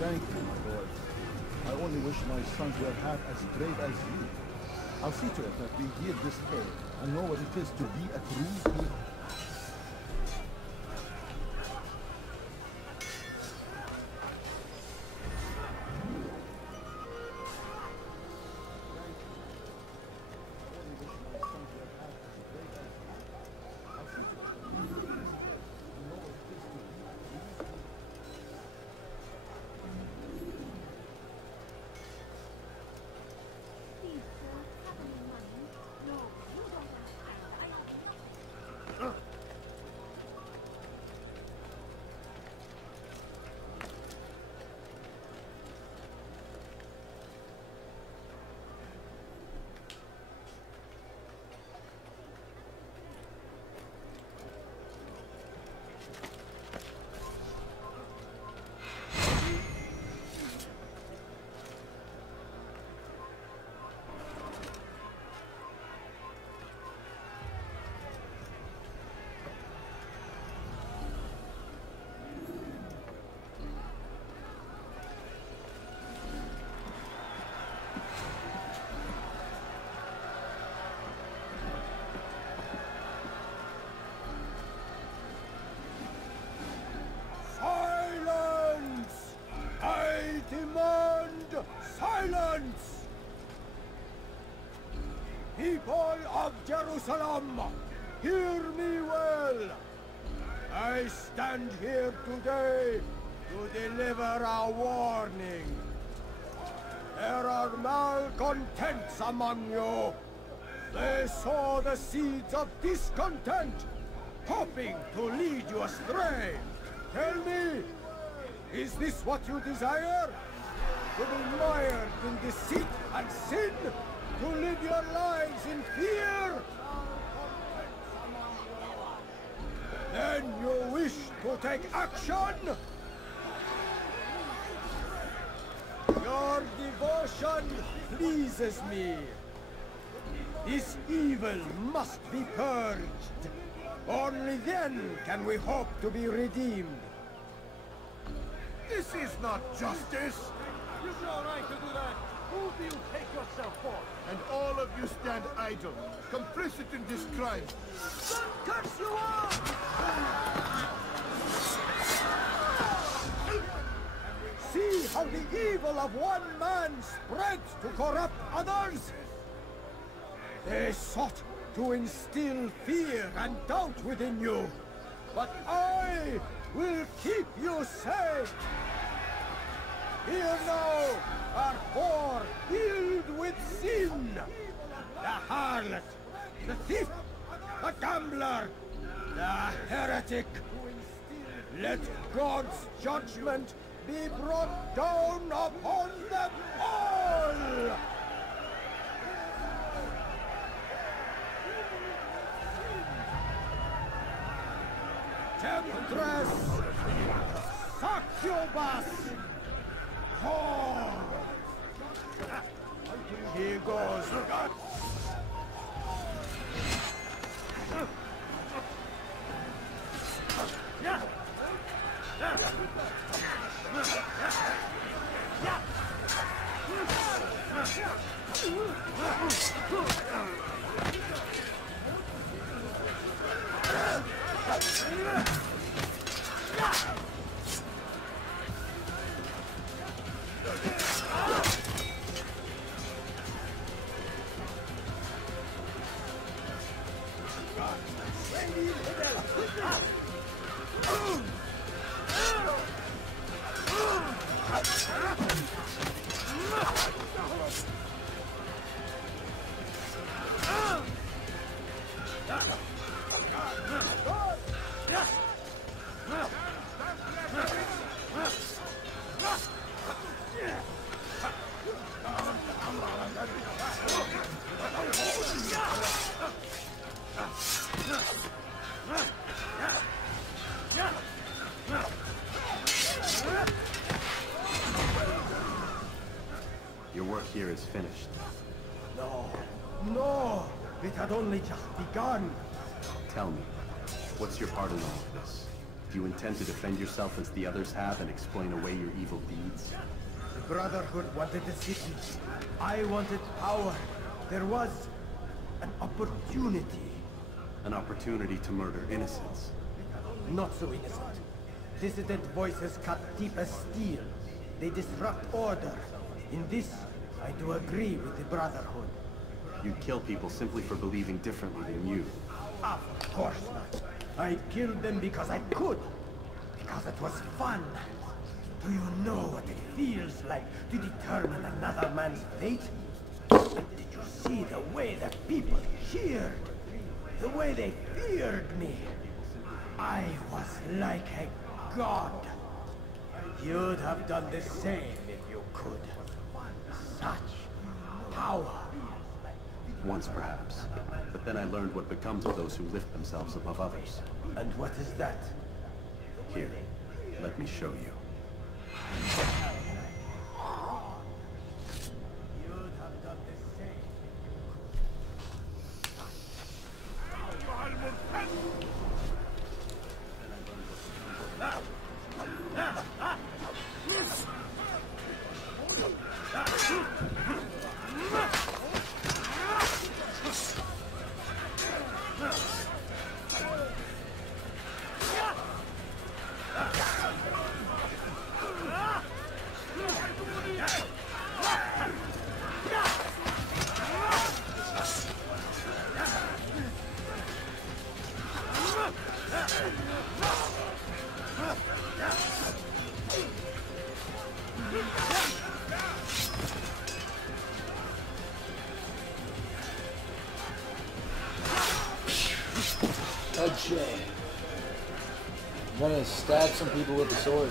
Thank you, my lord. I only wish my sons were half as brave as you. I'll see to it that we hear this tale and know what it is to be a true hero. Please, sir, have any money? No, you don't have. Silence! I demand silence! People of Jerusalem, hear me well! I stand here today to deliver a warning. There are malcontents among you. They sow the seeds of discontent, hoping to lead you astray. Tell me, is this what you desire? To be mired in deceit and sin? To live your lives in fear? Then you wish to take action? Your devotion pleases me. This evil must be purged. Only then can we hope to be redeemed. This is not justice! You've no right to do that! Who do you take yourself for? And all of you stand idle, complicit in this crime. Then curse you all! see how the evil of one man spreads to corrupt others? They sought to instill fear and doubt within you, but I will keep you safe. Here now are four filled with sin. The harlot, the thief, the gambler, the heretic. Let God's judgment be brought down upon them all! Temptress, succubus, whore. Here goes. Your work here is finished. No, no! It had only just begun. Tell me, what's your part in all of this? Do you intend to defend yourself as the others have and explain away your evil deeds? The Brotherhood wanted the city. I wanted power. There was an opportunity. An opportunity to murder innocents. Not so innocent. Dissident voices cut deep as steel. They disrupt order. In this, I do agree with the Brotherhood. You'd kill people simply for believing differently than you. Of course not. I killed them because I could. Because it was fun. Do you know what it feels like to determine another man's fate? And did you see the way that people cheered? The way they feared me? I was like a god. You'd have done the same if you could. Such power. Once perhaps. But then I learned what becomes of those who lift themselves above others. And what is that? Here, let me show you. Okay. I'm gonna stab some people with the sword.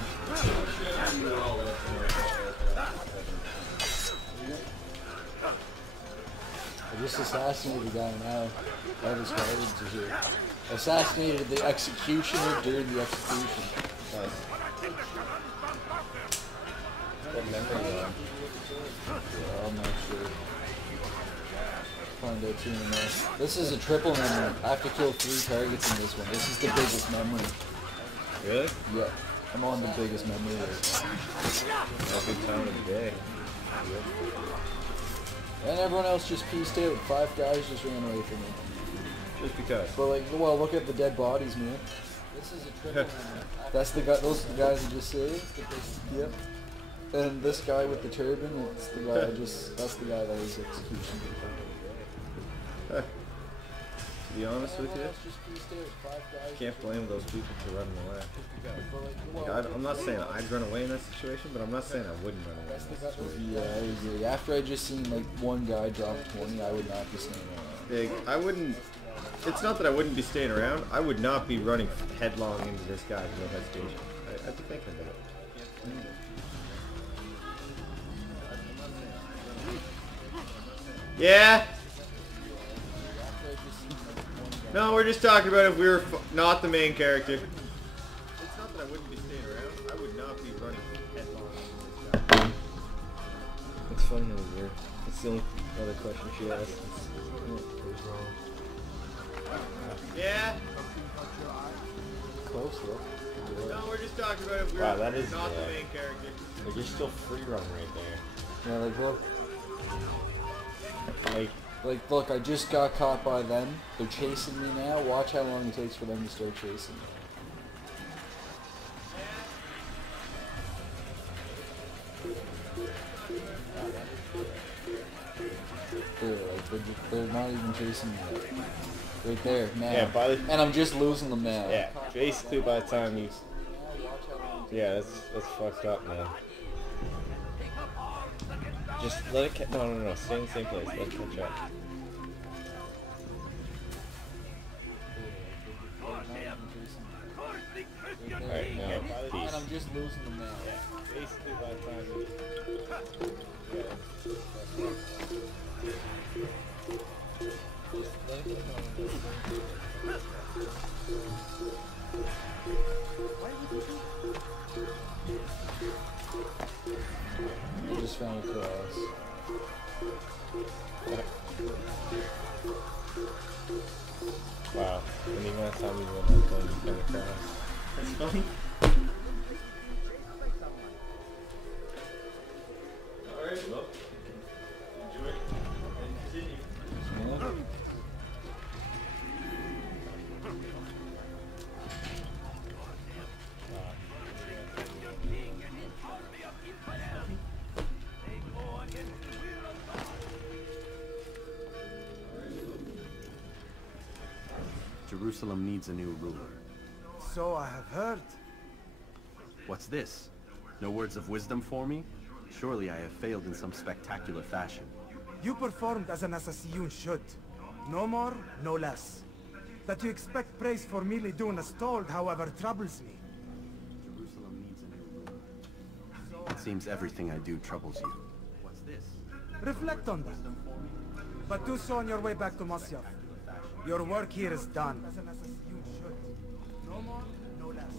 I just assassinated a guy now. I have his cards to here. Assassinated the executioner during the execution. What memory though? Yeah, I'm not sure. Find out soon enough. This is a triple memory. I have to kill 3 targets in this one. This is the biggest memory. Really? Yeah. I'm on the biggest memory list. A good time of the day. And everyone else just pieced out. 5 guys just ran away from me. Just because. But like, well, look at the dead bodies, man. This is a triple memory. That's the guy. Those are the guys who just saved. Yep. And this guy with the turban, it's the guy that's the guy that was execution. To be honest with you, can't blame those people for running away. Like, I'm not saying I'd run away in that situation, but I'm not saying I wouldn't run away in that situation. Yeah, I agree. After I just seen like one guy drop 20, I would not be staying around. I wouldn't. It's not that I wouldn't be staying around. I would not be running headlong into this guy with no hesitation. I'd be thinking about it. Yeah. No, we're just talking about if we were not the main character. It's not that I wouldn't be staying around. I would not be running headlong into this guy. It's funny how we were. It's the only other question she asked. Yeah. Close look. No, we're just talking about if we were not the main character. Like you're still free run right there. Yeah, like look. Like look, I just got caught by them. They're chasing me now. Watch how long it takes for them to start chasing me. They're not even chasing me yet. Right there, now. Yeah, and I'm just losing them now. Yeah, basically by the time you... Yeah, that's fucked up, man. Just let it... No, stay in the same place. Let it catch up. Alright, now, peace. And I'm just losing them now. Yeah, basically by the time you... I just found a cross. Wow, when the amount of time you went that phone, you found a cross. That's funny. Alright, well, enjoy and continue. Jerusalem needs a new ruler. So I have heard. What's this? No words of wisdom for me? Surely I have failed in some spectacular fashion. You performed as an assassin should. No more, no less. That you expect praise for merely doing as told, however, troubles me. Jerusalem needs a new ruler. It seems everything I do troubles you. What's this? Reflect on that. But do so on your way back to Masyaf. Your work here is done. As an assassin should. No more, no less.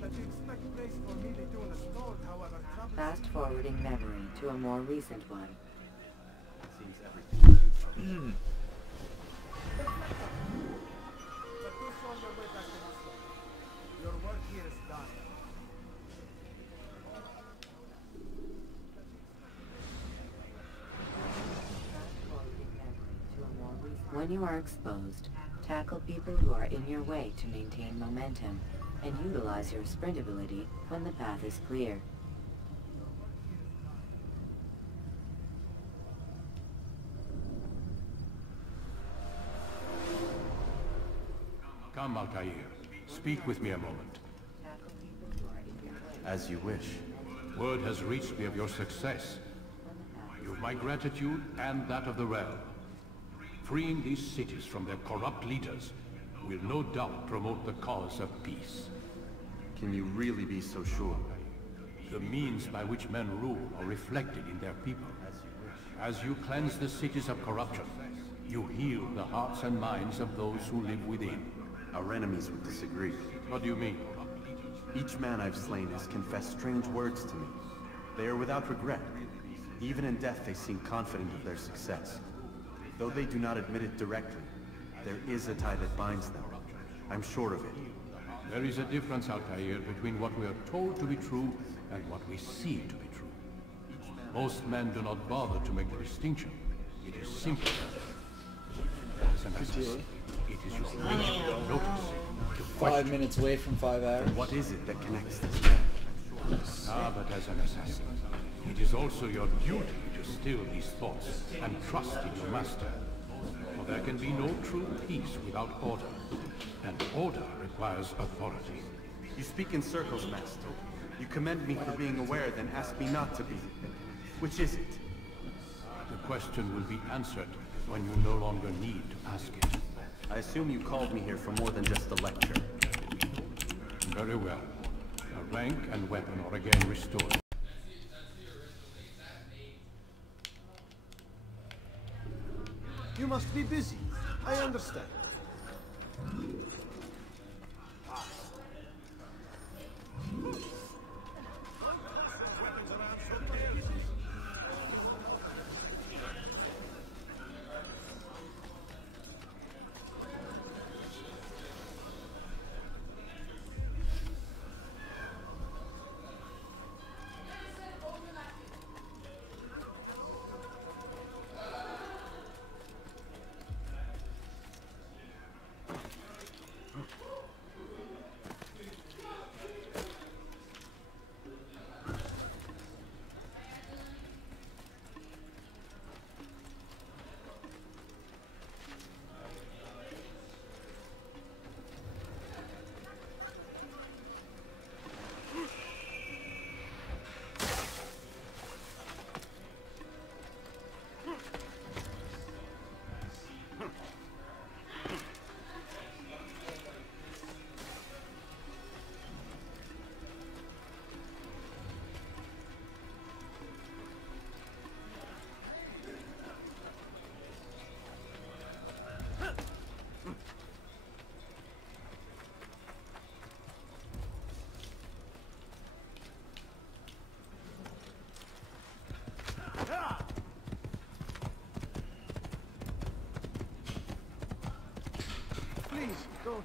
That you expect praise for merely doing as told, however, troubles me. Fast forwarding memory to a more recent one. It seems everything I do troubles you. But do so on your way back to Masyaf. Your work here is done. When you are exposed, tackle people who are in your way to maintain momentum, and utilize your sprint ability when the path is clear. Come, Altair. Speak with me a moment. As you wish. Word has reached me of your success. You've my gratitude and that of the realm. Freeing these cities from their corrupt leaders will no doubt promote the cause of peace. Can you really be so sure? The means by which men rule are reflected in their people. As you cleanse the cities of corruption, you heal the hearts and minds of those who live within. Our enemies would disagree. What do you mean? Each man I've slain has confessed strange words to me. They are without regret. Even in death they seem confident of their success. Though they do not admit it directly, there is a tie that binds them. I'm sure of it. There is a difference, Altair, between what we are told to be true and what we see to be true. Most men do not bother to make the distinction. It is simple. As an assassin, it is your mission to notice, to 5 minutes away from 5 hours. What is it that connects this man? Ah, but as an assassin, it is also your duty to still these thoughts and trust in your master. For there can be no true peace without order, and order requires authority. You speak in circles, Master. You commend me for being aware, then ask me not to be. Which is it? The question will be answered when you no longer need to ask it. I assume you called me here for more than just a lecture. Very well. Your rank and weapon are again restored. You must be busy. I understand. Please, don't.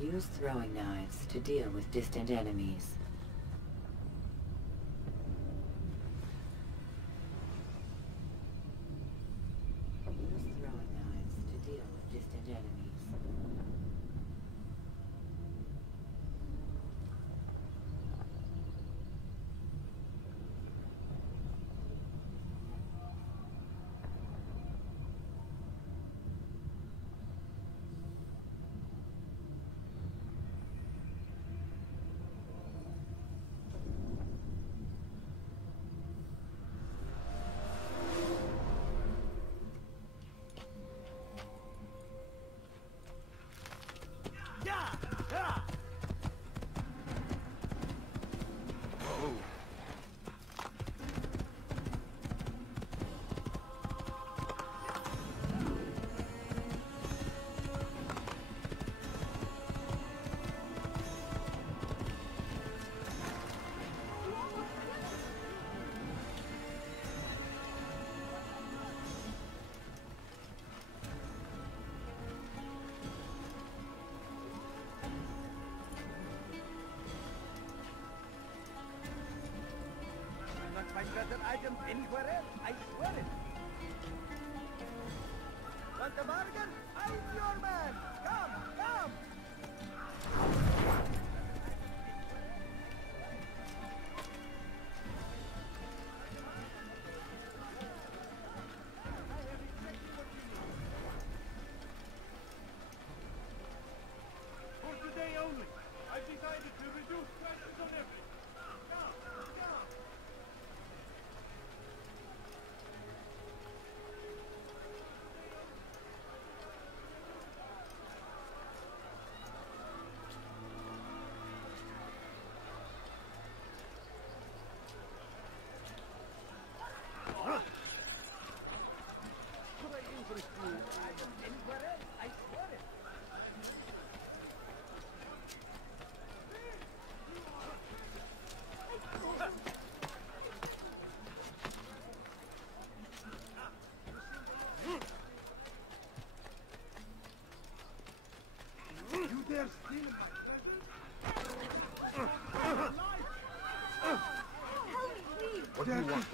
Use throwing knives to deal with distant enemies. Use throwing knives to deal with distant enemies. Find better items anywhere else, I swear it. Want a bargain? I'm your man. Come, come. For today only, I've decided to reduce prices on everything. They're stealing my What do you want?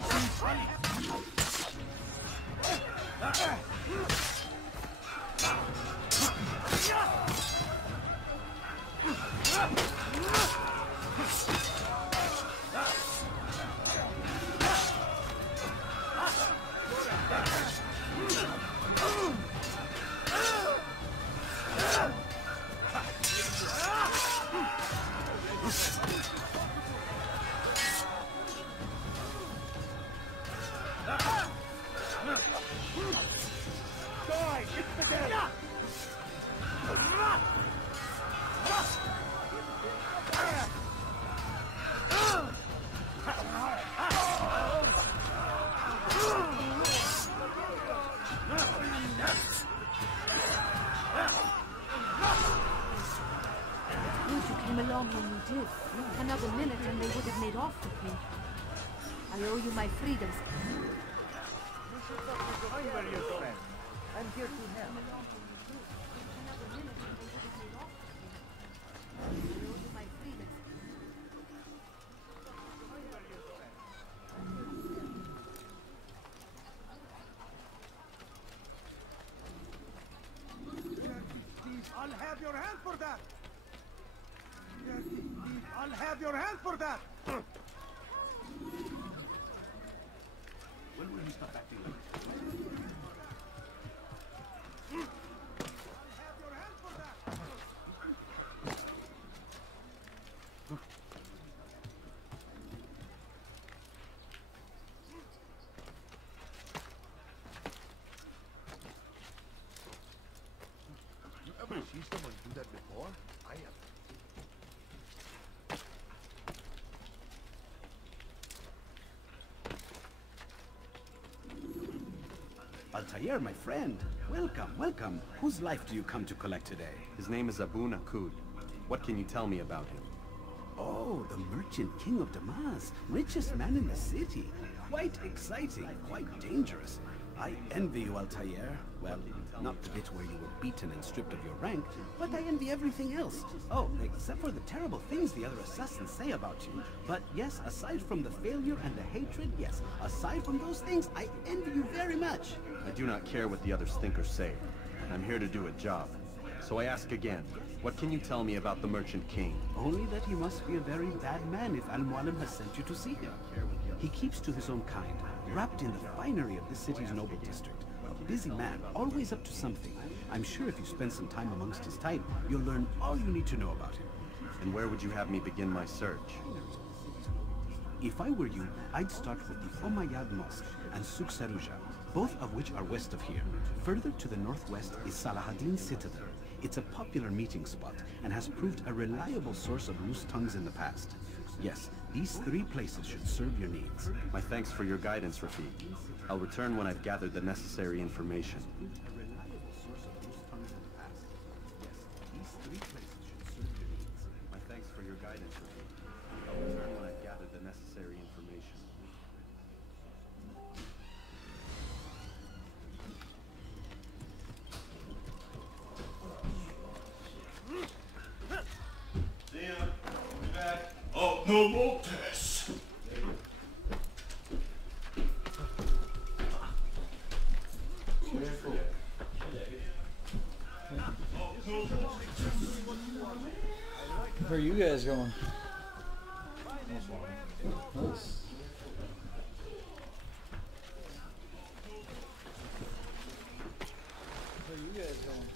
Another minute and they would have made off with me. I owe you my freedom. I'm where your friend. I'm here to help. Another minute and they would have made off with me. I owe you my freedom. I'll have your hand for that! I'll have your hand for that! When will you stop acting like You ever see someone do that before? I have. Altair, my friend. Welcome, welcome. Whose life do you come to collect today? His name is Abu Nakud. What can you tell me about him? Oh, the merchant king of Damas. Richest man in the city. Quite exciting, quite dangerous. I envy you, Altair. Well, not the bit where you were beaten and stripped of your rank, but I envy everything else. Oh, except for the terrible things the other assassins say about you. But yes, aside from the failure and the hatred, yes, aside from those things, I envy you very much. I do not care what the others think or say. I'm here to do a job. So I ask again, what can you tell me about the Merchant King? Only that he must be a very bad man if Al-Mualim has sent you to see him. He keeps to his own kind, wrapped in the finery of the city's noble district. A busy man, always up to something. I'm sure if you spend some time amongst his type, you'll learn all you need to know about him. And where would you have me begin my search? If I were you, I'd start with the Umayyad Mosque and Souk Saruja, both of which are west of here. Further to the northwest is Salahaddin's Citadel. It's a popular meeting spot and has proved a reliable source of loose tongues in the past. Yes, these three places should serve your needs. My thanks for your guidance, Rafiq. I'll return when I've gathered the necessary information. My thanks for your guidance, Rafiq. I'll return when I've gathered the necessary information. See ya. I'll be back. Oh, no more tests. Where are you guys going? Nice. Where are you guys going?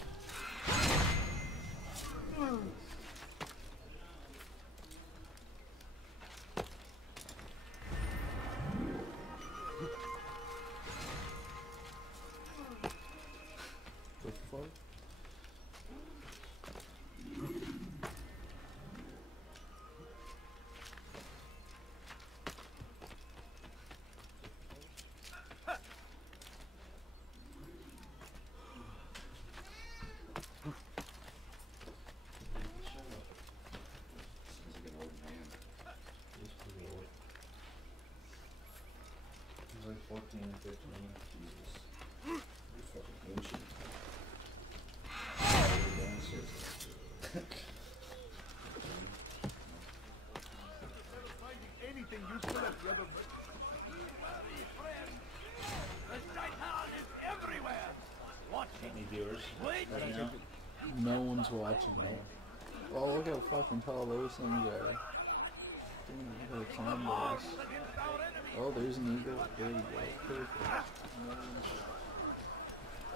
watching that. Oh, look how fucking tall those things are. Damn, look how climb those. Oh, there's an eagle. There you go.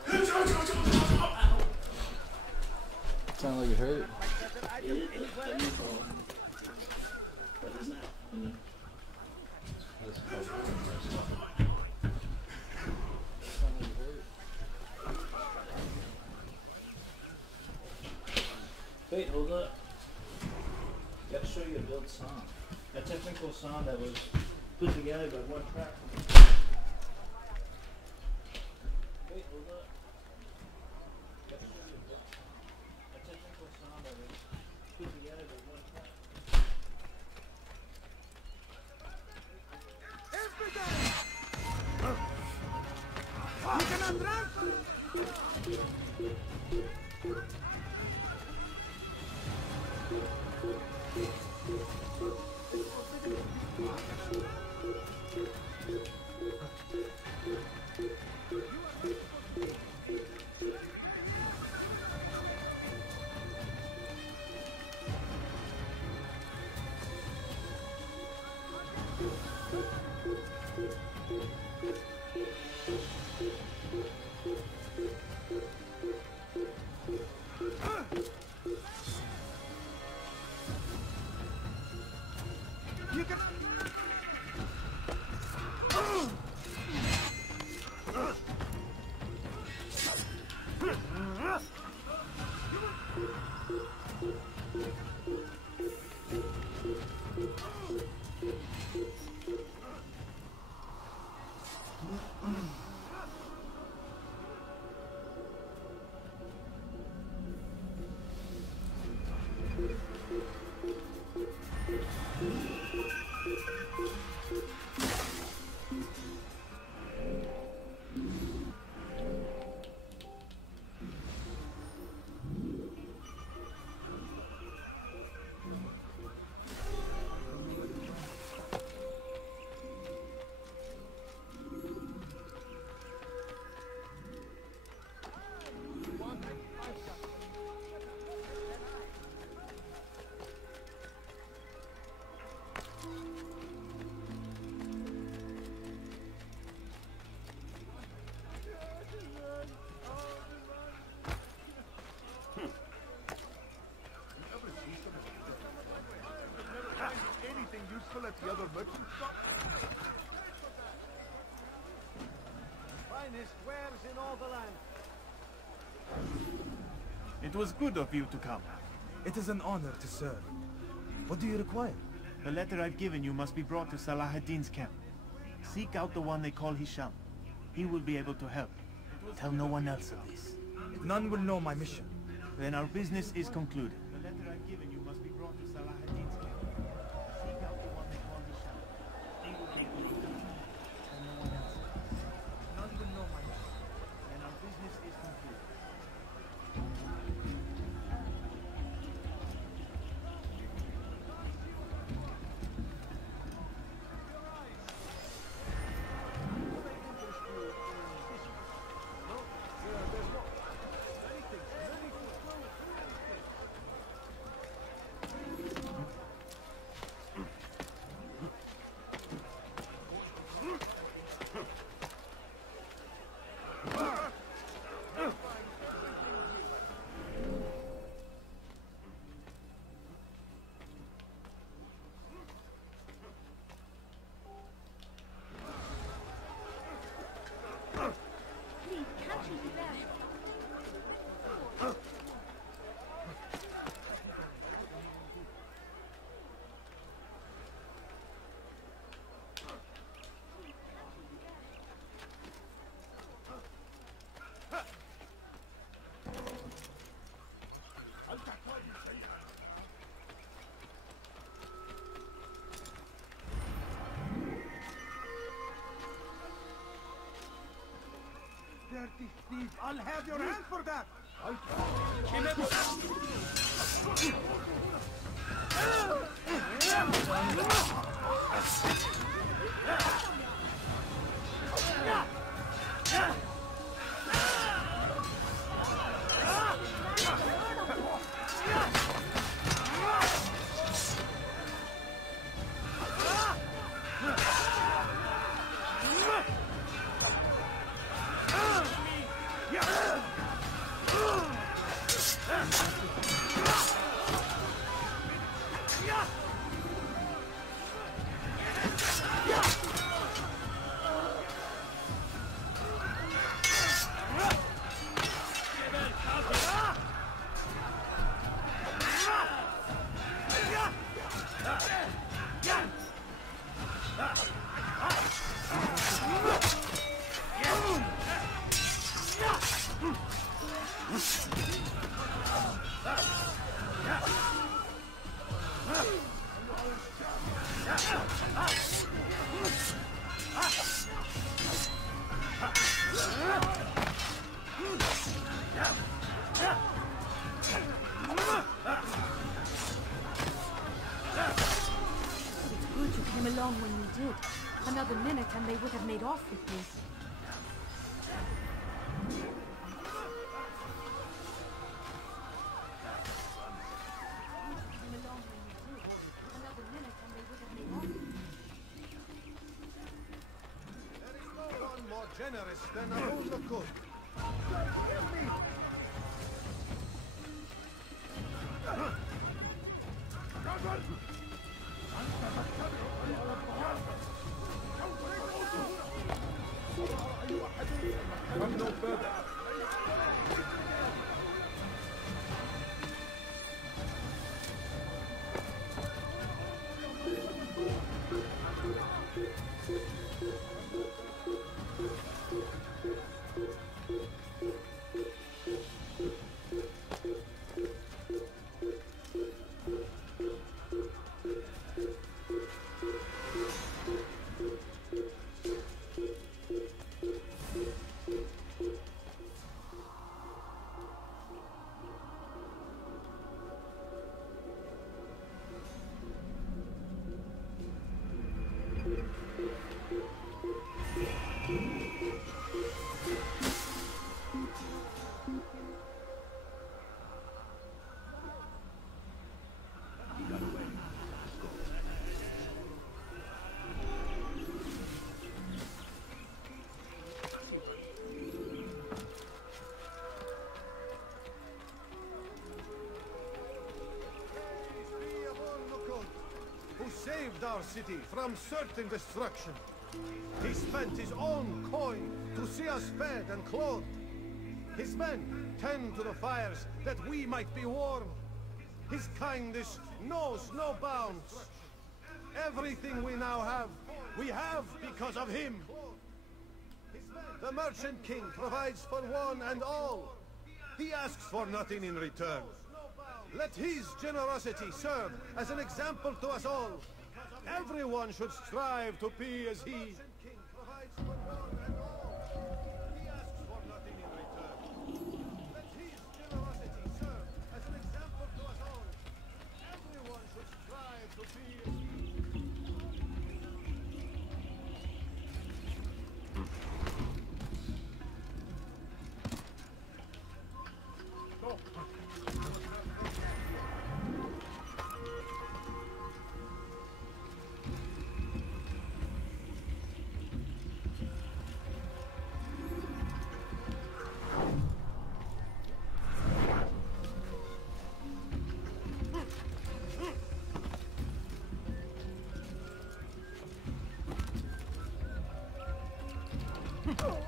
Perfect. Sound like it hurt. What is that? Wait, hold up. Gotta show you a built song. A technical song that was put together by one track. Wait, hold up. Gotta show you a technical song that was put together by one track. You cannot run! At the other merchant shop? Finest wares in all the land. It was good of you to come. It is an honor to serve. What do you require? The letter I've given you must be brought to Salah ad-Din's camp. Seek out the one they call Hisham. He will be able to help. Tell no one else of this. None will know my mission. Then our business is concluded. The letter I've given you must be brought to Salah ad-Din's camp. Seek out the one they call Hisham. He will be able to help. Tell no one else of this. None will know my mission. Then our business is concluded. Dirty thief! I'll have your hand for that! Good you came along when you did. Another minute and they would have made off with you. There is no one more generous than Brotherhood. Come no further. Who saved our city from certain destruction. He spent his own coin to see us fed and clothed. His men tend to the fires that we might be warm. His kindness knows no bounds. Everything we now have, we have because of him. The Merchant King provides for one and all. He asks for nothing in return. Let his generosity serve as an example to us all. Everyone should strive to be as he.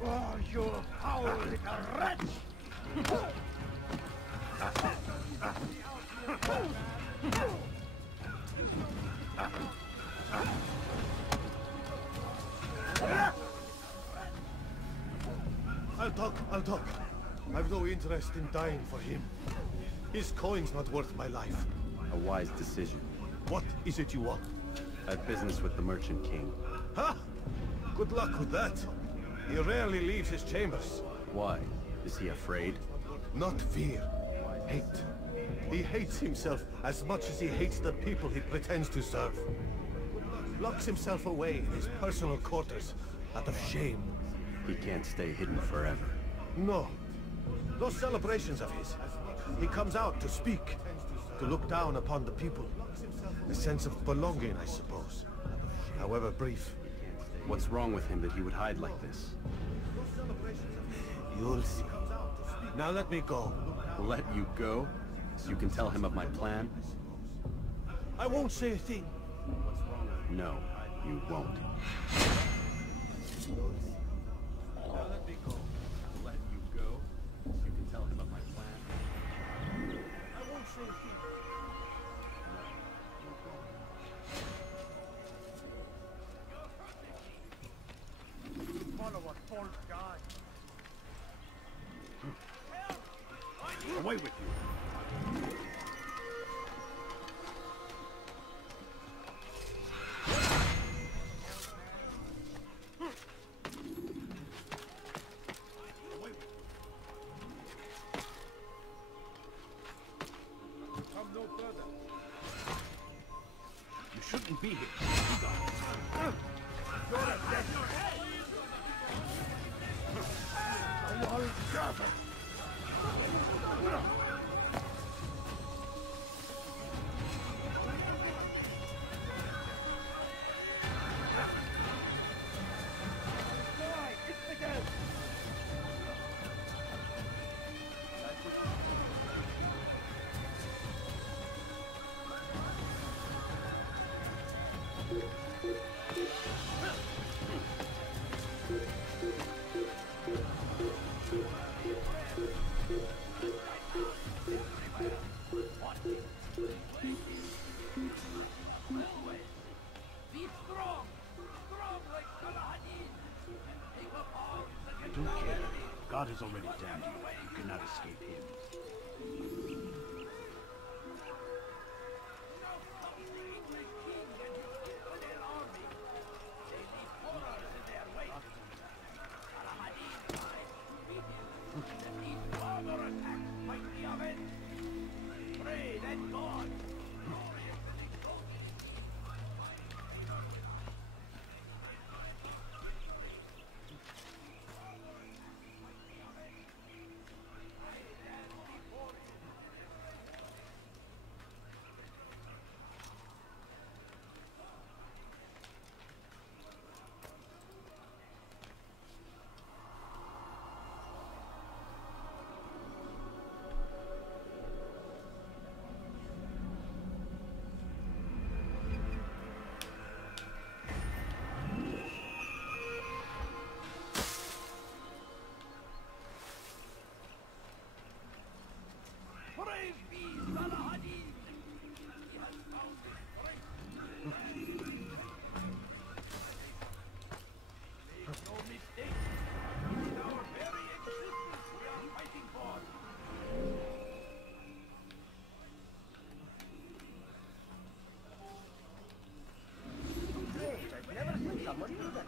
Oh, you foul little wretch! I'll talk. I've no interest in dying for him. His coin's not worth my life. A wise decision. What is it you want? I have business with the Merchant King. Ha! Good luck with that. He rarely leaves his chambers. Why? Is he afraid? Not fear. Hate. He hates himself as much as he hates the people he pretends to serve. Locks himself away in his personal quarters out of shame. He can't stay hidden forever. No. Those celebrations of his, he comes out to speak, to look down upon the people. A sense of belonging, I suppose. However brief. What's wrong with him that he would hide like this? You'll see. Now let me go. Let you go? So you can tell him of my plan? I won't say a thing. No, you won't. Now let me go. Let you go? So you can tell him of my plan? I won't say a thing. Follow a false god. Away with you. further. You shouldn't be here. You got it. You're a dead man. I all deserve it. Don't care. God has already damned you. You cannot escape him. Praise be Salah Hadid! He has found his strength. Make no mistake, it is our very existence we are fighting for. Great, I've never seen someone do that.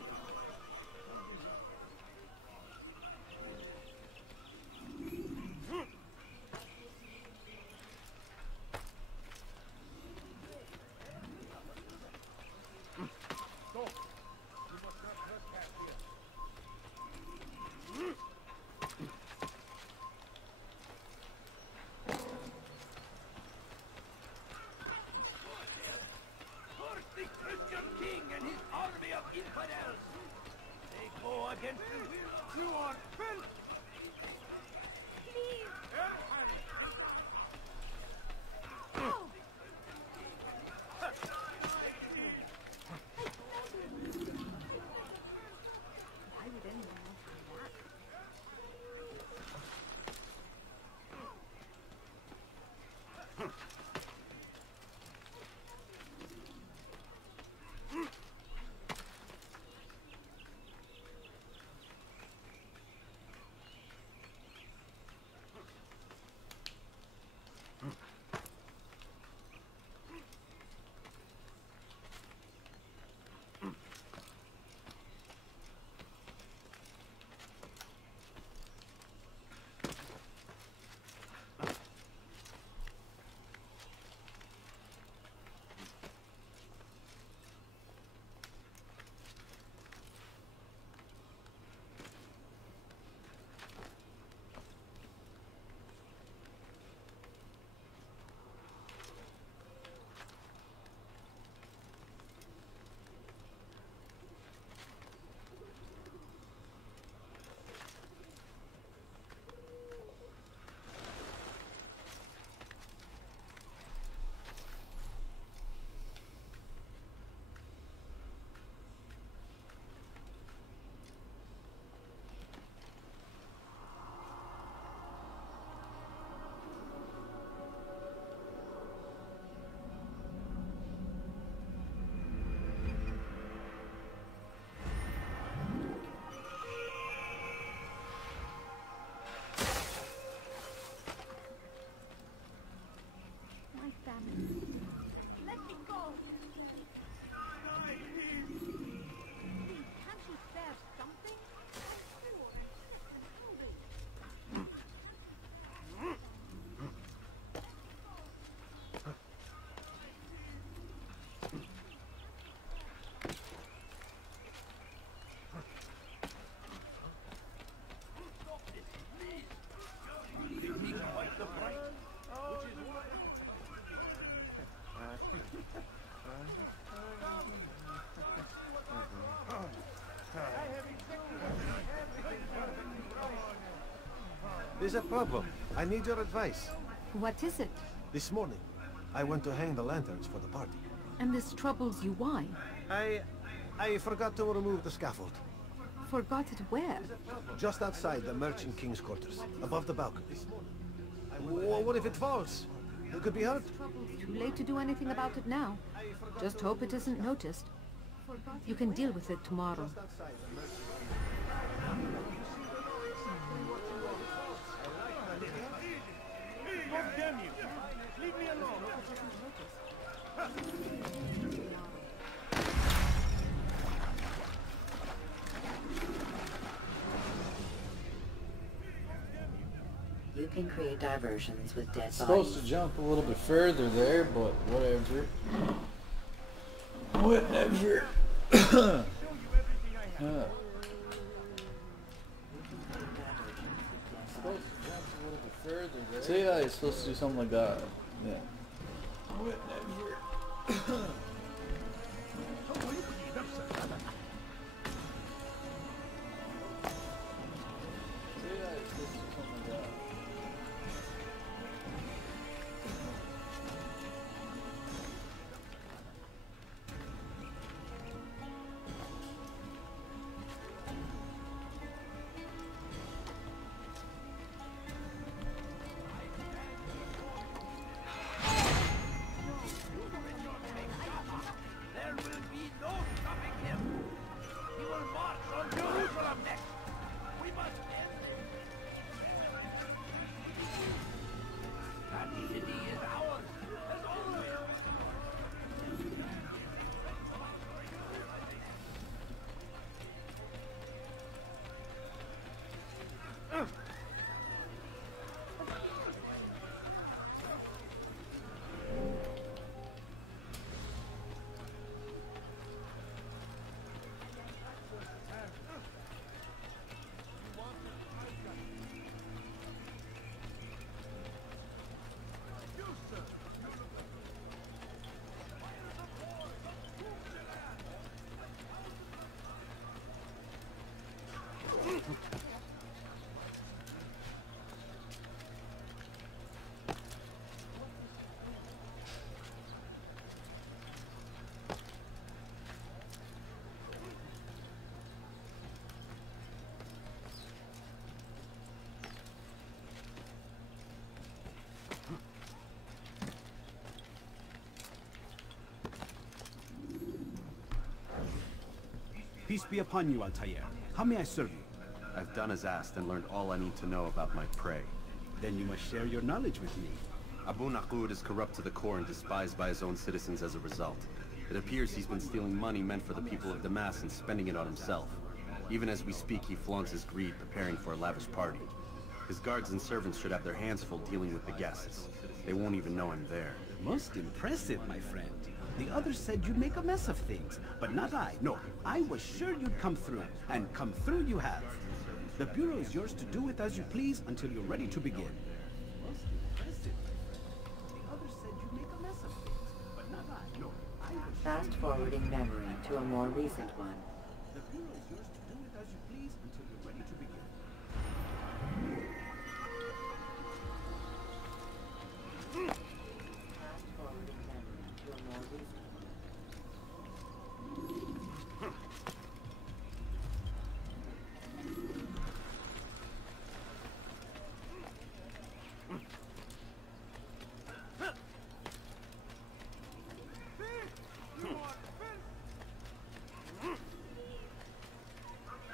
First the Christian king and his army of infidels. They go against the will. You are filth! Please! Why would anyone want to do that? My family. Let me go! Please, can't you spare something? I'm poor and sick and hungry. There's a problem. I need your advice. What is it? This morning, I went to hang the lanterns for the party. And this troubles you why? I forgot to remove the scaffold. Forgot it where? Just outside the Merchant King's quarters, above the balcony. What if it falls? It could be hurt. Too late to do anything about it now. Just hope it isn't noticed. You can deal with it tomorrow. God damn you! Leave me alone! You can create diversions with dead Supposed bodies. to jump a little bit further there, but whatever. Whatever. So yeah, you're supposed to do something like that. Yeah. Whatever. There will be no stopping him. He will march on Jerusalem next. We must end it. That city is ours, as always. Peace be upon you, Altair. How may I serve you? I've done as asked and learned all I need to know about my prey. Then you must share your knowledge with me. Abu Naqud is corrupt to the core and despised by his own citizens as a result. It appears he's been stealing money meant for the people of Damas and spending it on himself. Even as we speak, he flaunts his greed, preparing for a lavish party. His guards and servants should have their hands full dealing with the guests. They won't even know I'm there. Most impressive, my friend. The others said you'd make a mess of things, but not I. No, I was sure you'd come through, and come through you have. The Bureau is yours to do with as you please until you're ready to begin. Most impressive. The others said you'd make a mess of things, but not I. No, I was Fast forwarding memory to a more recent one. The Bureau is yours to do with as you please until you're ready to begin. Fast forwarding memory to a more recent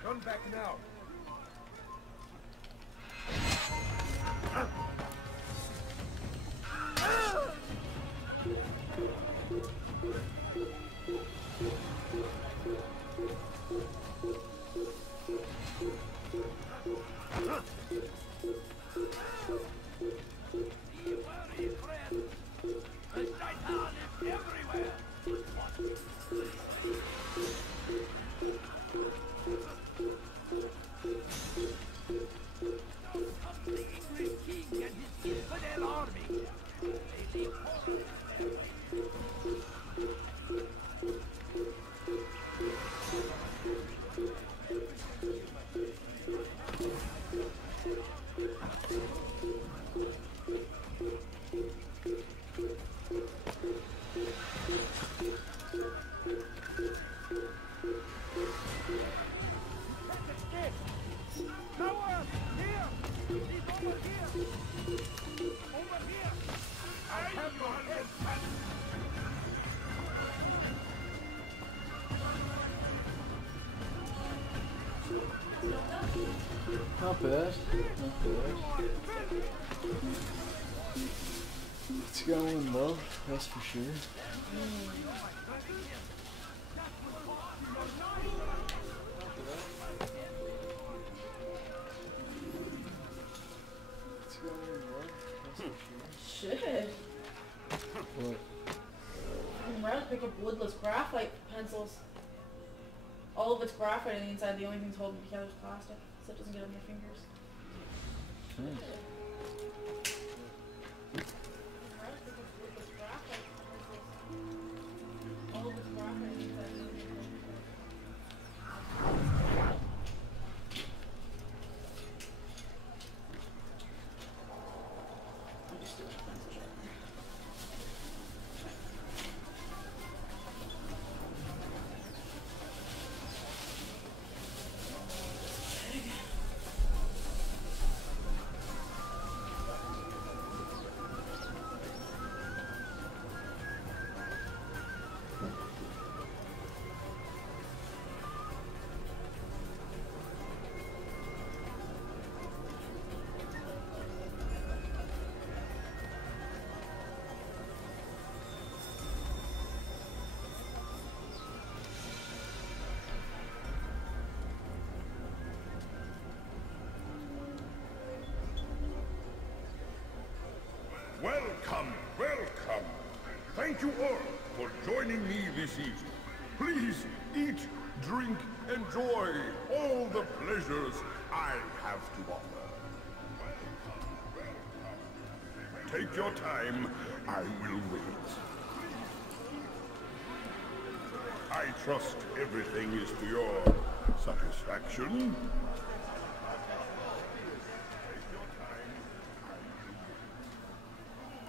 Come back now. Not bad. Not bad. It's going well, that's for sure. It's going well, that's for sure. Shit. What? I'm around to pick up woodless graphite pencils. All of it's graphite on the inside, the only thing's holding it together is plastic, so it doesn't get on your fingers. Nice. All of it's graphite on the inside. Welcome, welcome. Thank you all for joining me this evening. Please eat, drink, enjoy all the pleasures I have to offer. Take your time, I will wait. I trust everything is to your satisfaction.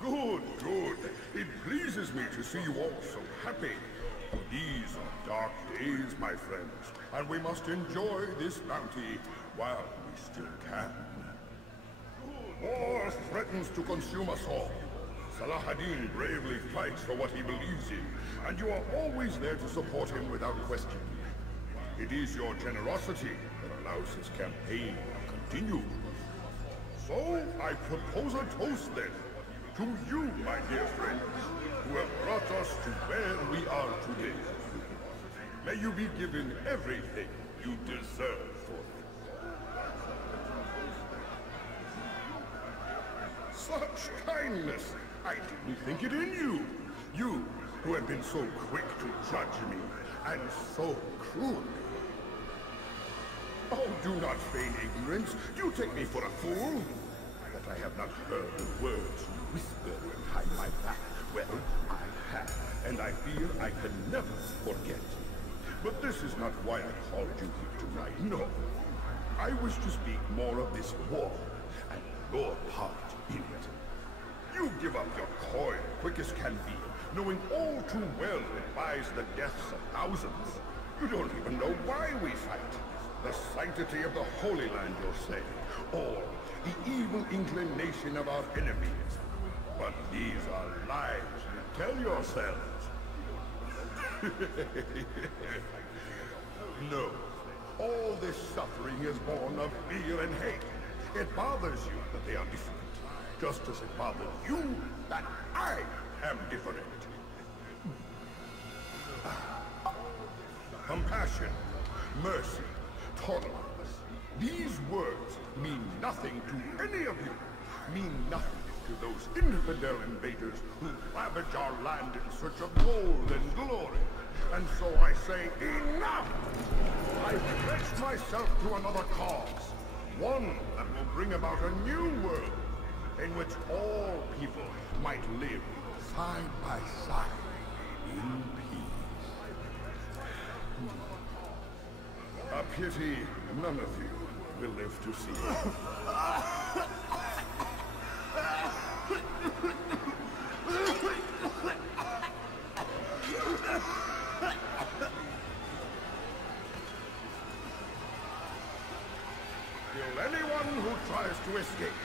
Good, good. It pleases me to see you all so happy. For these are dark days, my friends, and we must enjoy this bounty while we still can. War threatens to consume us all. Salah ad-Din bravely fights for what he believes in, and you are always there to support him without question. It is your generosity that allows his campaign to continue. So, I propose a toast then. To you, my dear friends, who have brought us to where we are today. May you be given everything you deserve for it. Such kindness! I didn't think it in you. You, who have been so quick to judge me, and so cruel. Oh, do not feign ignorance. You take me for a fool. That I have not heard the words you whisper behind my back. Well, I have, and I fear I can never forget. But this is not why I called you here tonight, no. I wish to speak more of this war, and your part in it. You give up your coin quick as can be, knowing all too well it buys the deaths of thousands. You don't even know why we fight. The sanctity of the Holy Land, you'll say, or the evil inclination of our enemies. But these are lies you tell yourselves. No, all this suffering is born of fear and hate. It bothers you that they are different, just as it bothers you that I am different. Compassion, mercy, tolerance. These words mean nothing to any of you. Mean nothing to those infidel invaders who ravage our land in search of gold and glory. And so I say, enough! I pledge myself to another cause. One that will bring about a new world in which all people might live side by side in peace. A pity none of you will live to see it. Kill anyone who tries to escape.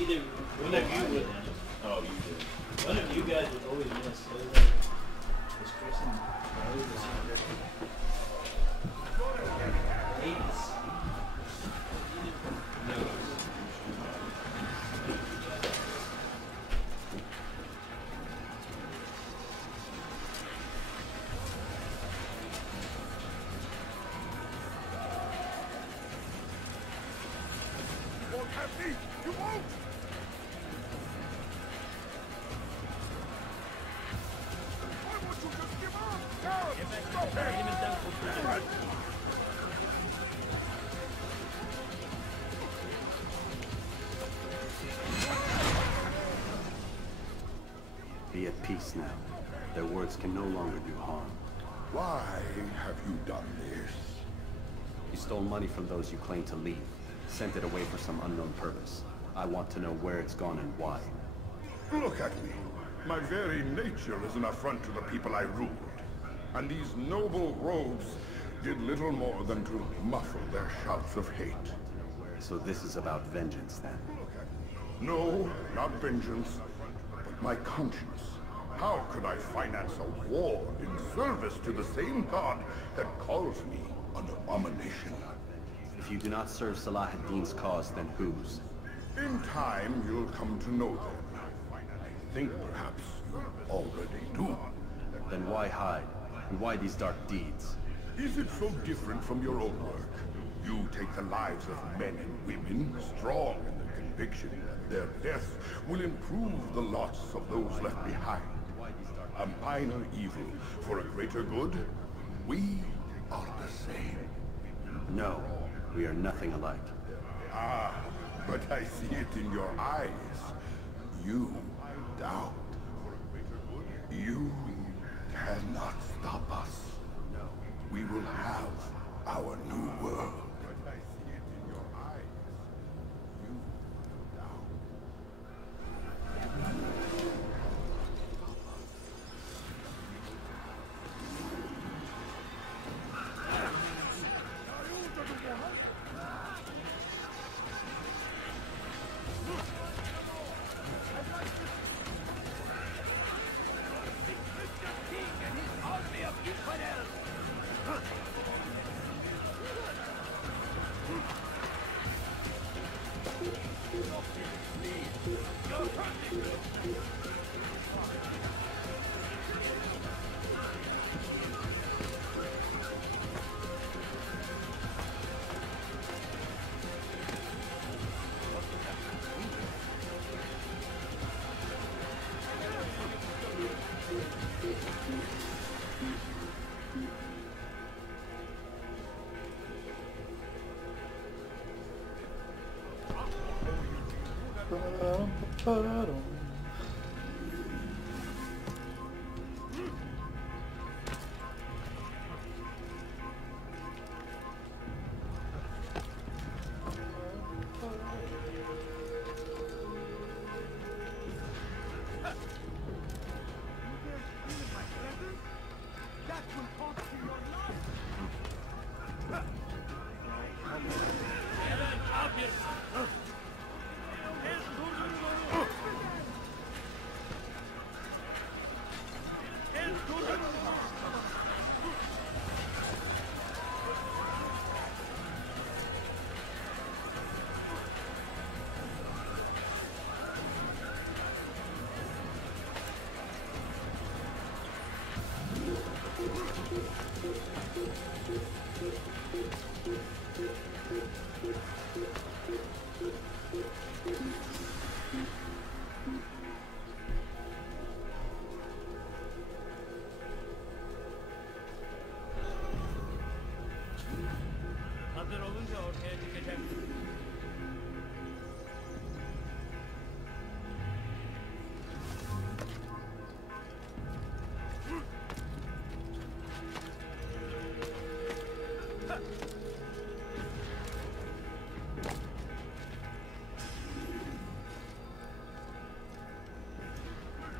either one of you would. Oh, you did. One of you guys would always miss. It was like, was Chris and Riley the same? Ladies. Won't have me! You won't! Why won't you just give up? No! Stop it! Be at peace now. Their words can no longer do harm. Why have you done this? You stole money from those you claim to lead. Sent it away for some unknown purpose. I want to know where it's gone and why. Look at me. My very nature is an affront to the people I ruled. And these noble robes did little more than to muffle their shouts of hate. So this is about vengeance, then? No, not vengeance, but my conscience. How could I finance a war in service to the same god that calls me an abomination? If you do not serve Salah ad-Din's cause, then whose? In time, you'll come to know them. I think perhaps you already do. Then why hide? And why these dark deeds? Is it so different from your own work? You take the lives of men and women, strong in the conviction that their death will improve the lots of those left behind. A minor evil for a greater good? We are the same. No, we are nothing alike. Ah, but I see it in your eyes. You doubt. You cannot stop us. We will have our new world.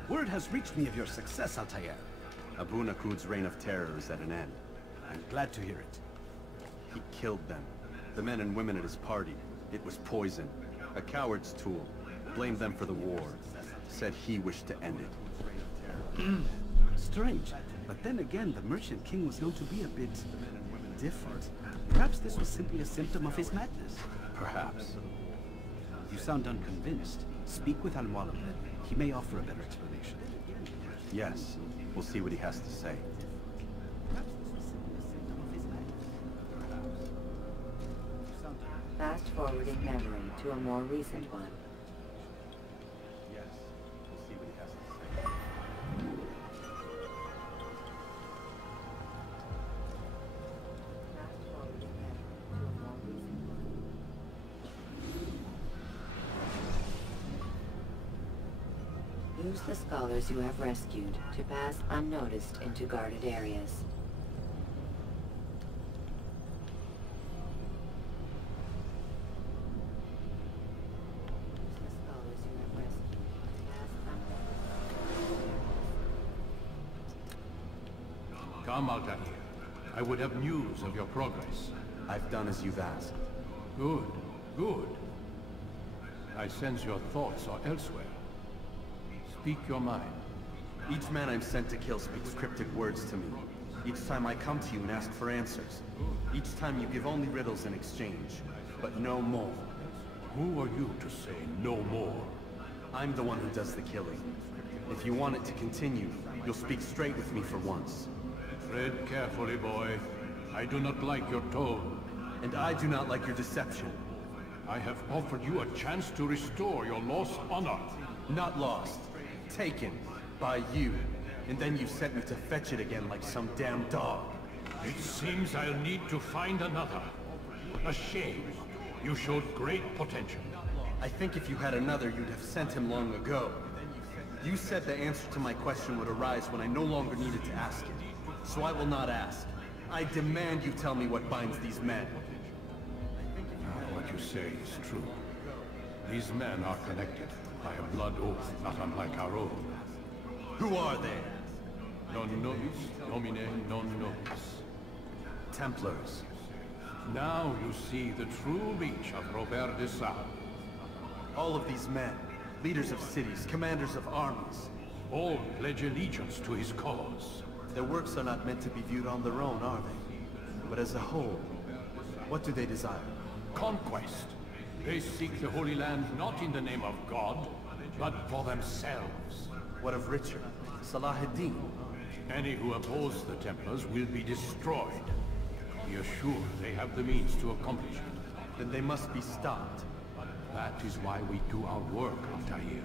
Word has reached me of your success, Altair. Abu Nakud's reign of terror is at an end. I'm glad to hear it. He killed them. The men and women at his party. It was poison. A coward's tool. Blamed them for the war. Said he wished to end it. Strange. But then again, the Merchant King was known to be a bit different. Perhaps this was simply a symptom of his madness. Perhaps. You sound unconvinced. Speak with Al-Mualim. He may offer a better explanation. Yes. We'll see what he has to say. Fast forwarding memory to a more recent one. Yes. We'll see what he has to say. Use the scholars you have rescued to pass unnoticed into guarded areas. Come, Altair. I would have news of your progress. I've done as you've asked. Good, good. I sense your thoughts are elsewhere. Speak your mind. Each man I'm sent to kill speaks cryptic words to me. Each time I come to you and ask for answers. Each time you give only riddles in exchange, but no more. Who are you to say no more? I'm the one who does the killing. If you want it to continue, you'll speak straight with me for once. Tread carefully, boy. I do not like your tone. And I do not like your deception. I have offered you a chance to restore your lost honor. Not lost. Taken. By you. And then you sent me to fetch it again like some damn dog. It seems I'll need to find another. A shame. You showed great potential. I think if you had another, you'd have sent him long ago. You said the answer to my question would arise when I no longer needed to ask it. So I will not ask. I demand you tell me what binds these men. What you say is true. These men are connected by a blood oath not unlike our own. Who are they? Non nobis, nomine non nobis. Templars. Now you see the true reach of Robert de Sade. All of these men, leaders of cities, commanders of armies. All pledge allegiance to his cause. Their works are not meant to be viewed on their own, are they? But as a whole, what do they desire? Conquest. They seek the Holy Land not in the name of God, but for themselves. What of Richard? Salah ad-Din? Any who oppose the Templars will be destroyed. Be assured they have the means to accomplish it. Then they must be stopped. That is why we do our work, Altair.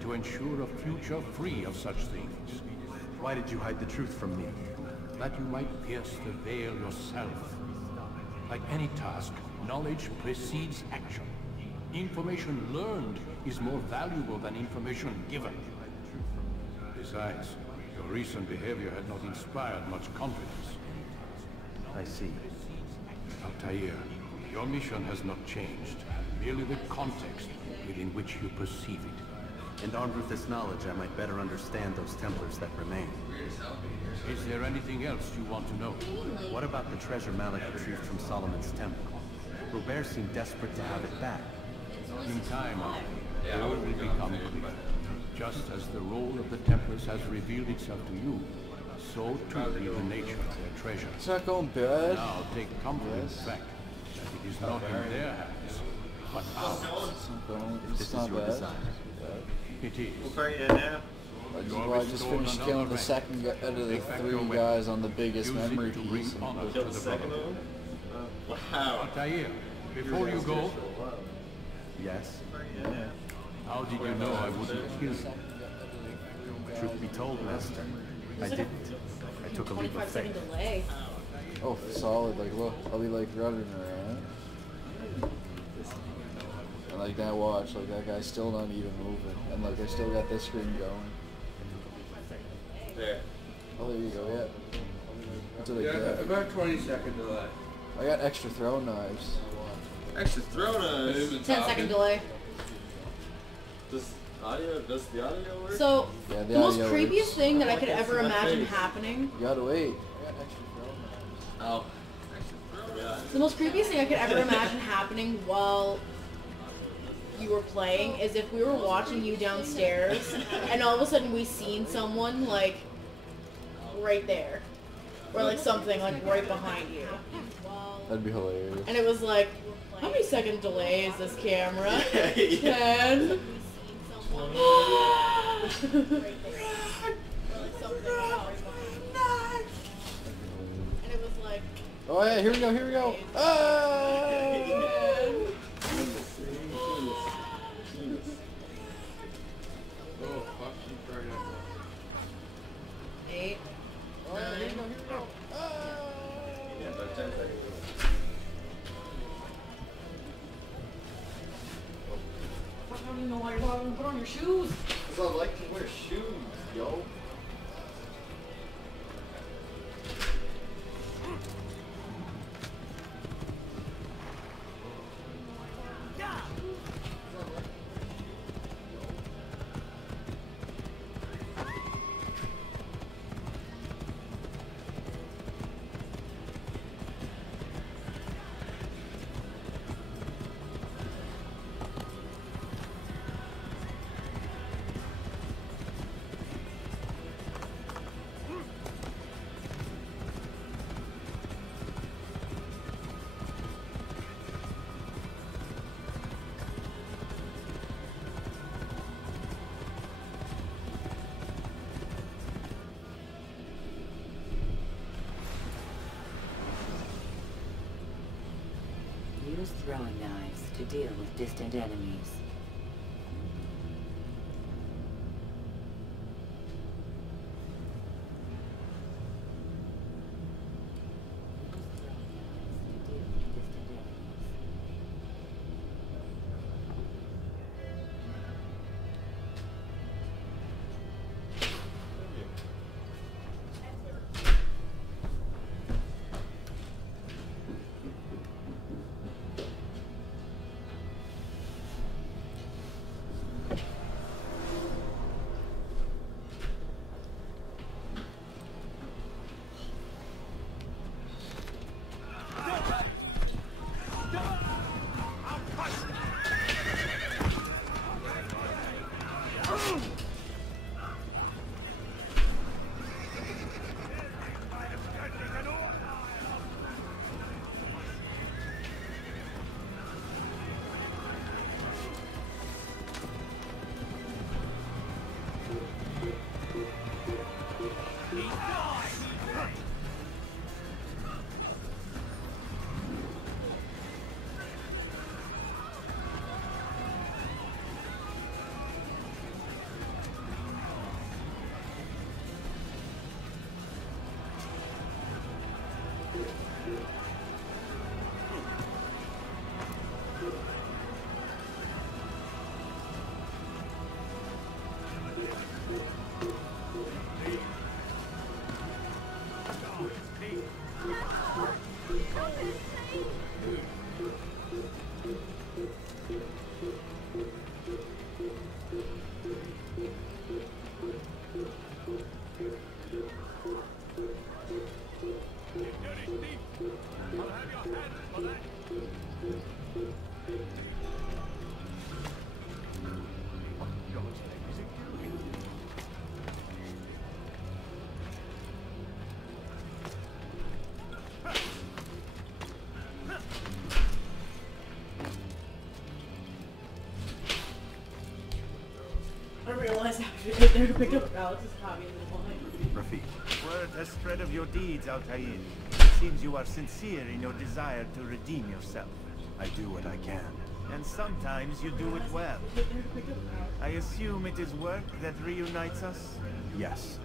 To ensure a future free of such things. Why did you hide the truth from me? That you might pierce the veil yourself. Like any task, knowledge precedes action. Information learned is more valuable than information given. Besides, your recent behavior had not inspired much confidence. I see. Altair, your mission has not changed. Merely the context within which you perceive it. And armed with this knowledge, I might better understand those Templars that remain. Is there anything else you want to know? What about the treasure Malik retrieved from Solomon's temple? Robert seemed desperate to have it back. In time, all will become clear. Just as the role of the Templars has revealed itself to you, so too will the nature of their treasure. It's not going bad. Now take comfort in the fact that it is not in their hands, but ours. It's not bad. It is. I just finished killing the second out of the three guys on the biggest memory piece. Killed the second of them? Wow. Altair, before you go... Yes? How did you know I wouldn't kill you? Truth be told, Master, I didn't. I took a leap of 25-second faith. delay. Oh, solid. Like, look, I'll be like running around. And like that watch, like that guy's still not even moving. And like I still got this screen going. There. Oh, there you go, yeah. That's what I Yeah, get. about 20-second delay. I got extra throw knives. Extra throw knives. 10-second delay. Does the audio work? So, Yeah, the most audio creepiest works. thing that I could ever My imagine face. happening. You gotta wait. I got extra throw knives. Oh. Yeah. The most creepiest thing I could ever imagine happening while you were playing is if we were watching you downstairs and all of a sudden we seen someone like right there. Or like something like right behind you. That'd be hilarious. And it was like, how many second delay is this camera? 10. And it was like, oh yeah, here we go, here we go. Ah! Oh, fuck, she tried out. 8, 9. Yeah, about 10 seconds. I don't even know why you're bothering to put on your shoes. Because I like to wear shoes, yo. Use throwing knives to deal with distant enemies. I realized after you get there to pick up Alex's copy of the wine. Rafiq. Word has spread of your deeds, Altair. It seems you are sincere in your desire to redeem yourself. I do what I can. And sometimes you do it well. I assume it is work that reunites us? Yes.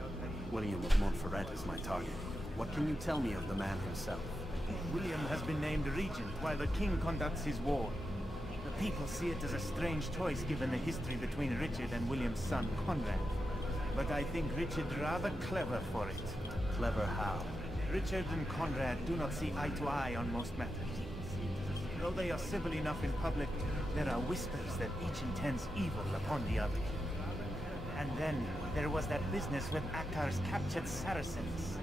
William of Montferrat is my target. What can you tell me of the man himself? William has been named regent while the king conducts his war. The people see it as a strange choice given the history between Richard and William's son, Conrad. But I think Richard rather clever for it. Clever how? Richard and Conrad do not see eye to eye on most matters. Though they are civil enough in public, there are whispers that each intends evil upon the other. And then there was that business with Akkar's captured Saracens.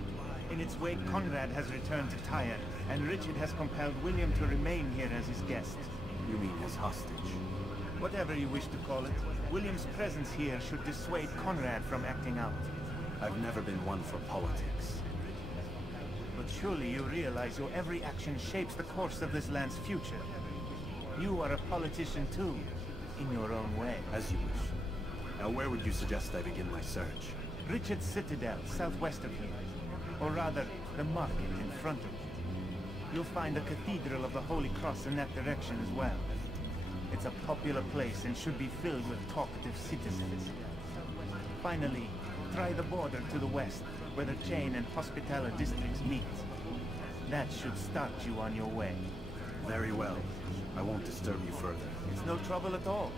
In its wake, Conrad has returned to Tyre, and Richard has compelled William to remain here as his guest. You mean his hostage? Whatever you wish to call it, William's presence here should dissuade Conrad from acting out. I've never been one for politics. But surely you realize your every action shapes the course of this land's future. You are a politician too, in your own way. As you wish. Now where would you suggest I begin my search? Richard's Citadel, southwest of here. Or rather, the market in front of it. You'll find the Cathedral of the Holy Cross in that direction as well. It's a popular place and should be filled with talkative citizens. Finally, try the border to the west, where the Chain and Hospitaller districts meet. That should start you on your way. Very well. I won't disturb you further. It's no trouble at all.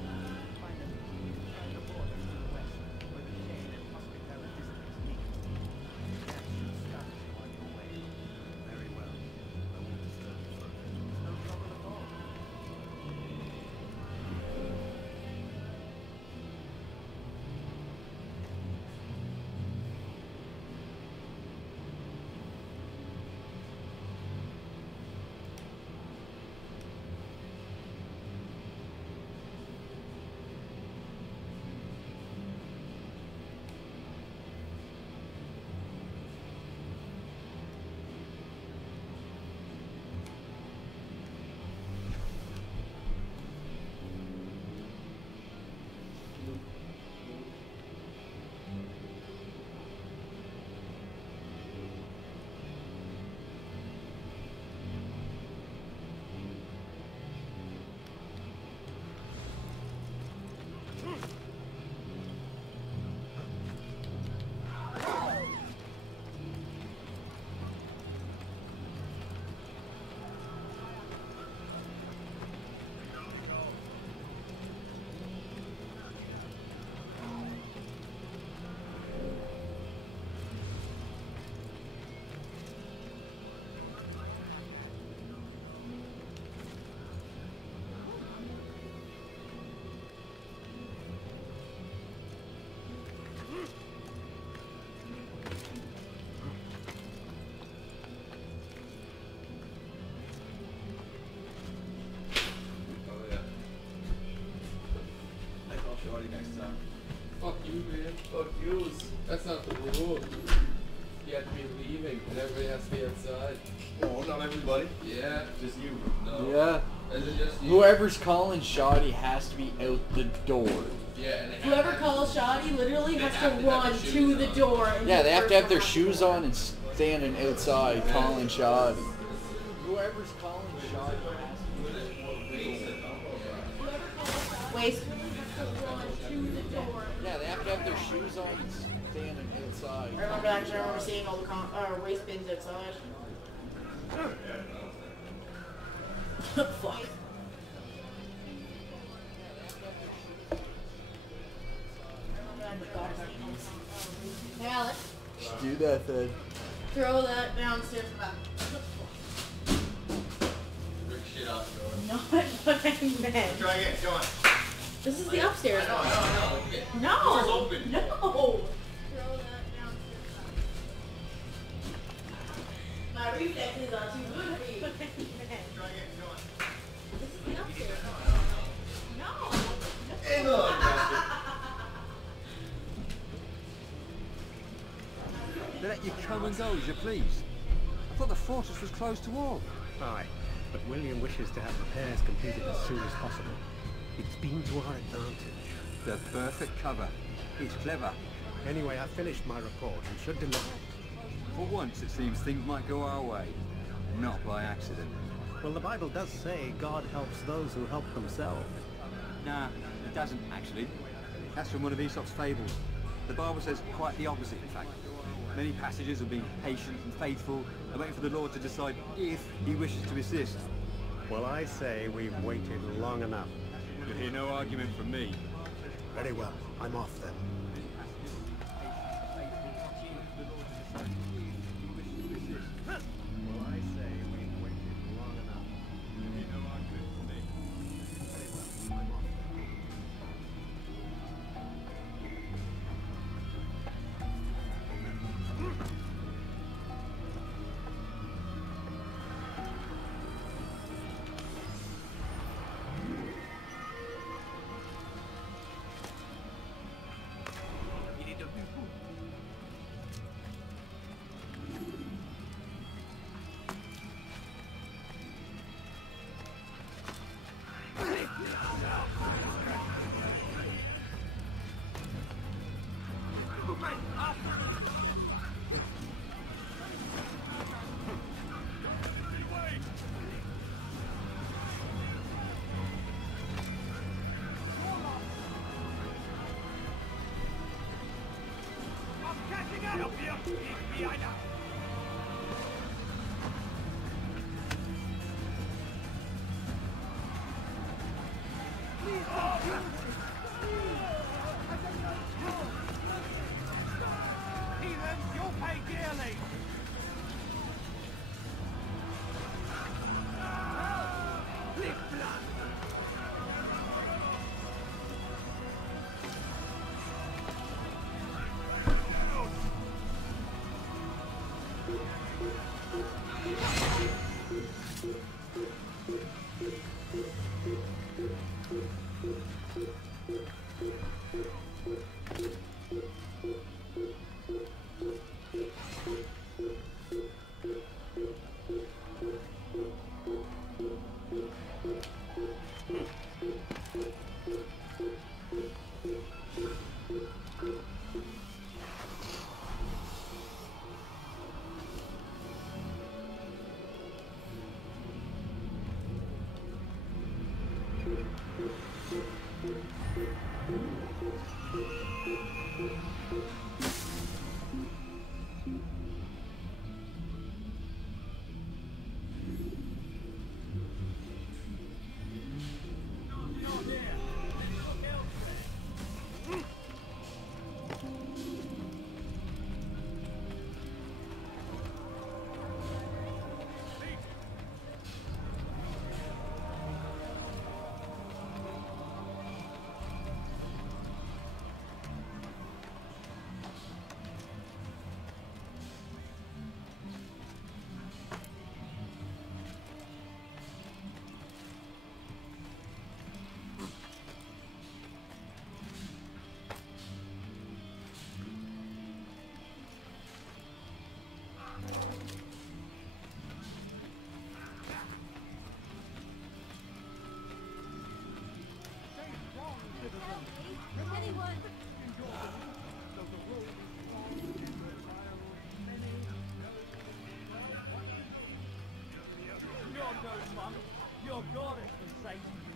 Fuck you, man. Fuck you. That's not the rule. You have to be leaving, and everybody has to be outside. Oh, not everybody? Yeah. Just you. No. Yeah. Is it just you? Whoever's calling shoddy has to be out the door. Yeah, and Whoever calls shoddy literally has to run to the door. And Yeah, they have to have their shoes on and standing outside calling shoddy. Whoever's calling shoddy has to be out the door. Waste has to run to the door. Yeah, they have to have their shoes on and standing outside. I remember seeing all the race bins outside. Fuck. Hey Alex, Just do that then. throw that downstairs back. Rip shit off the door. Not what I meant. Try again, come on. This is the upstairs one. No. Door's open. No. Throw that downstairs back. My reflexes are too good for you. Try again, come on. This is the upstairs one. Hang No. They let you come and go as you please. I thought the fortress was closed to all. Aye, but William wishes to have repairs completed as soon as possible. It's been to our advantage. The perfect cover. It's clever. Anyway, I finished my report and should deliver it. For once, it seems things might go our way. Not by accident. Well, the Bible does say God helps those who help themselves. Nah, it doesn't, actually. That's from one of Aesop's fables. The Bible says quite the opposite, in fact. Many passages of being patient and faithful and waiting for the Lord to decide if he wishes to assist. Well, I say we've waited long enough. You'll hear no argument from me. Very well. I'm off then. Your God has forsaken you.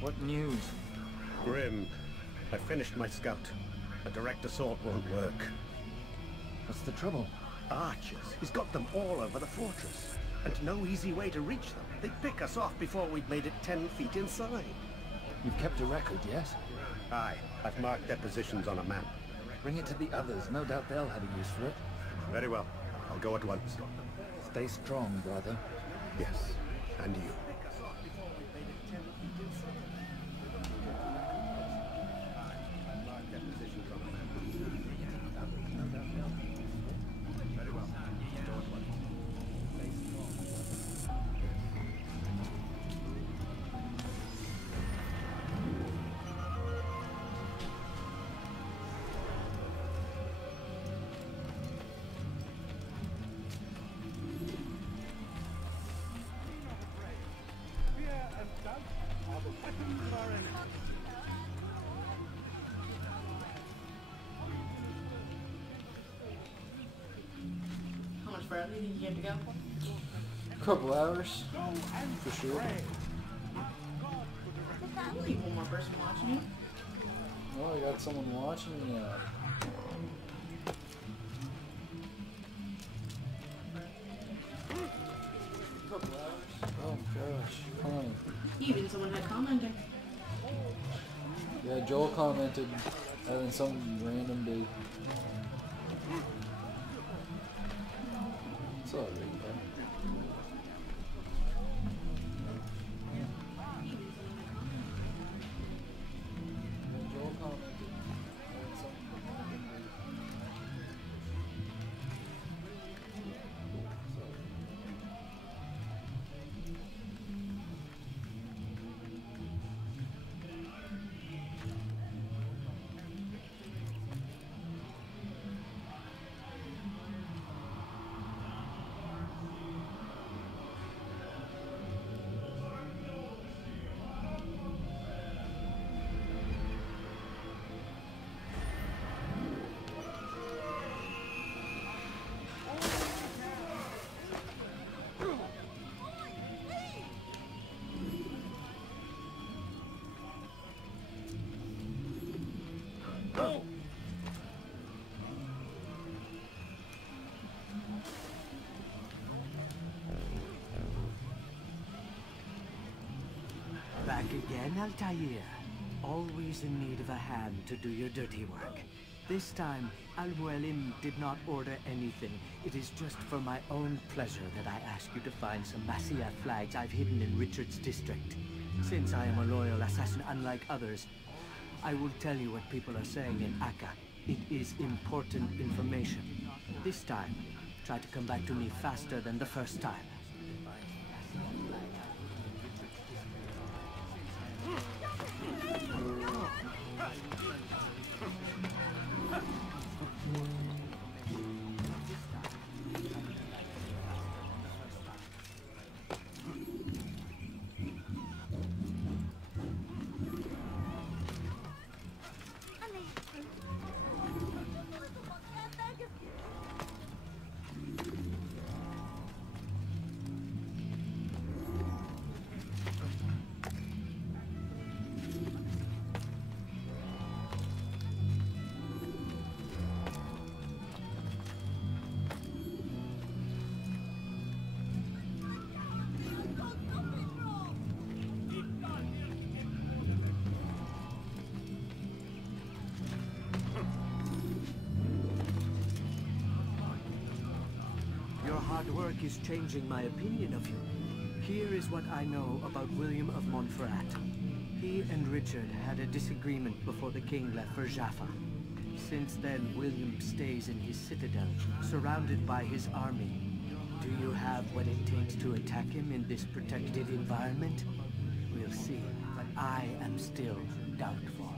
What news? Grim. I finished my scout. A direct assault won't work. What's the trouble? Archers. He's got them all over the fortress. And no easy way to reach them. They'd pick us off before we'd made it 10 feet inside. You've kept a record, yes? Aye. I've marked their positions on a map. Bring it to the others. No doubt they'll have a use for it. Very well. I'll go at once. Stay strong, brother. Yes. And you. How much further do you think you have to go? A couple hours, for sure. Probably one more person watching you. Oh, I got someone watching me. Couple hours. Oh gosh, honey. Even someone had commented. Yeah, Joel commented having some random day. It's alright, though. Joel commented having some random day. Back again, Altair. Always in need of a hand to do your dirty work. This time, Al-Mualim did not order anything. It is just for my own pleasure that I ask you to find some Masyaf flags I've hidden in Richard's district. Since I am a loyal assassin unlike others, I will tell you what people are saying in Akka. It is important information. This time, try to come back to me faster than the first time. Hard work is changing my opinion of you. Here is what I know about William of Montferrat. He and Richard had a disagreement before the king left for Jaffa. Since then, William stays in his citadel, surrounded by his army. Do you have what it takes to attack him in this protected environment? We'll see, but I am still doubtful.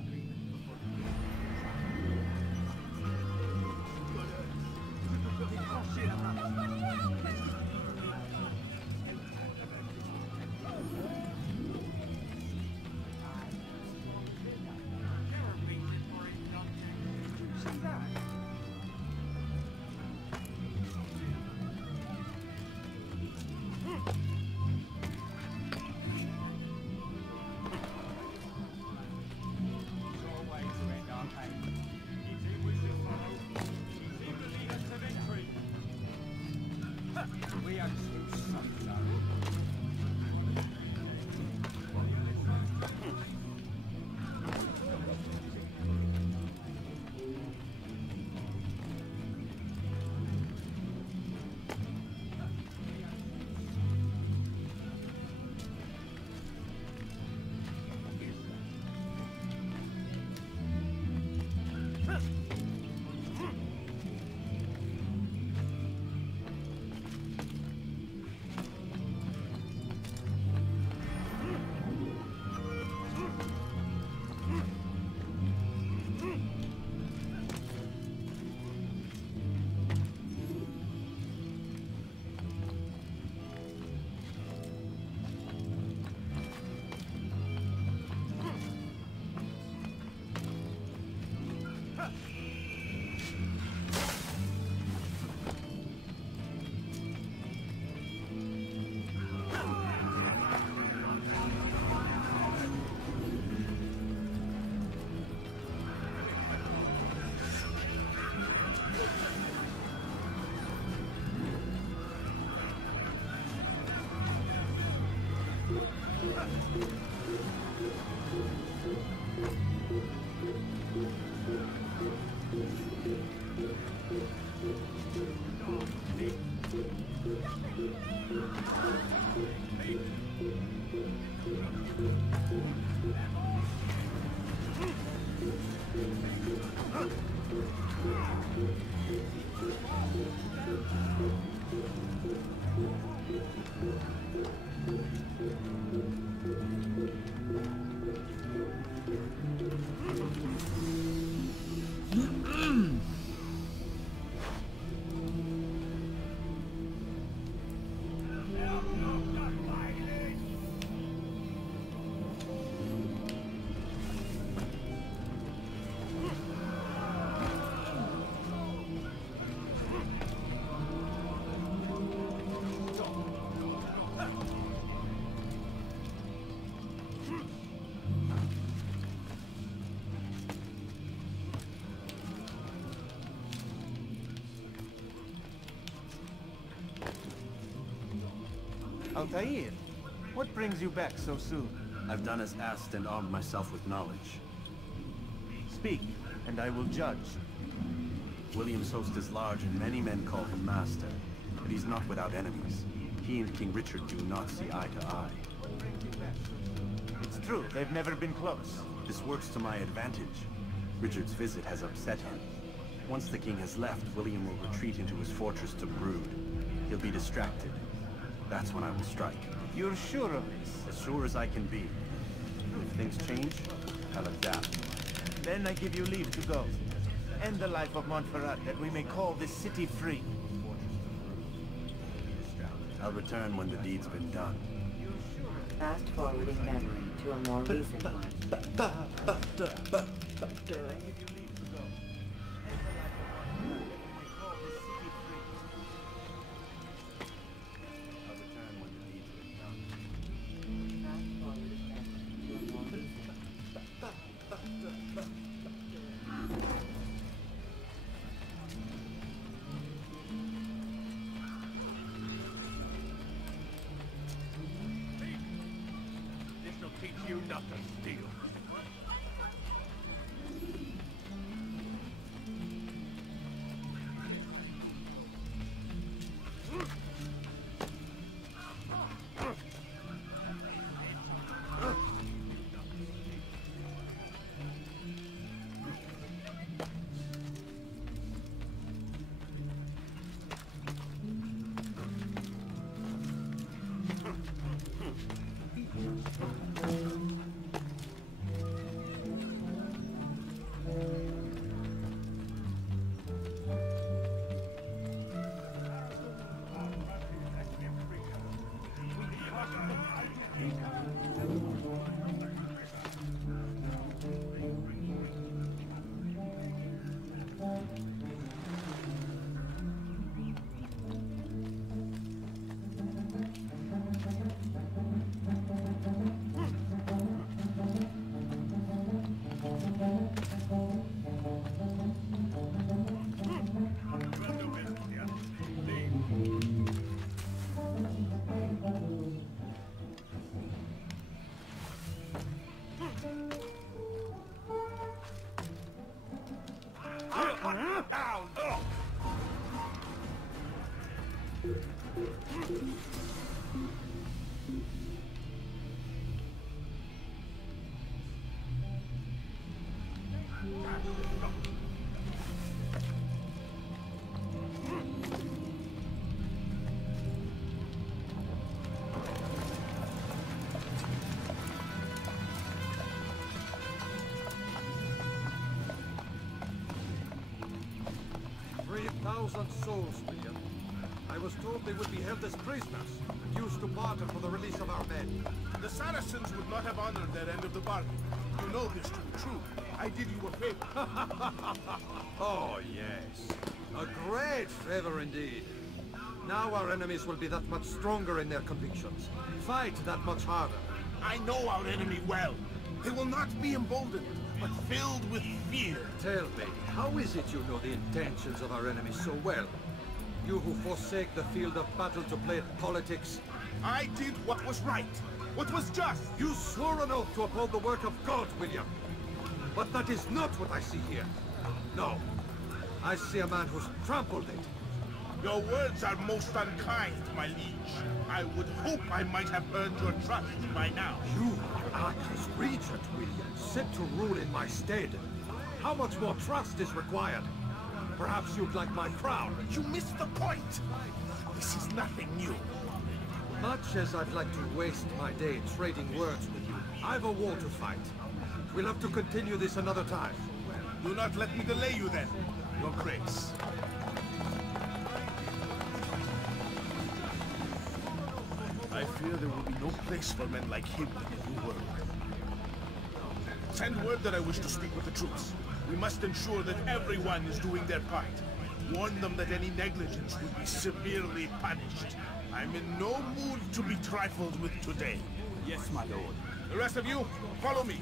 Altair, what brings you back so soon? I've done as asked and armed myself with knowledge. Speak, and I will judge. William's host is large, and many men call him master. But he's not without enemies. He and King Richard do not see eye to eye. It's true, they've never been close. This works to my advantage. Richard's visit has upset him. Once the king has left, William will retreat into his fortress to brood. He'll be distracted. That's when I will strike. You're sure of this? As sure as I can be. If things change, I'll adapt. Then I give you leave to go. End the life of Montferrat, that we may call this city free. I'll return when the deed's been done. Fast forwarding memory to a more recent one. This'll teach you not to steal. Souls, William. I was told they would be held as prisoners and used to barter for the release of our men. The Saracens would not have honored their end of the bargain. You know this to be true. I did you a favor. Oh, yes. A great favor indeed. Now our enemies will be that much stronger in their convictions. Fight that much harder. I know our enemy well. They will not be emboldened, but filled with fear. Tell me, how is it you know the intentions of our enemies so well? You who forsake the field of battle to play at politics? I did what was right, what was just. You swore an oath to uphold the work of God, William. But that is not what I see here. No. I see a man who's trampled it. Your words are most unkind, my liege. I would hope I might have earned your trust by now. You are Arthur's regent, William, set to rule in my stead. How much more trust is required? Perhaps you'd like my crown. You missed the point! This is nothing new. Much as I'd like to waste my day trading words with you, I've a war to fight. We'll have to continue this another time. Do not let me delay you then, Your Grace. I fear there will be no place for men like him in the New World. Send word that I wish to speak with the troops. We must ensure that everyone is doing their part. Warn them that any negligence will be severely punished. I'm in no mood to be trifled with today. Yes, my lord. The rest of you, follow me.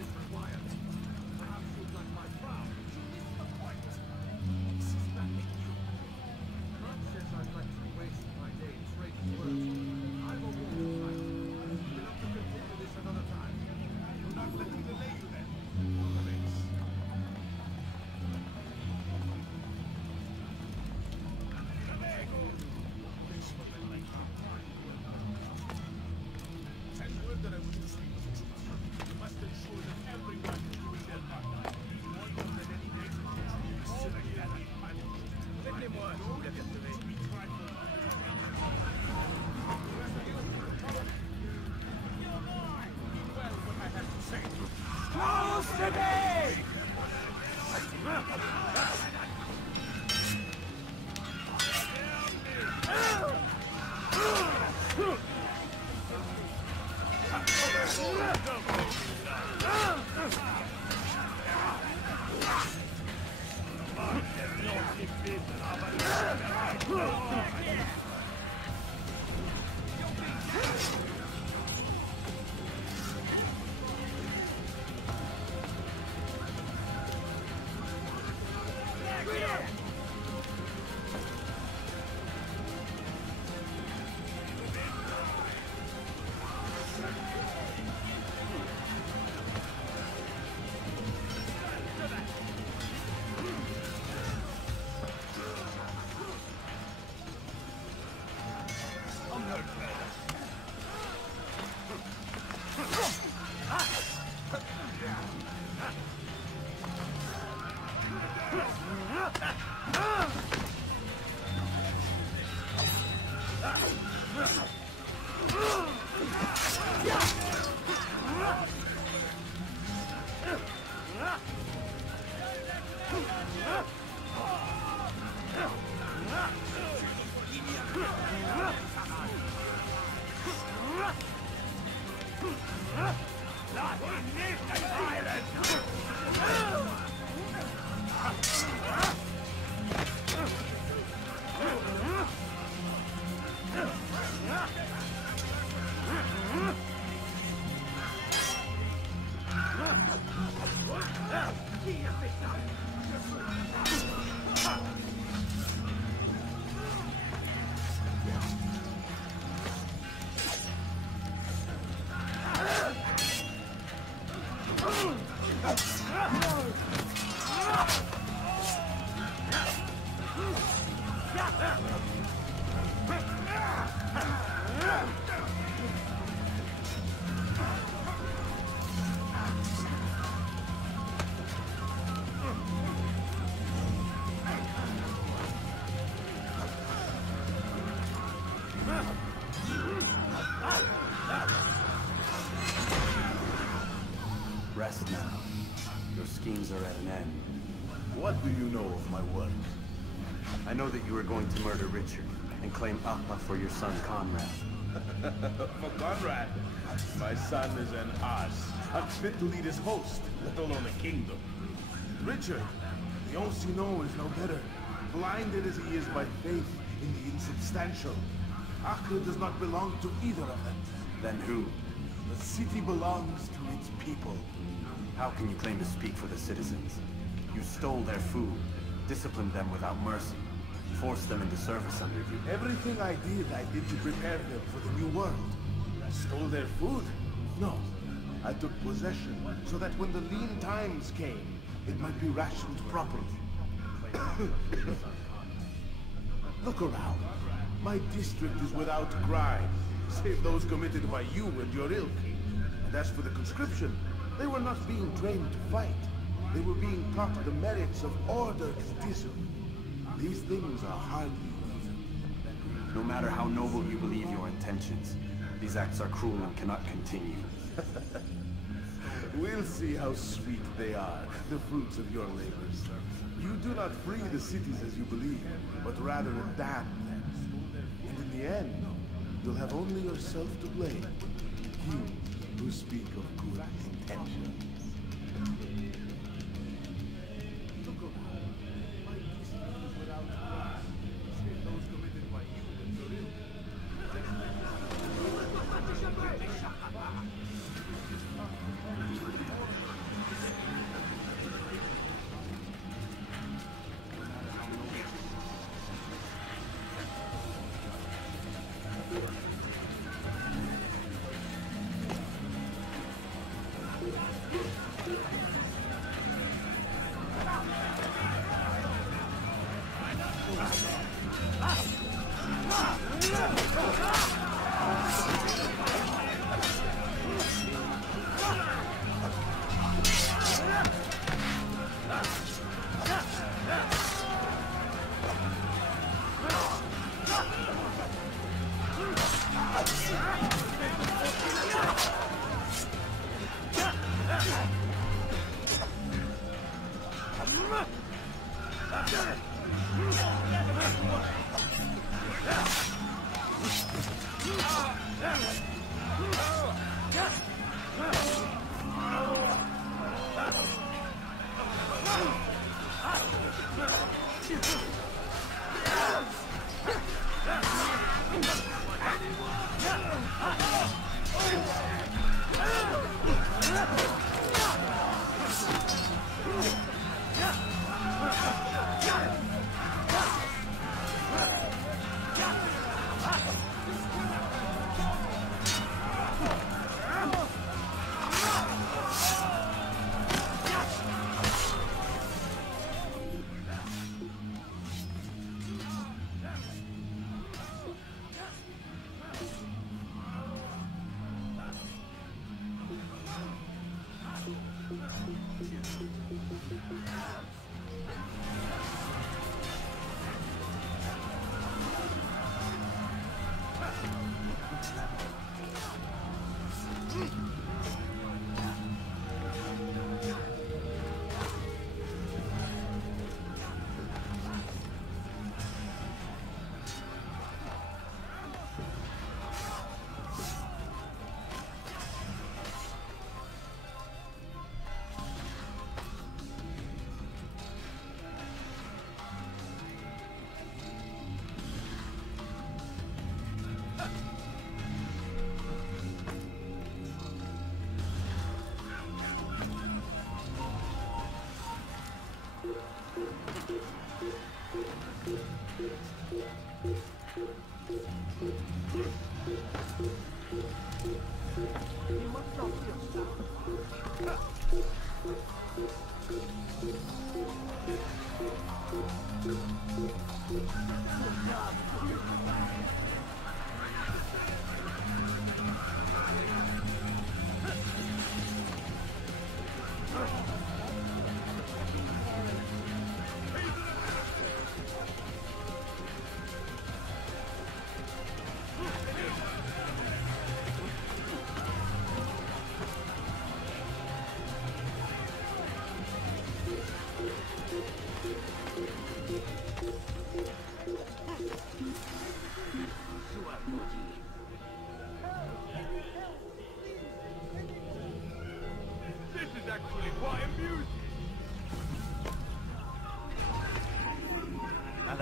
Rest now. Your schemes are at an end. What do you know of my work? I know that you are going to murder Richard and claim Appa for your son Conrad. For Conrad, my son is an ass, unfit to lead his host, let alone a kingdom. Richard, the Oncino is no better, blinded as he is by faith in the insubstantial. Acre does not belong to either of them. Then who? The city belongs to its people. How can you claim to speak for the citizens? You stole their food, disciplined them without mercy, forced them into service under you. Everything I did to prepare them for the new world. I stole their food? No. I took possession so that when the lean times came, it might be rationed properly. Look around. My district is without crime, save those committed by you and your ilk. And as for the conscription, they were not being trained to fight. They were being taught the merits of order and discipline. These things are hardly reasoned. No matter how noble you believe your intentions, these acts are cruel and cannot continue. We'll see how sweet they are, the fruits of your labors. You do not free the cities as you believe, but rather damn them. And in the end, you'll have only yourself to blame. You who speak of good intentions.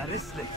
Wrestling.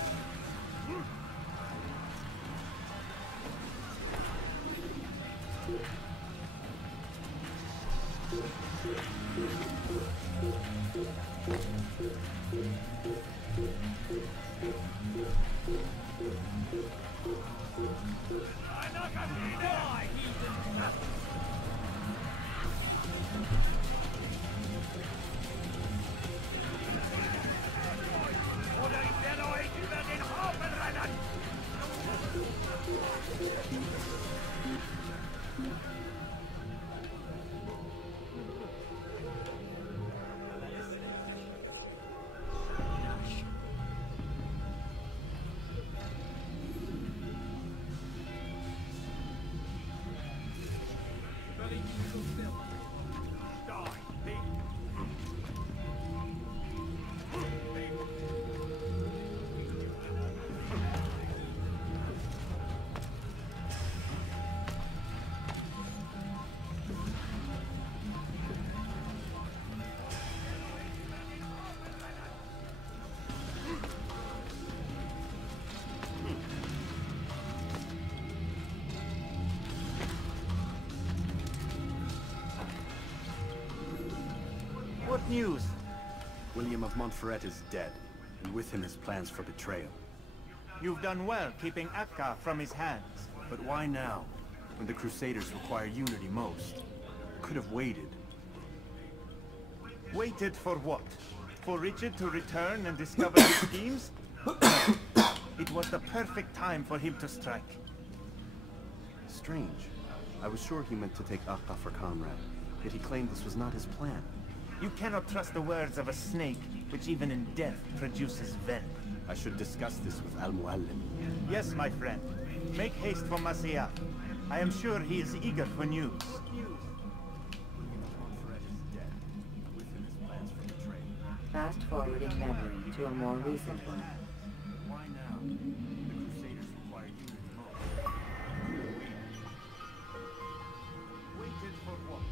What news? William of Montferrat is dead, and with him his plans for betrayal. You've done well keeping Akka from his hands. But why now, when the Crusaders require unity most? Could have waited. Waited for what? For Richard to return and discover his schemes? It was the perfect time for him to strike. Strange. I was sure he meant to take Akka for comrade, yet he claimed this was not his plan. You cannot trust the words of a snake, which even in death produces venom. I should discuss this with Al-Muallim. Yes, my friend. Make haste for Masia. I am sure he is eager for news. Fast forwarding memory to a more recent one. Why now? The Crusaders require unity most. Waited for what?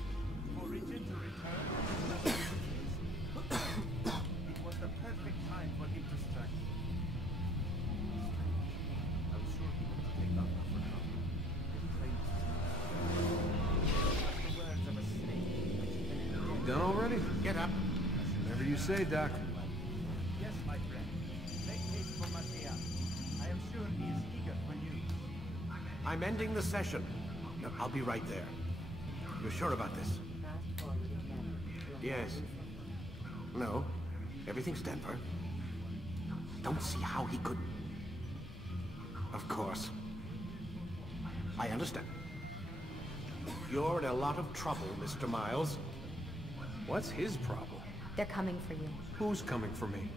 For Richard to return? It was the perfect time for him to strike. I was sure he meant to take Akka for comrade. He claimed The words of a snake. You done already? Get up. Whatever you say, Doc. Yes, my friend. Make haste for Masia. I am sure he is eager for news. I'm ending the session. No, I'll be right there. You're sure about this? Yes. No. Everything's Denver. Don't see how he could... Of course. I understand. You're in a lot of trouble, Mr. Miles. What's his problem? They're coming for you. Who's coming for me?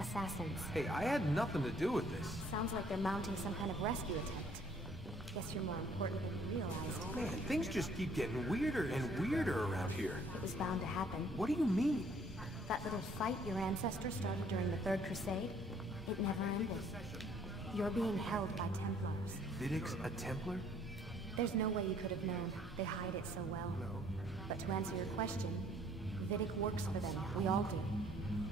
Assassins. Hey, I had nothing to do with this. Sounds like they're mounting some kind of rescue attempt. Guess you're more important than you realized. Man, things just keep getting weirder and weirder around here. It was bound to happen. What do you mean? That little fight your ancestors started during the Third Crusade, it never ended. You're being held by Templars. Vidic's a Templar? There's no way you could have known. They hide it so well. No. But to answer your question, Vidic works for them. We all do.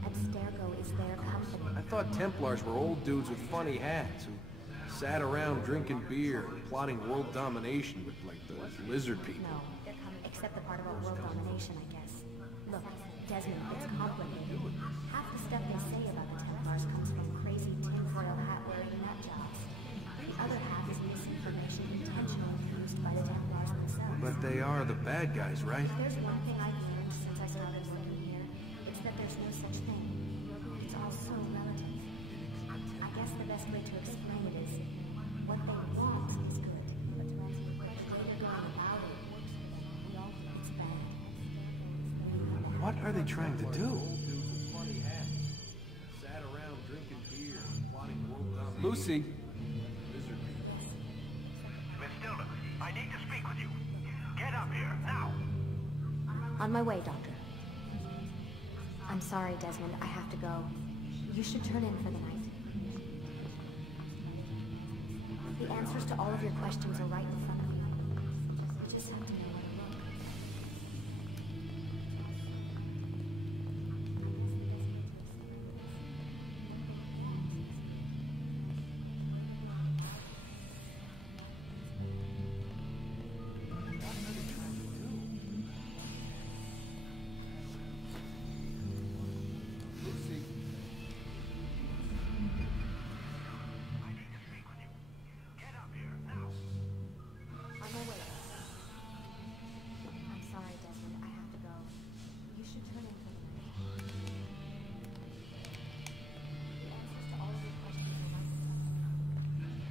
And Stergo is their company. I thought Templars were old dudes with funny hats who sat around drinking beer and plotting world domination with, like, the lizard people. No, except the part about world domination, I guess. Look, Desmond, it's complicated. Half the stuff they say about the Templars comes from crazy tinfoil hat-wearing nut jobs. The other half is misinformation intentionally used by the Templars themselves. But they are the bad guys, right? There's one thing I've learned since I started living here. It's that there's no such thing. It's all so relative. I guess the best way to explain it is what they want is good. But to answer your question, going about it works for them. We all think it's bad. What are they trying to do? Lucy. Miss Dillon, I need to speak with you. Get up here, now! On my way, Doctor. I'm sorry, Desmond. I have to go. You should turn in for the night. The answers to all of your questions are right in front of you. You just have to know where to look.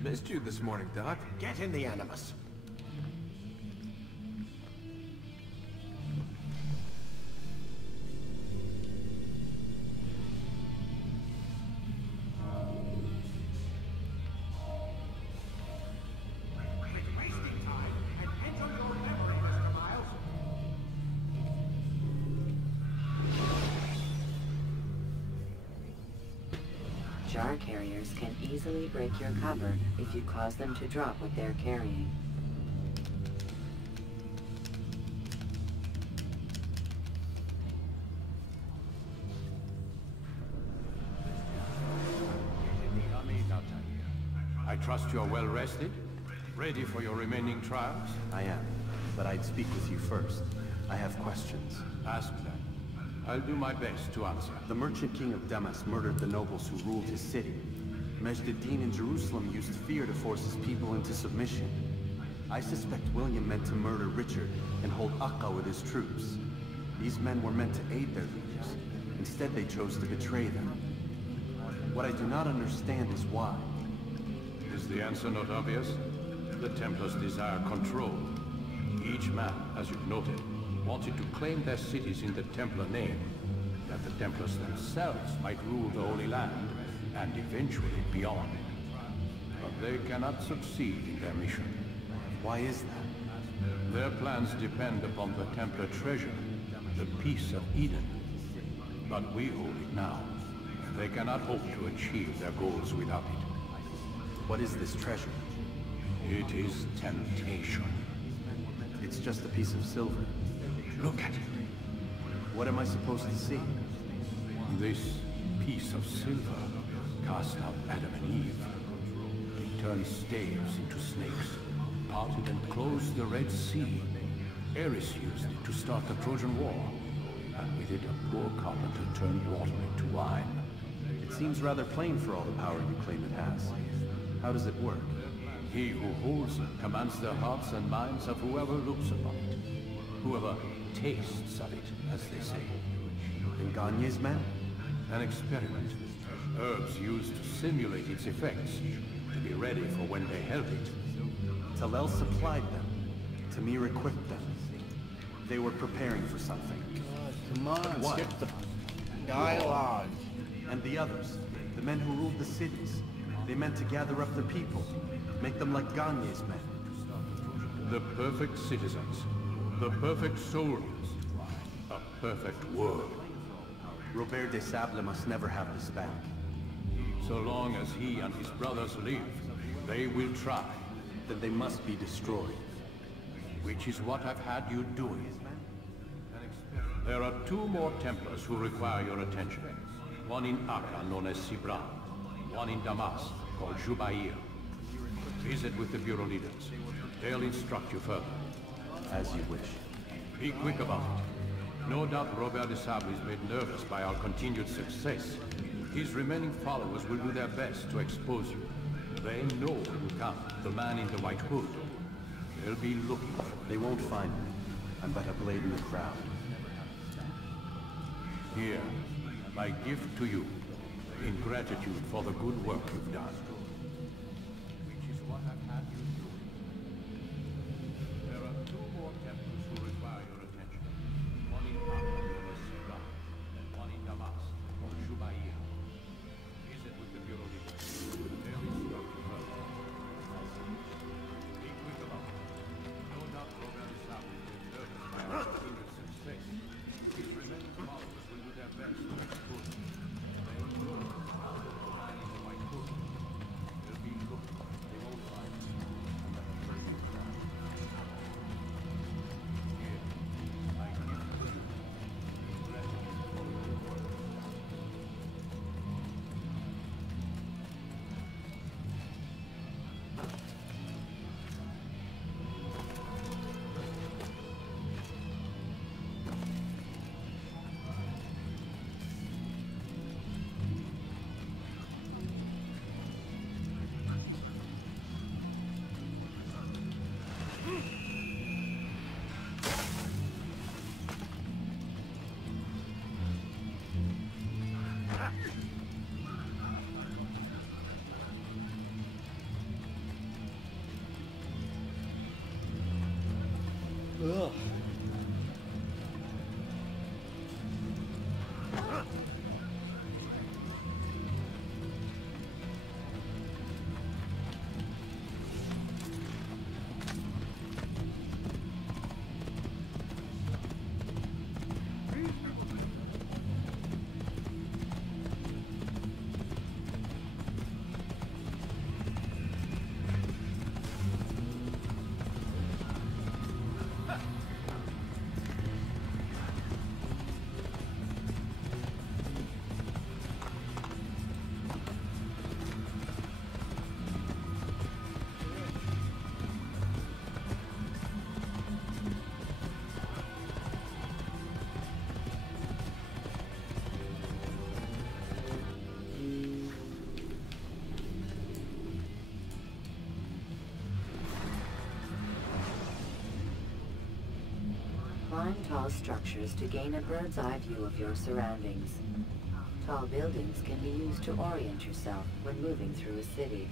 Missed you this morning, Doc. Get in the Animus. Jar carriers can easily break your cover if you cause them to drop what they're carrying. I trust you're well rested? Ready for your remaining trials? I am, but I'd speak with you first. I have questions. Ask them. I'll do my best to answer. The merchant king of Damas murdered the nobles who ruled his city. Majd-ad-Din in Jerusalem used fear to force his people into submission. I suspect William meant to murder Richard and hold Akka with his troops. These men were meant to aid their leaders. Instead, they chose to betray them. What I do not understand is why. Is the answer not obvious? The Templars desire control. Each man, as you've noted, wanted to claim their cities in the Templar name, that the Templars themselves might rule the Holy Land, and eventually beyond. But they cannot succeed in their mission. Why is that? Their plans depend upon the Templar treasure, the Peace of Eden. But we hold it now. They cannot hope to achieve their goals without it. What is this treasure? It is temptation. It's just a piece of silver. Look at it. What am I supposed to see? This piece of silver cast out Adam and Eve. It turned staves into snakes, parted and closed the Red Sea. Eris used it to start the Trojan War, and with it a poor carpenter turned water into wine. It seems rather plain for all the power you claim it has. How does it work? He who holds it commands the hearts and minds of whoever looks upon it. Whoever tastes of it, as they say. And Gagne's men? An experiment. Herbs used to simulate its effects, to be ready for when they held it. Talel supplied them. Tamir equipped them. They were preparing for something. Come on, what? skip the dialogue. And the others, the men who ruled the cities, they meant to gather up the people, make them like Gagne's men. The perfect citizens, the perfect soldiers, a perfect world. Robert de Sable must never have this back. So long as he and his brothers live, they will try. Then they must be destroyed. Which is what I've had you doing. There are 2 more Templars who require your attention. One in Akka, known as Sibran. One in Damas, called Jubair. Visit with the Bureau leaders. They'll instruct you further. As you wish. Be quick about it. No doubt Robert de Sable is made nervous by our continued success. His remaining followers will do their best to expose you. They know who will come, the man in the white hood. They'll be looking for you. They won't find me. I'm but a blade in the crowd. Here, my gift to you, in gratitude for the good work you've done. Which is what I've had you do. There are 2 more Templars who require your attention. One in Akka, known as Sibran, and one in Damas, called Jubair. Visit with the Bureau leaders. They'll instruct you further. Be quick about it. No doubt Robert de Sable is made nervous by our continued success. His remaining followers will do their best to expose you. They know the man in the white hood. They'll be looking. They won't find you. I'm at the first of the Here, I give to you. In gratitude for the good work. Ugh. Climb tall structures to gain a bird's eye view of your surroundings. Tall buildings can be used to orient yourself when moving through a city.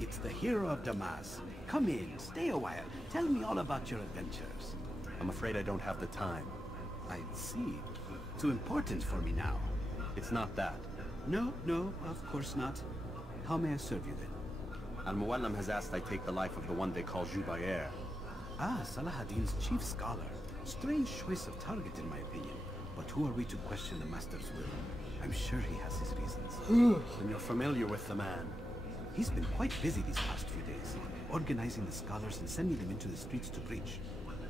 It's the hero of Damas. Come in, stay a while. Tell me all about your adventures. I'm afraid I don't have the time. I see. Too important for me now. It's not that. No, of course not. How may I serve you then? Al-Muallim has asked I take the life of the one they call Jubair. Ah, Salahadin's chief scholar. Strange choice of target in my opinion. But who are we to question the master's will? I'm sure he has his reasons. And you're familiar with the man. He's been quite busy these past few days, organizing the scholars and sending them into the streets to preach.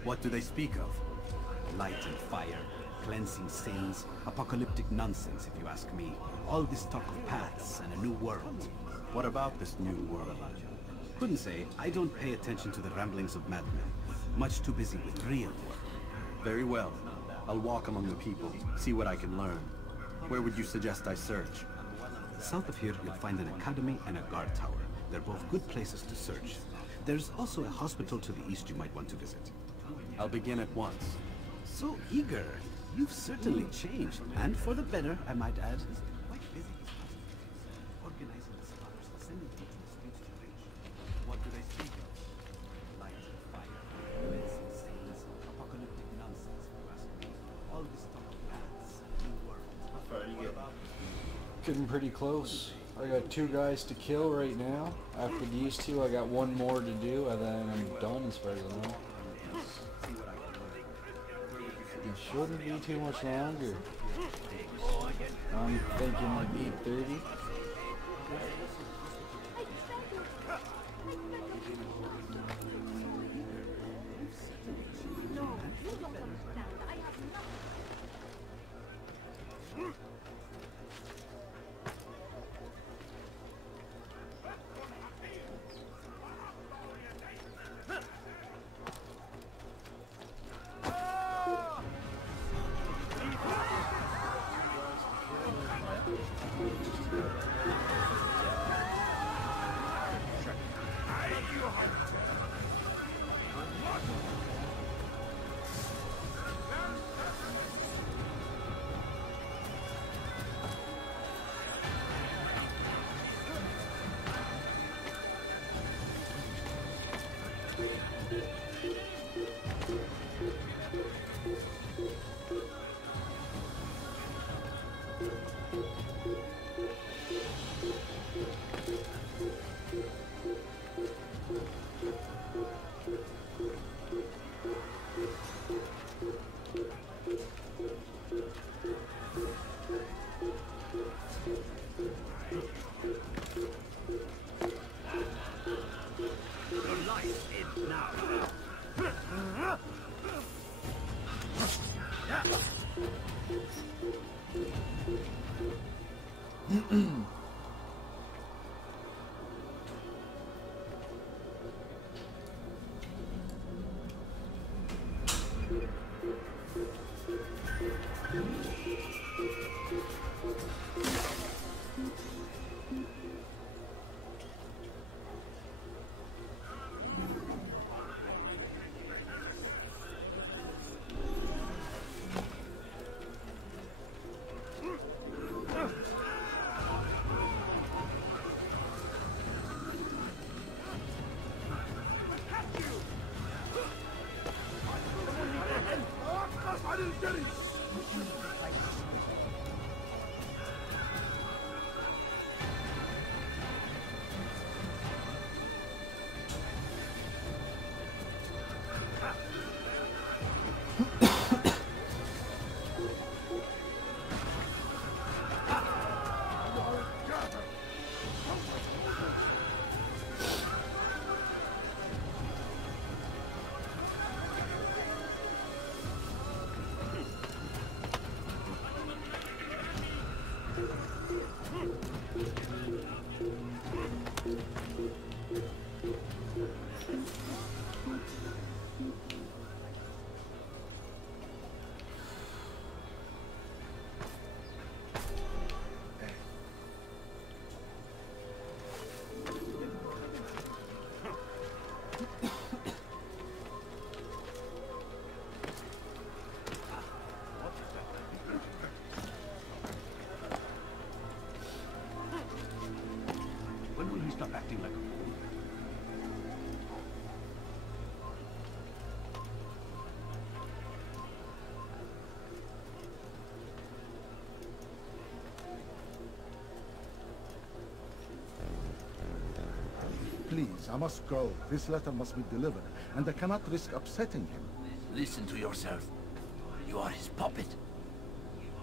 What do they speak of? Light and fire, cleansing sins, apocalyptic nonsense if you ask me. All this talk of paths and a new world. What about this new world? Couldn't say. I don't pay attention to the ramblings of madmen. Much too busy with real work. Very well. I'll walk among the people, see what I can learn. Where would you suggest I search? South of here, you'll find an academy and a guard tower. They're both good places to search. There's also a hospital to the east you might want to visit. I'll begin at once. So eager. You've certainly changed. And for the better, I might add. Quite busy these past few days, organizing the scholars and sending them to the streets to preach. What do they speak of? Light and fire, cleansing sins, apocalyptic nonsense, if you ask me. All this talk of paths and new world. How far are you getting? Getting pretty close. I got 2 guys to kill right now. After these 2, I got 1 more to do, and then I'm done as far as I know. It shouldn't be too much longer. I'm thinking like 8:30. Please, I must go. This letter must be delivered, and I cannot risk upsetting him. Listen to yourself. You are his puppet.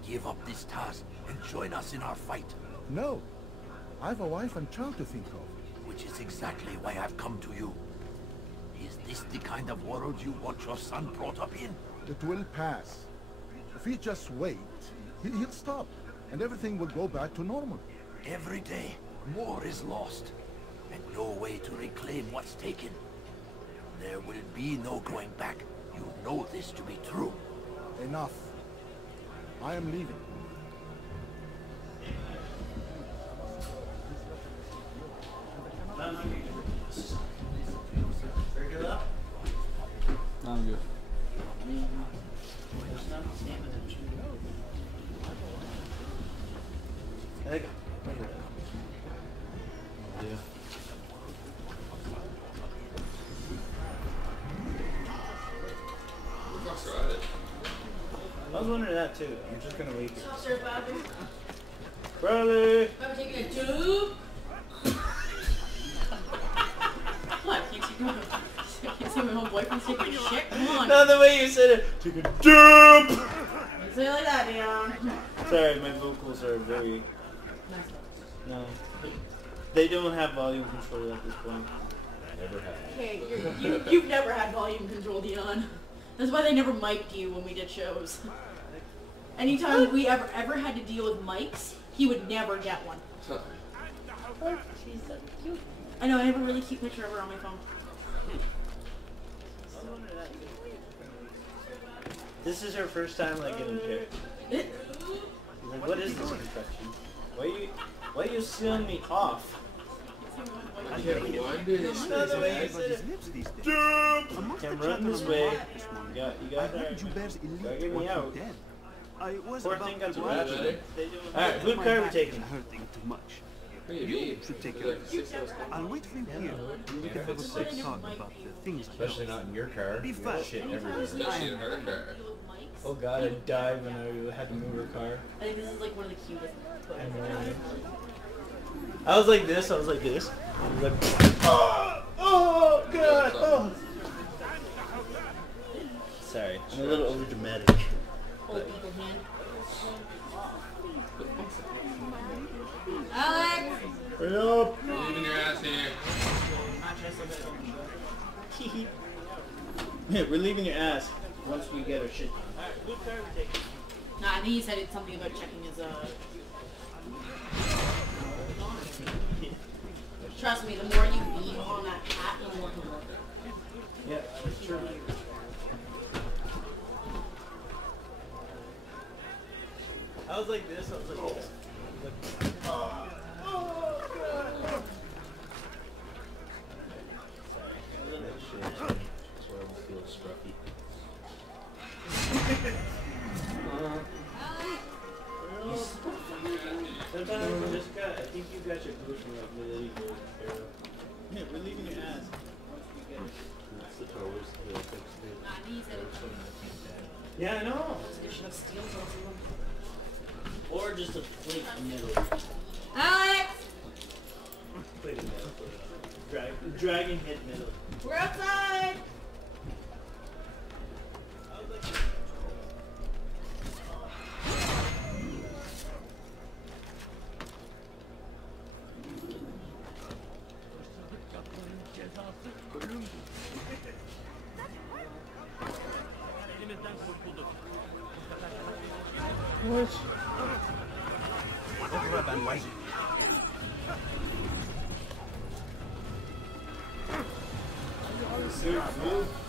Give up this task and join us in our fight. No. I have a wife and child to think of. Which is exactly why I've come to you. Is this the kind of world you want your son brought up in? It will pass. If we just wait, he'll stop, and everything will go back to normal. Every day, more is lost, and no way to reclaim what's taken. There will be no going back. You know this to be true. Enough. I am leaving. I'm good. I was wondering that too. I'm just gonna wait here. Stop, sir, bathroom. Brother! I'm taking a tube. What? You can't say my whole boyfriend's taking a shit? Come on. No, the way you said it. Take a dump! Don't say it like that, Dion. Sorry, my vocals are very... No. They don't have volume control at this point. Never have. Okay, you've never had volume control, Dion. That's why they never mic'd you when we did shows. Anytime we ever had to deal with mics, he would never get one. Oh, she's so cute. I know, I have a really cute picture of her on my phone. This is her first time like getting picked. Like, what is this construction? Why are you was stealing me off. I get one day. Another way you said it. Can't run this way. You got there. Gotta get me out. Poor thing got ratchet. Alright, who car are we taking? Hurting too much. You should take care of yourself. I'll wait for you here. We can have a quick talk about the things. Especially not in your car. Be You got fast. shit everywhere. Especially in her car. Oh god, I died when I had to move her car. I think this is like one of the cutest know. I was like this, I was like this. I was like, oh god, oh. Sorry, I'm a little over dramatic. Old people hand. Alex! Hurry up! You're leaving your ass here. We're leaving your ass once we get our shit done. Alright, who car are we taking? Nah, I think he said it's something about checking his, Trust me, the more you beat on that cat, the more he'll work. Yeah, that's true. I was like this, I was like this. Like, oh, God. Sorry, a little bit of shit. That's where I feel scruffy. Sometimes you just got, I think you got your boost from like really good arrow. Yeah, we're leaving your ass. That's the towers. Yeah, I know. Edition of steel Or just a plate middle. Alex! Plate in middle. Dragon head middle. We're outside! What? Over up and wait.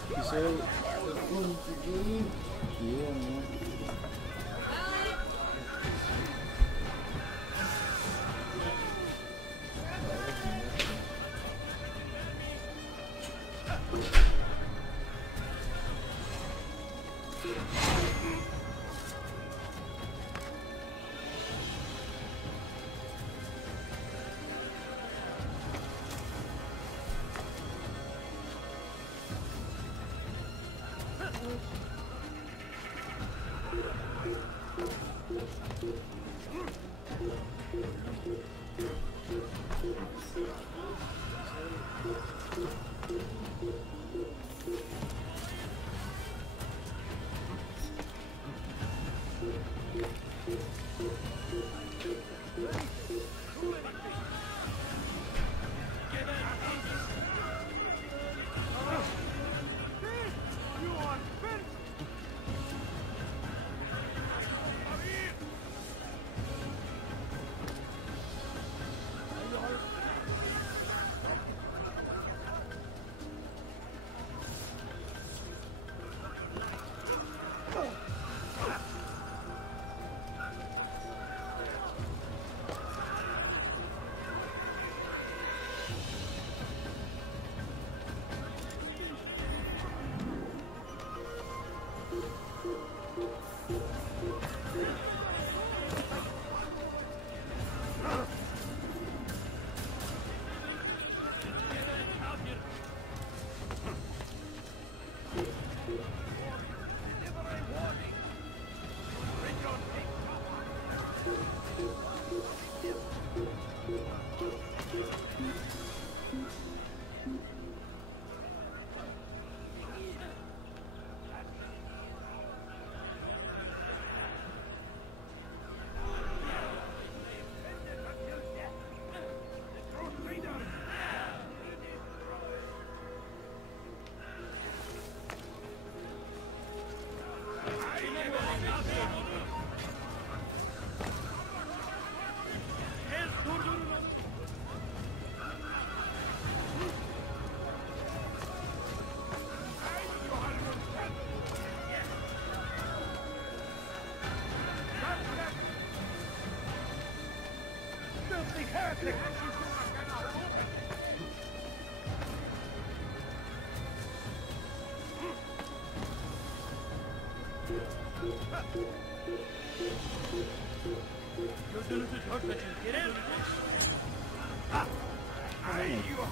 You said yeah, man.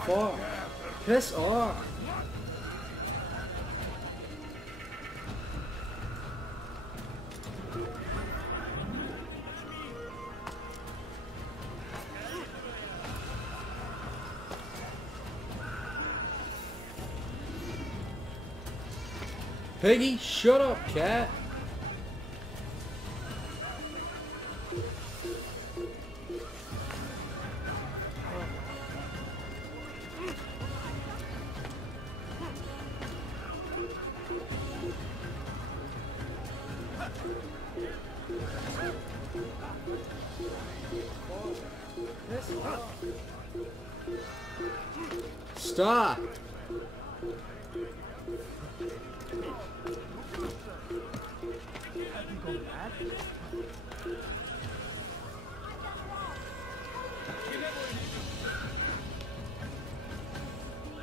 Fuck. Piss off. Piggy, shut up, cat. Stop.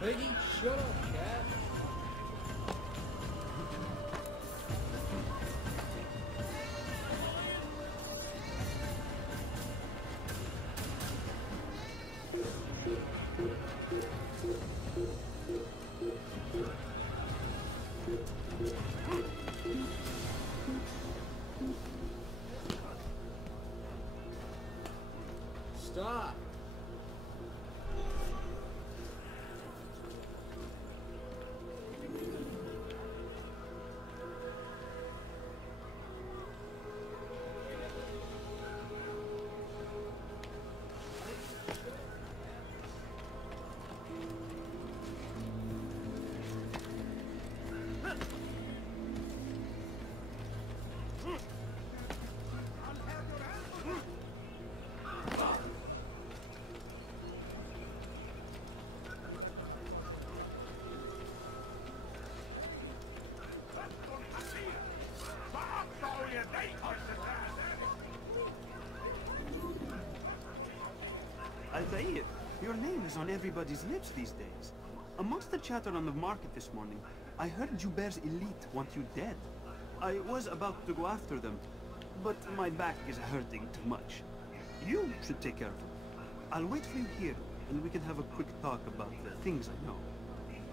Piggy, shut up, cat. Stop. Altair, your name is on everybody's lips these days. Amongst the chatter on the market this morning, I heard Joubert's elite want you dead. I was about to go after them, but my back is hurting too much. You should take care of them. I'll wait for you here, and we can have a quick talk about the things I know.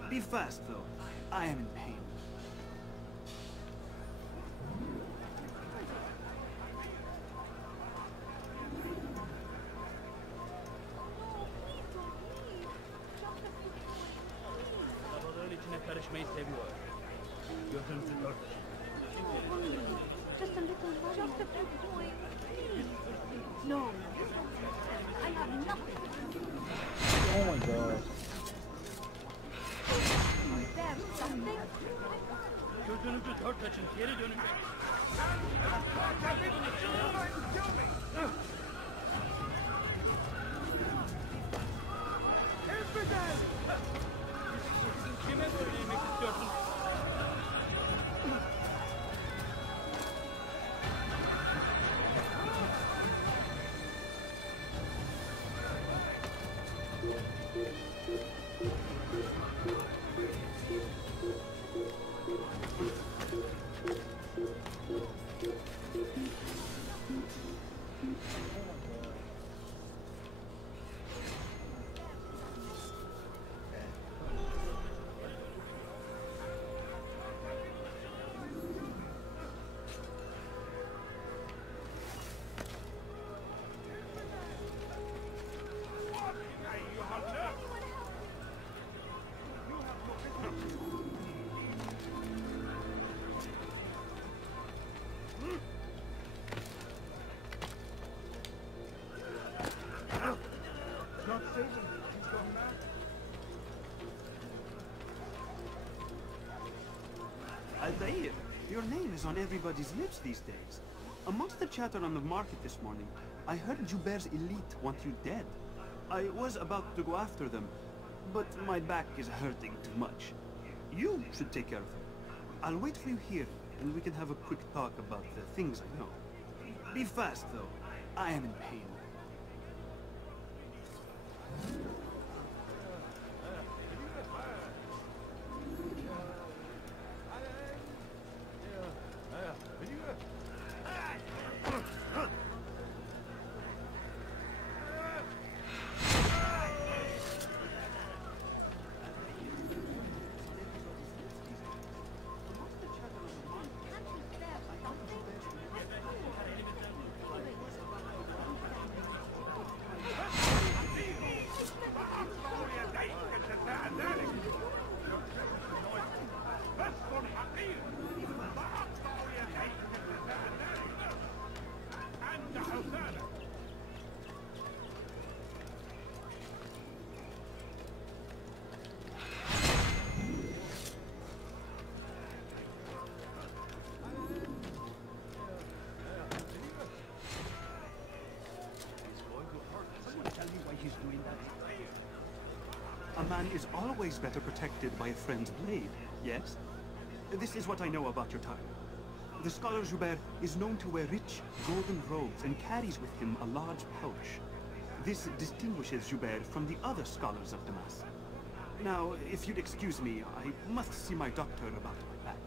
Be fast, though. I am in pain. Just a little more. Just a few points. No. I have nothing. Oh my god. There's something. Altair, your name is on everybody's lips these days. Amongst the chatter on the market this morning, I heard Joubert's elite want you dead. I was about to go after them, but my back is hurting too much. You should take care of them. I'll wait for you here, and we can have a quick talk about the things I know. Be fast, though. I am in pain. A man is always better protected by a friend's blade, yes? This is what I know about your time. The scholar Joubert is known to wear rich, golden robes and carries with him a large pouch. This distinguishes Joubert from the other scholars of Damas. Now, if you'd excuse me, I must see my doctor about my back.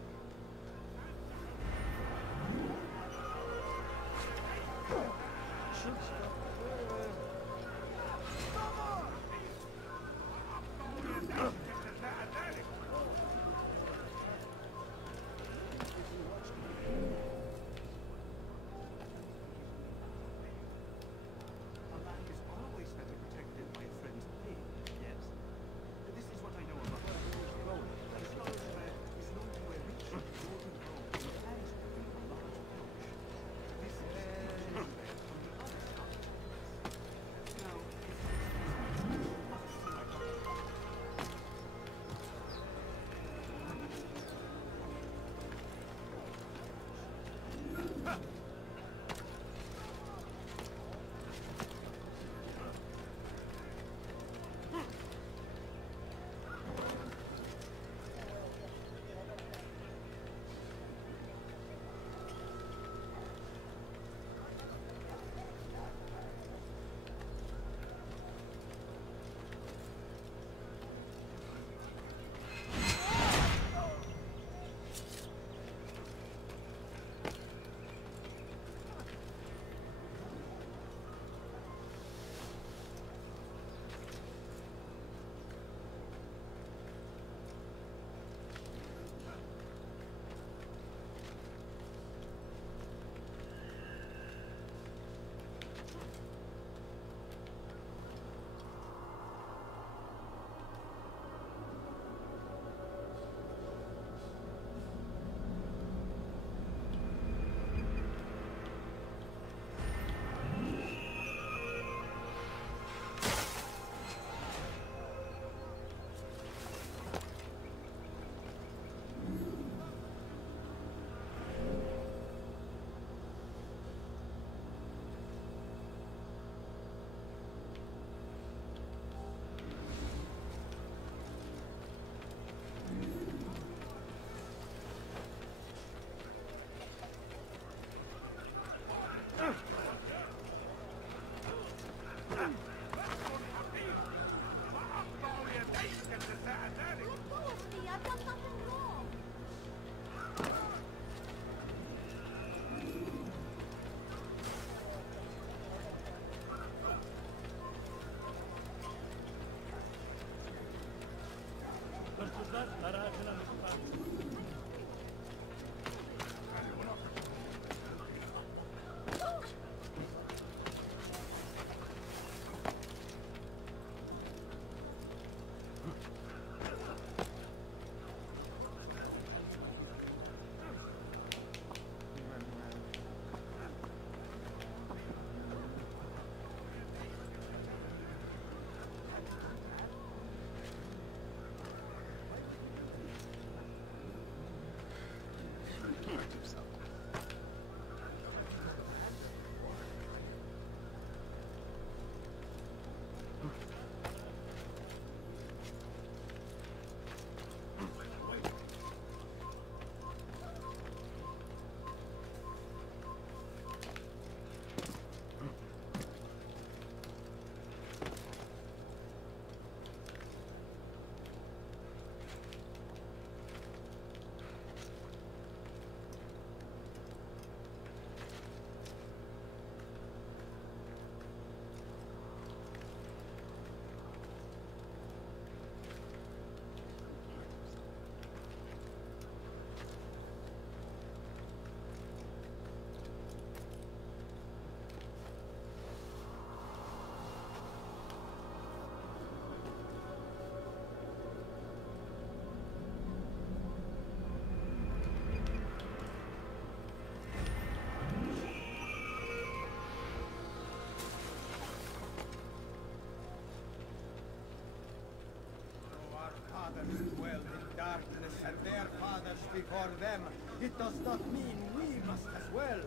Darkness and their fathers before them, it does not mean we must as well.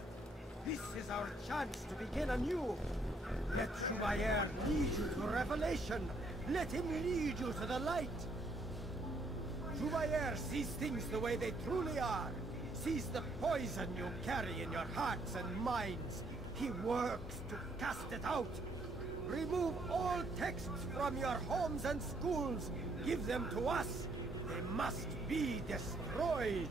This is our chance to begin anew. Let Joubert lead you to revelation. Let him lead you to the light. Jubayer sees things the way they truly are. Sees the poison you carry in your hearts and minds. He works to cast it out. Remove all texts from your homes and schools. Give them to us. They must be destroyed.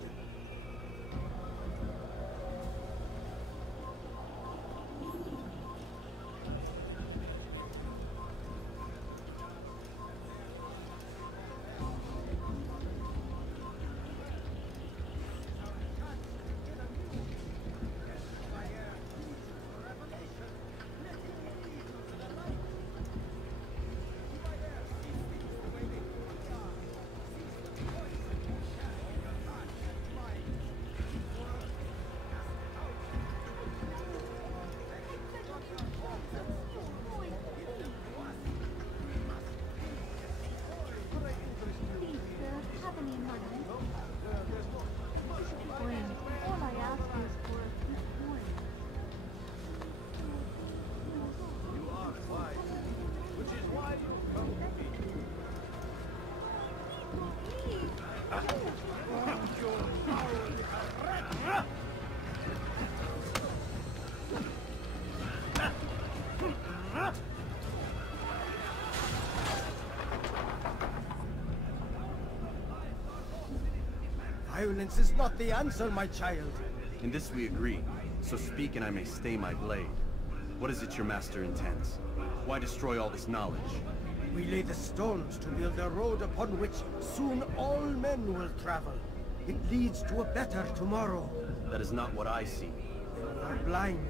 Violence is not the answer, my child. In this we agree, so speak and I may stay my blade. What is it your master intends? Why destroy all this knowledge? We lay the stones to build a road upon which soon all men will travel. It leads to a better tomorrow. That is not what I see. You are blind.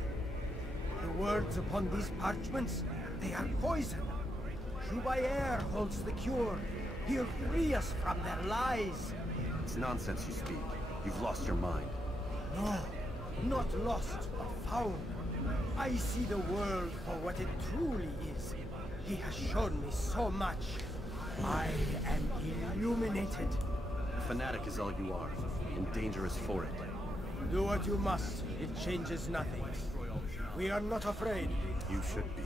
The words upon these parchments, they are poison. Jubayer holds the cure. He'll free us from their lies. It's nonsense you speak. You've lost your mind. No, not lost, but found. I see the world for what it truly is. He has shown me so much. I am illuminated. A fanatic is all you are, and dangerous for it. Do what you must. It changes nothing. We are not afraid. You should be.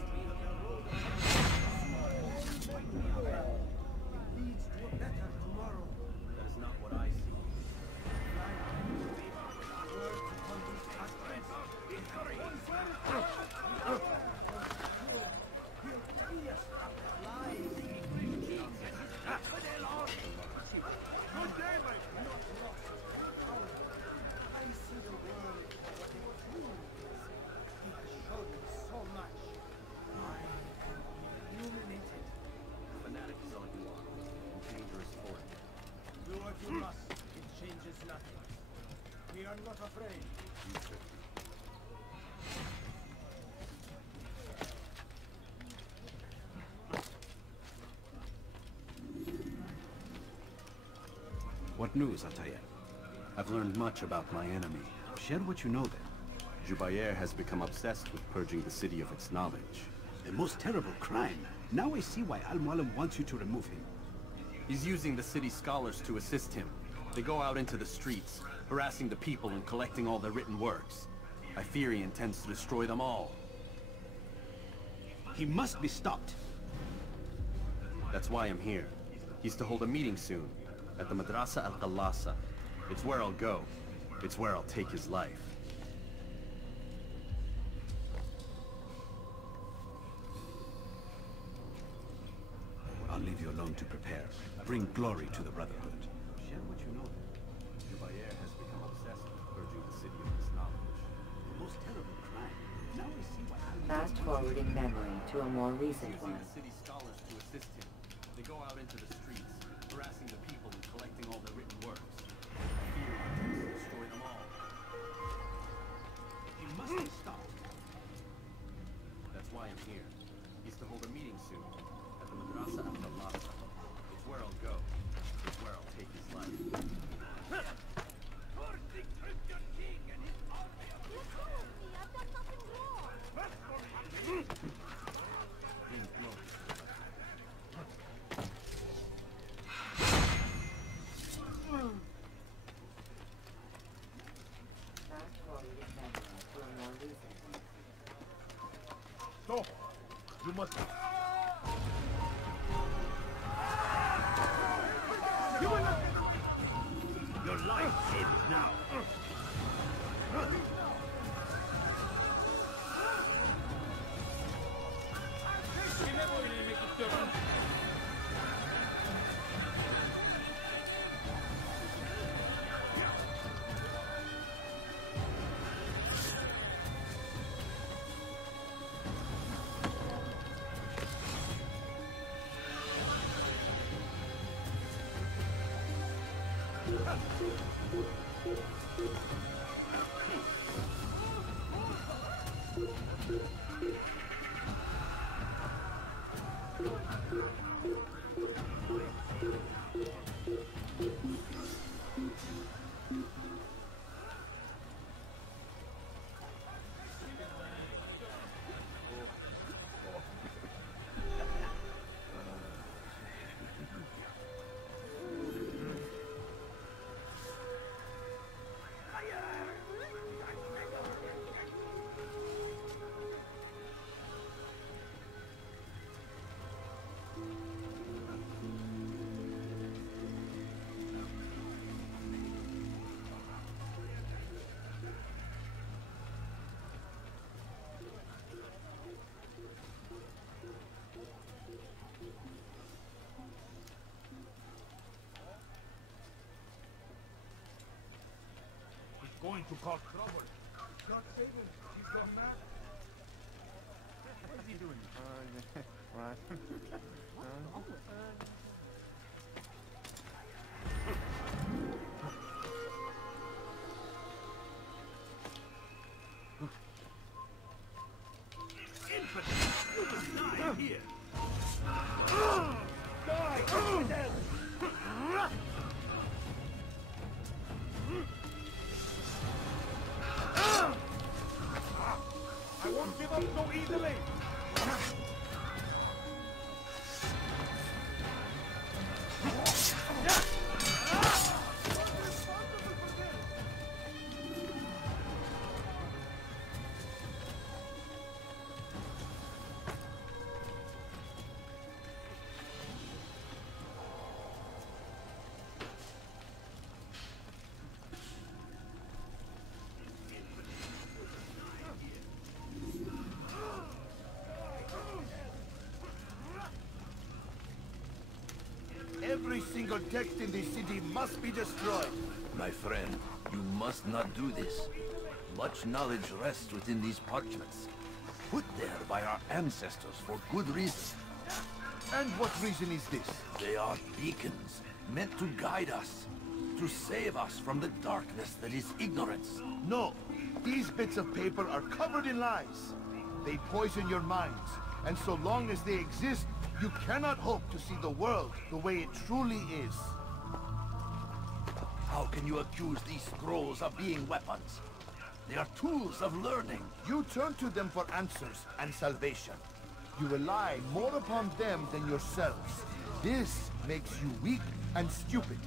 What news, Altair? I've learned much about my enemy. Share what you know then. Jubayer has become obsessed with purging the city of its knowledge. The most terrible crime. Now I see why Al-Mualim wants you to remove him. He's using the city scholars to assist him. They go out into the streets, harassing the people and collecting all their written works. I fear he intends to destroy them all. He must be stopped. That's why I'm here. He's to hold a meeting soon, at the Madrasa Al-Qallasa. It's where I'll go. It's where I'll take his life. I'll leave you alone to prepare. Bring glory to the Brotherhood. Share what you know. Jubayer has become obsessed with purging the city of its knowledge. The most terrible crime. Now I see why Fast forwarding memory to a more recent one. The city scholars to assist him. They go out into the streets, harassing the people and collecting all their written works. Fear intends to destroy them all. He must be stopped. That's why I'm here. He's to hold a meeting soon, at the Madrasa Al-Qallasa. It's where I'll go. It's where I'll take his life. Stop! You must... life ends now. Going to cause trouble. God save him. He's gone mad. What is he doing? What? Infidel, you must die here. Die, infidel! I won't give up so easily! Every single text in this city must be destroyed. My friend, you must not do this. Much knowledge rests within these parchments, put there by our ancestors for good reason. And what reason is this? They are beacons, meant to guide us, to save us from the darkness that is ignorance. No, these bits of paper are covered in lies. They poison your minds, and so long as they exist, you cannot hope to see the world the way it truly is. How can you accuse these scrolls of being weapons? They are tools of learning. You turn to them for answers and salvation. You rely more upon them than yourselves. This makes you weak and stupid.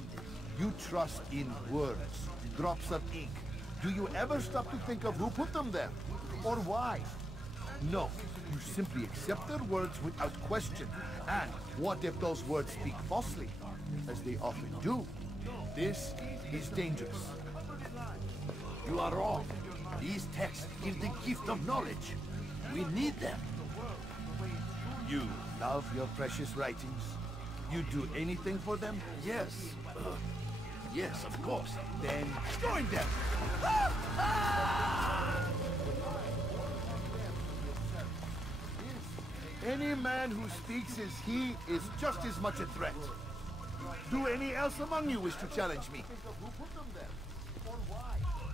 You trust in words, drops of ink. Do you ever stop to think of who put them there? Or why? No, you simply accept their words without question. And what if those words speak falsely? As they often do. This is dangerous. You are wrong. These texts give the gift of knowledge. We need them. You love your precious writings? You do anything for them? Yes. Yes, of course. Then join them! Any man who speaks as he is just as much a threat. Do any else among you wish to challenge me?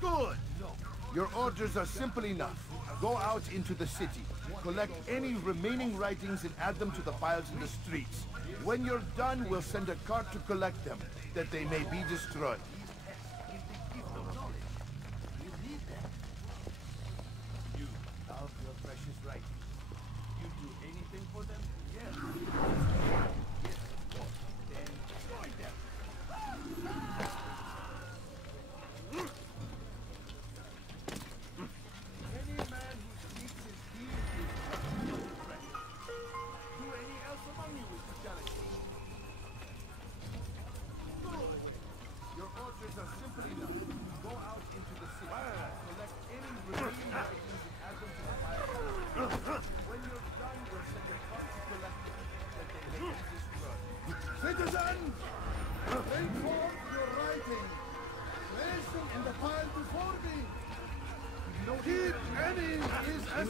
Good! Your orders are simple enough. Go out into the city, collect any remaining writings and add them to the piles in the streets. When you're done, we'll send a cart to collect them, that they may be destroyed. You love your precious writings. You do anything for them? Yes. Yes, of course. Then destroy them. Any man who speaks his deed is just no threat. Do any else among you wish to challenge me? Good. Your orders are simple Citizens! Bring forth your writing. Place them in the pile before me. Keep any is as...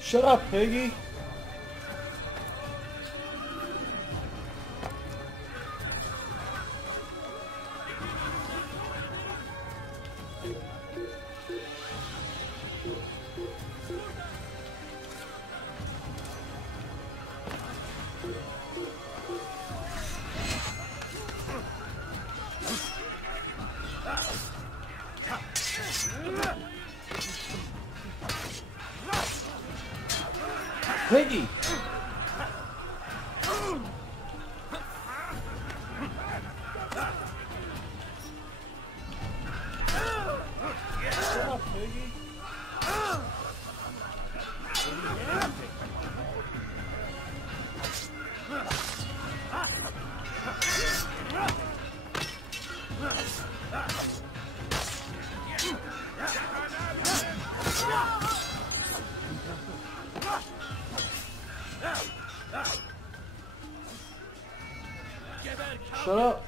Shut up, Piggy! Piggy! Shut up, Piggy! Shut up!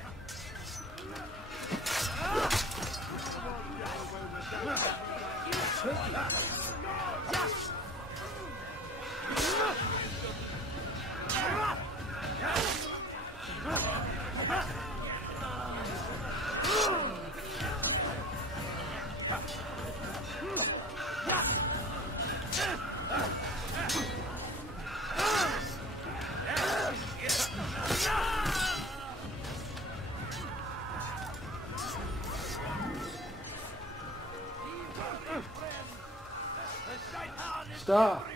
Stop!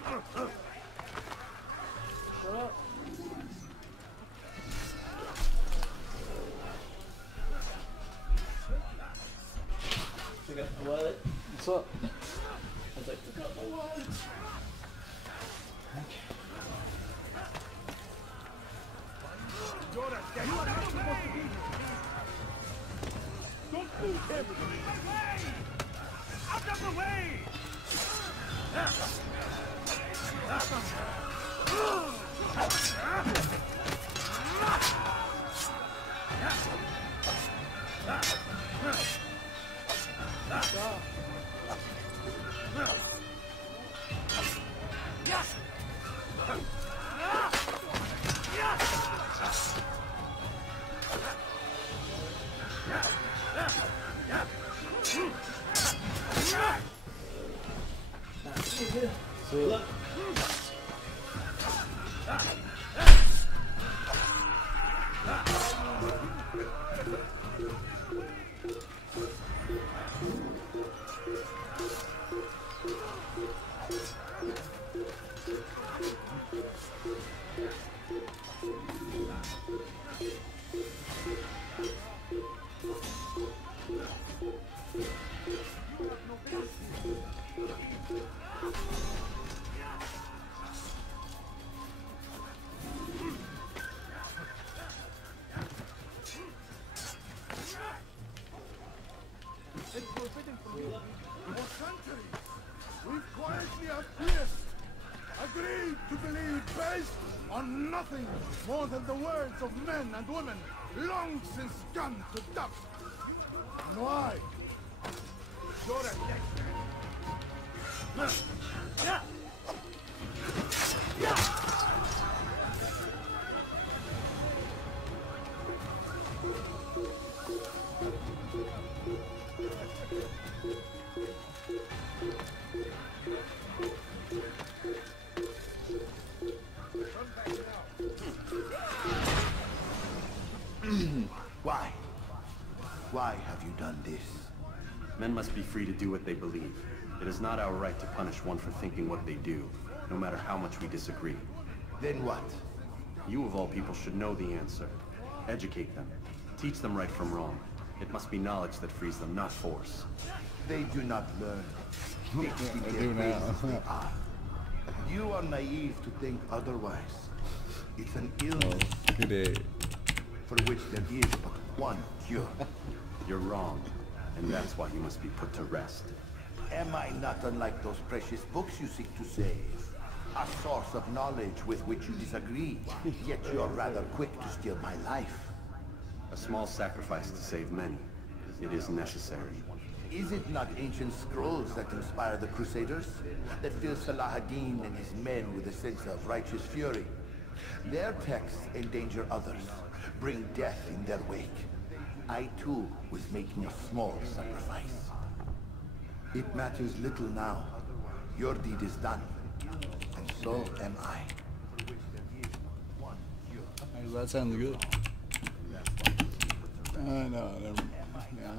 Shut up! Pick up the wallet. What's up? I was like, pick up my wallet. Don't move him! Out of the way! See ya. centuries, we've quietly acquiesced, agreed to believe based on nothing more than the words of men and women long since gone to dust. And why? You're a yeah. Why? Why have you done this? Men must be free to do what they believe. It is not our right to punish one for thinking what they do, no matter how much we disagree. Then what? You of all people should know the answer. Educate them. Teach them right from wrong. It must be knowledge that frees them, not force. They do not learn. Fixed in I their do ways now. as they are. You are naive to think otherwise. It's an illness for which there is but one cure. You're wrong, and that's why you must be put to rest. Am I not unlike those precious books you seek to save? A source of knowledge with which you disagree, yet you're rather quick to steal my life. A small sacrifice to save many. It is necessary. Is it not ancient scrolls that inspire the Crusaders? That fill Salah ad-Din and his men with a sense of righteous fury? Their texts endanger others, bring death in their wake. I too was making a small sacrifice. It matters little now. Your deed is done, and so am I. That sounds good. No, never mind. Yeah.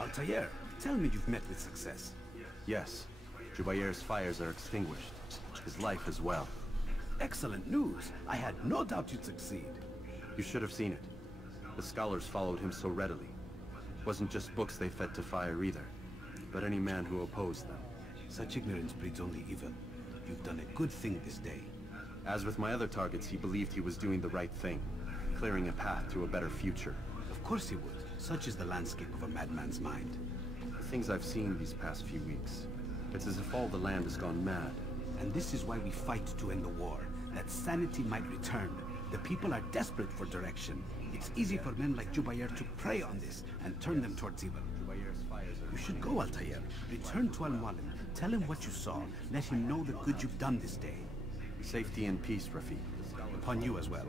Altair, tell me you've met with success. Yes. Jubair's fires are extinguished. His life as well. Excellent news. I had no doubt you'd succeed. You should have seen it. The scholars followed him so readily. It wasn't just books they fed to fire either, but any man who opposed them. Such ignorance breeds only evil. You've done a good thing this day. As with my other targets, he believed he was doing the right thing, clearing a path to a better future. Of course he would. Such is the landscape of a madman's mind. The things I've seen these past few weeks, it's as if all the land has gone mad. And this is why we fight to end the war, that sanity might return. The people are desperate for direction. It's easy for men like Jubair to prey on this and turn them towards evil. You should go, Altair. Return to Al-Mualim. Tell him what you saw. Let him know the good you've done this day. Safety and peace, Rafiq. Upon you as well.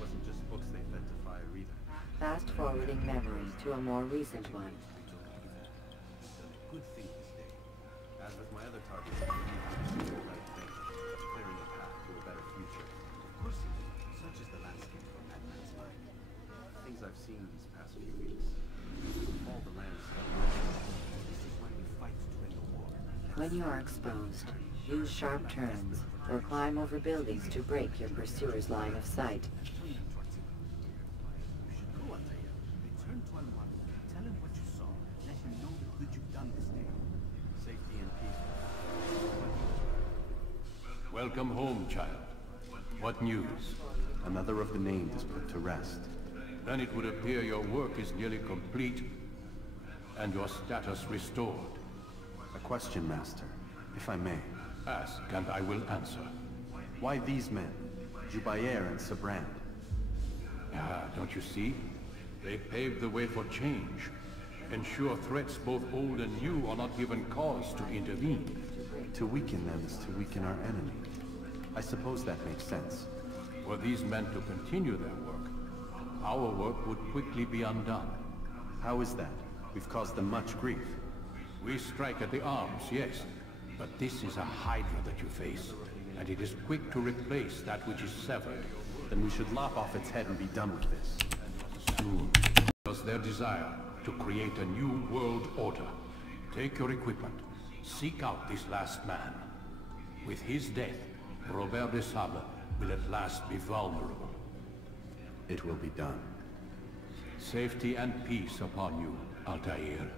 Wasn't just books they fed to fire either. Fast-forwarding memory to a more recent one. Good thing this day. As with my other targets, I believe the right thing. Clearing a path to a better future. Of course you do. Such is the landscape from that man's mind. Things I've seen these past few weeks. All the land is covered. This is why we fight to end the war. When you are exposed, use sharp turns or climb over buildings to break your pursuer's line of sight. Go, Altair. Return to Al-Mualim. Tell him what you saw. Let him know the good you've done this day. Safety and peace. Welcome home, child. What news? Another of the named is put to rest. Then it would appear your work is nearly complete, and your status restored. A question, Master, if I may. Ask, and I will answer. Why these men? Jubair and Sabrand. Ah, don't you see? They paved the way for change. Ensure threats both old and new are not given cause to intervene. To weaken them is to weaken our enemy. I suppose that makes sense. Were these men to continue their work, our work would quickly be undone. How is that? We've caused them much grief. We strike at the arms, yes. But this is a hydra that you face, and it is quick to replace that which is severed. Then we should lop off its head and be done with this. Soon. It was their desire to create a new world order. Take your equipment. Seek out this last man. With his death, Robert de Sable will at last be vulnerable. It will be done. Safety and peace upon you, Altair.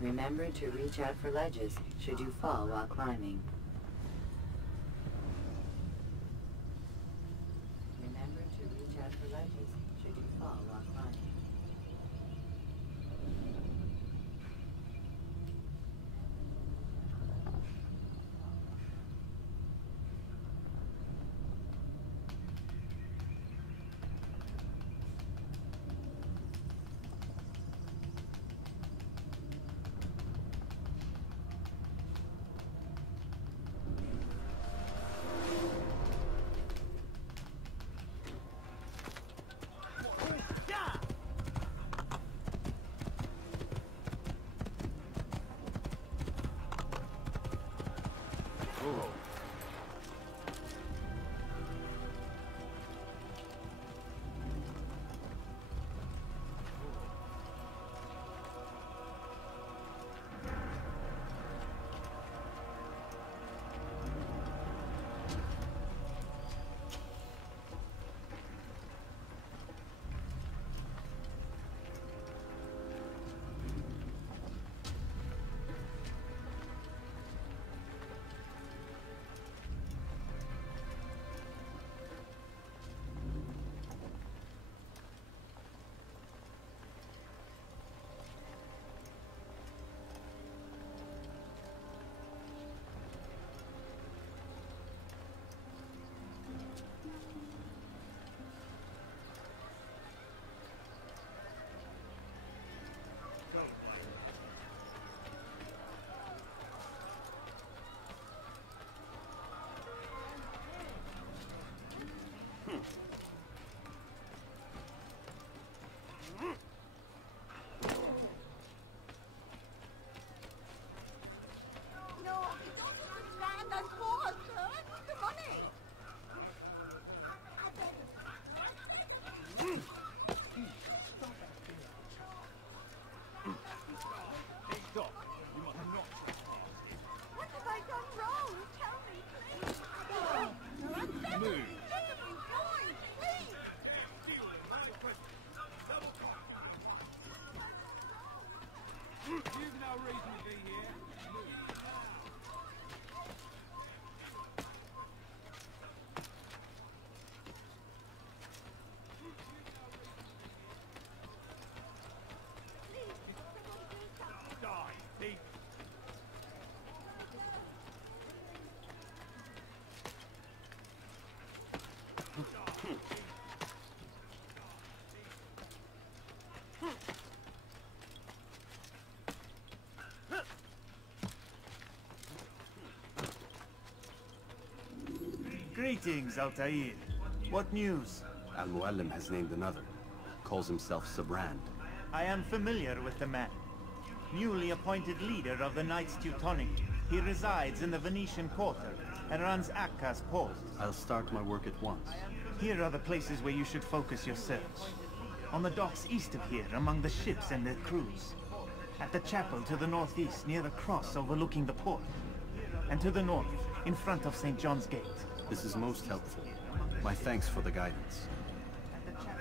Remember to reach out for ledges should you fall while climbing. Remember to reach out for ledges should you fall while climbing. Whoa. Greetings, Altair. What news? Al-Muallim has named another. Calls himself Sabrand. I am familiar with the man. Newly appointed leader of the Knights Teutonic. He resides in the Venetian Quarter and runs Akka's post. I'll start my work at once. Here are the places where you should focus your search. On the docks east of here, among the ships and their crews. At the chapel to the northeast, near the cross overlooking the port. And to the north, in front of St. John's Gate. This is most helpful. My thanks for the guidance.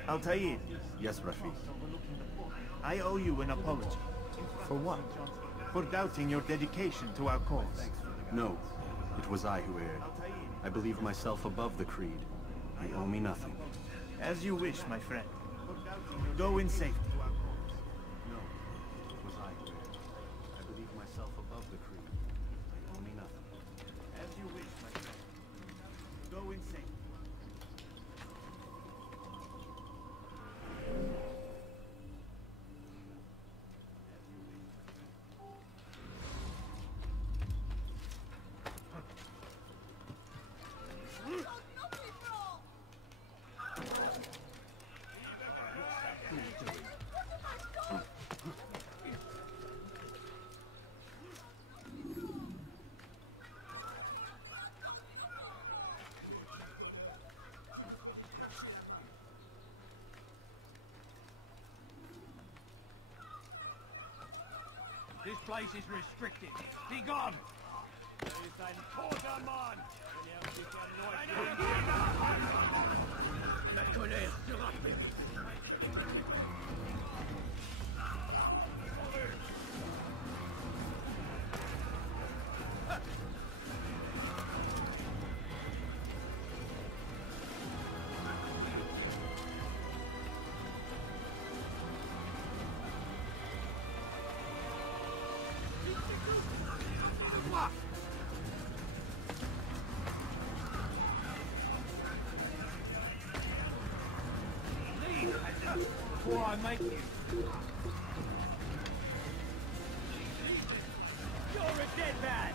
Altair. Yes, Rafiq. I owe you an apology. For what? For doubting your dedication to our cause. No, it was I who erred. I believe myself above the creed. You owe me nothing. As you wish, my friend. Go in safety. No, it was I who erred. I believe myself above the creed. You owe me nothing. As you wish, my friend. Go in safety. This place is restricted. Be gone! There is ein Vordermann! La colère sera faite! Before I make you. You're a dead man!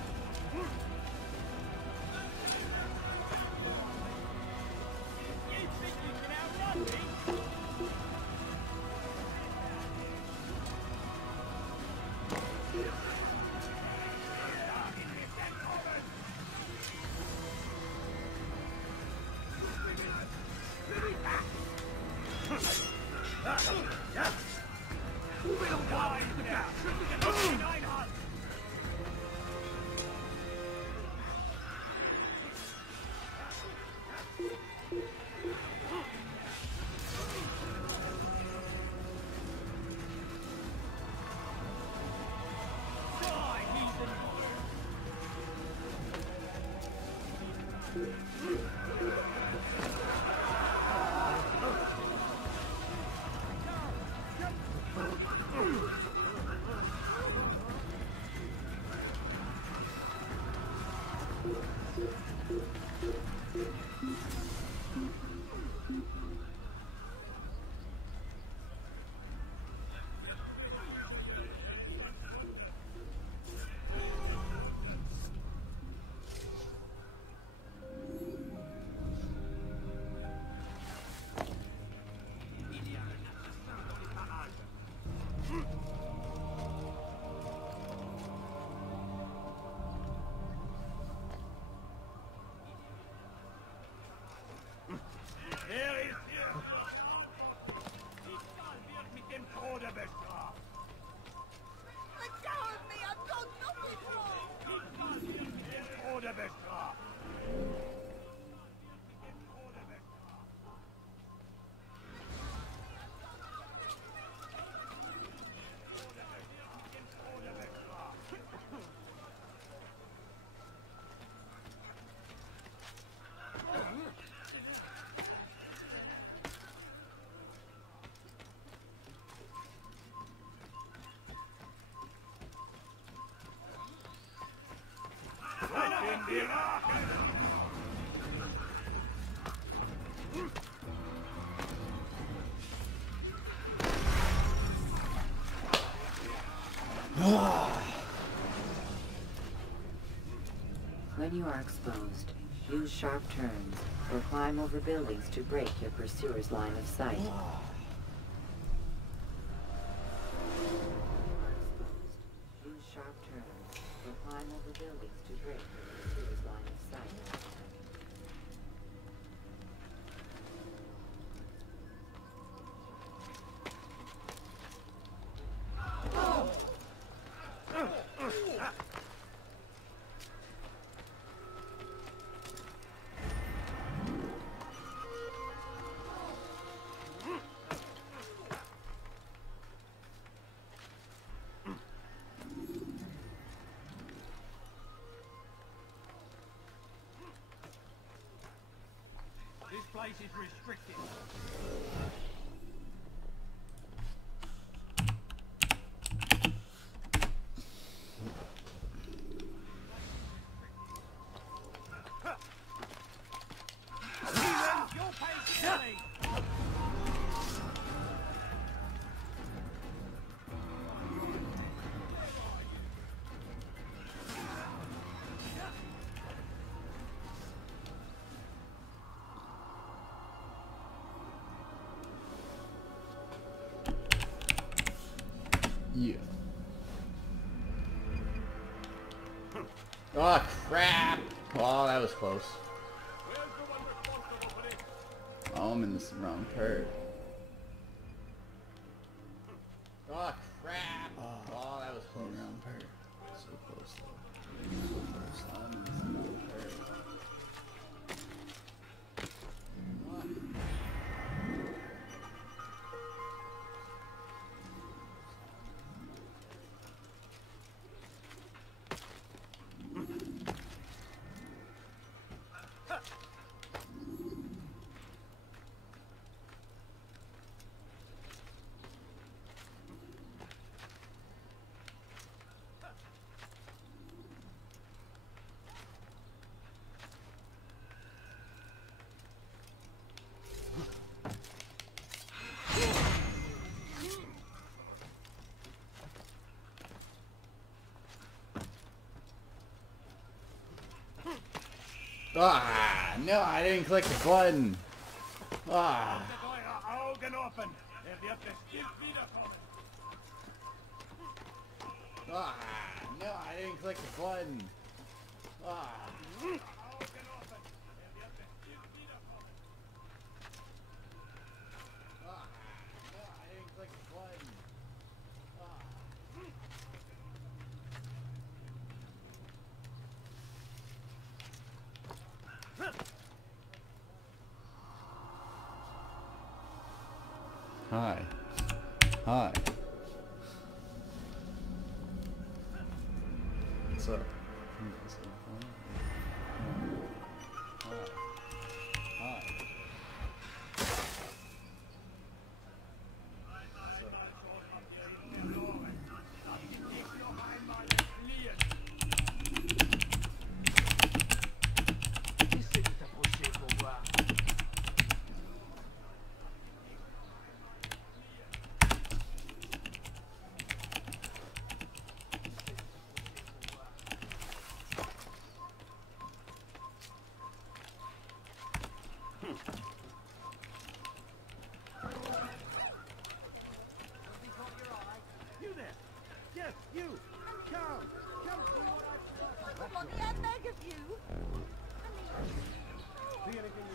You think you can outrun me? When you are exposed, use sharp turns or climb over buildings to break your pursuer's line of sight. Use sharp turns or climb over buildings to break your pursuer's line of sight. This place is restricted. Yeah. Oh crap! Oh, that was close. Oh, I'm in this wrong part. Oh crap! Oh, that was close. Wrong part. So close though. So close. I'm in this wrong part. Ah, no, I didn't click the button. Ah. Ah, no, I didn't click the button. Ah. Hi. Hi. What's up? You there! Yes, you! Come! Come see what I've Mommy, I beg of you. See anything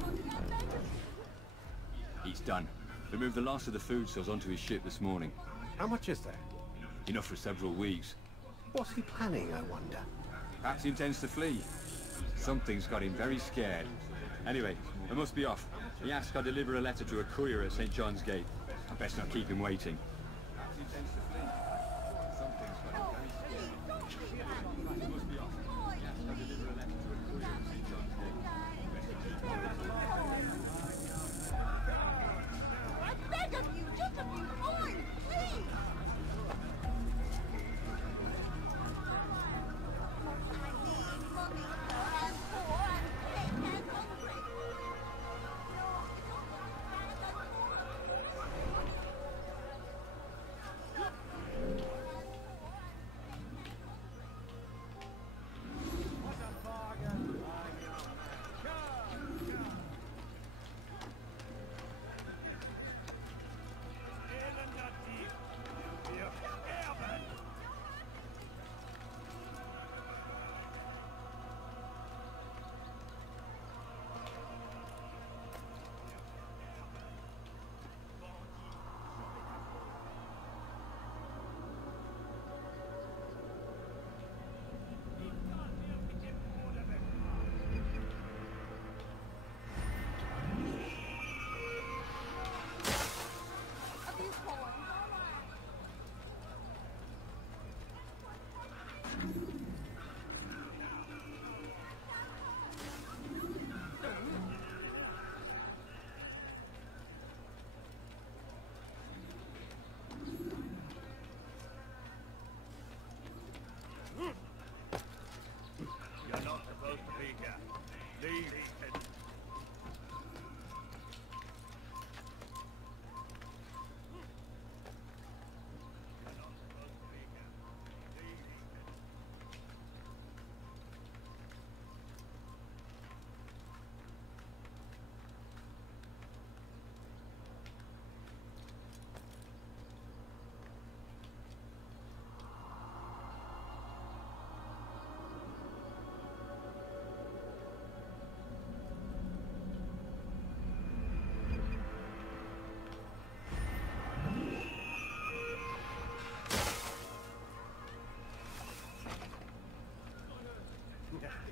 Mommy, I beg of you. He's done. They moved the last of the food stores onto his ship this morning. How much is there? Enough for several weeks. What's he planning, I wonder? Perhaps he intends to flee. Something's got him very scared. Anyway, I must be off. He asked I deliver a letter to a courier at St. John's Gate. I best not keep him waiting. Perhaps he intends to flee. Something's got him very scared. I must be off. He asked I deliver a letter to a courier at St. John's Gate. I best not keep him waiting. I beg of you, just a few coins, please. I need money, sir. I'm poor and sick and hungry. You're not supposed to be here. Leave.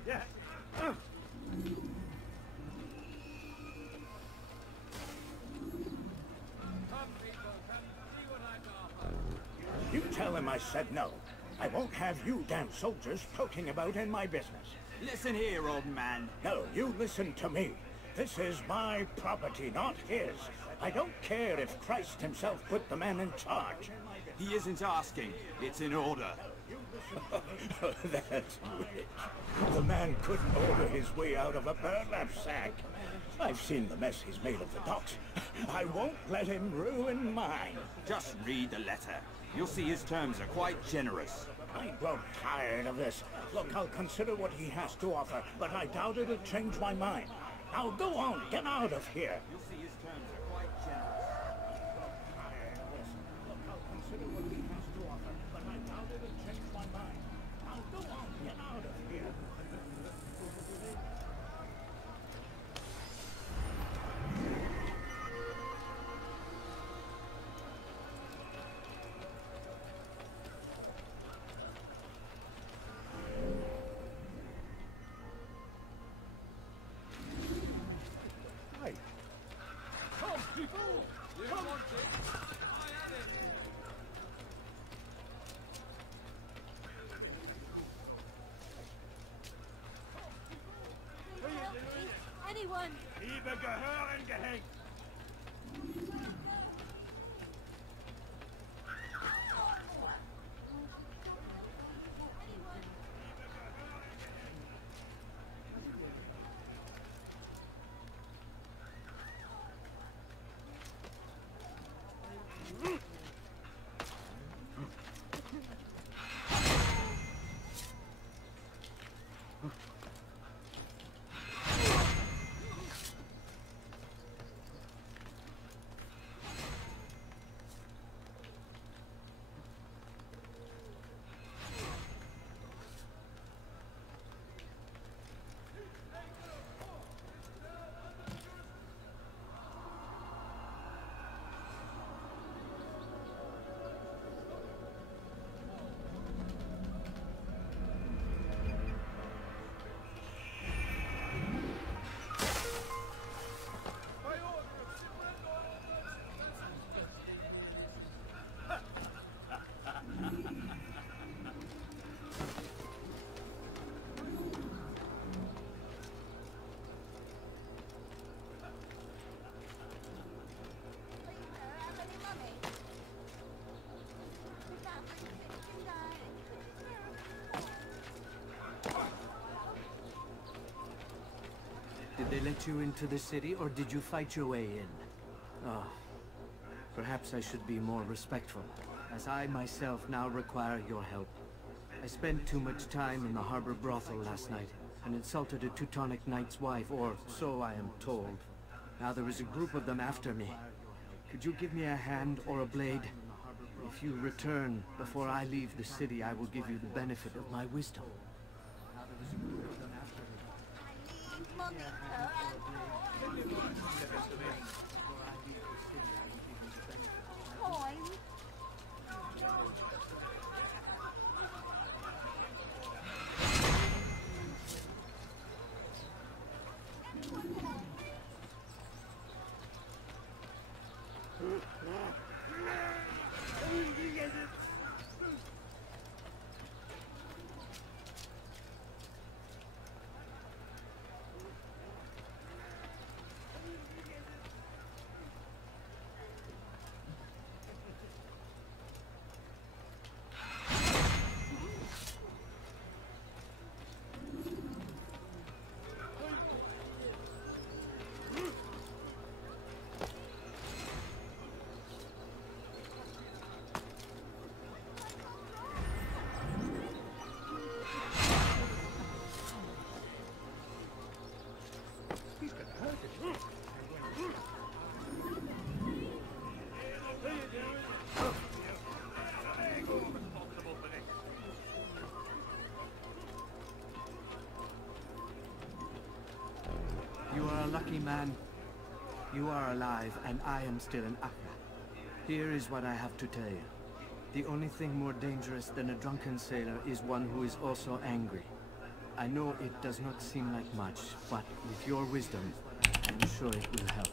Yeah. You tell him I said no. I won't have you damn soldiers poking about in my business. Listen here, old man. No, you listen to me. This is my property, not his. I don't care if Christ himself put the man in charge. He isn't asking. It's in order. That's rich. The man couldn't order his way out of a burlap sack. I've seen the mess he's made of the docks. I won't let him ruin mine. Just read the letter. You'll see his terms are quite generous. I grow tired of this. Look, I'll consider what he has to offer, but I doubt it'll change my mind. Now go on, get out of here. You'll see his terms are quite generous. Tired of this. Look, I'll consider what he has to offer, but I doubt it'll change my mind. Now go on, get out of here. Come, people! You want it? I had it! Hey, Anyone! Liebe gehören gehängt! Did they let you into the city, or did you fight your way in? Oh, perhaps I should be more respectful, as I myself now require your help. I spent too much time in the harbor brothel last night, and insulted a Teutonic knight's wife, or so I am told. Now there is a group of them after me. Could you give me a hand or a blade? If you return before I leave the city, I will give you the benefit of my wisdom. You are a lucky man. You are alive, and I am still an Akka. Here is what I have to tell you. The only thing more dangerous than a drunken sailor is one who is also angry. I know it does not seem like much, but with your wisdom, I'm sure it will help.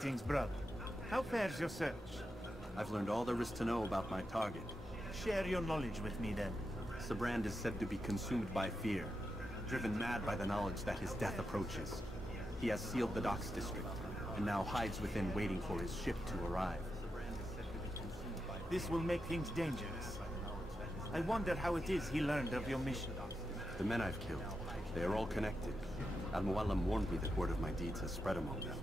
Greetings, brother. How fares your search? I've learned all there is to know about my target. Share your knowledge with me, then. Sibrand is said to be consumed by fear, driven mad by the knowledge that his death approaches. He has sealed the docks district, and now hides within waiting for his ship to arrive. This will make things dangerous. I wonder how it is he learned of your mission. The men I've killed, they are all connected. Al-Muallim warned me that word of my deeds has spread among them.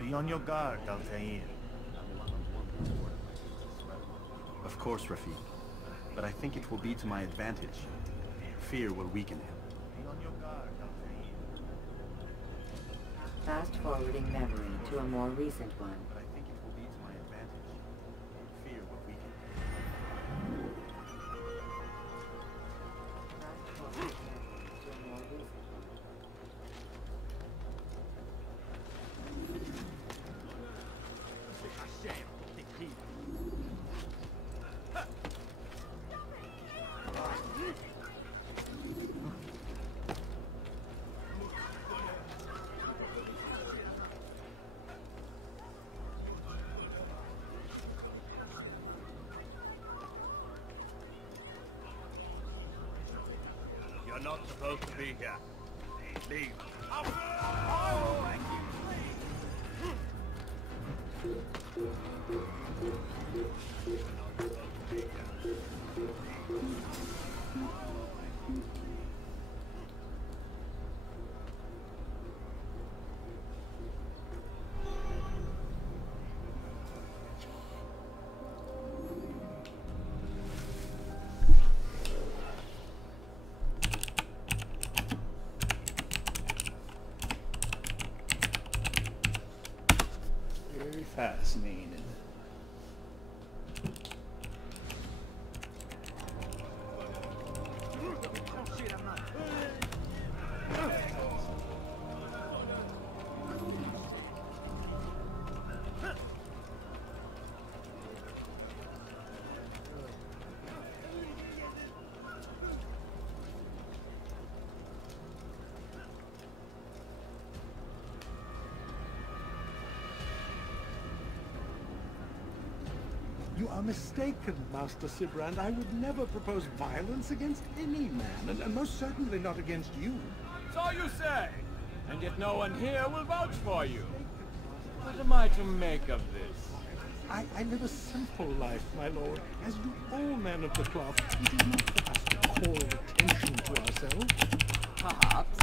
Be on your guard, Altair. Of course, Rafiq. But I think it will be to my advantage. Fear will weaken him. Fast forwarding memory to a more recent one. But I think it will be to my advantage. Fear will weaken him. Fast forwarding memory to a more recent one. You're not supposed to be here. Leave. Very fascinating. You are mistaken, Master Sibrand. I would never propose violence against any man, and most certainly not against you. So you say, and yet no one here will vouch for you. What am I to make of this? I live a simple life, my lord, as do all men of the cloth. It is not for us to call attention to ourselves. Perhaps.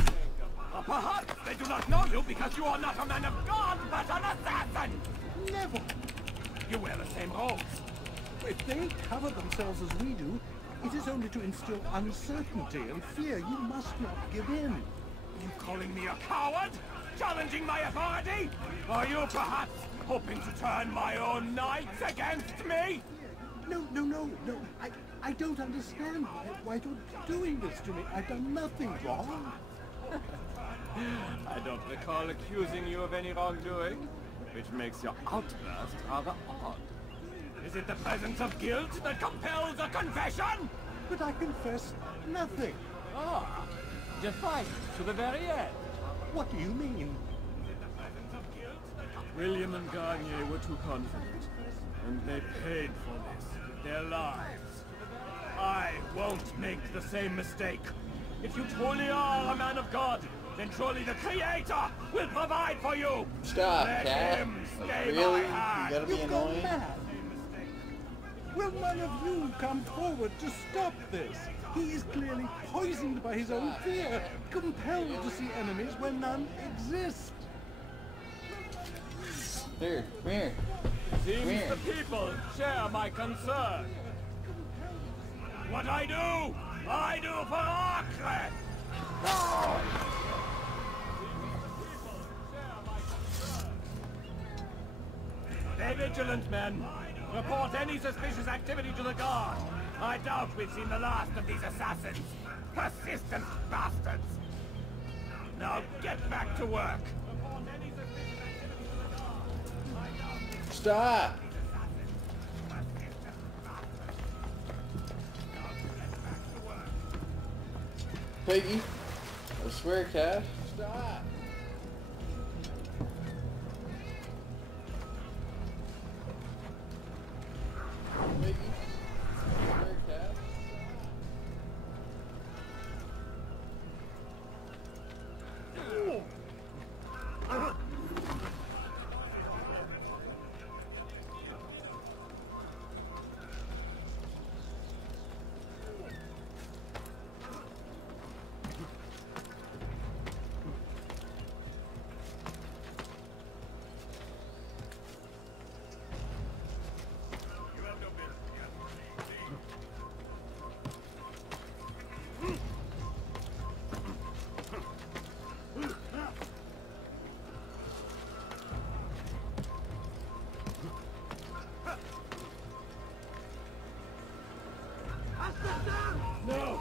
Perhaps they do not know you because you are not a man of God, but an assassin! Never! You wear the same robes. If they cover themselves as we do, it is only to instill uncertainty and fear. You must not give in. You calling me a coward? Challenging my authority? Are you perhaps hoping to turn my own knights against me? No. I don't understand why you're doing this to me. I've done nothing wrong. I don't recall accusing you of any wrongdoing, which makes your outburst rather odd. Is it the presence of guilt that compels a confession? But I confess nothing. Ah, defiant to the very end. What do you mean? William and Garnier were too confident, and they paid for this with their lives. I won't make the same mistake. If you truly are a man of God, then surely the Creator will provide for you. Stop, Let Cat. him stay Really? my hand. You gotta be annoying? Mad. Will none of you come forward to stop this? He is clearly poisoned by his own fear, compelled to see enemies where none exist. Here, come here. Seems Come here. the people share my concern. What I do for Acre. Stay vigilant, men. Report any suspicious activity to the guard. I doubt we've seen the last of these assassins. Persistent bastards. Now get back to work. Stop! Peggy? I swear, Cat. Stop! Biggie. I swear, Cat. No!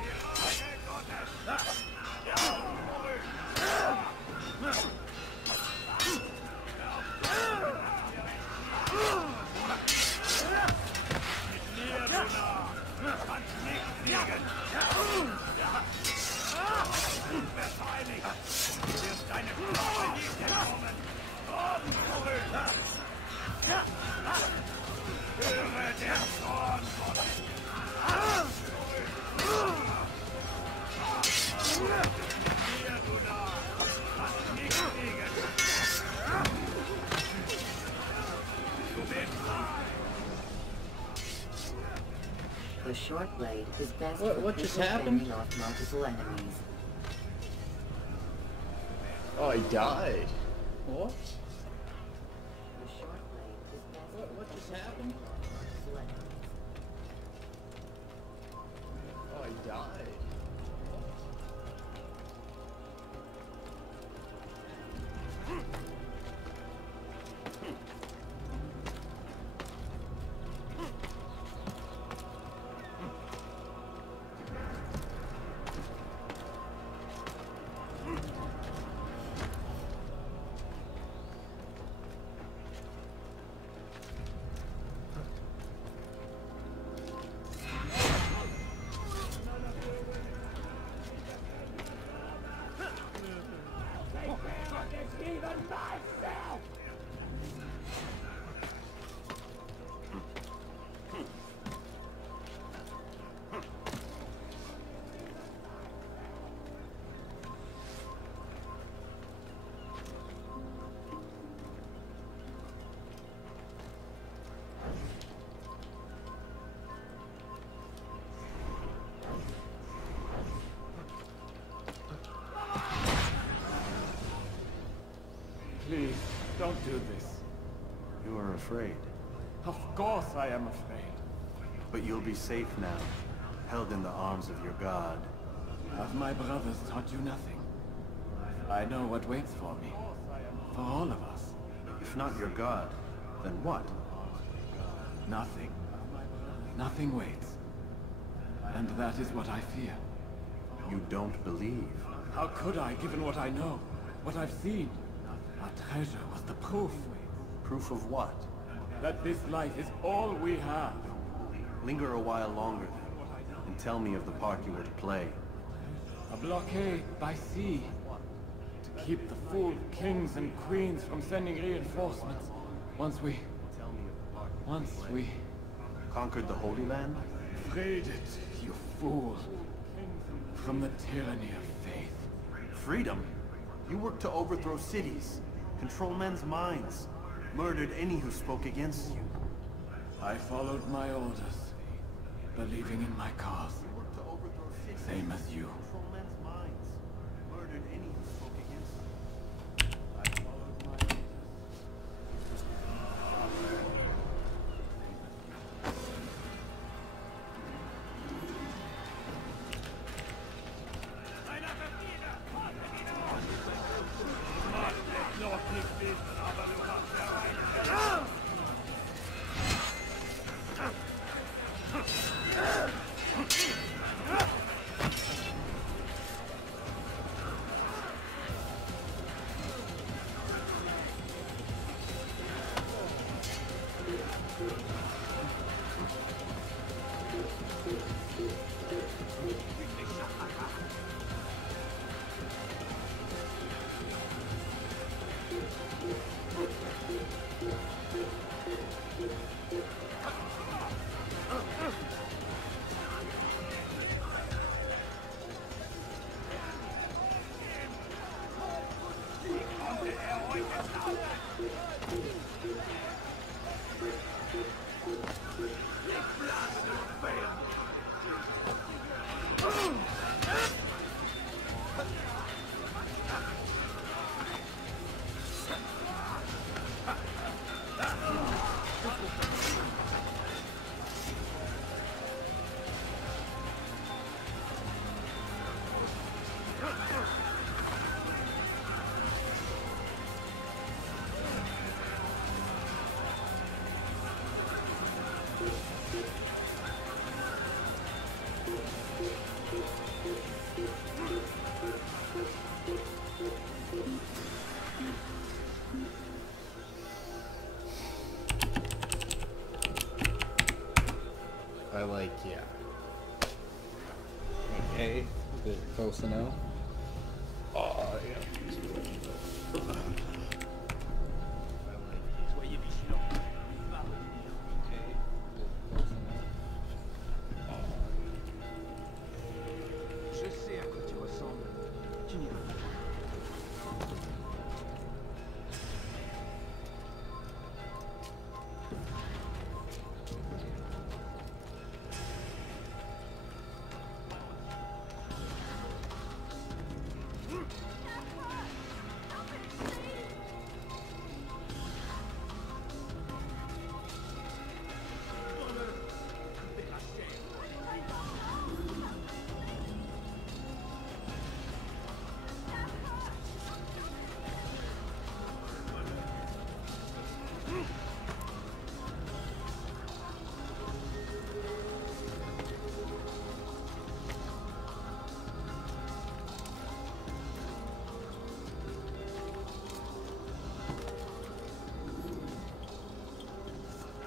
The short blade is best What for just quickly happened? fending off multiple enemies. Oh, I died. What? The short blade is best What just happened? Oh, I died. Please, don't do this. You are afraid. Of course I am afraid. But you'll be safe now, held in the arms of your god. Have my brothers taught you nothing? I know what waits for me. For all of us. If not your god, then what? Nothing. Nothing waits. And that is what I fear. You don't believe. How could I, given what I know? What I've seen? Our treasure was the proof. Proof of what? That this life is all we have. Linger a while longer then, and tell me of the part you were to play. A blockade by sea. To keep the fool kings and queens from sending reinforcements. Once we... Conquered the Holy Land? Freed it, you fool. From the tyranny of faith. Freedom? You worked to overthrow cities, control men's minds, murdered any who spoke against you. I followed my orders, believing in my cause. Same as you. Control men's minds, murdered any who spoke against you. I followed my orders. I like, yeah. Okay, a bit close enough. Oh, yeah. Je sais à quoi tu ressembles. Tu n'iras pas.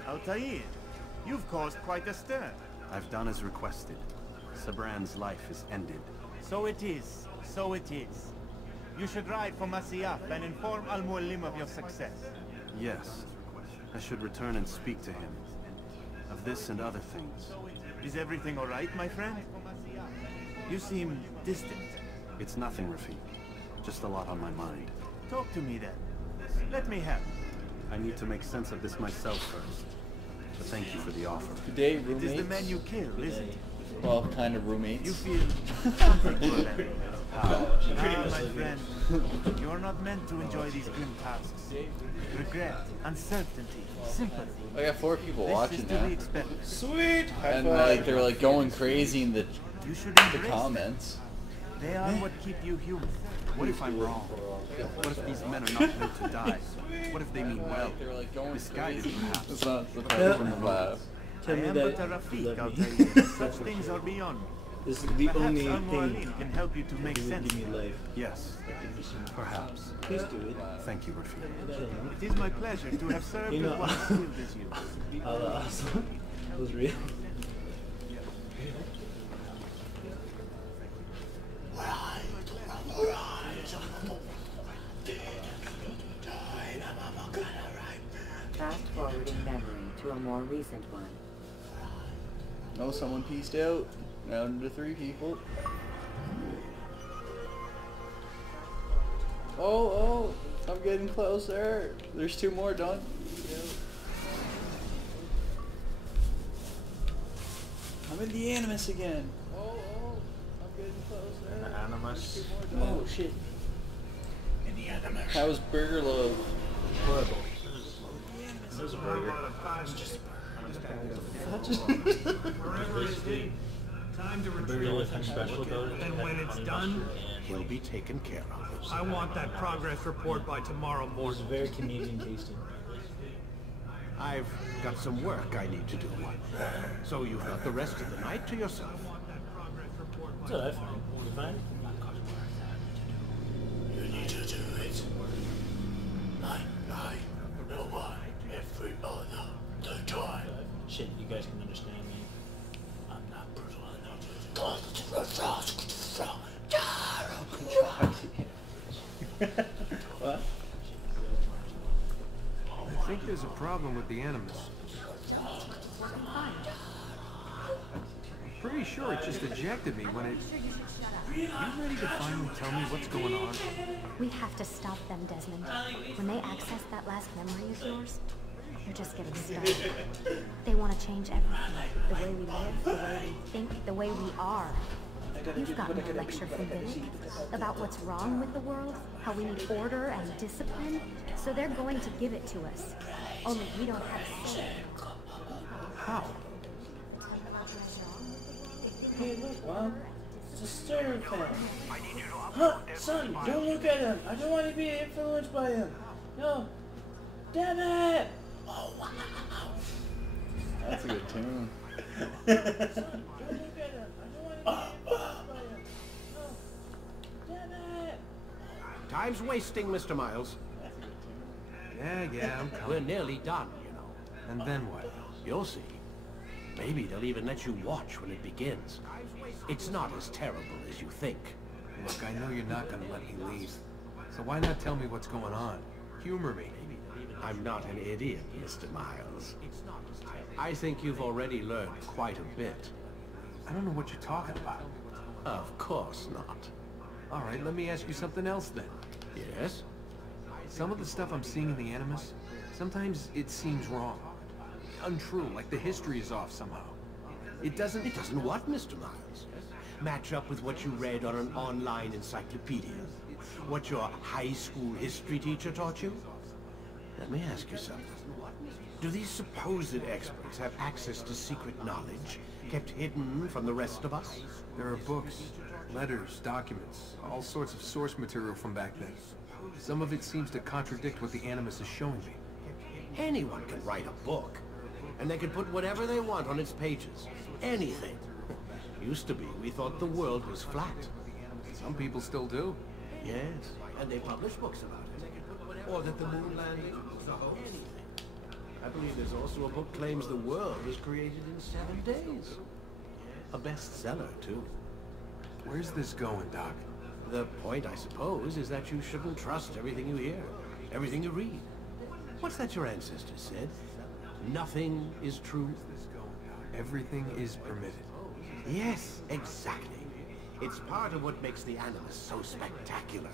Altair, you've caused quite a stir. I've done as requested. Sabran's life is ended. So it is. So it is. You should ride for Masyaf and inform Al-Muallim of your success. Yes. I should return and speak to him. Of this and other things. Is everything all right, my friend? You seem distant. It's nothing, Rafik. Just a lot on my mind. Talk to me then. Let me help. I need to make sense of this myself first. But thank you for the offer. Good day, roommates. It is the man you kill, isn't it? Well, kind of roommates. You feel something for them. Pretty much my friend, you're not meant to enjoy these grim tasks. Regret, uncertainty, sympathy. I got 4 people watching this is to now. be expected. Sweet! And like they're like going crazy in the comments. They are what keep you human. What if I'm wrong? What if these men are not meant to die? What if they mean well? They're like going Misguided, crazy. perhaps. It's not the part from the laugh. Tell me I am that but a Rafik, you love I'll me. tell you. Such things are beyond me. This is the only Perhaps thing Al-Muallim can help you to that make can sense. give me life. Yes. Perhaps. Please do it. Thank you, Rafik. It is my pleasure to have served You know, with one skilled as you. awesome. That was real. Fast forwarding memory to a more recent one. Oh, someone pieced out. Down to 3 people. Oh, I'm getting closer. There's 2 more done. I'm in the Animus again. Oh, I'm getting closer. Animus. Oh shit. In the Animus. How's Burger Love? Horrible. It was a burger. It's just a Basically, time to burger. The only thing special about it. And when it's done, Will be taken care of. I want that progress report by tomorrow It was morning. very Canadian tasting. I've got some work I need to do. So you've got the rest of the night to yourself. That's what I find. You find? You need to do it. I know why every other the time. Shit, you guys can understand me. I'm not brutal enough. What? I think there's a problem with the Animus. I'm pretty sure it just ejected me when it... You ready to finally tell me what's going on? We have to stop them, Desmond. When they access that last memory of yours, you're just getting started. They want to change everything. The way we live, the way we think, the way we are. You've gotten a lecture from Billy about what's wrong with the world, how we need order and discipline, so they're going to give it to us. Only we don't have a say. How? Hey, look, Mom. It's a Stern fan. Huh, son, don't look at him. I don't want to be influenced by him. No. Damn it! Oh, wow. That's a good tune. Son, don't look at him. I don't want to be influenced by him. No. Damn it! Time's wasting, Mr. Miles. Yeah, I'm coming. We're nearly done, you know. And then what? You'll see. Maybe they'll even let you watch when it begins. It's not as terrible as you think. Look, I know you're not gonna let me leave. So why not tell me what's going on? Humor me. I'm not an idiot, Mr. Miles. I think you've already learned quite a bit. I don't know what you're talking about. Of course not. All right, let me ask you something else then. Yes? Some of the stuff I'm seeing in the Animus, sometimes it seems wrong. Untrue, like the history is off somehow. It doesn't what, Mr. Miles? Match up with what you read on an online encyclopedia? What your high school history teacher taught you? Let me ask you something. Do these supposed experts have access to secret knowledge kept hidden from the rest of us? There are books, letters, documents, all sorts of source material from back then. Some of it seems to contradict what the Animus is showing me. Anyone can write a book, and they can put whatever they want on its pages. Anything. Used to be, we thought the world was flat. Some people still do. Yes, and they publish books about it. Or that the moon landing was a hoax. Anything. I believe there's also a book claims the world was created in 7 days. A bestseller, too. Where's this going, Doc? The point, I suppose, is that you shouldn't trust everything you hear, everything you read. What's that your ancestors said? Nothing is true. Everything is permitted. Yes, exactly. It's part of what makes the Animus so spectacular.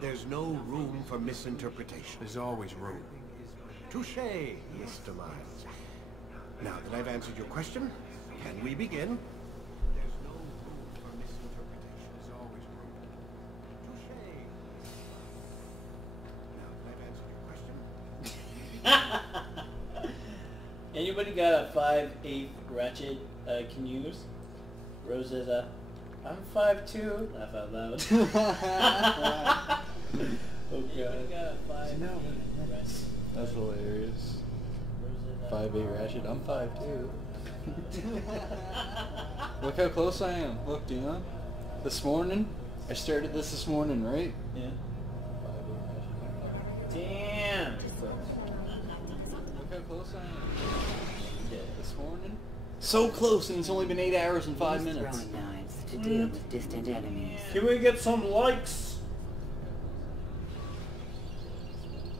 There's no room for misinterpretation. There's always room. Touché, Mr. Miles. Now that I've answered your question, can we begin? There's no room for misinterpretation. There's always room. Touché. Now that I've answered your question. Anybody got a 5/8 ratchet can use? Rose says, I'm 5'2". Laugh out loud. Oh god. That's hilarious. 5'8" ratchet. I'm 5'2". Look how close I am. Look, Dion. This morning, I started this morning, right? Yeah. Damn. Look how close I am. This morning. So close, and it's only been 8 hours and 5 minutes. Throwing knives to deal with distant enemies. Can we get some likes?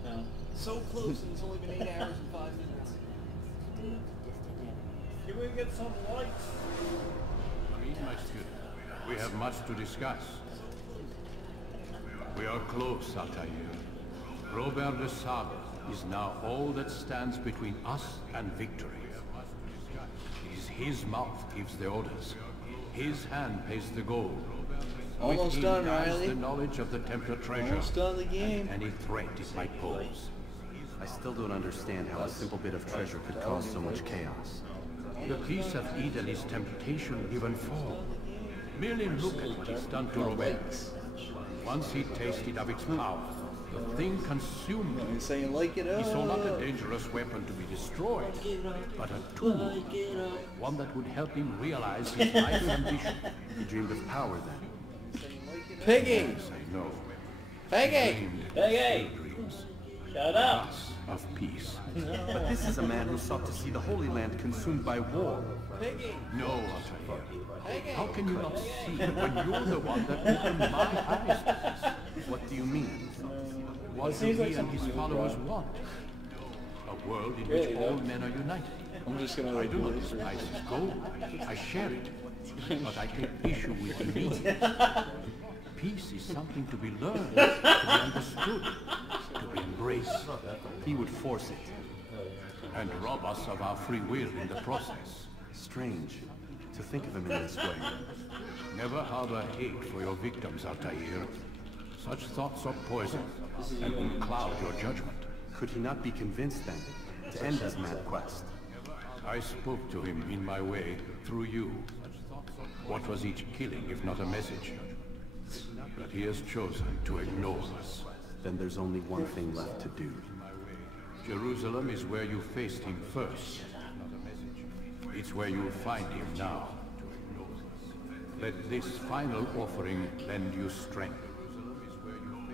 No. So close, and it's only been 8 hours and 5 minutes. Can we get some likes? Read, my student. We have much to discuss. We are close, Altair. Robert de Sable is now all that stands between us and victory. It is his mouth gives the orders. His hand pays the gold. Almost With done, him lies Riley. the knowledge of the Templar treasure. Almost done the game. And any threat it might pose. I still don't understand how a simple bit of treasure could cause so much chaos. The peace of Eden is temptation given fall. Merely look at what it's done to Robert. Once he tasted of its power, the thing consumed him. Saying, like it up. He saw not a dangerous weapon to be destroyed, but a tool. One that would help him realize his life's ambition. He dreamed of power then. Piggy! Yes, I know. Piggy! Piggy! Shut up! Of peace. But this is a man who sought to see the Holy Land consumed by war. Piggy! No, Altair. How can you not see when you're the one that opened my eyes? What do you mean? What do he and his followers want? A world in which all men are united. I'm just gonna I do not despise his goal. I share it. But I take issue with the means. Peace is something to be learned, to be understood, to be embraced. He would force it. And rob us of our free will in the process. Strange to think of him in this way. Never harbor hate for your victims, Altair. Such thoughts are poison and will cloud your judgment. Could he not be convinced then to end his mad quest? I spoke to him in my way, through you. What was each killing if not a message? But he has chosen to ignore us. Then there's only one thing left to do. Jerusalem is where you faced him first. It's where you'll find him now. Let this final offering lend you strength.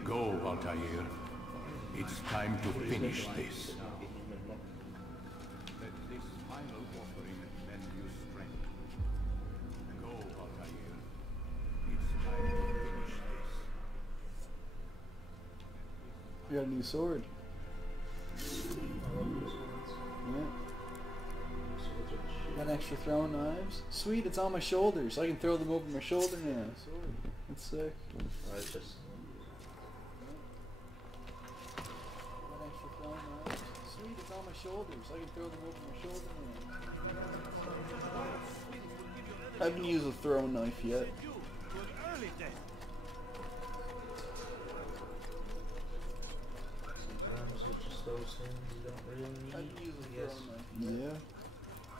Go, Altair. It's time to finish this. Let this final offering lend you got a new sword. Yeah. Got extra throwing knives. Sweet, it's on my shoulders. I can throw them over my shoulder now. That's sick. It's just. Got extra throwing knives. Sweet, it's on my shoulders. I can throw them over my shoulder now. I haven't used a throwing knife yet. Sometimes it's just those things you don't really need. Yeah.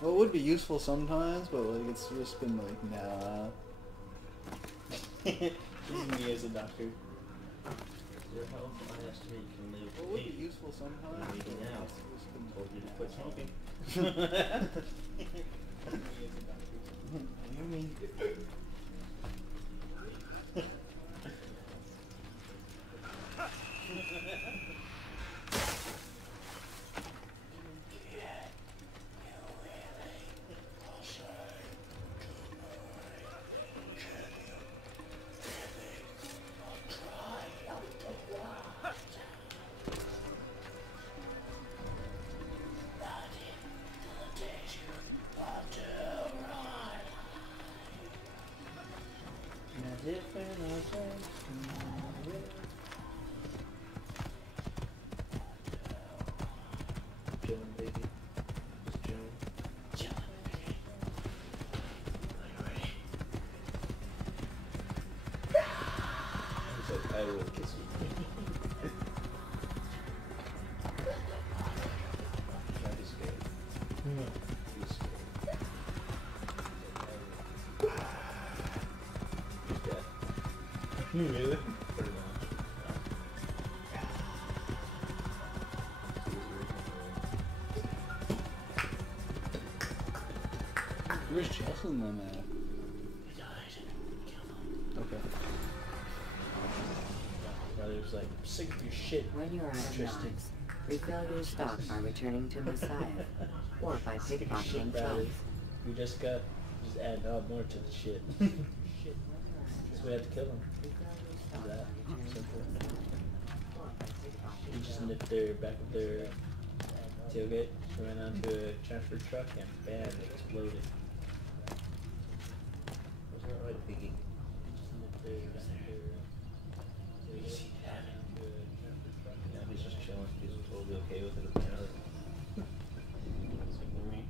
Well, it would be useful sometimes, but like it's just been like, nah. This is me as a doctor. Your health, I estimate, can live. Well, it would be useful sometimes. Maybe now. Told you to quit smoking. You mean? Chillin', baby. Just chillin'. Chillin', baby. Are you ready? He's like, I will kiss you. Don't be scared. Be scared. He's dead. Really? Pretty much. Where's Jocelyn then at? He died. Kill him. Okay. Brother's like, I'm sick of your shit. When you are at knives, refill your stock by returning to Messiah, or by pickpocketing brother. trucks. We just add more to the shit. So we had to kill him. Do that. Simple. We just nipped their back of their tailgate, went onto a transfer truck, and bam, it exploded. Wasn't that right, Biggie? Just nipped their back of their tailgate, onto a transfer truck. Now he's just chilling. He's totally okay with it apparently. It's like Marie.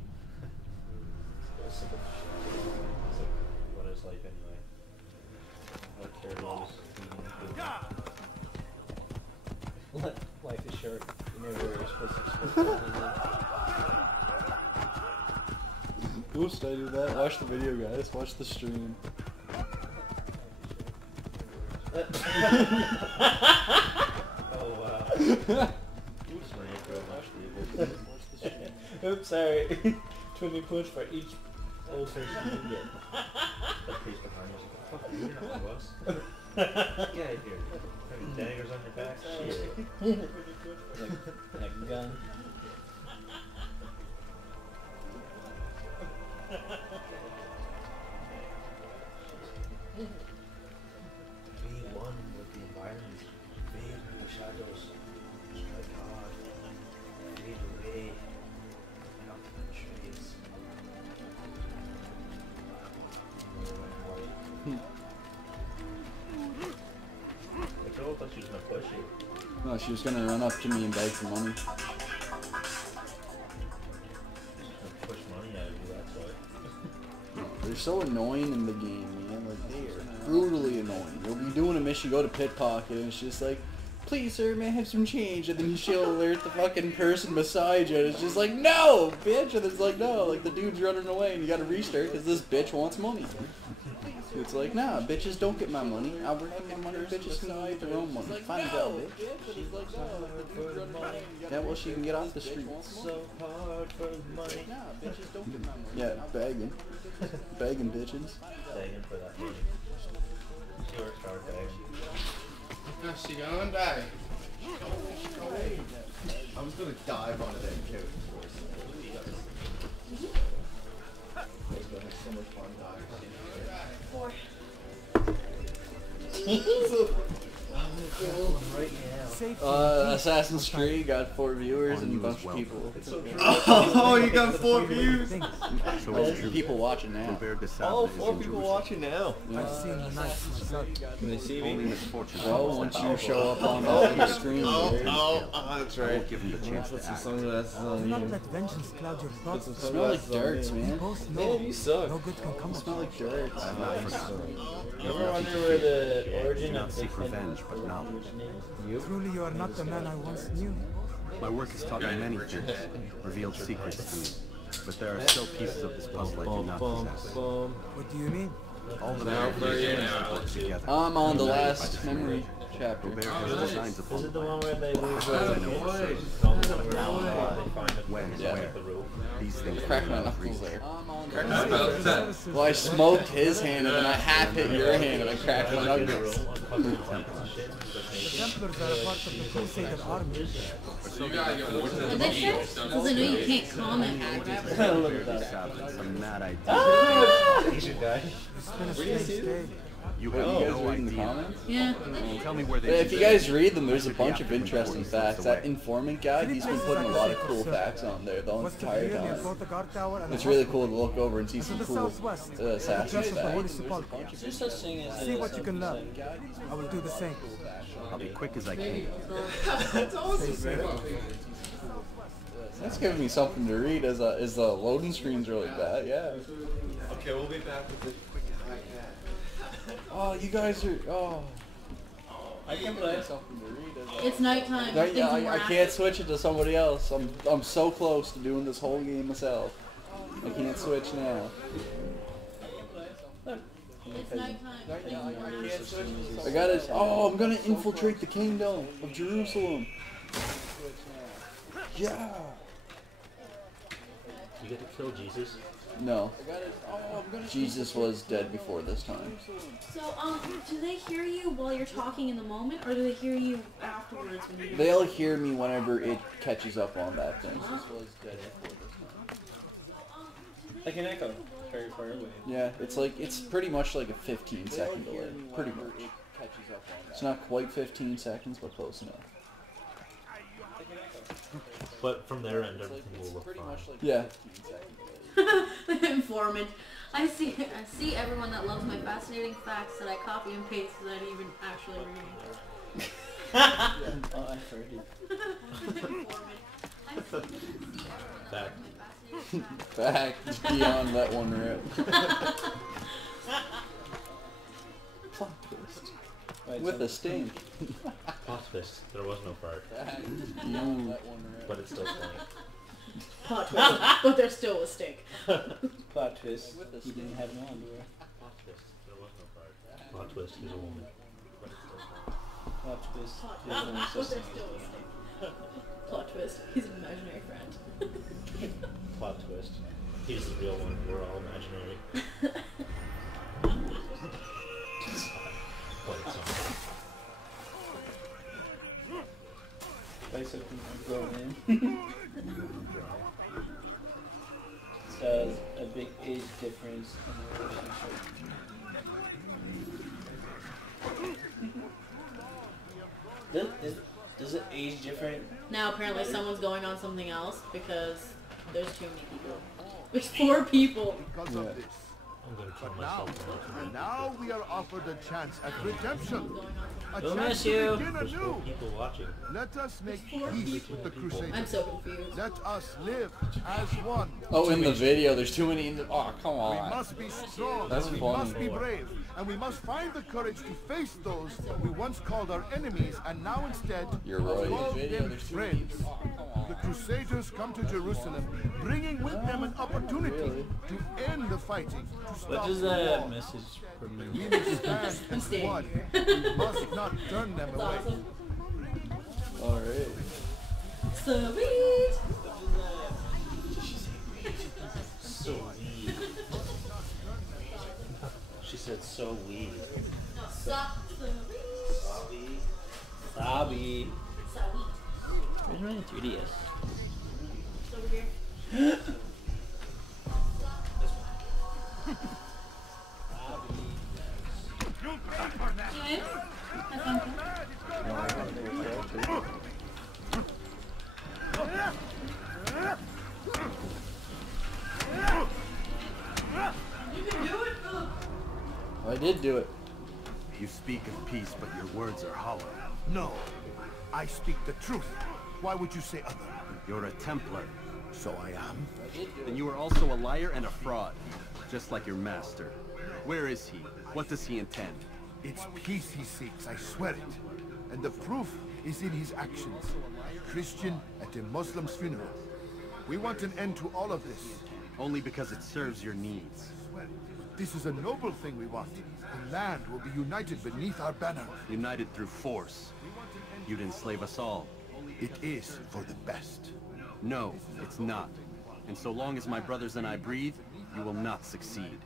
Still sick of shit. It's like, what is life anyway? What care lows. Life is short. You never were supposed to Oops, did I do that? Watch the video, guys. Watch the stream. Oh wow. Oops, oops, sorry. 20 points for each old person you get. The priest behind us. Fuck you, you're not one of us. Get out of here. Having daggers on your back? Shit. like a gun. Be one with the environment. Fade in the shadows. Strike hard. Fade away. Out of the trees. The girl thought she was gonna push it. No, she was gonna run up to me and beg for money. Push money out of you, that's why. They're so annoying in the game, man. Like, they are brutally annoying. You'll be doing a mission, you go to pickpocket, and it's just like, please, sir, may I have some change? And then she'll alert the fucking person beside you, and it's just like, no, bitch! And it's like, no, like, the dude's running away, and you gotta restart, because this bitch wants money. It's like, nah, bitches don't get my money. I work for my money, bitches can get their own money. Find a job, bitch. Yeah, well, she can get off the streets. So hard for money. Nah, bitches don't get my money. Yeah, begging. Begging bitches. Begging for that money. She works hard, begging. How's she going, Daddy? I was gonna dive onto that couch for a second. I was gonna have so much fun diving. 4. So, Assassin's Creed got 4 viewers and a bunch of people. Oh, you got 4 views? So it's people watching now. Oh, 4 people watching now. Yeah. I've seen the night. Can they see me? Well, once you show up on the screen. That's right. Give him the chance to Put some act. sunglasses on you. Let vengeance cloud your thoughts. Put some Smell like sunglasses dirt, on you. man. Both Man, know you suck. no good can come of Smell like dirt. I've not forgotten. You ever wonder where the origin Do not of seek revenge, but knowledge. Truly, you are not the man I once knew. My work has taught me many things, revealed secrets to me. But there are still pieces of this puzzle I do not possess. What do you mean? All the pieces work together. I'm on the last memory chapter. Robert has designs upon Is it the one where they lose when and where. These things Crack my knuckles there. Well, I smoked his hand and then I half hit your hand and I cracked my knuckles. The Templars are a part of the Crusader army. What they say? Because I know you can't comment or whatever. Some mad idea. You should die. It's been a strange day. You What, have you guys no reading the idea. comments? Yeah. Tell me where But they if you guys read them, there's a bunch of interesting facts. That informant guy, he's been putting a lot of cool facts on there the entire time. It's really cool to look over and see some cool assassin facts. There's such thing as See what you can learn. I will do the same. I'll be quick as I can. That's awesome, That's giving me something to read. Is the loading screen's really bad? Yeah. Okay, we'll be back with the quick as I can. Oh, you guys are. Oh. I can play. Something to read. It's nighttime. No, Things yeah, more I can't switch it to somebody else. I'm so close to doing this whole game myself. I can't switch now. It's nighttime. I gotta. Oh, I'm gonna infiltrate the kingdom of Jerusalem. Yeah. You get to kill Jesus? No. Jesus was dead before this time. So, do they hear you while you're talking in the moment, or do they hear you afterwards when you? They'll hear me whenever it catches up on that thing. Like an echo. Very far away. Yeah, it's pretty much like a 15-second delay. Pretty much. It's not quite 15 seconds, but close enough. But from their end, everything will look fine. Yeah. The informant. I see everyone that loves my fascinating facts that I copy and paste without even actually reading. Oh, I've heard it. Back. Back. Just beyond that one rip. Plot twist. With a stink. Plot twist. There was no fart. Beyond that one rip. But it's still funny. Plot twist, but there's still a stink. Plot twist. He didn't have no underwear. Plot twist. There was no fart. Plot twist. He's a woman. But it's still funny. Plot twist. But there's still a stink. Plot twist. He's an imaginary friend. Plot twist. He's the real one. We're all imaginary. Quite something. Basically, going in. There's a big age difference in the relationship. Does it age different? Now apparently someone's going on something else because there's too many people. There's 4 people. Because of this. I'm gonna kill But now, myself. now we are offered a chance at redemption. A We'll chance miss to you. begin There's 4 anew. people watching. Let us make peace with the Crusaders. I'm so confused. Let us live as one. Oh, in the video, there's too many. Oh, come We on. must be strong. That's we funny. must be brave. And we must find the courage to face those we once called our enemies and now instead You're right. call Video, them there's too many. friends. The Crusaders come to Jerusalem, bringing with them an opportunity to end the fighting, to stop What does the that war. message for me? We will stand as one. We must not turn them away. Awesome. Alright. Sweet. So weed. She said so weed. No, stop. Sabi. Sabi. Sweet. Where's my 3DS? It's over here. You in? I think so. did do it. You speak of peace, but your words are hollow. No, I speak the truth. Why would you say other? You're a Templar. So I am. Then you are also a liar and a fraud, just like your master. Where is he? What does he intend? It's peace he seeks, I swear it. And the proof is in his actions. Christian at a Muslim's funeral. We want an end to all of this. Only because it serves your needs. This is a noble thing we want. The land will be united beneath our banner. United through force. You'd enslave us all. It is for the best. No, it's not. And so long as my brothers and I breathe, you will not succeed.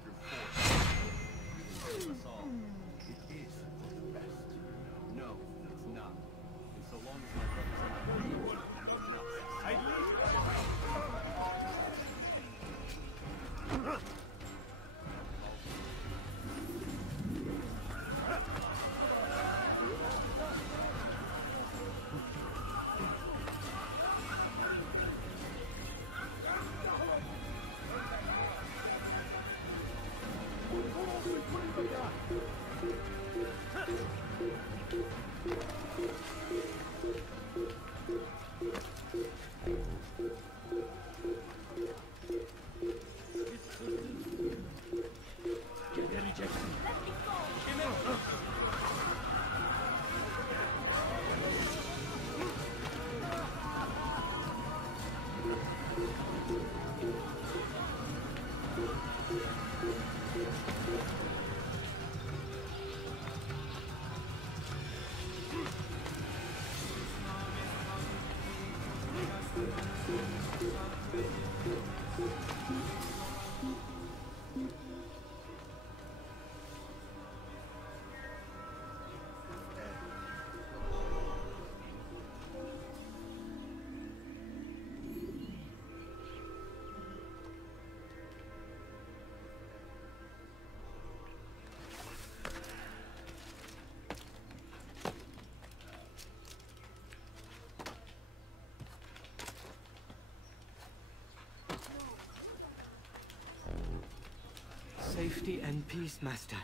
Safety and peace, Master.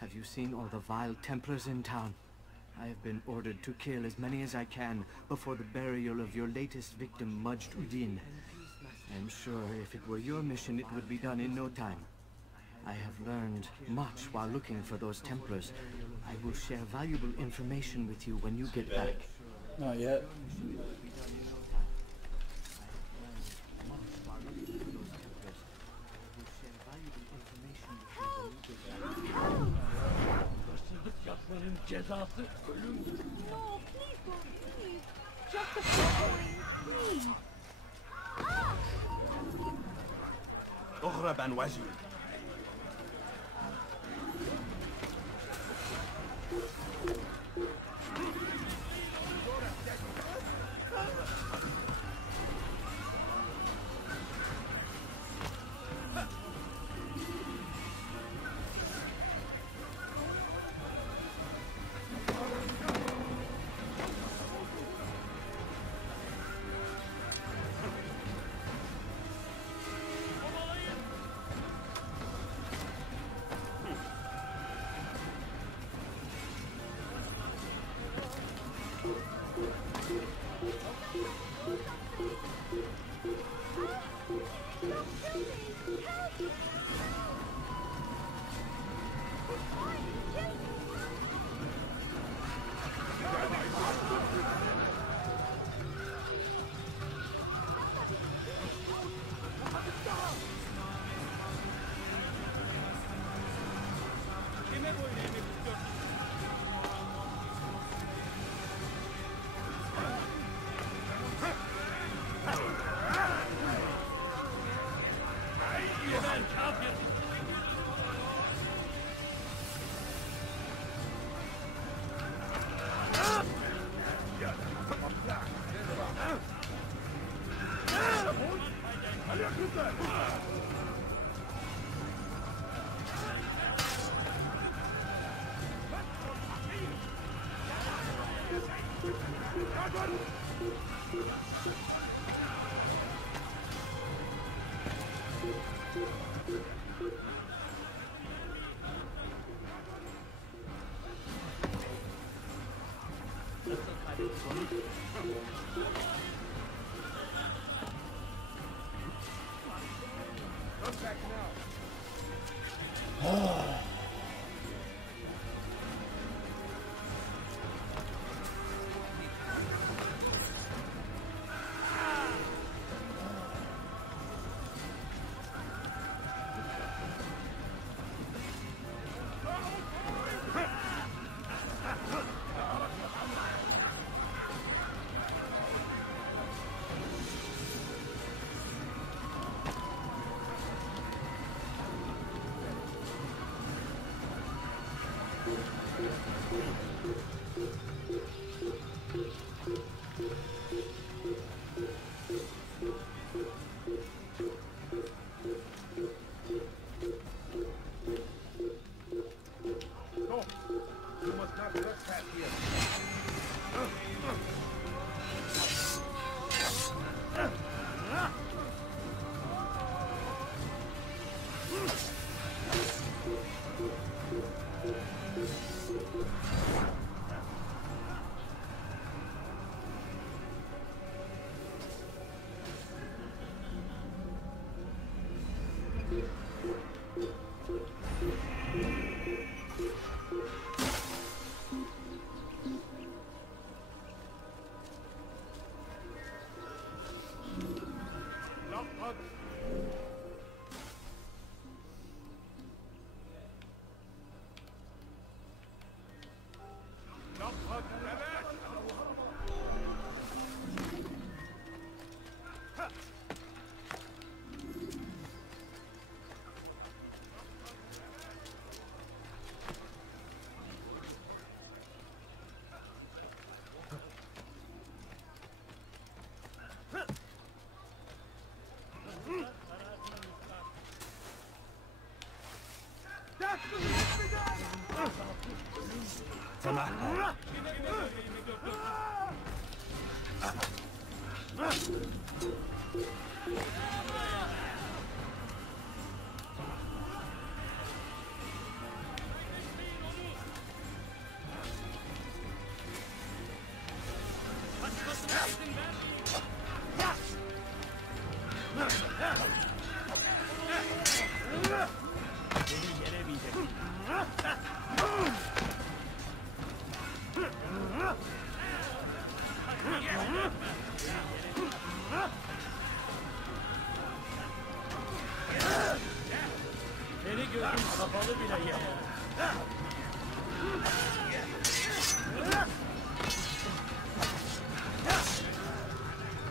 Have you seen all the vile Templars in town? I have been ordered to kill as many as I can before the burial of your latest victim, Majd Udin. I am sure if it were your mission, it would be done in no time. I have learned much while looking for those Templars. I will share valuable information with you when you get back. Not yet. Cezası ölüm. No, please don't leave. Just a following, please. اغرب عن وجهي.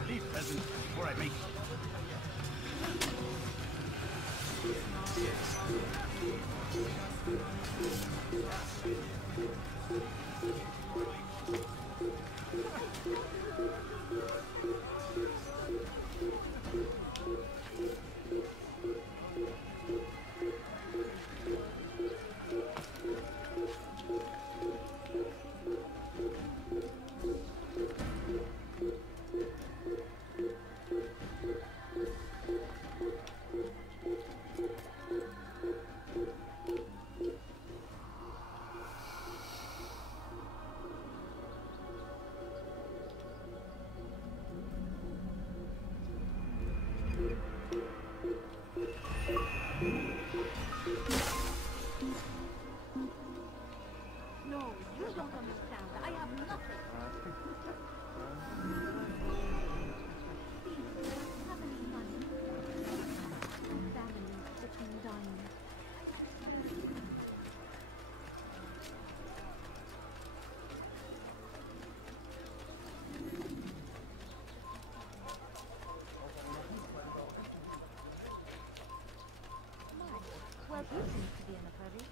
Leave, peasant, before I make Well, you seem to be in a hurry.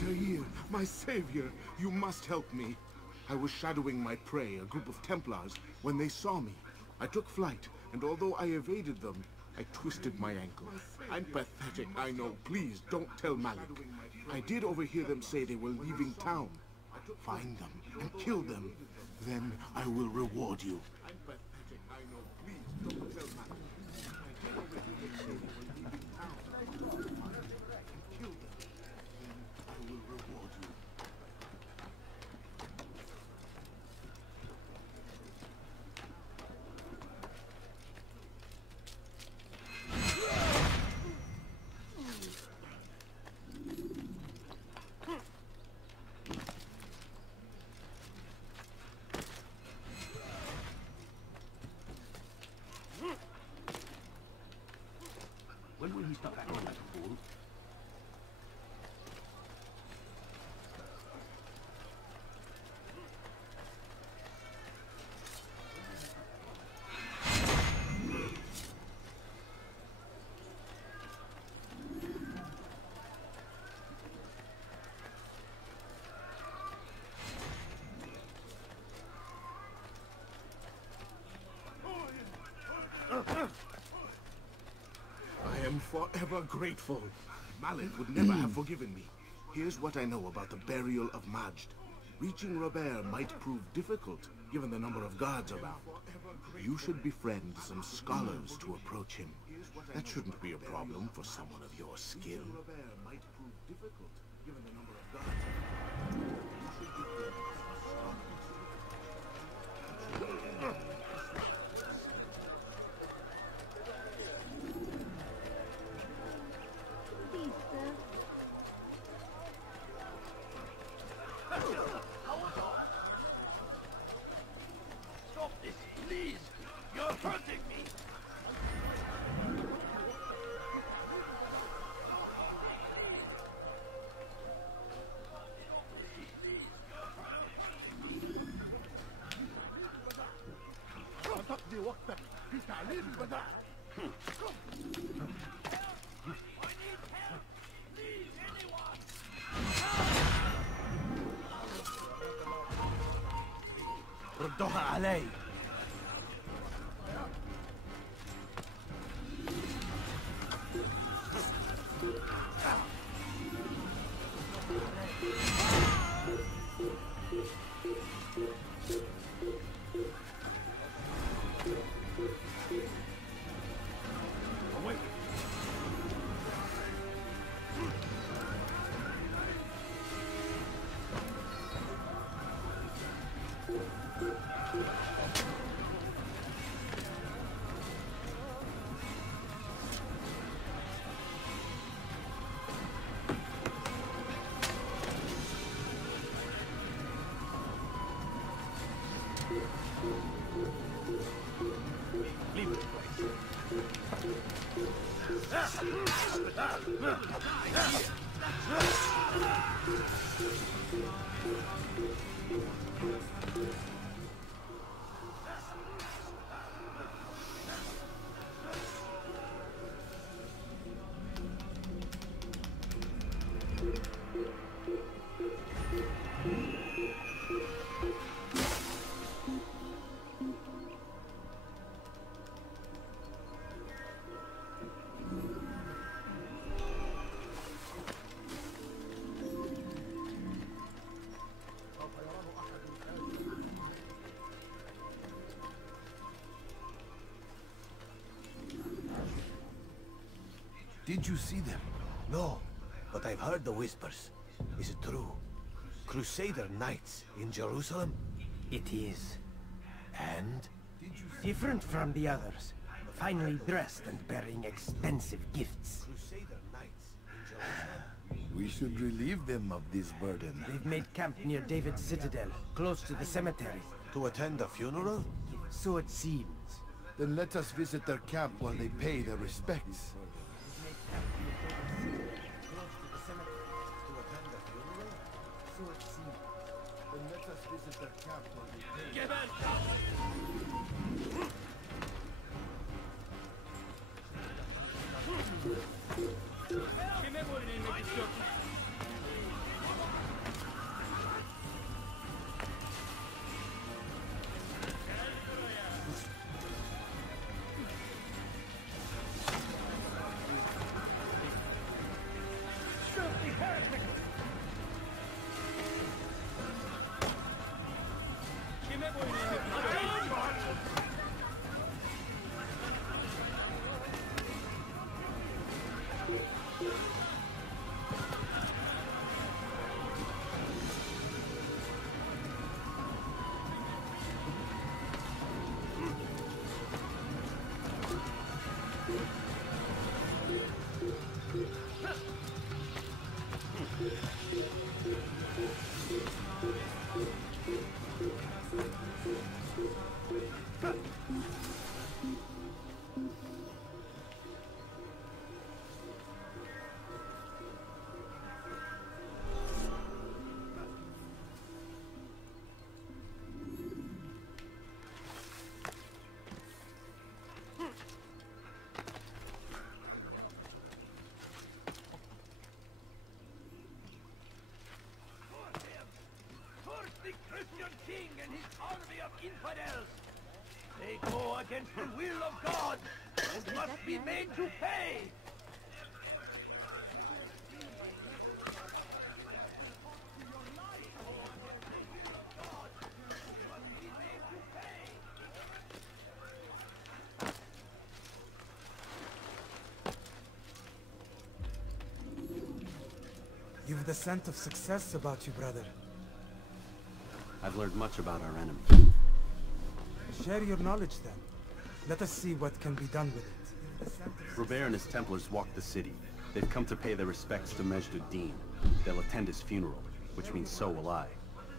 Altair, my savior, you must help me. I was shadowing my prey, a group of Templars, when they saw me. I took flight, and although I evaded them, I twisted my ankle. I'm pathetic, I know. Please, don't tell Malik. I did overhear them say they were leaving town. Find them and kill them. Then I will reward you. I'm pathetic, I know. Please, don't tell Malik. I did overhear them say they were leaving town. Find them and kill them. Then I will reward you. When will he stop acting like a fool? I am forever grateful. Malik would never have forgiven me. Here's what I know about the burial of Majd. Reaching Robert might prove difficult, given the number of guards around. You should befriend some scholars to approach him. That shouldn't be a problem for someone of your skill. Robert might prove difficult, given the number of guards around. You should befriend some scholars. Stop this, please! You're hurting me! ردوها علي. Leave this place. Did you see them? No, but I've heard the whispers. Is it true? Crusader knights in Jerusalem? It is. And? Different from the others. Finely dressed and bearing expensive gifts. Crusader knights in Jerusalem? We should relieve them of this burden. They've made camp near David's citadel, close to the cemetery. To attend a funeral? So it seems. Then let us visit their camp while they pay their respects. The Christian king and his army of infidels. They go against the will of God and must be made to pay. You've the scent of success about you, brother. I've learned much about our enemy. Share your knowledge then. Let us see what can be done with it. Robert and his Templars walked the city. They've come to pay their respects to Majd-ud-Din. They'll attend his funeral, which means so will I.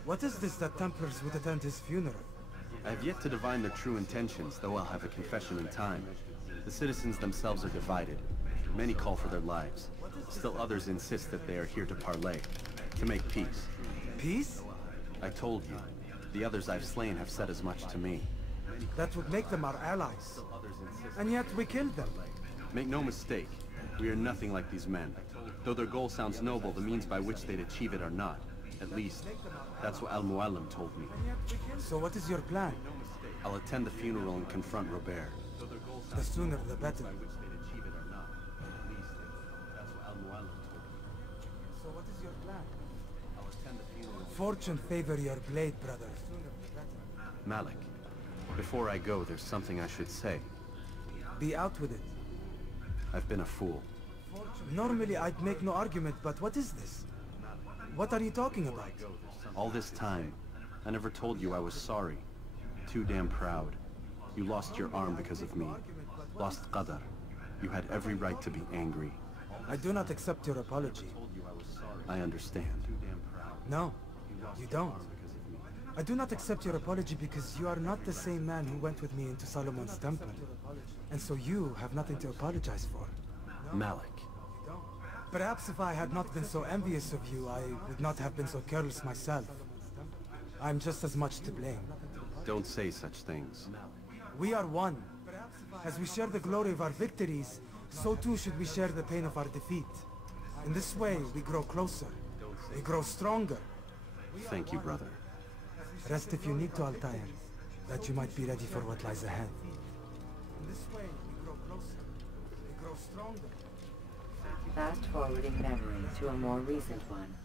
What is this that Templars would attend his funeral? I have yet to divine their true intentions, though I'll have a confession in time. The citizens themselves are divided. Many call for their lives. Still others insist that they are here to parley, to make peace. Peace? I told you. The others I've slain have said as much to me. That would make them our allies. And yet we killed them. Make no mistake, we are nothing like these men. Though their goal sounds noble, the means by which they'd achieve it are not. At least, that's what Al-Mualim told me. So what is your plan? I'll attend the funeral and confront Robert. The sooner the better. So what is your plan? I'll attend the funeral. Fortune favor your blade, brother. Malik, before I go, there's something I should say. Be out with it. I've been a fool. Normally I'd make no argument, but what is this? What are you talking about? All this time, I never told you I was sorry. Too damn proud. You lost your arm because of me. Lost Qadar. You had every right to be angry. I do not accept your apology. I understand. No, you don't. I do not accept your apology because you are not the same man who went with me into Solomon's temple. And so you have nothing to apologize for. Malik. Perhaps if I had not been so envious of you, I would not have been so careless myself. I'm just as much to blame. Don't say such things. We are one. As we share the glory of our victories, so too should we share the pain of our defeat. In this way, we grow closer. We grow stronger. Thank you, brother. Rest if you need to, Altair, that you might be ready for what lies ahead. In this way, we grow closer. We grow stronger. Fast forwarding memory to a more recent one.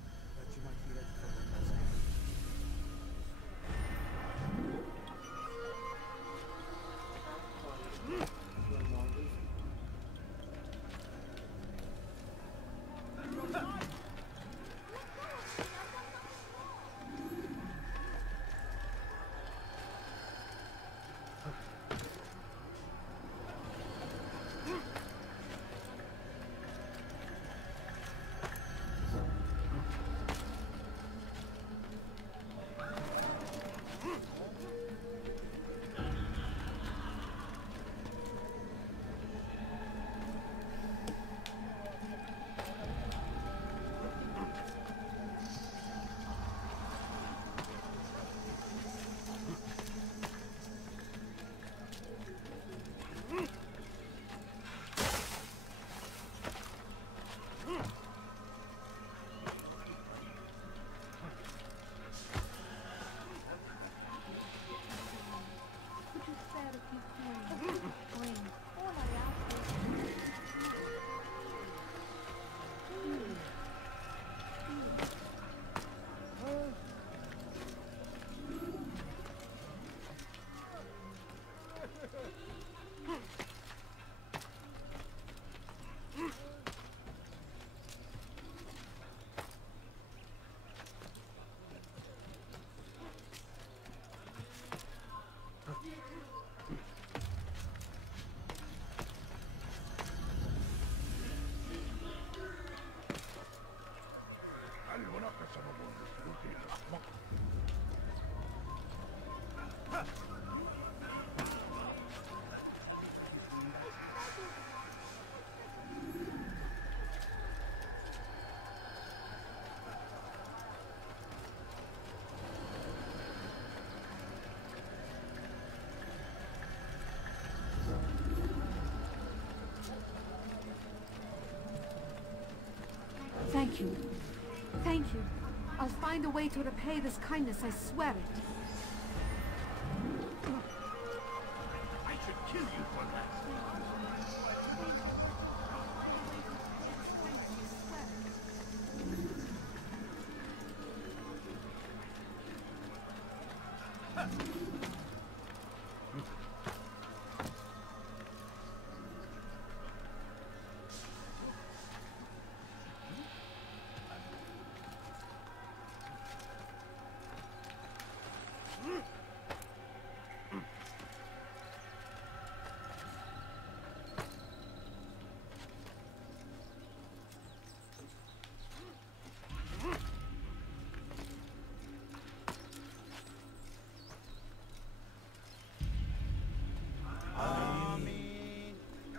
Thank you. Thank you. I'll find a way to repay this kindness, I swear it. I should kill you for that.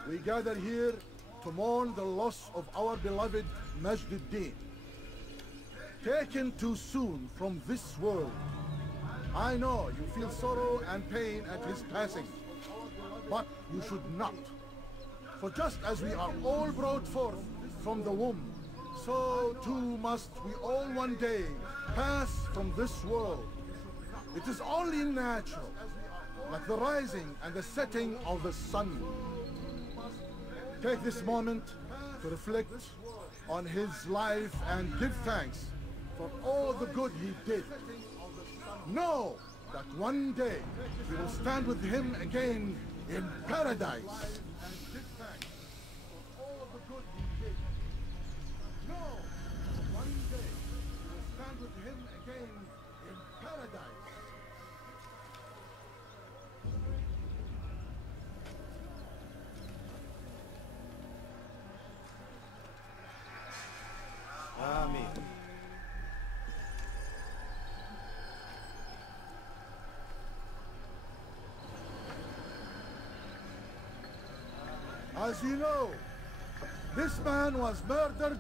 We gather here to mourn the loss of our beloved Majd-ud-Din. Taken too soon from this world. I know you feel sorrow and pain at his passing, but you should not. For just as we are all brought forth from the womb, so too must we all one day pass from this world. It is only natural, like the rising and the setting of the sun. Take this moment to reflect on his life and give thanks for all the good he did. Know that one day we will stand with him again in paradise. As you know, this man was murdered.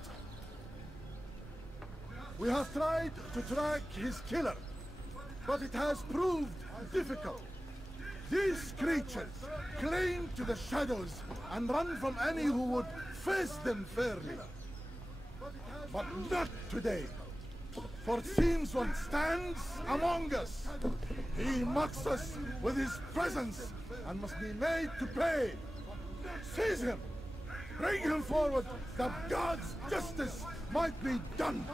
We have tried to track his killer, but it has proved difficult. These creatures cling to the shadows and run from any who would face them fairly. But not today, for it seems one stands among us. He mocks us with his presence and must be made to pay. Seize him! Bring him forward that God's justice might be done!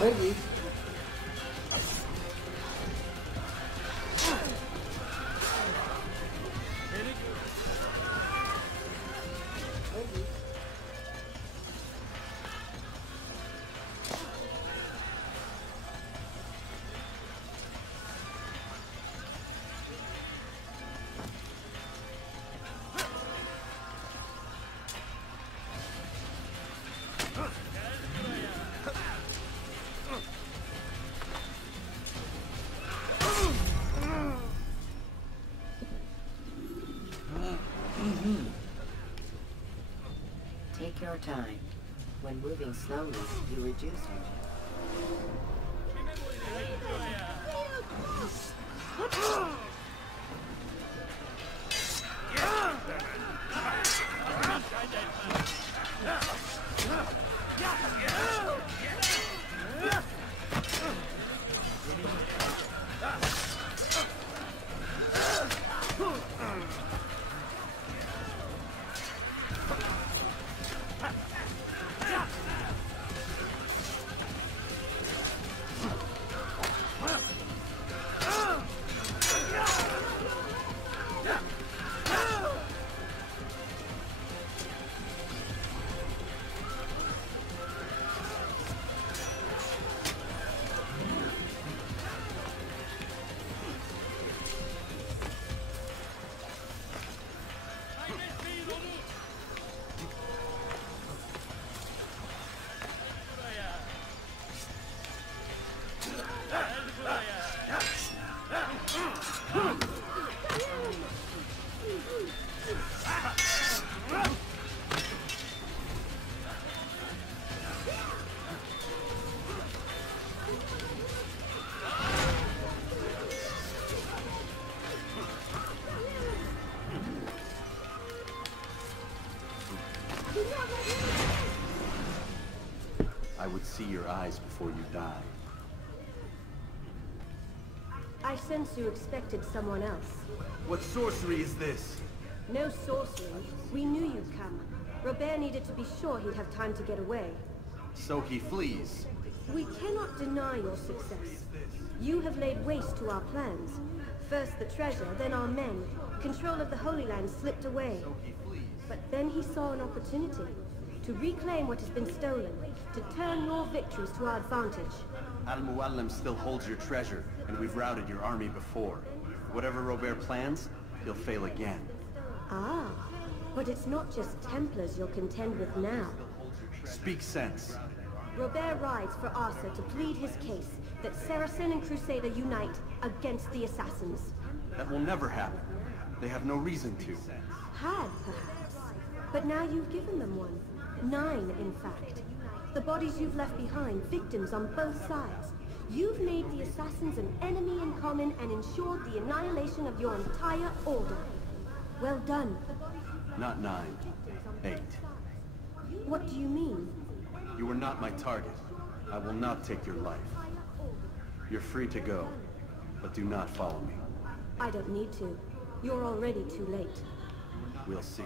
Ready? Take your time. When moving slowly, you reduce your Ready? I would see your eyes before you die. I sense you expected someone else. What sorcery is this? No sorcery. We knew you'd come. Robert needed to be sure he'd have time to get away. So he flees. We cannot deny your success. You have laid waste to our plans. First the treasure, then our men. Control of the Holy Land slipped away. But then he saw an opportunity to reclaim what has been stolen, to turn your victories to our advantage. Al-Muallim still holds your treasure, and we've routed your army before. Whatever Robert plans, he'll fail again. Ah, but it's not just Templars you'll contend with now. Speak sense. Robert rides for Arthur to plead his case that Saracen and Crusader unite against the Assassins. That will never happen. They have no reason to. Had, perhaps. But now you've given them one. 9, in fact. The bodies you've left behind, victims on both sides. You've made the Assassins an enemy in common and ensured the annihilation of your entire order. Well done. Not 9. 8. What do you mean? You are not my target. I will not take your life. You're free to go, but do not follow me. I don't need to. You're already too late. We'll see.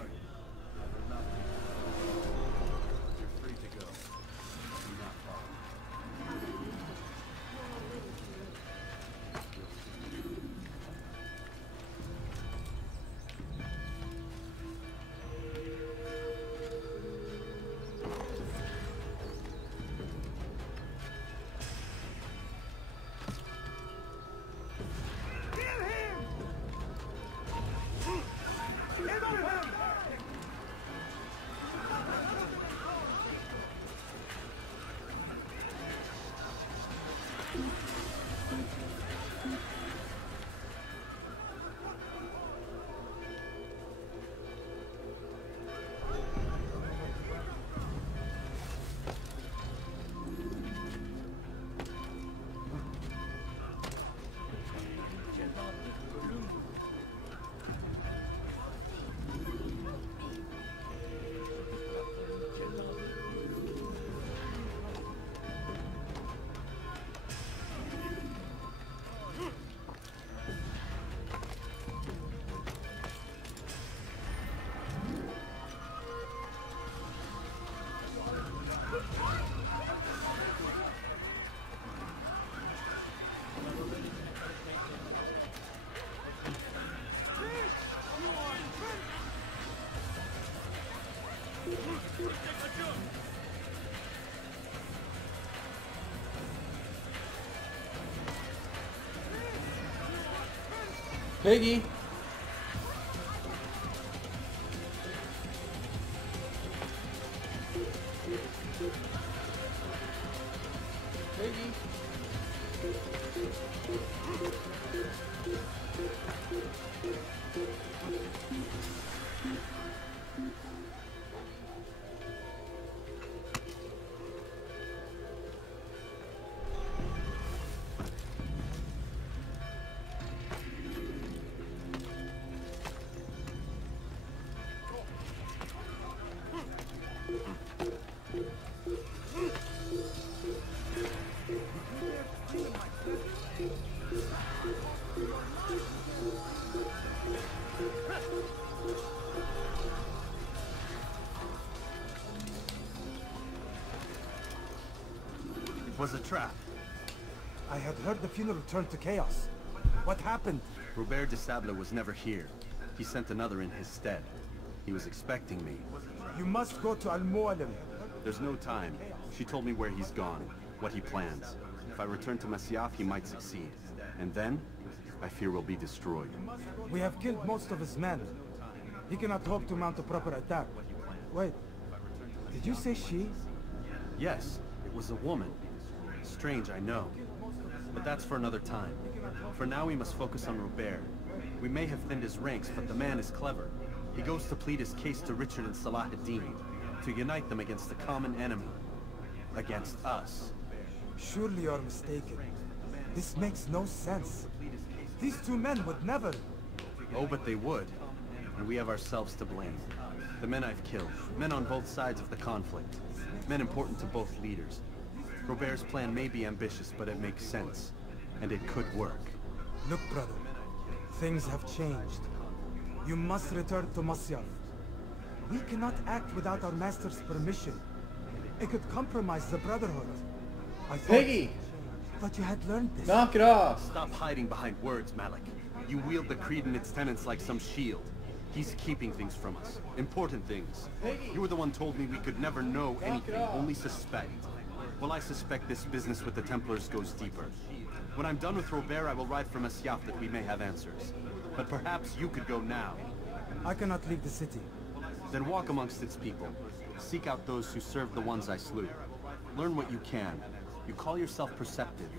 Piggy! Piggy! It was a trap. I had heard the funeral turned to chaos. What happened? Robert de Sable was never here. He sent another in his stead. He was expecting me. You must go to Al-Mualim. There's no time. She told me where he's gone, what he plans. If I return to Masyaf, he might succeed. And then, I fear we'll be destroyed. We have killed most of his men. He cannot hope to mount a proper attack. Wait, did you say she? Yes, it was a woman. Strange, I know. But that's for another time. For now, we must focus on Robert. We may have thinned his ranks, but the man is clever. He goes to plead his case to Richard and Salah ad-Din, to unite them against the common enemy. Against us. Surely you're mistaken. This makes no sense. These two men would never... Oh, but they would. And we have ourselves to blame. The men I've killed, men on both sides of the conflict. Men important to both leaders. Robert's plan may be ambitious, but it makes sense. And it could work. Look, brother. Things have changed. You must return to Masyaf. We cannot act without our master's permission. It could compromise the Brotherhood. I thought... Piggy! But you had learned this. Knock it off! Stop hiding behind words, Malik. You wield the creed and its tenets like some shield. He's keeping things from us. Important things. You were the one told me we could never know anything, only suspect. Well, I suspect this business with the Templars goes deeper. When I'm done with Robert, I will ride for Masyaf that we may have answers. But perhaps you could go now. I cannot leave the city. Then walk amongst its people. Seek out those who served the ones I slew. Learn what you can. You call yourself perceptive.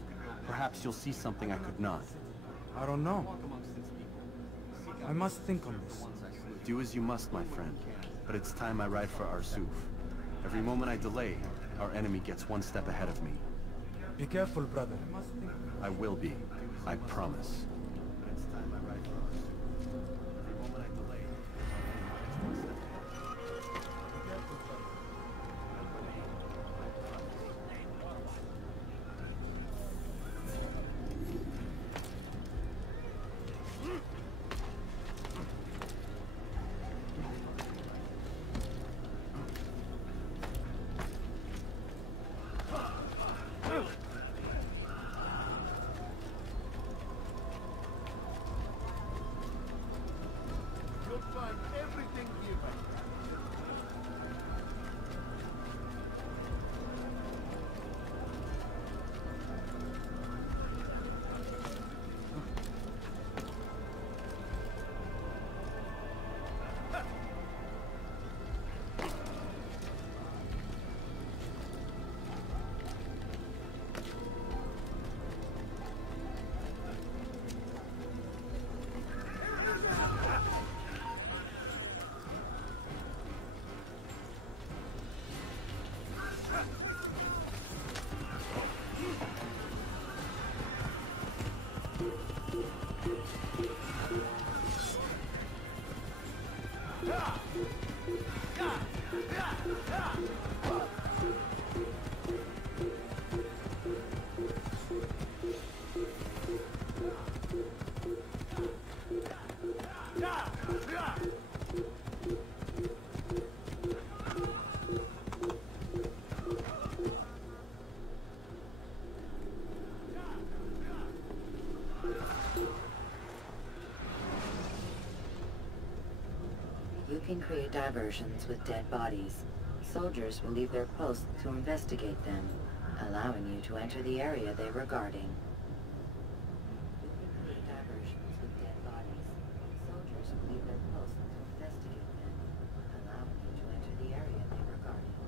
Perhaps you'll see something I could not. I don't know. I must think on this. Do as you must, my friend. But it's time I ride for Arsuf. Every moment I delay, our enemy gets one step ahead of me. Be careful, brother. I will be. I promise. You can create diversions with dead bodies. Soldiers will leave their posts to investigate them, allowing you to enter the area they were guarding. You can create diversions with dead bodies. Soldiers will leave their posts to investigate them, allowing you to enter the area they were guarding.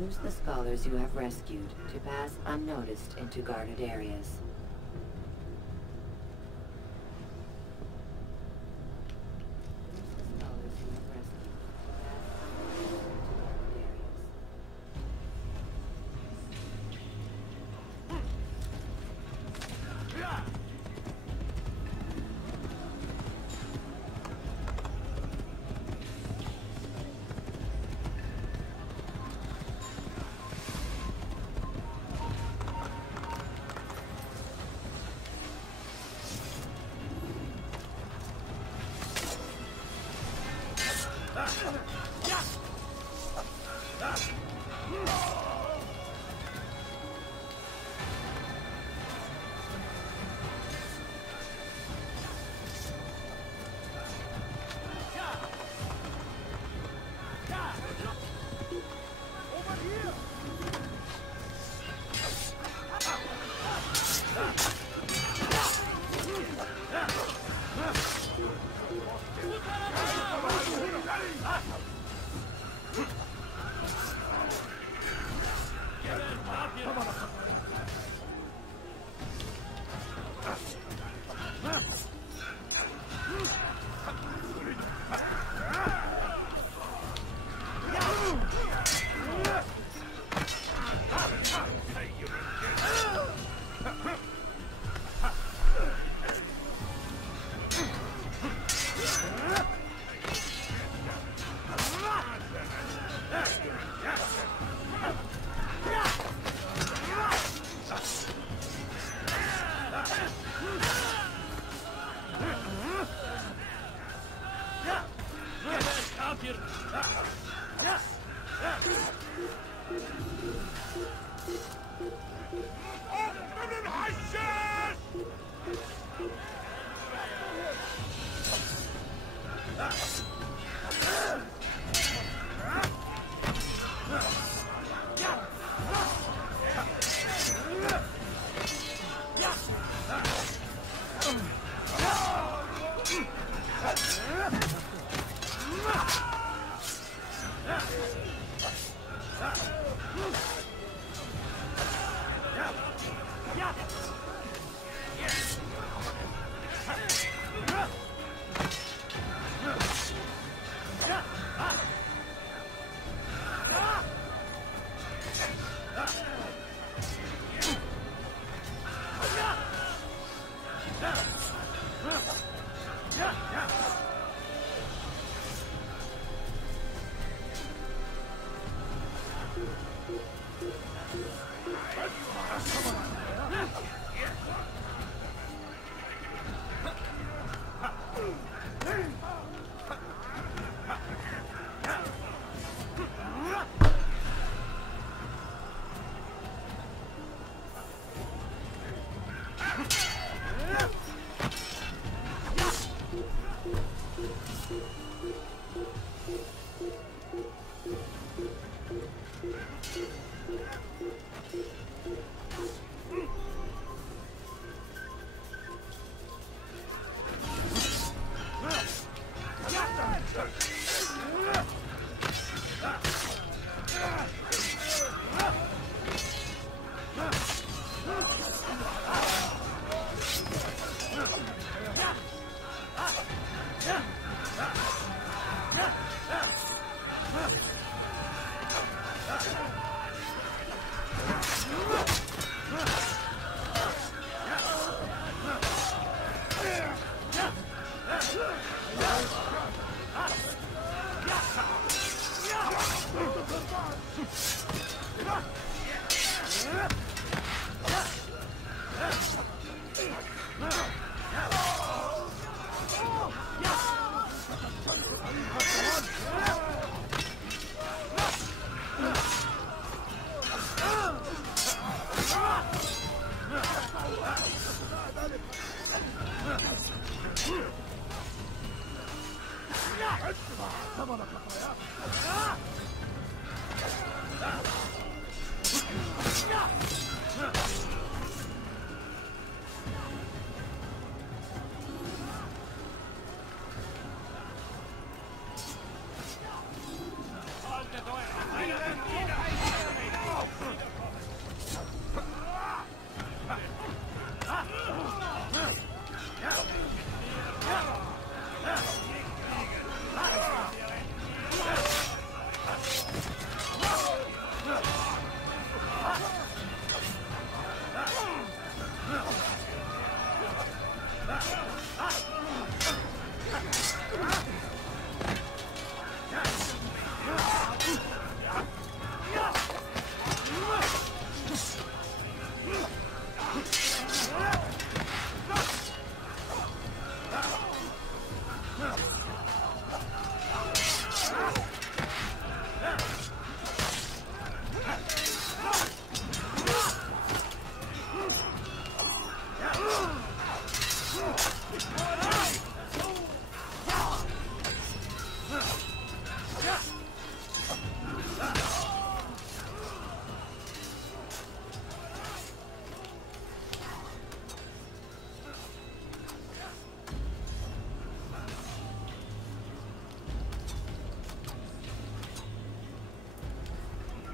Use the scholars you have rescued to pass unnoticed into guarded areas.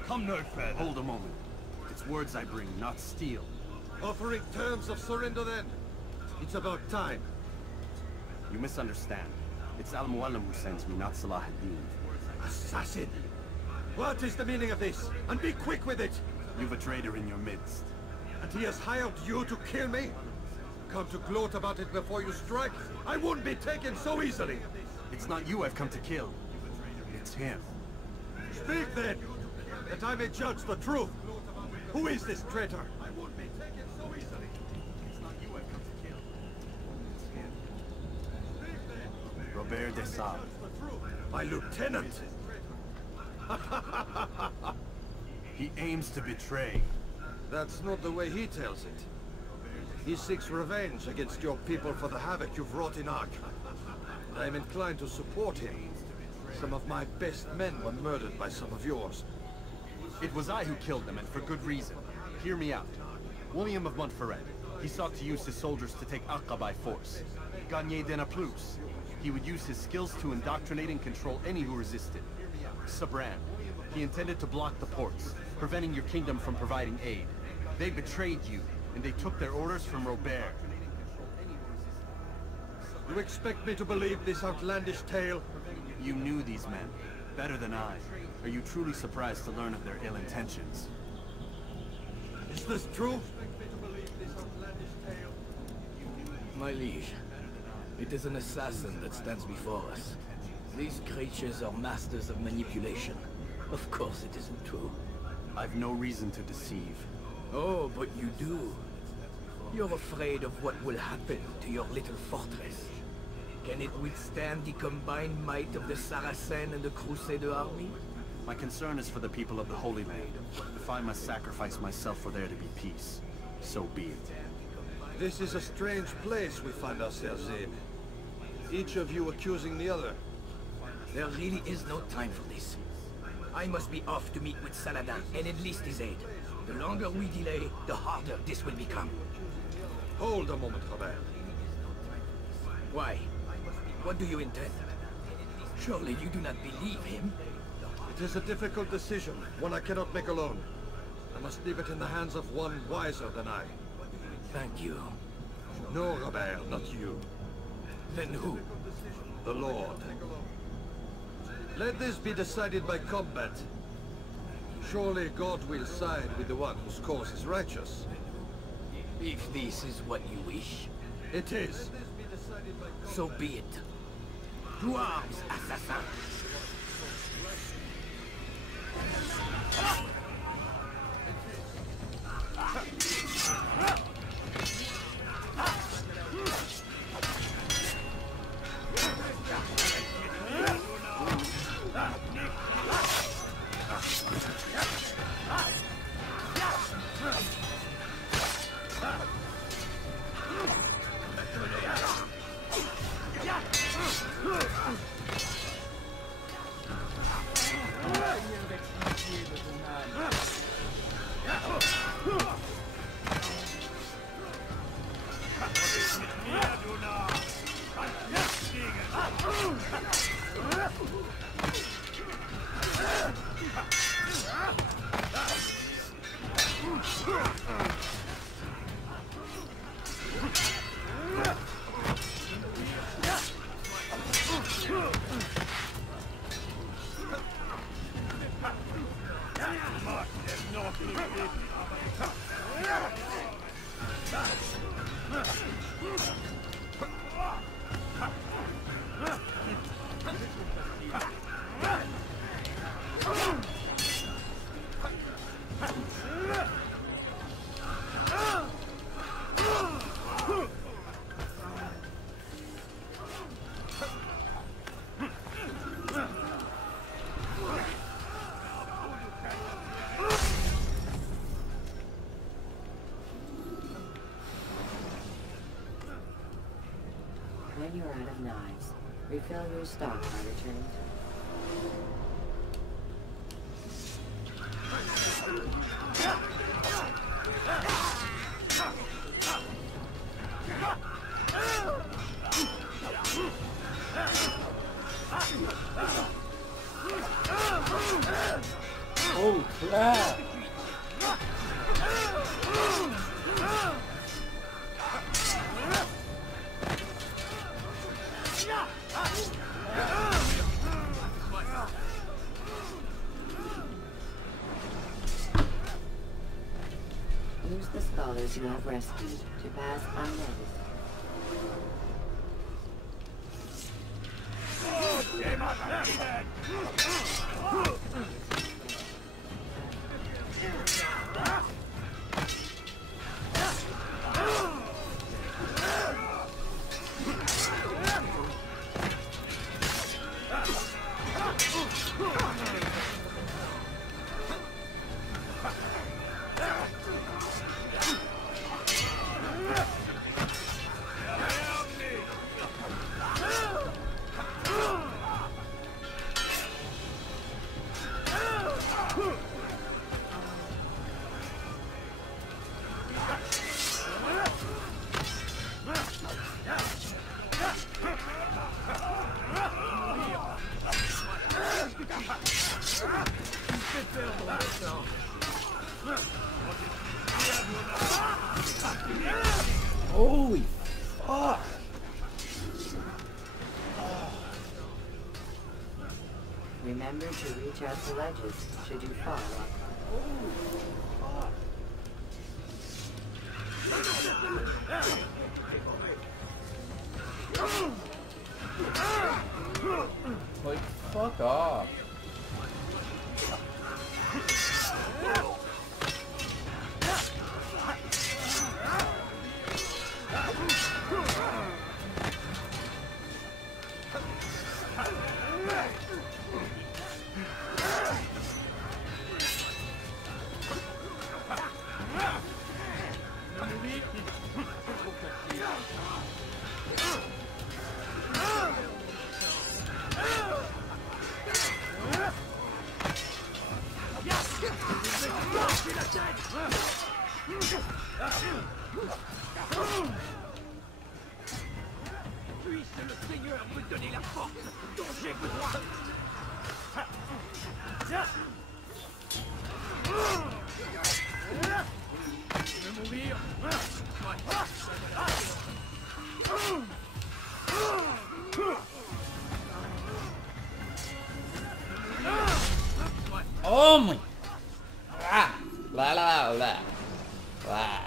come no further. Hold a moment. It's words I bring, not steel. Offering terms of surrender then. It's about time. You misunderstand. It's Al-Mualim who sends me, not Salah ad-Din. Assassin! What is the meaning of this? And be quick with it! You've a traitor in your midst. And he has hired you to kill me? Come to gloat about it before you strike? I won't be taken so easily! It's not you I've come to kill. It's him. Speak then, that I may judge the truth. Who is this traitor? I won't be taken so easily. It's not you I've come to kill. It's him. Speak then. Robert de Sable. My lieutenant! He aims to betray. That's not the way he tells it. He seeks revenge against your people for the havoc you've wrought in Ark. I am inclined to support him. Some of my best men were murdered by some of yours. It was I who killed them, and for good reason. Hear me out. William of Montferrat. He sought to use his soldiers to take Acre by force. Gagné de Naplouse. He would use his skills to indoctrinate and control any who resisted. Sabran. He intended to block the ports, preventing your kingdom from providing aid. They betrayed you, and they took their orders from Robert. You expect me to believe this outlandish tale? You knew these men, better than I. Are you truly surprised to learn of their ill intentions? Is this true? My liege, it is an assassin that stands before us. These creatures are masters of manipulation. Of course it isn't true. I've no reason to deceive. Oh, but you do. You're afraid of what will happen to your little fortress. Can it withstand the combined might of the Saracen and the Crusader army? My concern is for the people of the Holy Land. If I must sacrifice myself for there to be peace, so be it. This is a strange place we find ourselves in. Each of you accusing the other. There really is no time for this. I must be off to meet with Saladin and enlist his aid. The longer we delay, the harder this will become. Hold a moment, Robert. Why? What do you intend? Surely you do not believe him? It is a difficult decision, one I cannot make alone. I must leave it in the hands of one wiser than I. Thank you. No, Robert, not you. Then who? The Lord. Let this be decided by combat. Surely God will side with the one whose cause is righteous. If this is what you wish. It is. So be it. To arms, assassin! When you're out of knives, refill your stock by returning Oh! crap! Use the scholars you have rescued to pass unnoticed. Holy fuck! Remember to reach out to ledges should you fall. Like, fuck off. Puisse le Seigneur me donner la force dont j'ai besoin. Je vais mourir. Oh my! Ah! La la la. La.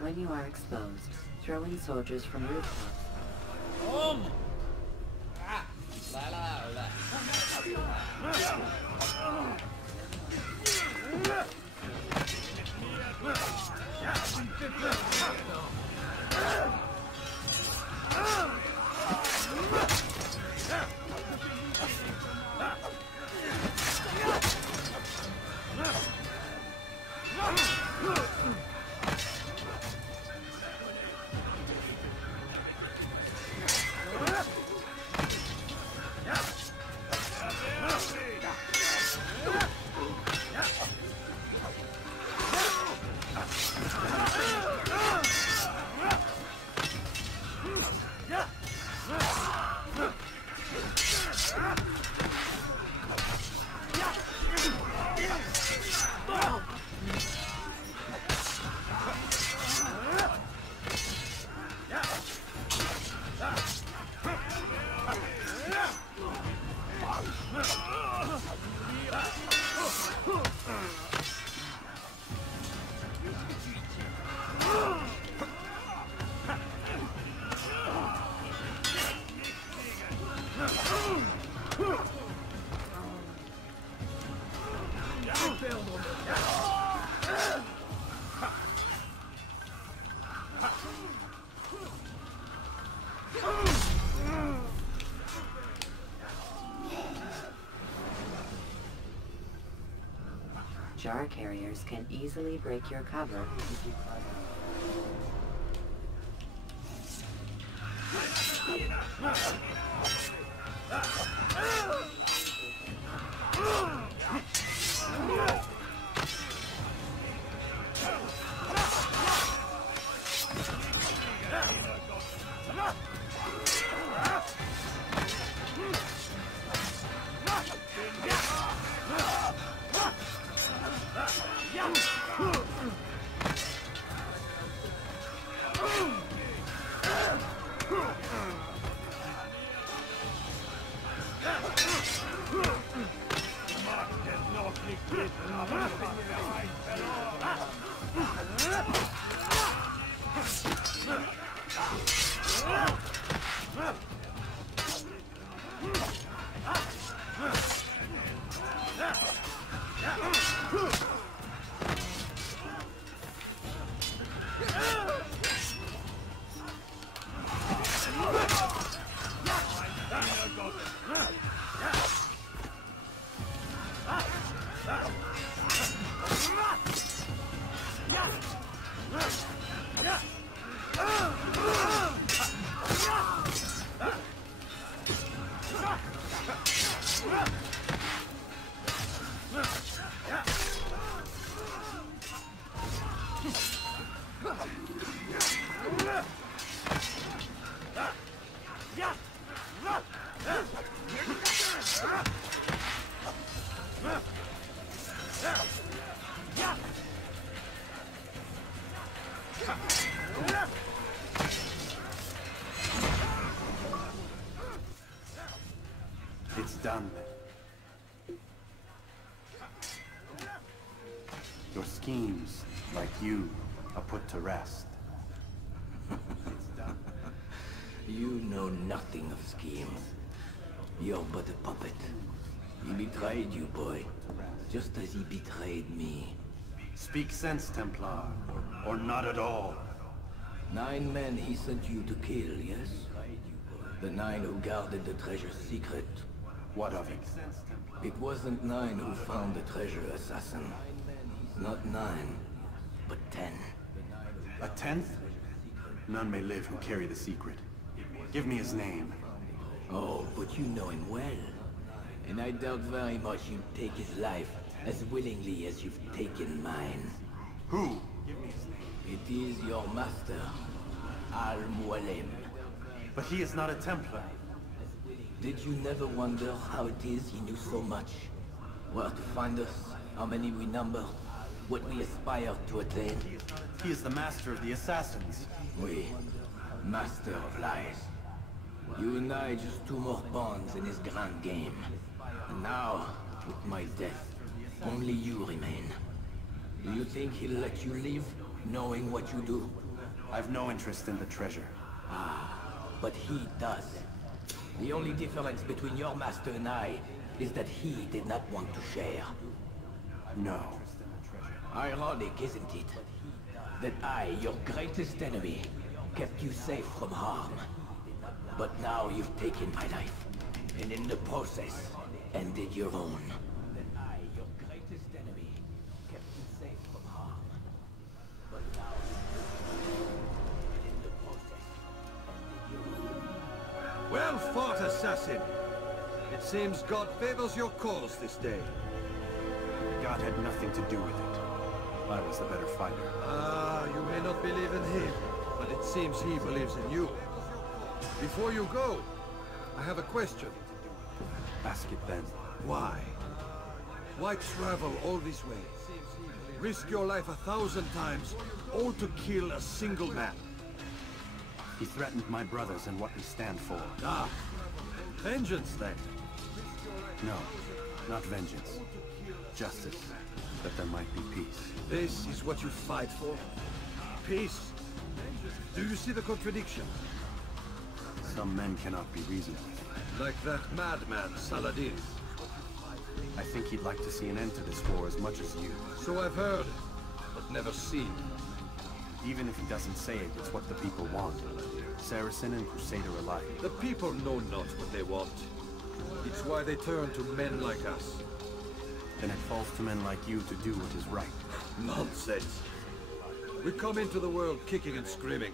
When you are exposed, throw in soldiers from rooftops. Oh my! Ah! La la la. Jar carriers can easily break your cover if you It's done. Your schemes, like you, are put to rest. It's done. You know nothing of schemes. You're but a puppet. He betrayed you, boy. Just as he betrayed me. Speak sense, Templar. Or not at all. 9 men he sent you to kill, yes? The 9 who guarded the treasure's secret. What of it? It wasn't 9 who found the treasure, assassin. Not 9, but 10. A 10th? None may live who carry the secret. Give me his name. Oh, but you know him well. And I doubt very much you'd take his life as willingly as you've taken mine. Who? It is your master, Al-Mualim. But he is not a Templar. Did you never wonder how it is he knew so much? Where to find us, how many we number, what we aspire to attain? He is the master of the assassins. Oui, master of lies. You and I just 2 more pawns in his grand game. And now, with my death, only you remain. Do you think he'll let you live, knowing what you do? I've no interest in the treasure. Ah, but he does. The only difference between your master and I is that he did not want to share. No. Ironic, isn't it? That I, your greatest enemy, kept you safe from harm. But now you've taken my life, and in the process, ended your own. That I, your greatest enemy, kept you safe from harm. But now and in the process, ended your own. Well fought, assassin. It seems God favors your cause this day. God had nothing to do with it. I was the better fighter. Ah, you may not believe in him, but it seems he believes in you. Before you go, I have a question. Ask it then. Why? Why travel all this way? Risk your life 1,000 times, all to kill a single man. He threatened my brothers and what we stand for. Ah, vengeance then? No, not vengeance. Justice, that there might be peace. This is what you fight for? Peace? Do you see the contradiction? Some men cannot be reasonable. Like that madman, Saladin. I think he'd like to see an end to this war as much as you. So I've heard, but never seen. Even if he doesn't say it, it's what the people want. Saracen and Crusader alike. The people know not what they want. It's why they turn to men like us. Then it falls to men like you to do what is right. Nonsense. We come into the world kicking and screaming,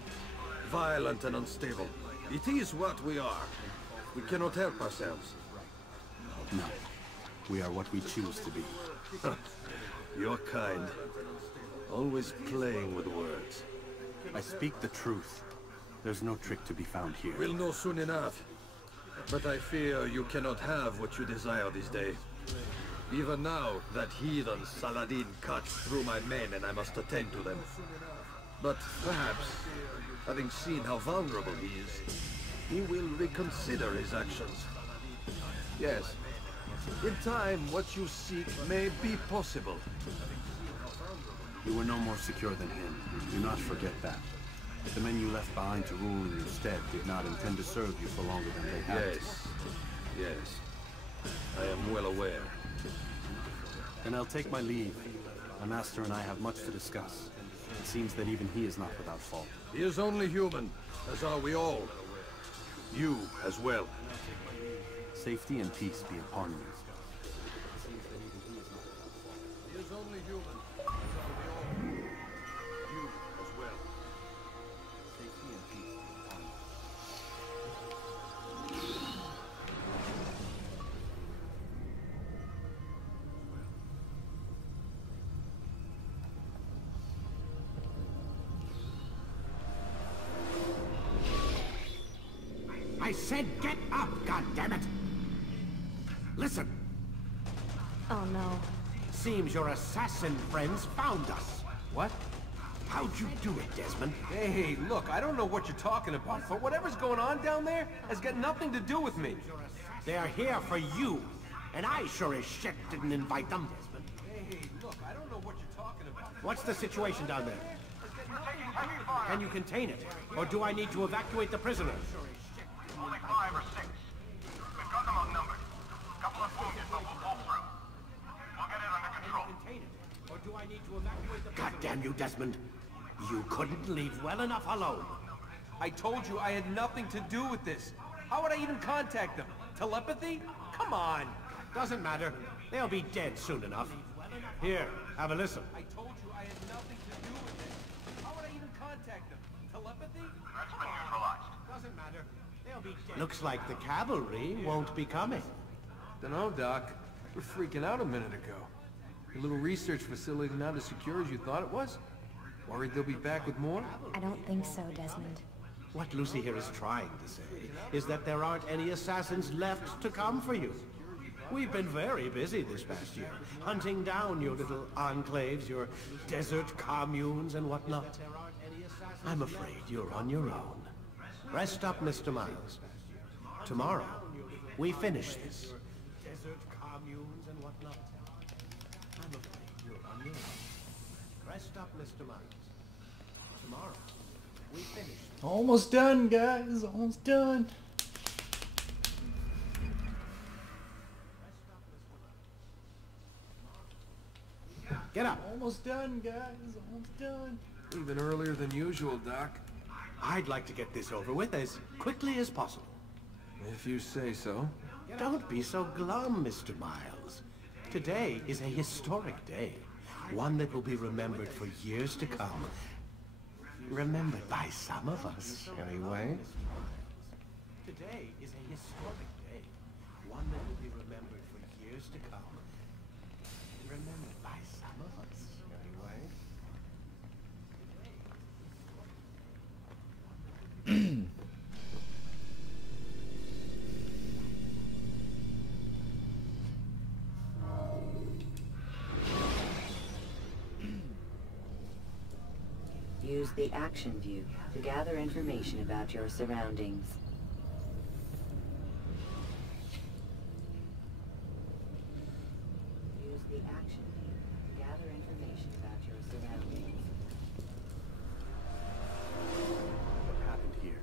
violent and unstable. It is what we are. We cannot help ourselves. No. We are what we choose to be. You're kind. Always playing with words. I speak the truth. There's no trick to be found here. We'll know soon enough. But I fear you cannot have what you desire this day. Even now, that heathen Saladin cuts through my men and I must attend to them. But perhaps, having seen how vulnerable he is, he will reconsider his actions. Yes, In time, what you seek may be possible. You were no more secure than him. Do not forget that. The men you left behind to rule in your stead did not intend to serve you for longer than they had. Yes. Yes. I am well aware. Then I'll take my leave. My master and I have much to discuss. It seems that even he is not without fault. He is only human, as are we all. You as well. Safety and peace be upon you. He is only human, as are we all. You as well. Safety and peace be upon you. I said get up, goddammit! Listen. Oh no. Seems your assassin friends found us. What? How'd you do it, Desmond? Hey, look, I don't know what you're talking about, but whatever's going on down there has got nothing to do with me. They're here for you, and I sure as shit didn't invite them. Hey, look, I don't know what you're talking about. What's the situation down there? Can you contain it? Or do I need to evacuate the prisoners? Only 5 or 6. We've got them outnumbered. A couple of wounded, but we'll pull through. We'll get it under control. Or do I need to evacuate the prisoners? God damn you, Desmond. You couldn't leave well enough alone. I told you I had nothing to do with this. How would I even contact them? Telepathy? Come on. Doesn't matter. They'll be dead soon enough. Here, have a listen. I told you I had nothing to do with this. How would I even contact them? Telepathy? That's been neutralized. Doesn't matter. They'll be dead. Looks like the cavalry won't be coming. Dunno, Doc. We're freaking out a minute ago. Your little research facility not as secure as you thought it was? Worried they'll be back with more? I don't think so, Desmond. What Lucy here is trying to say is that there aren't any assassins left to come for you. We've been very busy this past year, hunting down your little enclaves, your desert communes and whatnot. I'm afraid you're on your own. Rest up, Mr. Miles. Tomorrow, we finish this. Desert communes and whatnot. I'm afraid you're on your own. Rest up, Mr. Miles. Tomorrow, we finish this. Almost done, guys. Almost done. Get up. Almost done, guys. Almost done. Even earlier than usual, Doc. I'd like to get this over with as quickly as possible. If you say so. Don't be so glum, Mr. Miles. Today is a historic day. One that will be remembered for years to come. Remembered by some of us, anyway. Today is a historic day. One that will be remembered for years to come. Remembered by some of us, anyway. Use the action view to gather information about your surroundings. Use the action view to gather information about your surroundings. What happened here?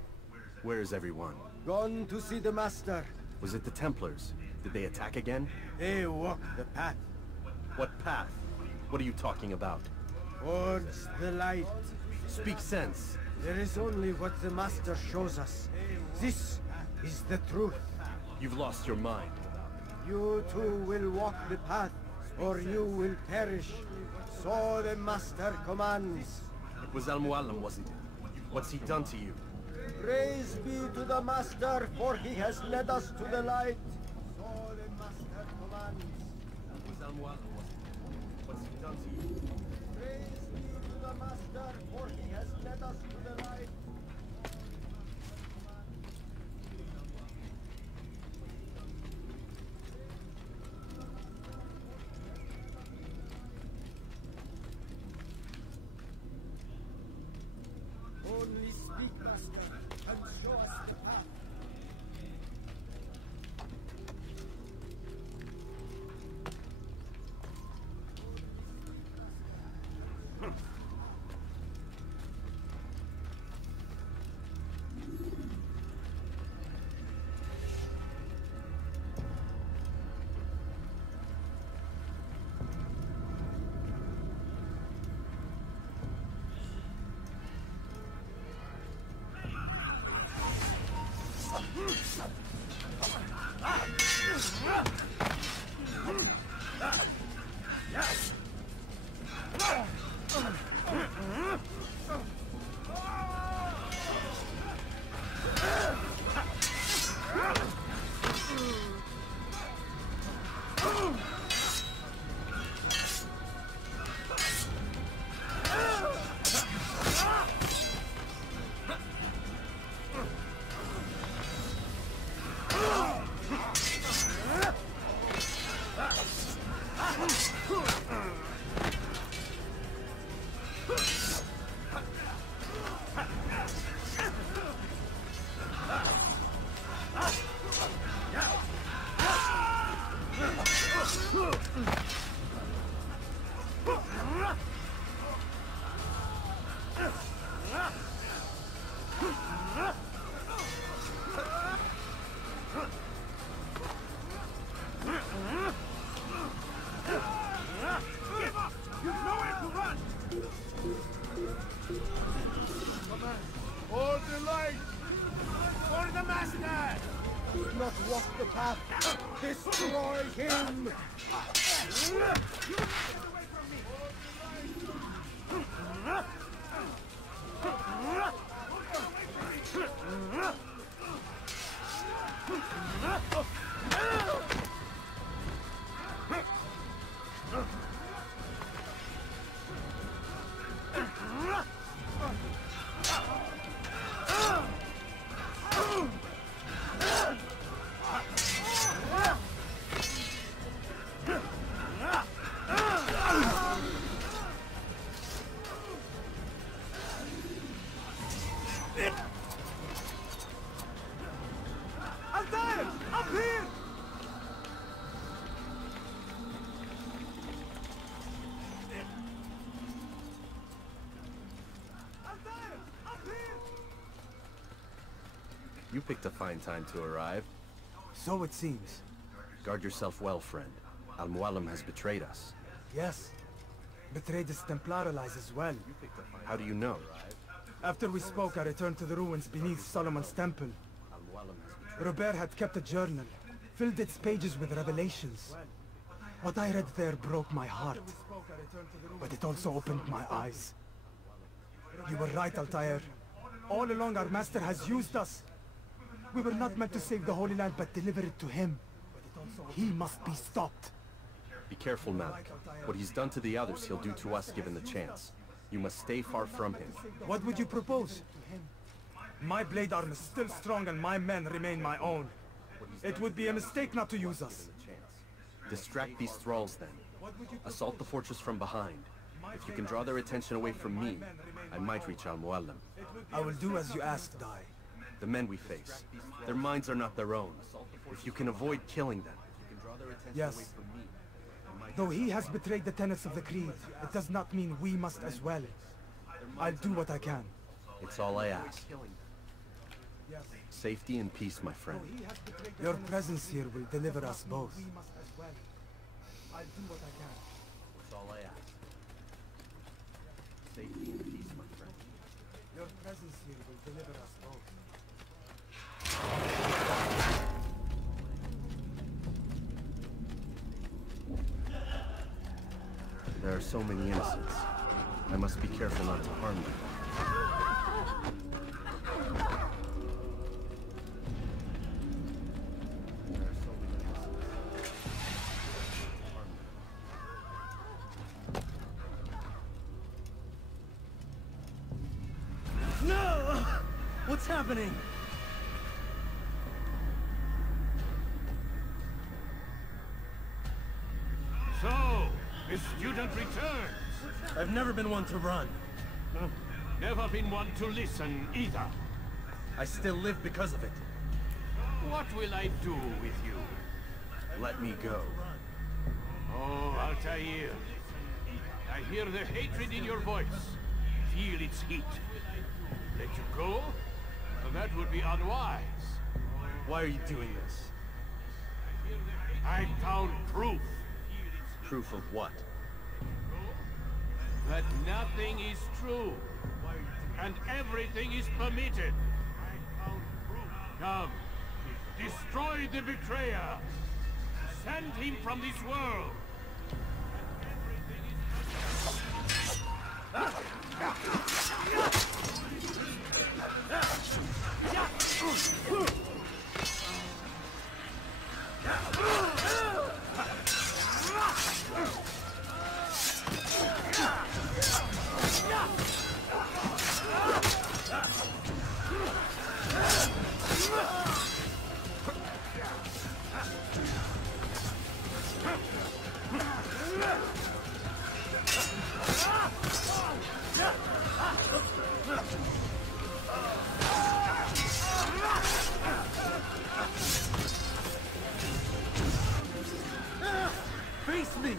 Where is everyone? Gone to see the Master. Was it the Templars? Did they attack again? They walk the path. What path? What are you talking about? Towards the light. Speak sense. There is only what the Master shows us. This is the truth. You've lost your mind. You too will walk the path, or you will perish. So the Master commands. It was Al-Mualim, wasn't it? What's he done to you? Praise be to the Master, for he has led us to the light. So the Master commands. It was Al-Mualim, wasn't it? What's he done to you? Praise be to the Master, for he has led us to the light. Only speak, Master, and show us the path. not walk the path, destroy him! Altair! Up here! Altair! Up here! You picked a fine time to arrive. So it seems. Guard yourself well, friend. Al-Mualim has betrayed us. Yes. Betrayed his Templar allies as well. How do you know? After we spoke, I returned to the ruins beneath Solomon's temple. Robert had kept a journal, filled its pages with revelations. What I read there broke my heart, but it also opened my eyes. You were right, Altair. All along our master has used us. We were not meant to save the Holy Land, but deliver it to him. He must be stopped. Be careful, Malik. What he's done to the others, he'll do to us given the chance. You must stay far from him. What would you propose? My blade arm is still strong and my men remain my own. It would be a mistake not to use us. Distract these thralls then. Assault the fortress from behind. If you can draw their attention away from me, I might reach Al-Mualim. I will do as you asked, Dai. The men we face, their minds are not their own. If you can avoid killing them, yes. Though he has betrayed the tenets of the Creed, it does not mean we must as well. I'll do what I can. It's all I ask. Safety and peace, my friend. Your presence here will deliver us both. I'll do what I can. It's all I ask. Safety and peace, my friend. Your presence here will deliver us both. There are so many innocents. I must be careful not to harm them. No! What's happening? So, the student returns. I've never been one to run. Never been one to listen either. I still live because of it. What will I do with you? Let me go. Oh, Altair. I hear the hatred in your voice. Feel its heat. Let you go? Well, that would be unwise. Why are you doing this? I found proof. Proof of what? That nothing is true. And everything is permitted. Come. Destroy the betrayer. Send him from this world. Face me!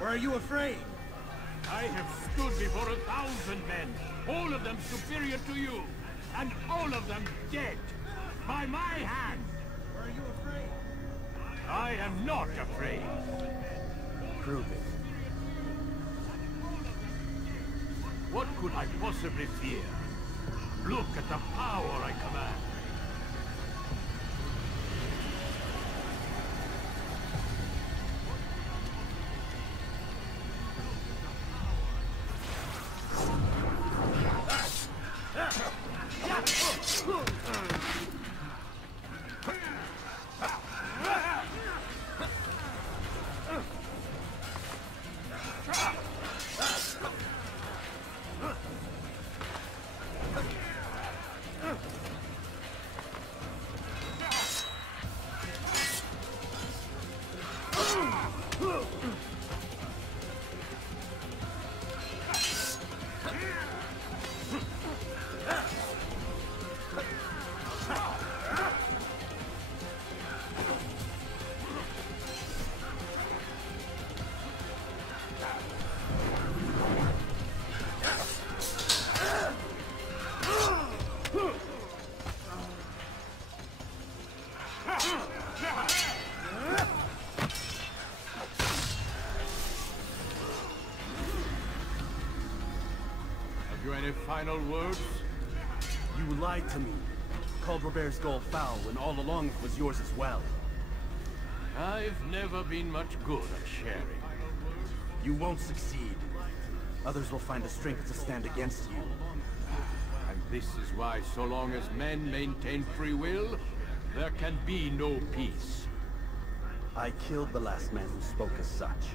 Or are you afraid? I have stood before 1,000 men, all of them superior to you, and all of them dead, by my hand. Or are you afraid? I am not afraid. Prove it. What could I possibly fear? Look at the power I command. Have you any final words? You lied to me. Called Robert's goal foul when all along it was yours as well. I've never been much good at sharing. You won't succeed. Others will find the strength to stand against you. And this is why, so long as men maintain free will, there can be no peace. I killed the last man who spoke as such.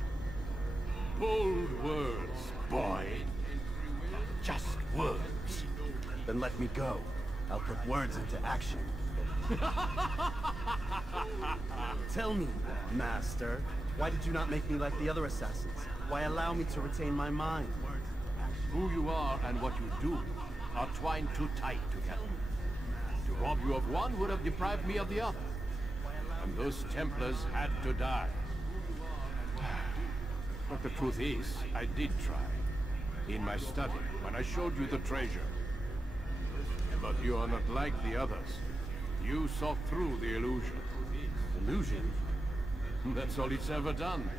Bold words, boy. Just words. Then let me go. I'll put words into action. Tell me, Master, why did you not make me like the other assassins? Why allow me to retain my mind? Who you are and what you do are twined too tight together. To rob you of one would have deprived me of the other. And those Templars had to die. But the truth is, I did try. In my study, when I showed you the treasure. But you are not like the others. You saw through the illusion. Illusion? That's all it's ever done.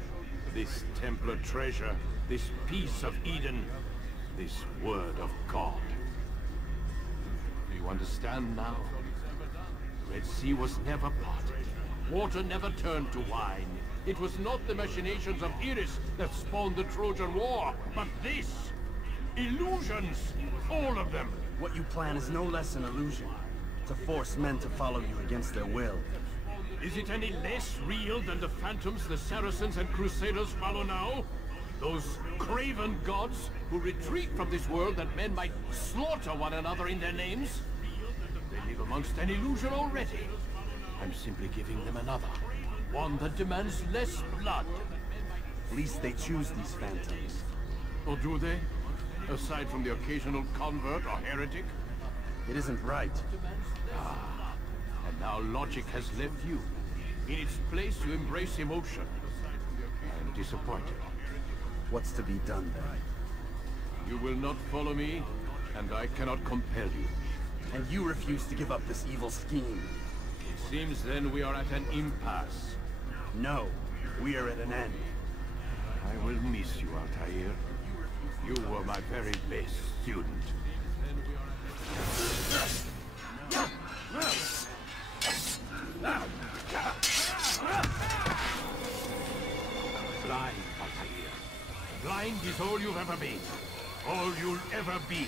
This Templar treasure, this piece of Eden, this word of God. Do you understand now? The Red Sea was never parted. Water never turned to wine. It was not the machinations of Iris that spawned the Trojan War, but this! Illusions! All of them! What you plan is no less an illusion. To force men to follow you against their will. Is it any less real than the phantoms the Saracens and Crusaders follow now? Those craven gods who retreat from this world that men might slaughter one another in their names? They live amongst an illusion already. I'm simply giving them another. One that demands less blood. At least they choose these phantoms. Or do they? Aside from the occasional convert or heretic? It isn't right. Ah, and now logic has left you. In its place, you embrace emotion. I'm disappointed. What's to be done then? You will not follow me, and I cannot compel you. And you refuse to give up this evil scheme. It seems then we are at an impasse. No, we are at an end. I will miss you, Altair. You were my very best student. Blind, Altair. Blind is all you've ever been. All you'll ever be.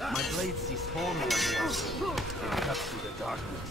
My blade sees forming on the outside. It cuts through the darkness.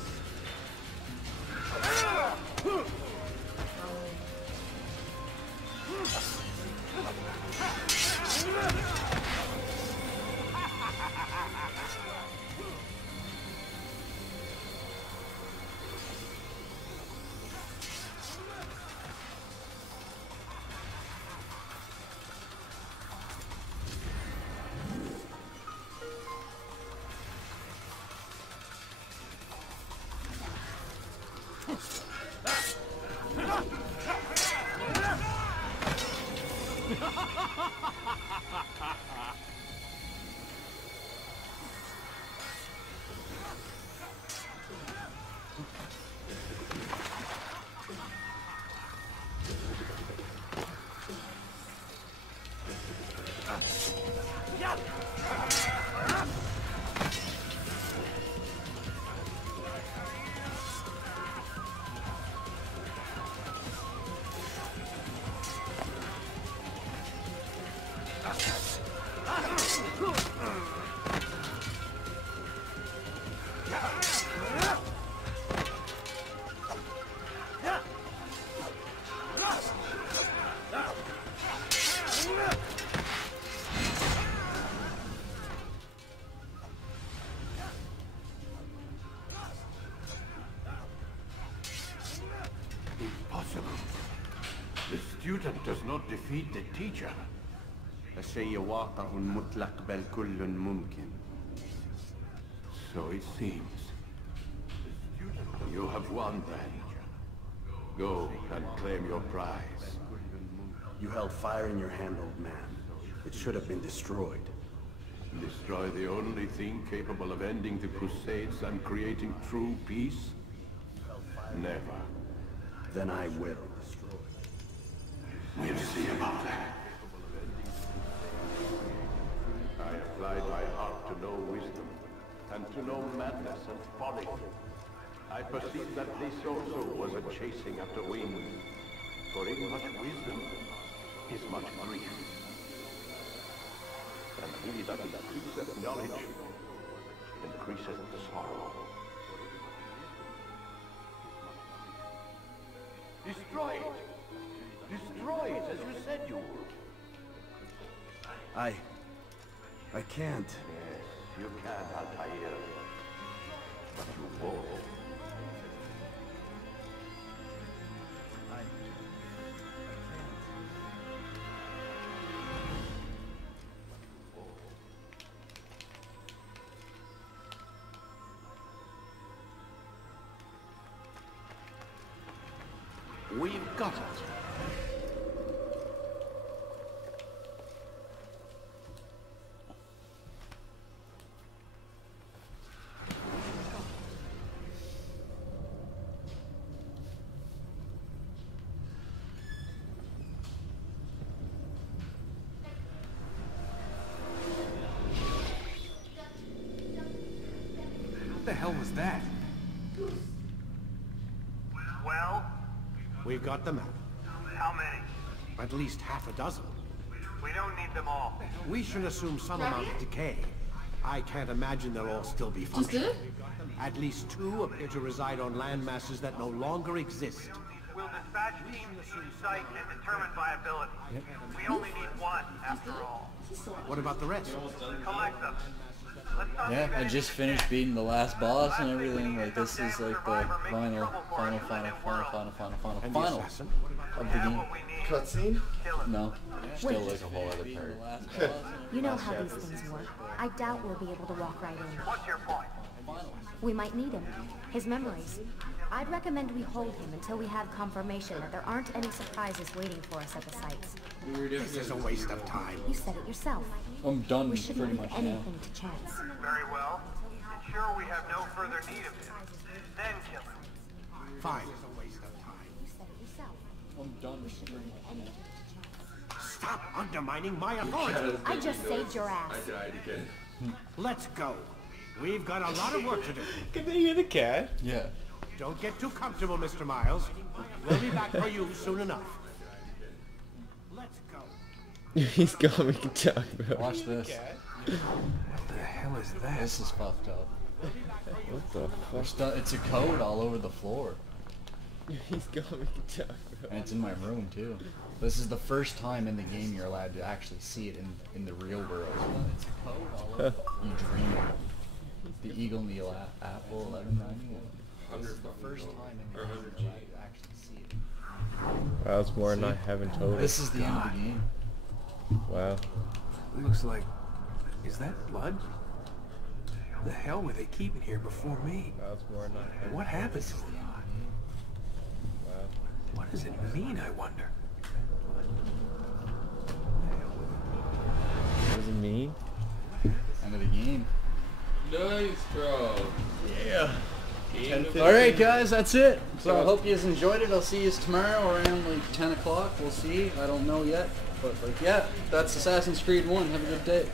student does not defeat the teacher. الشيء واقع مطلق بل كل ممكن. So it seems. You have won then. Go and claim your prize. You held fire in your hand, old man. It should have been destroyed. Destroy the only thing capable of ending the Crusades and creating true peace? Never. Then I will. We'll see about that. I applied my heart to know wisdom, and to know madness and folly. I perceived that this also was a chasing after wind. For in much wisdom is much grief. And he that increaseth knowledge increaseth sorrow. Destroy it! Destroy it as you said you would. I can't. Yes, you can, Altair. But you won't. We've got it. What the hell was that? Well? We've got the map. How many? At least half a dozen. We don't need them all. We should assume some amount of decay. I can't imagine they'll all still be functional. At least 2 appear to reside on land masses that no longer exist. We'll dispatch teams to site and determine viability. We only need 1, after all. What about the rest? Collect them. Let's not Yeah, leave I any just finished beating the last boss and everything. Like, this is like the final of the game. Cutscene? No, still like a whole other part. You know how these things work. I doubt we'll be able to walk right in. What's your point? We might need him. His memories. I'd recommend we hold him until we have confirmation that there aren't any surprises waiting for us at the sites. This is a waste of time. You said it yourself. I'm done We shouldn't pretty leave much now. anything to chance. Very well. Ensure we have no further need of him. Then kill him. Fine. You said it yourself. I'm done. We shouldn't leave anything to chance. Stop undermining my authority. I just saved your ass. died again. Let's go. We've got a lot of work to do. Can they hear the cat? Yeah. Don't get too comfortable, Mr. Miles. We'll be back for you soon enough. Let's go. He's got me talk about. Watch this. What the hell is that? This is fucked up. What the It's a code all over the floor. He's got me talk about. And it's in my room too. This is the first time in the game you're allowed to actually see it in the real world. It's a code all over. You dream it. The Eagle and the Apple 1191. This is the first time in the game you're allowed to actually see it. Wow, that's more than I haven't told us. This is the end of the game. Wow. Looks like... Is that blood? The hell were they keeping here before me? That's more than I haven't. What happened to them? Wow. What does it mean, I wonder? What does it mean? End of the game. Nice, bro. Yeah. Alright guys, that's it. So I hope you guys enjoyed it. I'll see you tomorrow around like 10 o'clock. We'll see. I don't know yet. But like, yeah, that's Assassin's Creed 1. Have a good day.